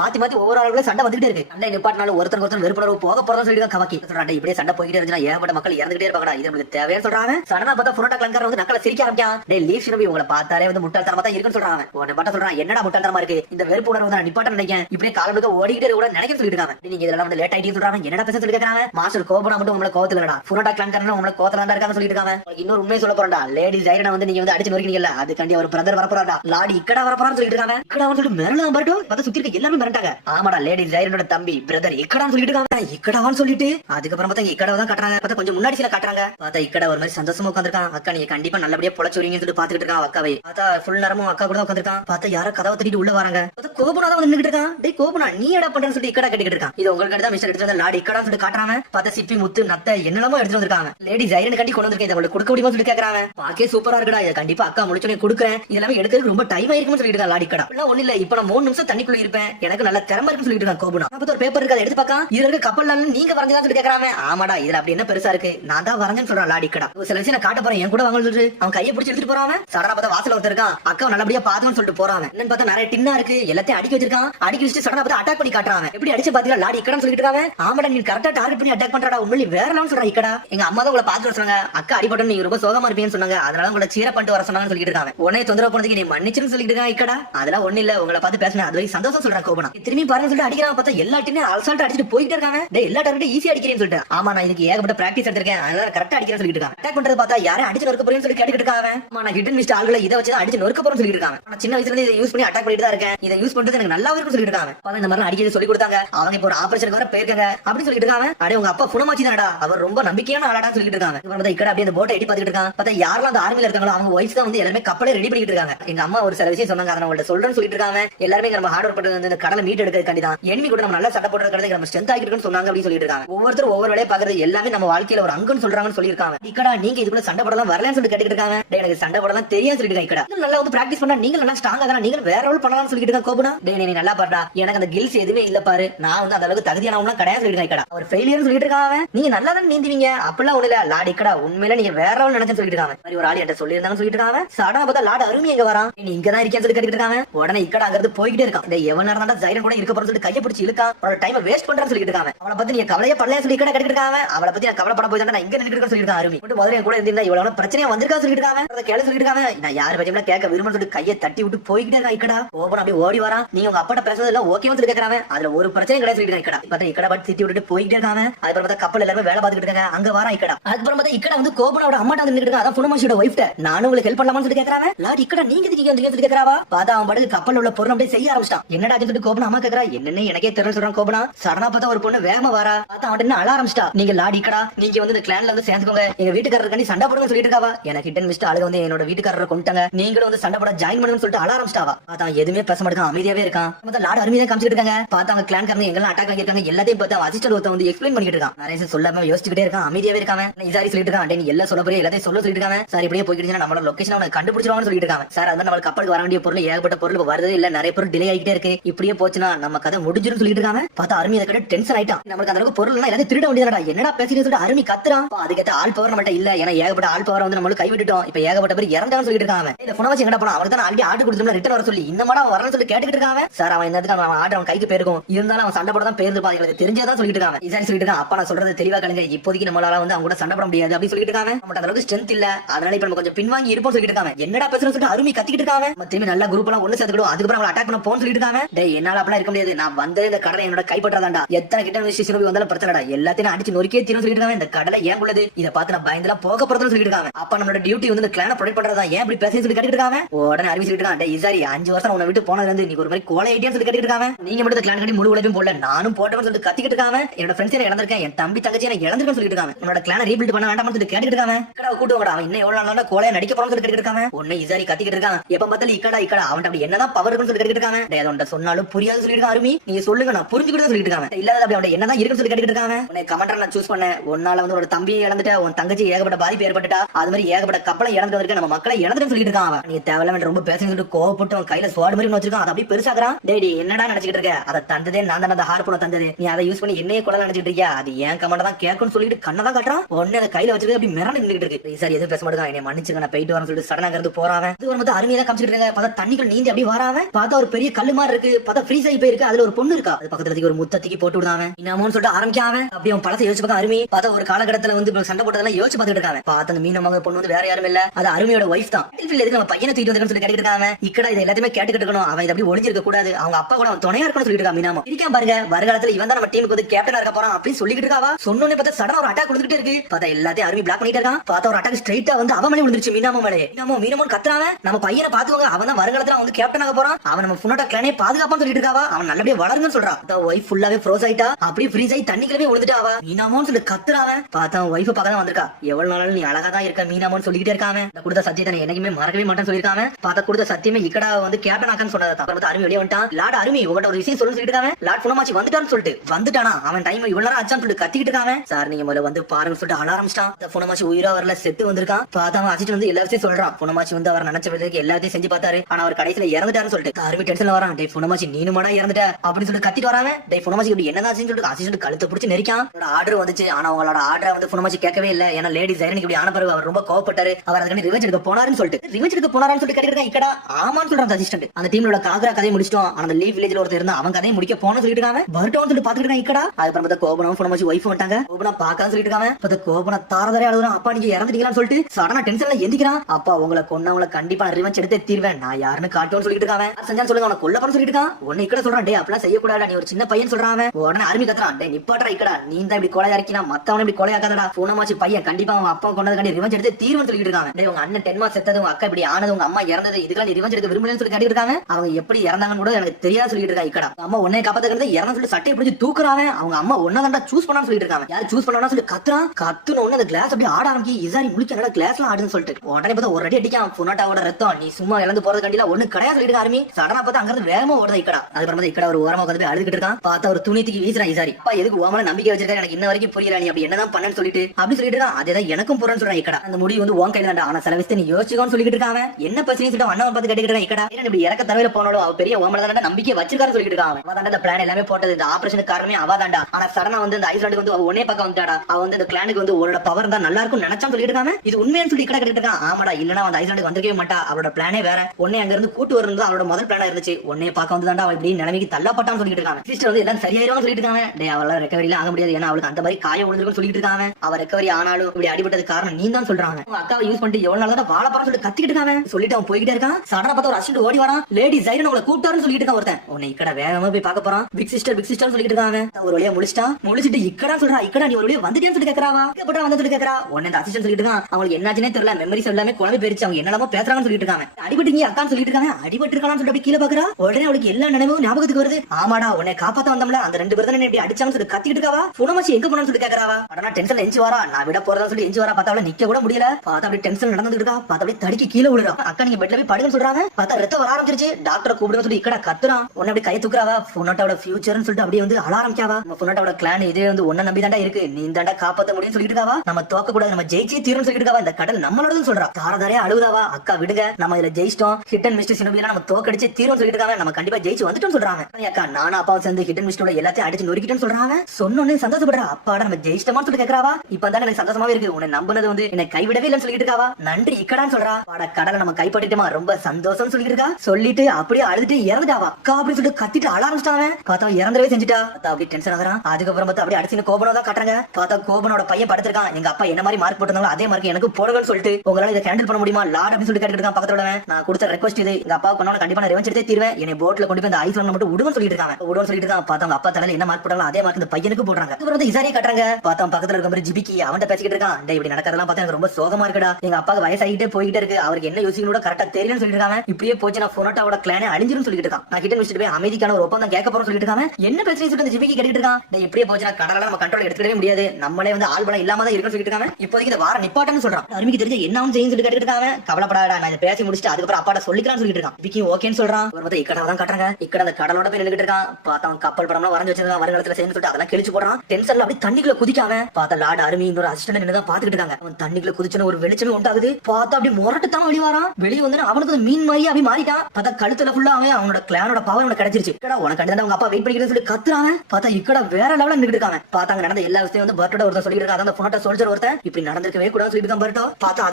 மாத்தி மாத்தி ஒவ்வொரு ஆளுகளும் சண்டை வந்துட்டே இருக்கு. சண்டை நிப்பாட்டினாலும் ஒருத்தர் வெறுப்புணர்வு போக போறதுன்னு சொல்லிட்டு கவாக்கி சொல்றாங்க. இப்படியே சண்டை போயிட்டே இருந்துச்சுன்னா ஏகப்பட்ட மக்கள் இறந்துட்டே இருப்பாங்கடா. இது நமக்கு தேவையான சொல்றாங்க. சடனா பார்த்தா புனோட்டா கிளான் வந்து நக்கல சிரிக்க ஆரம்பிச்சான். டேய் லீவ் ஷினோபி உங்களை பார்த்தாலே வந்து முட்டாள்தனமா தான் இருக்குன்னு சொல்றாங்க. உன்னை பார்த்தா சொல்றான் என்னடா முட்டாள்தனமா இருக்கு. இந்த வெறுப்பு உணர்வு வந்து நான் நிப்பாட்ட நினைக்கிறேன். இப்படியே காலமுழுக்க ஓடிக்கிட்டே கூட நினைக்க சொல்லிட்டு இருக்காங்க. நீங்க இதெல்லாம் வந்து லேட் ஆயிட்டு சொல்றாங்க. என்னடா பேச சொல்லி கேக்குறாங்க. மாஸ்டர் கோபனா மட்டும் உங்களை கோவத்துல இல்லடா. புனோட்டா கிளான் உங்களை கோவத்துல தான் இருக்காங்க சொல்லிட்டு இருக்காங்க. இன்னொரு உண்மையை சொல்ல போறேன்டா. லேடி ஜைரனா வந்து நீங்க வந்து அடிச்சு நொறுக்கீங்கல்ல அதுக்காண்டி அவர் பிரதர் வரப்போறாடா. லாடி இக்கடா வரப்போறான்னு சொல்லிட்டு இருக்காங்க. இக்கடான்னு சொல்லிட்டு மிரளலாம் பட்டோ பார்த்தா சுத்தி இருக்க எல்லாரும் மிரண்டாங்க. ஆமாடா லேடி ஜைரனோட தம்பி பிரதர் இக்கடான்னு சொல்லிட்டு இருக்காங்க. இக்கடான்னு சொல்லிட்டு அதுக்கப்புறம் பார்த்தா இக்கடாவை தான் காட்டுறாங்க. பார்த்தா கொஞ்சம் முன்னாடி சில காட்டுறாங்க. பார்த்தா இக்கடா ஒரு மாதிரி சந்தோஷமா உட்காந்துருக்கான். அக்கா நீங்க கண்டிப்பா நல்லபடியா பொழைச்சுவீங்கன்னு சொல்லிட்டு பாத்துக்கிட்டு இருக்கான். அக்காவை பார்த்தா ஃபுல் நேரமும் அக்கா கூட உட்காந்துருக்கான். பார்த்தா யாரோ கதவை தட்டிட்டு உள்ள வராங்க. பார்த்தா கோபனா தான் வந்து நின்னுட்டு இருக்கான். டேய் கோபனா நீ எடா பண்றன்னு சொல்லிட்டு இக்கடா கேட்டுக்கிட்டு இருக்கான். இது உங்களுக்கு தான் மிஸ்டர் எடுத்து வந்து லாடி இக்கடான்னு சொல்லிட்டு காட்டுறாங்க. பார்த்தா சிப்பி முத்து நத்தை என்னெல்லாமோ எடுத்து வந்திருக்காங்க. லேடி ஜைரன் கண்டி கொண்டு வந்திருக்கேன். இதை உங்களுக்கு கொடுக்க முடியுமா சொல்லி கேக்குறாங்க. பாக்கே சூப்பரா இருக்குடா. இதை கண்டிப்பா அக்கா முடிச்சோடனே கொடுக்குறேன். இதெல்லாம் எடுக்கிறதுக்கு ரொம்ப டைம் ஆயிருக்குன்னு சொல்லிட்டு இருக்கான் லாடி இக்கடா. இல்ல ஒண்ணு இல்ல இப்ப நான் 3 நிமிஷம் தண்ணிக்குள்ள இருப்பேன். எனக்கு நல்ல திறமை இருக்குன்னு சொல்லிட்டு இருக்கான் கோபனா. அப்ப ஒரு பேப்பர் இருக்கு அதை எடுத்து பார்க்க இதுல இருக்க கப்பல்ல நீங்க வரைஞ்சதா சொல்லி கேக்குறாங்க. ஆமாடா இதுல அப்படி என்ன பெருசா இருக்கு நான் தான் வரைஞ்சேன்னு சொல்றான் லாடி இக்கடா. சில விஷயம் நான் காட்ட போறேன் என் கூட வாங்கன்னு சொல்லிட்டு அவன் கையை பிடிச்சி எடுத்துட்டு போறான். சடனா பார்த்தா வாசல ஒருத்தர் இருக்கான். அக்கா நல்லபடியா பாத்துன்னு சொல்லிட்டு போறாங்க. என்னன்னு பார்த்தா நிறைய டின்னா இருக்கு எல்லாத்தையும் அடிக்க வச்சிருக்கான். அடிக்க வச்சுட்டு சடனா பார்த்தா அட்டாக் பண்ணி காட்டுறாங்க. எப்படி அடிச்சு பாத்தீங்களா லாடி இக்கடான்னு சொல்லிட்டு இருக்காங்க. ஆமாடா நீ கரெக்டா டார்கெட் பண்ணி அட்டாக் பண்றடா உண்மையிலே வேற லெவல் சொல்றா இக்கடா. எங்க அம்மா தான் உங்களை பாத்துட்டு சொன்னாங்க அக்கா அடிபட்டு நீங்க ரொம்ப சோகமா இருப்பீங்கன்னு சொன்னாங்க. அதனால உங்களை சீர பண்ணிட்டு வர சொன்னாங்கன்னு சொல்லிட்டு இருக்காங்க. உடனே தொந்தரவு பண்ணதுக்கு நீ மன்னிச்சுன்னு சொல்லிட்டு இருக்கான் இக்கடா. அதெல்லாம் ஒண்ணு இல்ல உங்களை பார்த்து பேசினேன் அது வரைக்கும் சந்தோஷம் சொல்றேன் கோபனா. திரும்பி பாருங்க சொல்லிட்டு அடிக்கிறான். பார்த்தா எல்லா டீமே அல்சால்ட் அடிச்சுட்டு போயிட்டே இருக்காங்க. டேய் எல்லா டார்கெட் ஈஸியா அடிக்கிறேன்னு சொல்லிட்டு ஆமா நான் இதுக்கு ஏகப்பட்ட பிராக்டிஸ் எடுத்திருக்கேன் அதனால கரெக்டா அடிக்கிறேன்னு சொல்லிட்டு இருக்காங்க. அட்டாக் பண்றது பார்த்தா யாரை அடிச்சு நொறுக்க போறேன்னு சொல்லி கேட்டுட்டு இருக்காங்க. ஆமா நான் ஹிடன் மிஸ்ட் ஆள்களை இதை வச்சு அடிச்சு நொறுக்க போறேன்னு சொல்லிட்டு இருக்காங்க. நான் சின்ன வயசுல இருந்து இதை யூஸ் பண்ணி அட்டாக் பண்ணிட்டு தான் இருக்கேன். இதை யூஸ் பண்றது எனக்கு நல்லா இருக்குன்னு சொல்லிட்டு இருக்காங்க. பார்த்தா இந்த மாதிரி அடிக்கிறது சொல்லி கொடுத்தாங்க. அவங்க இப்போ ஒரு ஆபரேஷனுக்கு வர போயிருக்காங்க அப்படின்னு சொல்லிட்டு இருக்காங்க. அடே உங்க அப்பா புனமாச்சி தானடா அவர் ரொம்ப நம்பிக்கையான ஆளாடான்னு சொல்லிட்டு இருக்காங்க. இவன் இக்கட அப்படியே அந்த போட்டை எட்டி பார்த்துட்டு இருக்கான். பார்த்தா யாரெல்லாம் அந்த ஆர்மில இருக்காங்களோ அவங்க ஒய்ஃப் தான் வந்து எல்லாமே கப்பலை ரெடி பண்ணிட்டு இருக்காங்க. எங்க அம்மா ஒரு சில விஷயம் சொன்னாங்க அதை உங்கள்ட்ட சொல்றேன்னு சொல்லிட்டு இருக்காங்க. எல்லாருமே நம்ம ஹார்ட் ஒர்க் பண்றது இந்த கடலை மீட் எடுக்கிறதுக்காண்டி தான் எனிமி கூட நம்ம நல்லா சட்டை போடுறது நம்ம ஸ்ட்ரென்த் ஆகிட்டு சொன்னாங்க அப்படின்னு சொல்லிட்டு இருக்காங்க. ஒவ்வொருத்தரும் ஒவ்வொரு வேலையை பாக்குறது எல்லாமே நம்ம வாழ்க்கையில ஒரு அங்கன்னு சொல்றாங்கன்னு சொல்லியிருக்காங்க. இக்கடா நீங்க இதுக்குள்ள சண்டை போடலாம் வரலன்னு சொல்லிட்டு கேட்டுட்டு இருக்காங்க. எனக்கு சண்டை போடலாம் தெரியாது சொல்லிட்டு இக்கடா நல்லா வந்து பிராக்டிஸ் பண்ணா நீங்க நல்லா ஸ்ட்ராங்கா தான் நீங்க வேற ரோல் பண்ணலாம்னு சொல்லிட்டு இருக்காங்க கோபனா. டேய் நீ நல்லா பாடுறா எனக்கு அந்த கில்ஸ் எதுவுமே இல்ல பாரு நான் வந்து அந்த அளவுக்கு தகுதியானவனா கிடையாது சொல்லிட்டு இக்கடா. அவர் ஃபெயிலியர்னு சொல்லிட்டு இருக்காங்க. நீங்க நல்லா தான் நீந்துவீங்க அப்பெல்லாம் ஒண்ணு இல்ல லாடி இக்கடா உண்மையில நீங்க வேற ரோல் நினைச்சு சொல்லிட்டு இருக்காங்க. மாதிரி ஒரு ஆளு என்கிட்ட சொல்லியிருந்தாங்க சொல்லிட்டு இருக்காங்க. சடா பார்த்தா லாடு அருமை எங்க வரான் நீ இங்க தான் இருக்கேன்னு சொல்லி கேட்டுட்டு இருக்காங்க. உடனே இக்கடா அங்கிருந்து போய்கிட்டே இருக்கான். இந்த எவன் நேரம் தான் ஜைரன் கூட இருக்க போறன்னு சொல்லிட்டு கையை பிடிச்சி இழுக்கான். அவளோட டைமை வேஸ்ட் பண்றான்னு சொல்லிட்டு இருக்காங்க. அவளை பத்தி நீங்க கவலையே படலையா சொல்லி இக்கடா கேட்டுட்டு இருக்காங்க. அவளை பத்தி நான் கவலைப்பட போய் நான் இங்க நின்னுட்டு இருக்கேன்னு சொல்லிட்டு அருமை மட்டும் முதல்ல கூட இருந்தா இவ்வளவு பிரச்சனையா வந்திருக்கா சொல்லிட்டு இருக்காங்க. அதை கேளு சொல்லிட்டு இருக்காங்க. நான் யார் பத்தியும் கேட்க விரும்புன்னு சொல்லிட்டு கையை தட்டி விட்டு போய்கிட்டே இருக்கா இக்கடா. ஓபன் அப்படியே ஓடி வரான். நீங்க உங்க அப்பாட்ட பேசுறது எல்லாம் ஓகேன்னு சொல்லி கேட்கறாங்க. அதுல ஒரு பிரச்சனை கிடையாது சொல்லிட்டு இக்கடா. பார்த்தா இக்கடா பாட்டு திட்டி விட்டுட்டு போய்கிட்டே இருக்காங்க. அதுக்கப்புறம் பார்த்தா கப்பல் எல்லாரும் வேலை பார்த்துட்டு இருக்காங்க. அங்க வரா இக்கடா. அதுக்கப்புறம் பார்த்தா இக்கடா வந்து கோபனோட அம்மாட்ட வந்து நின்னுட்டு அதான் புனமாசியோட ஒய்ஃப்ட நானும் உங்களுக்கு ஹெல்ப் பண்ணலாம்னு சொல்லி கேட்கறாங்க. லாடி இக்கடா நீங்க எதுக்கு வந்து சொல்லி கேட்கறாவா. பார்த்தா அவன் பாட்டுக்கு கப்பல் உள்ள பொருள் அப்படியே செய்ய ஆரம்பிச்சிட்டான். என்னடா சொல்லிட்டு கோபனா அம்மா கேட்கறா என்னன்னு எனக்கே தெரியல சொல்றான் கோபனா. சரணா பார்த்தா ஒரு பொண்ணு வேகமா வரா. பார்த்தா அவன் அழ ஆரம்பிச்சிட்டா. நீங்க லாடி இக்கடா நீங்க வந்து இந்த கிளான்ல வந்து சேர்ந்துக்கோங்க எங்க வீட்டுக்காரருக்கு சண்டை போடுங்க சொல்லிட்டு இருக்காவா. எனக்கு ஹிடன் மிஸ்ட் ஆளுங்க வந்து என்னோட வீட்டுக்காரரை கொண்டுட்டாங்க நீங்களும் வந்து சண்டை போட ஜாயின் பண்ணுன்னு சொல்லிட்டு அழ ஆரம்பிச்சிட்டாவா. பார்த்தா எதுவுமே பேச மாட்டான் அமைதியாவே இருக்கான். பார்த்தா லாடு அருமையா காமிச்சிட்டு இருக்காங்க. பார்த்தா அவங்க கிளான் காரங்க எங்கெல்லாம் அட்டாக் ஆகிருக்காங்க எல்லாத்தையும் பார்த்தா அசிஸ்டன்ட் ஒருத்தன் வந்து எக்ஸ்பிளைன் பண்ணிட்டு இருக்கான். நிறைய சொல்லாம யோசிச்சுக்கிட்டே இருக்கான் அமைதியாவே இருக்காங்க. இசாரி சொல்லிட்டு இருக்கான் நீ எல்லாம் சொல்ல போறீங்க எல்லாத்தையும் சொல்ல சொல்லிட்டு இருக்காங்க. சார் இப்படியே போய்க்கிட்டு நம்மளோட லொகேஷன் அவனை கண்டுபிடிச்சிருவான்னு சொல்லிட்டு இருக்காங்க. சார் அது நம்ம கப்பலுக்கு வர வேண்டிய பொருள் ஏகப்பட்ட பொருள் வருது இல்ல நிறைய பொருள் டிலே ஆகிட்டே இருக்கு இப்படியே போச்சுன்னா நம்ம கதை முடிஞ்சிரும் சொல்லிட்டு இருக்காங்க. பார்த்தா அருமை அதை கிட்ட டென்ஷன் ஆயிட்டான். நமக்கு அந்த அளவுக்கு பொருள் எல்லாம் எல்லாத்தையும் திருட வேண்டியதுடா என்னடா பேசிட்டு சொல்லிட்டு அருமை கத்துறான். அதுக்கேற்ற ஆள் பவர் நம்மகிட்ட இல்ல ஏன்னா ஏகப்பட்ட ஆள் பவர் வந்து நம்மளுக்கு கைவிட்டுட்டோம். இப்ப ஏகப்பட்ட பேர் இறந்தான்னு சொல்லிட்டு இருக்காங்க. இந்த புனவாச்சி எங்கடா போனா அவனுக்கு தான் ஆல்ரெடி ஆர்டர் கொடுத்தோம்ல ரிட்டர்ன் வர சொல்லி இந்த மாதிரி வரணும்னு சொல்லி கேட்டுக்கிட்டு இருக்காங்க. சார் அவன் இந்த அவன் ஆர்டர் அவன் கைக்கு போயிருக்கும் இருந்தாலும் அவன் சண்டை போட தான் பேருந்துப்பான் எனக்கு தெரிஞ்சதான் சொல்லிட்டு இருக்காங்க. இசாரி சொல்லிட்டு இருக்கான். அப்பா நான் சொல்றது தெளிவா கலங்க இப்போதைக்கு நம்மளால வந்து அவங்க கூட சண்டை போட முடியாது அப்படின்னு சொல்லிட்டு இருக்காங்க. நம்ம அந்த அளவுக்கு ஸ்ட்ரென்த் இல்ல அதனால இப்ப நம்ம கொஞ்சம் பின்வாங்கி இருப்போம் சொல்லிட்டு இருக்காங்க. என்னடா பேசுறேன்னு சொல்லிட்டு அருமை கத்திக்கிட்டு இருக்காங்க. திரும்பி நல்ல குரூப் எல்லாம் ஒண்ணு சேர்த்துக்கிடும் அதுக்கப்புறம் அவங்களை அட்டாக் பண்ண போன்னு சொல்லிட்டு இருக்காங்க. டேய் என்னால அப்படிலாம் இருக்க முடியாது நான் வந்தே இந்த கடலை என்னோட கைப்பற்றாதான்டா எத்தனை கிட்ட விஷயம் வந்தாலும் பிரச்சனைடா எல்லாத்தையும் அடிச்சு நொறுக்கே தீரும் சொல்லிட்டு இருக்காங்க. இந்த கடலை ஏன் உள்ளது இதை பார்த்து நான் பயந்துலாம் போக போறதுன்னு சொல்லிட்டு இருக்காங்க. அப்ப நம்மளோட டியூட்டி வந்து இந்த கிளான ப்ரொடெக்ட் பண்றதா ஏன் இப்படி பேசி சொல்லி கேட்டுட்டு இருக்காங்க. உடனே அறிவி சொல்லிட்டு இருக்காங்க. டேய் இசாரி 5 வருஷம் உன்னை விட்டு போனதுல இருந்து நீ ஒரு மாதிரி கோலை ஐடியான்னு சொல்லி கேட்டுட்டு இருக்காங்க. நீங்க மட்டும் இந்த கிளான் கட்டி முழு உழைப்பும் போடல நானும் போட்டேன்னு சொல்லிட்டு கத்திக்கிட்டு இருக்காங்க. என்னோட ஃப்ரெண்ட்ஸ் என்ன இழந்திருக்கேன் என் தம்பி தங்கச்சி என்ன இழந்திருக்கேன்னு சொல்லிட்டு இருக்காங்க. நம்மளோட கிளான ரீபில்ட் பண்ண வேண்டாம்னு சொல்லிட்டு கேட்டுட்டு இருக்காங்க. கடை கூட்டுவாங்க அவன் இன்னும் எவ்வளவு நாளா கோலையை நடிக்க போறோம்னு சொல்லி கேட்டுட்டு இருக்காங்க. ஒண்ணு இசாரி கத்திக்கிட்டு இருக்கான். எப்ப பார்த்தாலும் இக்கடா இக்கடா அவன் அப்படி என்னதான் பவர் இருக்குன்னு சொல்லி கேட்டுட்டு இருக்காங்க. டேய் அதோட சொன்னாலும் புரியாது சொல்லிட்டு இருக்காங்க. அருமை நீங்க சொல்லுங்க நான் புரிஞ்சுக்கிட்டு சொல்லிட்டு இருக்காங்க. இல்லாத அப்படி அவன் என்னதான் இருக்குன்னு சொல்லி கேட்டுட்டு இருக்காங்க. உன்னை கமெண்டர் நான் சூஸ் பண்ணேன். உன்னால வந்து ஒரு தம்பியை இழந்துட்ட, உன் தங்கச்சி ஏகப்பட்ட பாதிப்பு ஏற்பட்டுட்டா, அது மாதிரி ஏகப்பட்ட கப்பலை இழந்து வந்திருக்க, நம்ம மக்களை இழந்துட்டு சொல்லிட்டு இருக்கான். நீ தேவையில்லாம ரொம்ப பேசுன்னு சொல்லிட்டு கோவப்பட்டு அவன் கையில ஸ்வாட் மாதிரி வச்சிருக்கான். அதை அப்படியே பெருசாக்குறான். டேடி என்னடா நினைச்சிட்டு இருக்க? அதை தந்ததே நான் தானே, அந்த ஹார்பனை தந்தது. நீ அதை யூஸ் பண்ணி என்னையே கொலை நினைச்சிட்டு இருக்கியா? அது ஏன் கமெண்ட் தான் கேட்கணும்னு சொல்லிட்டு கண்ணை தான் காட்டுறான். உடனே அதை கையில வச்சிருக்கு அப்படி மிரண்டு நின்றுட்டு இருக்கு. சார் எதுவும் பேச மாட்டேங்க, என்னை மன்னிச்சுங்க, நான் போயிட்டு வரேன்னு சொல்லிட்டு சடனாக இருந்து போறாங்க. இது ஒரு மாதிரி அருமையா காமிச்சிட்டு இருக்காங்க. பார்த்தா தண்ணிகள் நீந்தி அப்படியே வராங்க. பார்த்தா ஒரு பெரிய கல்லு மாதிரி இருக்கு. பார்த்தா ஃப்ரீஸ் ஆகி போயிருக்கு. அதுல ஒரு பொண்ணு இருக்கா. அது பக்கத்துல ஒரு முத்தத்திக்கு போட்டு விடாம இன்னமும் சொல்லிட்டு ஆரம்பிக்காம அப்படி அவன் பழத்தை யோசிச்சு பார்க்க அருமை. பார்த்தா ஒரு காலகட்டத்துல வந்து சண்டை போட்டதெல்லாம் யோசிச்சு பார்த்துட்டு இருக்காங்க. பார்த்த அந்த மீனமாக பொண்ணு வந்து வேற யாரும் இல்ல, அது அருமையோட ஒய்ஃப் தான். எதுக்கு நம்ம பையனை தூக்கிட்டு வந்து சொல்லி கேட்டுட்டு இருக்காங்க. இக்கடா இது எல்லாத்தையுமே கேட்டுக்கிட்டு இருக்கணும். அவன் அப்படி ஒளிஞ்சிருக்க கூடாது. அவங்க அப்பா கூட அவன் துணையா இருக்கணும்னு சொல்லிட்டு இருக்கா. மீனாமா இருக்கா பாருங்க, வருகாலத்துல இவன் தான் நம்ம டீமுக்கு வந்து கேப்டனா இருக்க போறான் அப்படின்னு சொல்லிட்டு இருக்காவா. சொன்னோனே பார்த்தா சடனா ஒரு அட்டாக் கொடுத்துட்டு இருக்கு. பார்த்தா எல்லாத்தையும் அருமை பிளாக் பண்ணிட்டு இருக்கான். பார்த்தா ஒரு அட்டாக் ஸ்ட்ரைட்டா வந்து அவன் மேலே விழுந்துருச்சு. மீனாமா மேலே மீனமும் கத்துறான். நம்ம பையனை பாத்துவாங்க, அவன் தான் வருகாலத்துல வந்து கேப்டன் ஆக போறான். அவன் நம்ம புனோட்டா கிளானே பாதுகாப்பான்னு சொல்லிட்டு இருக்காவா. அவன் நல்லபடியா வளருங்கன்னு சொல்றான். ஒய்ஃப் ஃபுல்லாவே ஃப்ரோஸ் ஆயிட்டா, அப்படியே ஃப்ரீஸ் ஆகி தண்ணிக்குள்ளே விழுந்துட்டாவா. மீனாமோன்னு சொல்லி கத்துறாவன். பார்த்தா ஒய்ஃப் பக்கம் தான் வந்திருக்கா. எவ்வளவு நாளும் நீ அழகா தான் இருக்க மீனாமோன்னு சொல்லிட்டே இருக்காங்க. கொடுத்த சத்தியத்தை என்னைக்குமே மறக்கவே மாட்டேன்னு சொல்லிருக்காங்க. பார்த்தா கொடுத்த சத்தியமே இக்கடா வந்து கேப்டன் ஆக்கன்னு சொன்னது. அப்புறம் அருமை வெளியே வந்துட்டான். லாட் அருமை உங்கள்ட்ட ஒரு விஷயம் சொல்லணும்னு சொல்லிட்டு இருக்காங்க. லாட் புனமாச்சி வந்துட்டான்னு சொல்லிட்டு வந்துட்டானா. அவன் டைம் இவ்வளவு நேரம் ஆச்சான்னு சொல்லிட்டு கத்திக்கிட்டு இருக்காங்க. சார் நீங்க முதல்ல வந்து பாருங்க சொல்லிட்டு அழ ஆரம்பிச்சிட்டான். புனமாச்சி உயிரா வரல, செத்து வந்திருக்கான். பார்த்தா அவன் அசிட்டு வந்து எல்லா விஷயம் சொல்றான். புனமாச்சி வந்து அவர் நினைச்ச விதத்துக்கு எல்லாத்தையும் செஞ்சு பார்த்தாரு. ஆனா அவர் கடைசியில இறந்துட்டாருன்னு சொல்லிட்டு அருமை டென்ஷன்ல வரான். டே புனமாச்சி நீனுமாடா இறந்துட்ட அப்படின்னு சொல்லிட்டு கத்திட்டு வராங்க. டே புனமாச்சி இப்படி என்னதான் சொல்லிட்டு அசிஸ்டன்ட் கழுத்தை பிடிச்சி நெரிக்கான். ஆர்டர் வந்துச்சு. ஆனா அவங்களோட ஆர்டரை வந்து புனமாச்சி கேட்கவே இல்லை. ஏன்னா லேடி ஜெயரனுக்கு இப்படி ஆன பிறகு அவர் ரொம்ப கோவப்பட்டாரு. அவர் அதுக்கு ரிவெஞ்ச் எடுக்க போனாருன்னு சொல்லிட்டு ரிவெஞ்ச் எடுக்க போனாருன்னு சொல்லிட்டு கேட்டுட்டு இக்கடா ஆமான்னு சொல்றான் அசிஸ்டன்ட். அந்த டீம்ல காக்ரா கதையை முடிச்சிட்டோம். அந்த லீவ் வில்லேஜ்ல ஒருத்தர் இருந்தா அவன் கதையை முடிக்க போன சொல்லிட்டு இருக்காங்க. பர்ட்டோன்னு சொல்லிட்டு பாத்துக்கிட்டு இக்கடா. அதுக்கப்புறம் பார்த்தா கோபனம் புனமாச்சி ஒய்ஃப் வந்துட்டாங்க. கோபனம் பார்க்கான்னு சொல்லிட்டு இருக்காங்க. பார்த்தா கோபன தாரதாரே அழுகுறான். அப்பா நீங்க இறந்துட்டீங்களான்னு சொல்லிட்டு சடனா டென்ஷன்ல எந்திக்கிறான். அப்பா உங்களை கொன்னவங்களை கண்டிப்பா ரிவெஞ்ச் எடுத்தே தீர்வேன், நான் யாருன்னு காட்டுவோன்னு சொல்லிட்டு இருக்காங்க. செஞ்சான்னு சொல்லுங்க, அவனை கொல்ல போறேன்னு சொல்லிட்டு இருக்கான். உன்னை இக்கட சொல்றான். டே அப்படிலாம் செய்யக்கூடாது, நீ ஒரு சின்ன பையன் சொல்றான். உடனே அருமை கத்துறான். டே நிப்பாட்டா இக்கடா, நீ தான் இப்படி கொலை இறக்கினா மத்தவனை இப்படி கொலையாக்காதடா. புனமாச்சி பையன் கண்டிப்பா அவன் அப்பா கொண்டதுக்காண்டி ரிவெஞ்ச் எடுத்து தீர்வுன்னு சொல்லிட்டு இருக்காங்க. டே உங்க அண்ணன் 10 மாசம் செத்தது, உங்க அக்கா இப்படி ஆனது, உங்க அம்மா இறந்தது, இதுக்கெல்லாம் நீ ரிவெஞ்ச் எடுக்க விரும்பலன்னு சொல்லி கேட்டுட்டு இருக்காங்க. அவங்க எப்படி இறந்தாங்கன்னு கூட எனக்கு தெரியாது சொல்லிட்டு இருக்கா இக்கடா. அம்மா உன்னை காப்பாத்துறது இறந்து சொல்லிட்டு சட்டையை பிடிச்சி தூக்குறாங்க. அவங்க அம்மா ஒன்னதாண்டா சூஸ் பண்ணான்னு சொல்லிட்டு இருக்காங்க. யார் சூஸ் பண்ணா சொல்லி கத்துறான். கத்துனோன்னு அந்த கிளாஸ் அப்படியே ஆட ஆரம்பிக்கி. இசாரி முடிச்சா கிளாஸ்லாம் ஆடுன்னு சொல்லிட்டு உடனே பார்த்தா ஒரு அடி அடிக்கான். புனோட்டாவோட ரத்தம் நீ சும்மா இழந்து போறது கண்டில ஒண்ணு கிடையாது சொல்லிட்டு ஆரம்பி. சடனா பார்த்தா அங்க இருந்து வேகமா ஓடுது இக்கடா. அதுக்கப்புறம் இக்கடா ஒரு ஓரமா உட்காந்து அழுதுகிட்டு இருக்கான். பார்த்தா ஒரு துணித்துக்கு வீசுறான் இசாரி. அப்பா எதுக்கு ஓமல நம்பிக்கை வச்சிருக்கா, எனக்கு இன்ன வரைக்கும் புரியல, நீ அப்படி என்னதான் பண்ணன்னு சொல்லிட்டு அப்படி சொல்லிட்டு இருக்கான். அதேதான் எனக்கும் போறேன்னு சொல்றான் இக்கடா. அந்த முடி வந்து உன் கையில தான்டா, ஆனா சில விஷயத்தை நீ யோசிச்சுக்கோன்னு சொல்லிட்டு இருக்காங்க. என்ன பிரச்சனை சொல்லிட்டு அண்ணன் பார்த்து கேட்டுக்கிட்டு இக்கடா. ஏன்னா இப்படி இறக்க தவிர போனாலும் அவ பெரிய ஓமல தான்டா நம்பிக்கை வச்சிருக்காரு சொல்லிட்டு இருக்காங்க. அவ தாண்டா இந்த பிளான் எல்லாமே போட்டது, இந்த ஆபரேஷனுக்கு காரணமே அவ தாண்டா. ஆனா சடனா வந்து இந்த ஐஸ்லாண்டுக்கு வந்து அவ ஒன்னே பக்கம் வந்துட்டாடா. அவ வந்து இந்த கிளானுக்கு வந்து உன்னோட பவர் தான் நல்லா இருக்கும் நினைச்சான்னு சொல்லிட்டு இருக்காங்க. இது உண்மையான்னு சொல்லி இக்கடா கேட்டுட்டு இருக்கான். ஆமாடா, இல்லனா அந்த ஐஸ்லாண்டுக்கு வந்திருக்கவே மாட்டா. அவரோட பிளானே வேற. உன்னை அங்க இருந்து கூட்டு வரணும் அவரோட முதல் பிளானா இருந்துச்சு. உன்னை பார்க்க வந்து தாண்டா அவ இப்படி நிலைமைக்கு தள்ளப்பட்டான்னு சொல்லிட்டு இருக்காங்க. சிஸ்டர் வந்து எல்லாம் சரியாயிரும்னு சொல்லிட்டு இருக்காங்க. டே அவளால ரெக்கவரியில ஆக முடியாது, ஏன்னா அவளுக்கு அந்த மாதிரி காய விழுந்திருக்குன்னு சொல்லிட்டு இருக்காங்க. அவ ரெக்கவரி ஆனாலும் இப்படி அடிபட்டது காரணம் நீ தான் சொல்றாங்க. அக்காவை யூஸ் பண்ணிட்டு எவ்வளவு நாள் தான் வாழ போறன்னு சொல்லிட்டு கத்திக்கிட்டு இருக்காங்க. சொல்லிட்டு அவன் போய்கிட்டே இருக்கான். சடனா பார்த்தா ஒரு அசிஸ்டன்ட் ஓடி வரான். லேடி ஜைரன் உங்களை கூப்பிட்டாருன்னு சொல்லிட்டு இருக்கான் ஒருத்தன். உன்னை இக்கட வேகமா போய் பார்க்க போறான். பிக் சிஸ்டர் சொல்லிட்டு இருக்காங்க. ஒரு வழியா முடிச்சிட்டான். முடிச்சிட்டு இக்கடா சொல்றா. இக்கடா நீ ஒரு வழியா வந்துட்டேன்னு சொல்லி கேக்குறாவா. எப்படா வந்து சொல்லி கேக்குறா. உன்னை இந்த அசிஸ்டன்ட் சொல்லிட்டு இருக்கான். அவங்களுக்கு என்னாச்சுனே தெரியல, மெமரிஸ் எல்லாமே குழம்பு போயிருச்சு, அவங்க என்னெல்லாமோ பேசுறாங்கன்னு சொல்லிட்டு இருக்காங்க. அடிபட்டீங்க அக்கான்னு சொல்லிட்டு இருக்காங்க. அடிபட்டு இருக்கான்னு சொல்லிட்டு அப்படி கீழே பாக்குறா. உடனே அவளுக்கு எல்லா நினைவும் ஞாபகத்துக்கு வருது. ஆமாடா உன்னை காப்பாத்த வந்தோம்ல, அந்த 2 பேர் தானே இப்படி அடிச்சாங்கன்னு சொல்லி கத்திட்டு இருக்காவா. புனமாச்சி எங்க போனான்னு சொல்லி கேக்குறாவா. உடனே டென்ஷன்ல எஞ்சி வரா. நான் விட போறதா சொல்லி எஞ்சி வரா. பார்த்தா அவளை நிக்க கூட முடியல. பார்த்தா அப்படி டென்ஷன் நடந்துட்டு இருக்கா. பார்த்தா அப்படியே தடிக்கி கீழே விழுறா. அக்கா நீங்க பெட்ல போய் படுங்கன்னு சொல்றாங்க. பார்த்தா ரத்தம் வர ஆரம்பிச்சிருச்சு. டாக்டரை கூப்பிடுன்னு சொல்லி இக்கடா கத்துறான். உன்னை அப்படி கை தூக்குறாவா. புனோட்டாவோட ஃபியூச்சர்னு சொல்லிட்டு அப்படியே வந்து அழ ஆரம்பிக்காவா. நம்ம புனோட்டாவோட கிளான் இதே வந்து ஒன்ன நம்பி தாண்டா இருக்கு, நீ தாண்டா காப்பாத்த முடியும்னு சொல்லிட்டு இருக்காவா. நம்ம தோக்க கூடாது, நம்ம ஜெயிச்சே தீரும்னு சொல்லிட்டு இருக்காவா. இந்த கடல் நம்மளோடதுன்னு சொல்றா. தாரதாரே அழுகுதாவா. அக்கா விடுங்க, நம்ம இதுல ஜெயிச்சிட்டோம், ஹிட் அண்ட் மிஸ்டர் சினோபியெல்லாம் நம்ம தோக்கடிச்சு தீரும்னு சொல்லிட்டு இருக்காங்க. நம்ம கண்டிப்பா ஜெயிச்சு வந்துட்டோம்னு சொல்றாங்க. அக்கா நானும் அப்பாவும் சேர்ந்து ஹிட் அண்ட் மிஸ்டரோட எல்லாத்தையும் அடிச்சு நொறுக்கிட்டேன்னு சொல்றாங்க. சொன்னோன்னே சந்தோஷப்படுறா. அப்பாடா நம்ம ஜெயிச்சிட்டோம்னு சொல்லி கேக்குறாவா. இப்ப தான் எனக்கு சந்தோஷமாவே இருக்கு, உன்னை நம்பினது வந்து என்னை கைவிடவே இல்லைன்னு சொல்லிட்டு இருக்காவா. நன்றி இக்கடான்னு சொல்றா. வாடா கடலை நம்ம கைப்பற்றிட்டோமா, ரொம்ப சந்தோஷம் சொல்லிட்டு இருக்கா. சொல்லிட்டு அப்படியே அழுதுட்டு இறந்துட்டாவா. அக்கா அப்படின்னு சொல்லிட்டு கத்திட்டு அழ ஆரம்பிச்சிட்டாங்க. பார்த்தா இறந்தவே செஞ்சுட்டா. பார்த்தா அப்படி டென்ஷன் ஆகுறான். அதுக்கப்புறம் பார்த்தா அப்படியே அடிச்சு கோபனோ தான் காட்டுறாங்க. பார்த்தா கோபனோட பையன் படுத்திருக்கான். எங்க அப்பா என்ன மாதிரி மார்க் போட்டிருந்தாலும் அதே மார்க் எனக்கு போடுங்கன்னு சொல்லிட்டு உங்களால இதை ஹேண்டில் பண்ண முடியுமா லார்ட் அப்படின்னு சொல்லிட்டு கேட்டுட்டு இருக்கான். பக்கத்துல நான் கொடுத்த ரெக்வஸ்ட் இது, எங்க அப்பா கொண்டாட கண்டிப்பா நான் ரிவெஞ்ச் எடுத்தே தீர்வேன், என்னை போட்ல கொண்டு போய் அந்த ஐஸ்லாண்ட் மட்டும் விடுன்னு சொல்லிட்டு இருக்காங்க. விடுன்னு சொல்லிட்டு இருக்கான். பார்த்தா அவங்க அப்பா தலையில என்ன மார்க் போட்டாலும் அதே மார்க் இந்த பையனுக்கு போடுறாங்க. அப்புறம் வந்து இசாரியை காட்டுறாங்க. பார்த்தா பக்கத்துல இருக்க மாதிரி ஜிபிக்கு அவன்கிட்ட பேசிக்கிட்டு இருக்கான். டே இப்படி நடக்கிறதெல்லாம் பார்த்தா எனக்கு ரொம்ப சோகமா இருக்குடா, எங்க அப்பாவுக்கு வயசாகிட்டே போயிட்டே இருக்கு, அவருக்கு என்ன யோசிக்கணும் கூட கரெக்டா தெரியலன்னு சொல்லிட்டு இருக்காங்க. இப்படியே போச்சு நான் புனோட்டாவோட கிளானே அழிஞ்சிரும் சொல்லிட்டு இருக்கான். நான் கிட்ட வச்சுட்டு போய் அமைதிக்கான ஒரு ஒப்பந்தம் கேட்க போறோம் சொல்லிட்டு இருக்காங்க. என்ன பிரச்சனை சொல்லிட்டு அந்த ஜிபிக்கு கேட்டுட்டு இருக்கான். டே இப்படியே போச்சு நான் கடலை நம்ம கண்ட்ரோல் எடுத்துக்கவே முடியாது, நம்மளே வந்து ஆள் பலம் இல்லாம தான் இருக்குன்னு சொல்லிட்டு இருக்காங்க. இப்போதைக்கு இந்த வார நிப்பாட்டன்னு சொல்றான். அருமைக்கு தெரிஞ்ச என்ன செய்யும் சொல்லிட்டு கேட்டுட்டு இருக்காங்க. கவலைப்படாடா, நான் பேசி முடிச்சுட்டு அதுக்கப்புறம் அப்பாட்ட சொல்லிக்கலாம்னு சொல்லிட்டு இருக்கான். ஜிபிக்கு ஓகேன்னு சொல்றான். ஒரு இக்கடா தான் காட்டுறாங்க. இக்கட அந்த கடலோட போய் நின்னுட்டு இருக்கான். பார்த்தா கப்பல் படம்லாம் வரைஞ்சு வச்சிருக்கான். வருங்காலத்துல சொல்லிட்டு அதெல்லாம் கிழிச்சு போடுறான். டென்ஷன்ல அப்படி தண்ணிக்குள்ள குதிக்காம பார்த்தா லார்ட் அருமி இன்னொரு அசிஸ்டன்ட் நின்னுதான் பாத்துக்கிட்டு இருக்காங்க. அவன் தண்ணிக்குள்ள குதிச்சுன்னு ஒரு வெளிச்சமே உண்டாகுது. பார்த்தா அப்படி முரட்டு தான் வெளிய வரான். வெளிய வந்து அவனுக்கு மீன் மாதிரி அப்படி மாறிட்டான். பார்த்தா கழுத்துல ஃபுல்லா அவனோட கிளானோட பவர் அவனுக்கு கிடைச்சிருச்சு. இக்கடா உனக்கு கண்டா அவங்க அப்பா வெயிட் பண்ணிக்கிறேன்னு சொல்லி கத்துறாங்க. பார்த்தா இக்கடா வேற லெவல்ல நின்னுட்டு இருக்காங்க. பார்த்தாங்க நடந்த எல்லா விஷயம் வந்து பர்ட்டோட ஒருத்தன் சொல்லிட்டு இருக்கான். அந்த போனட்ட சோல்ஜர் ஒருத்தன் இப்படி நடந்திருக்கவே கூடாது சொல்லிட்டு தான் பர்ட்டோ. பார்த்தா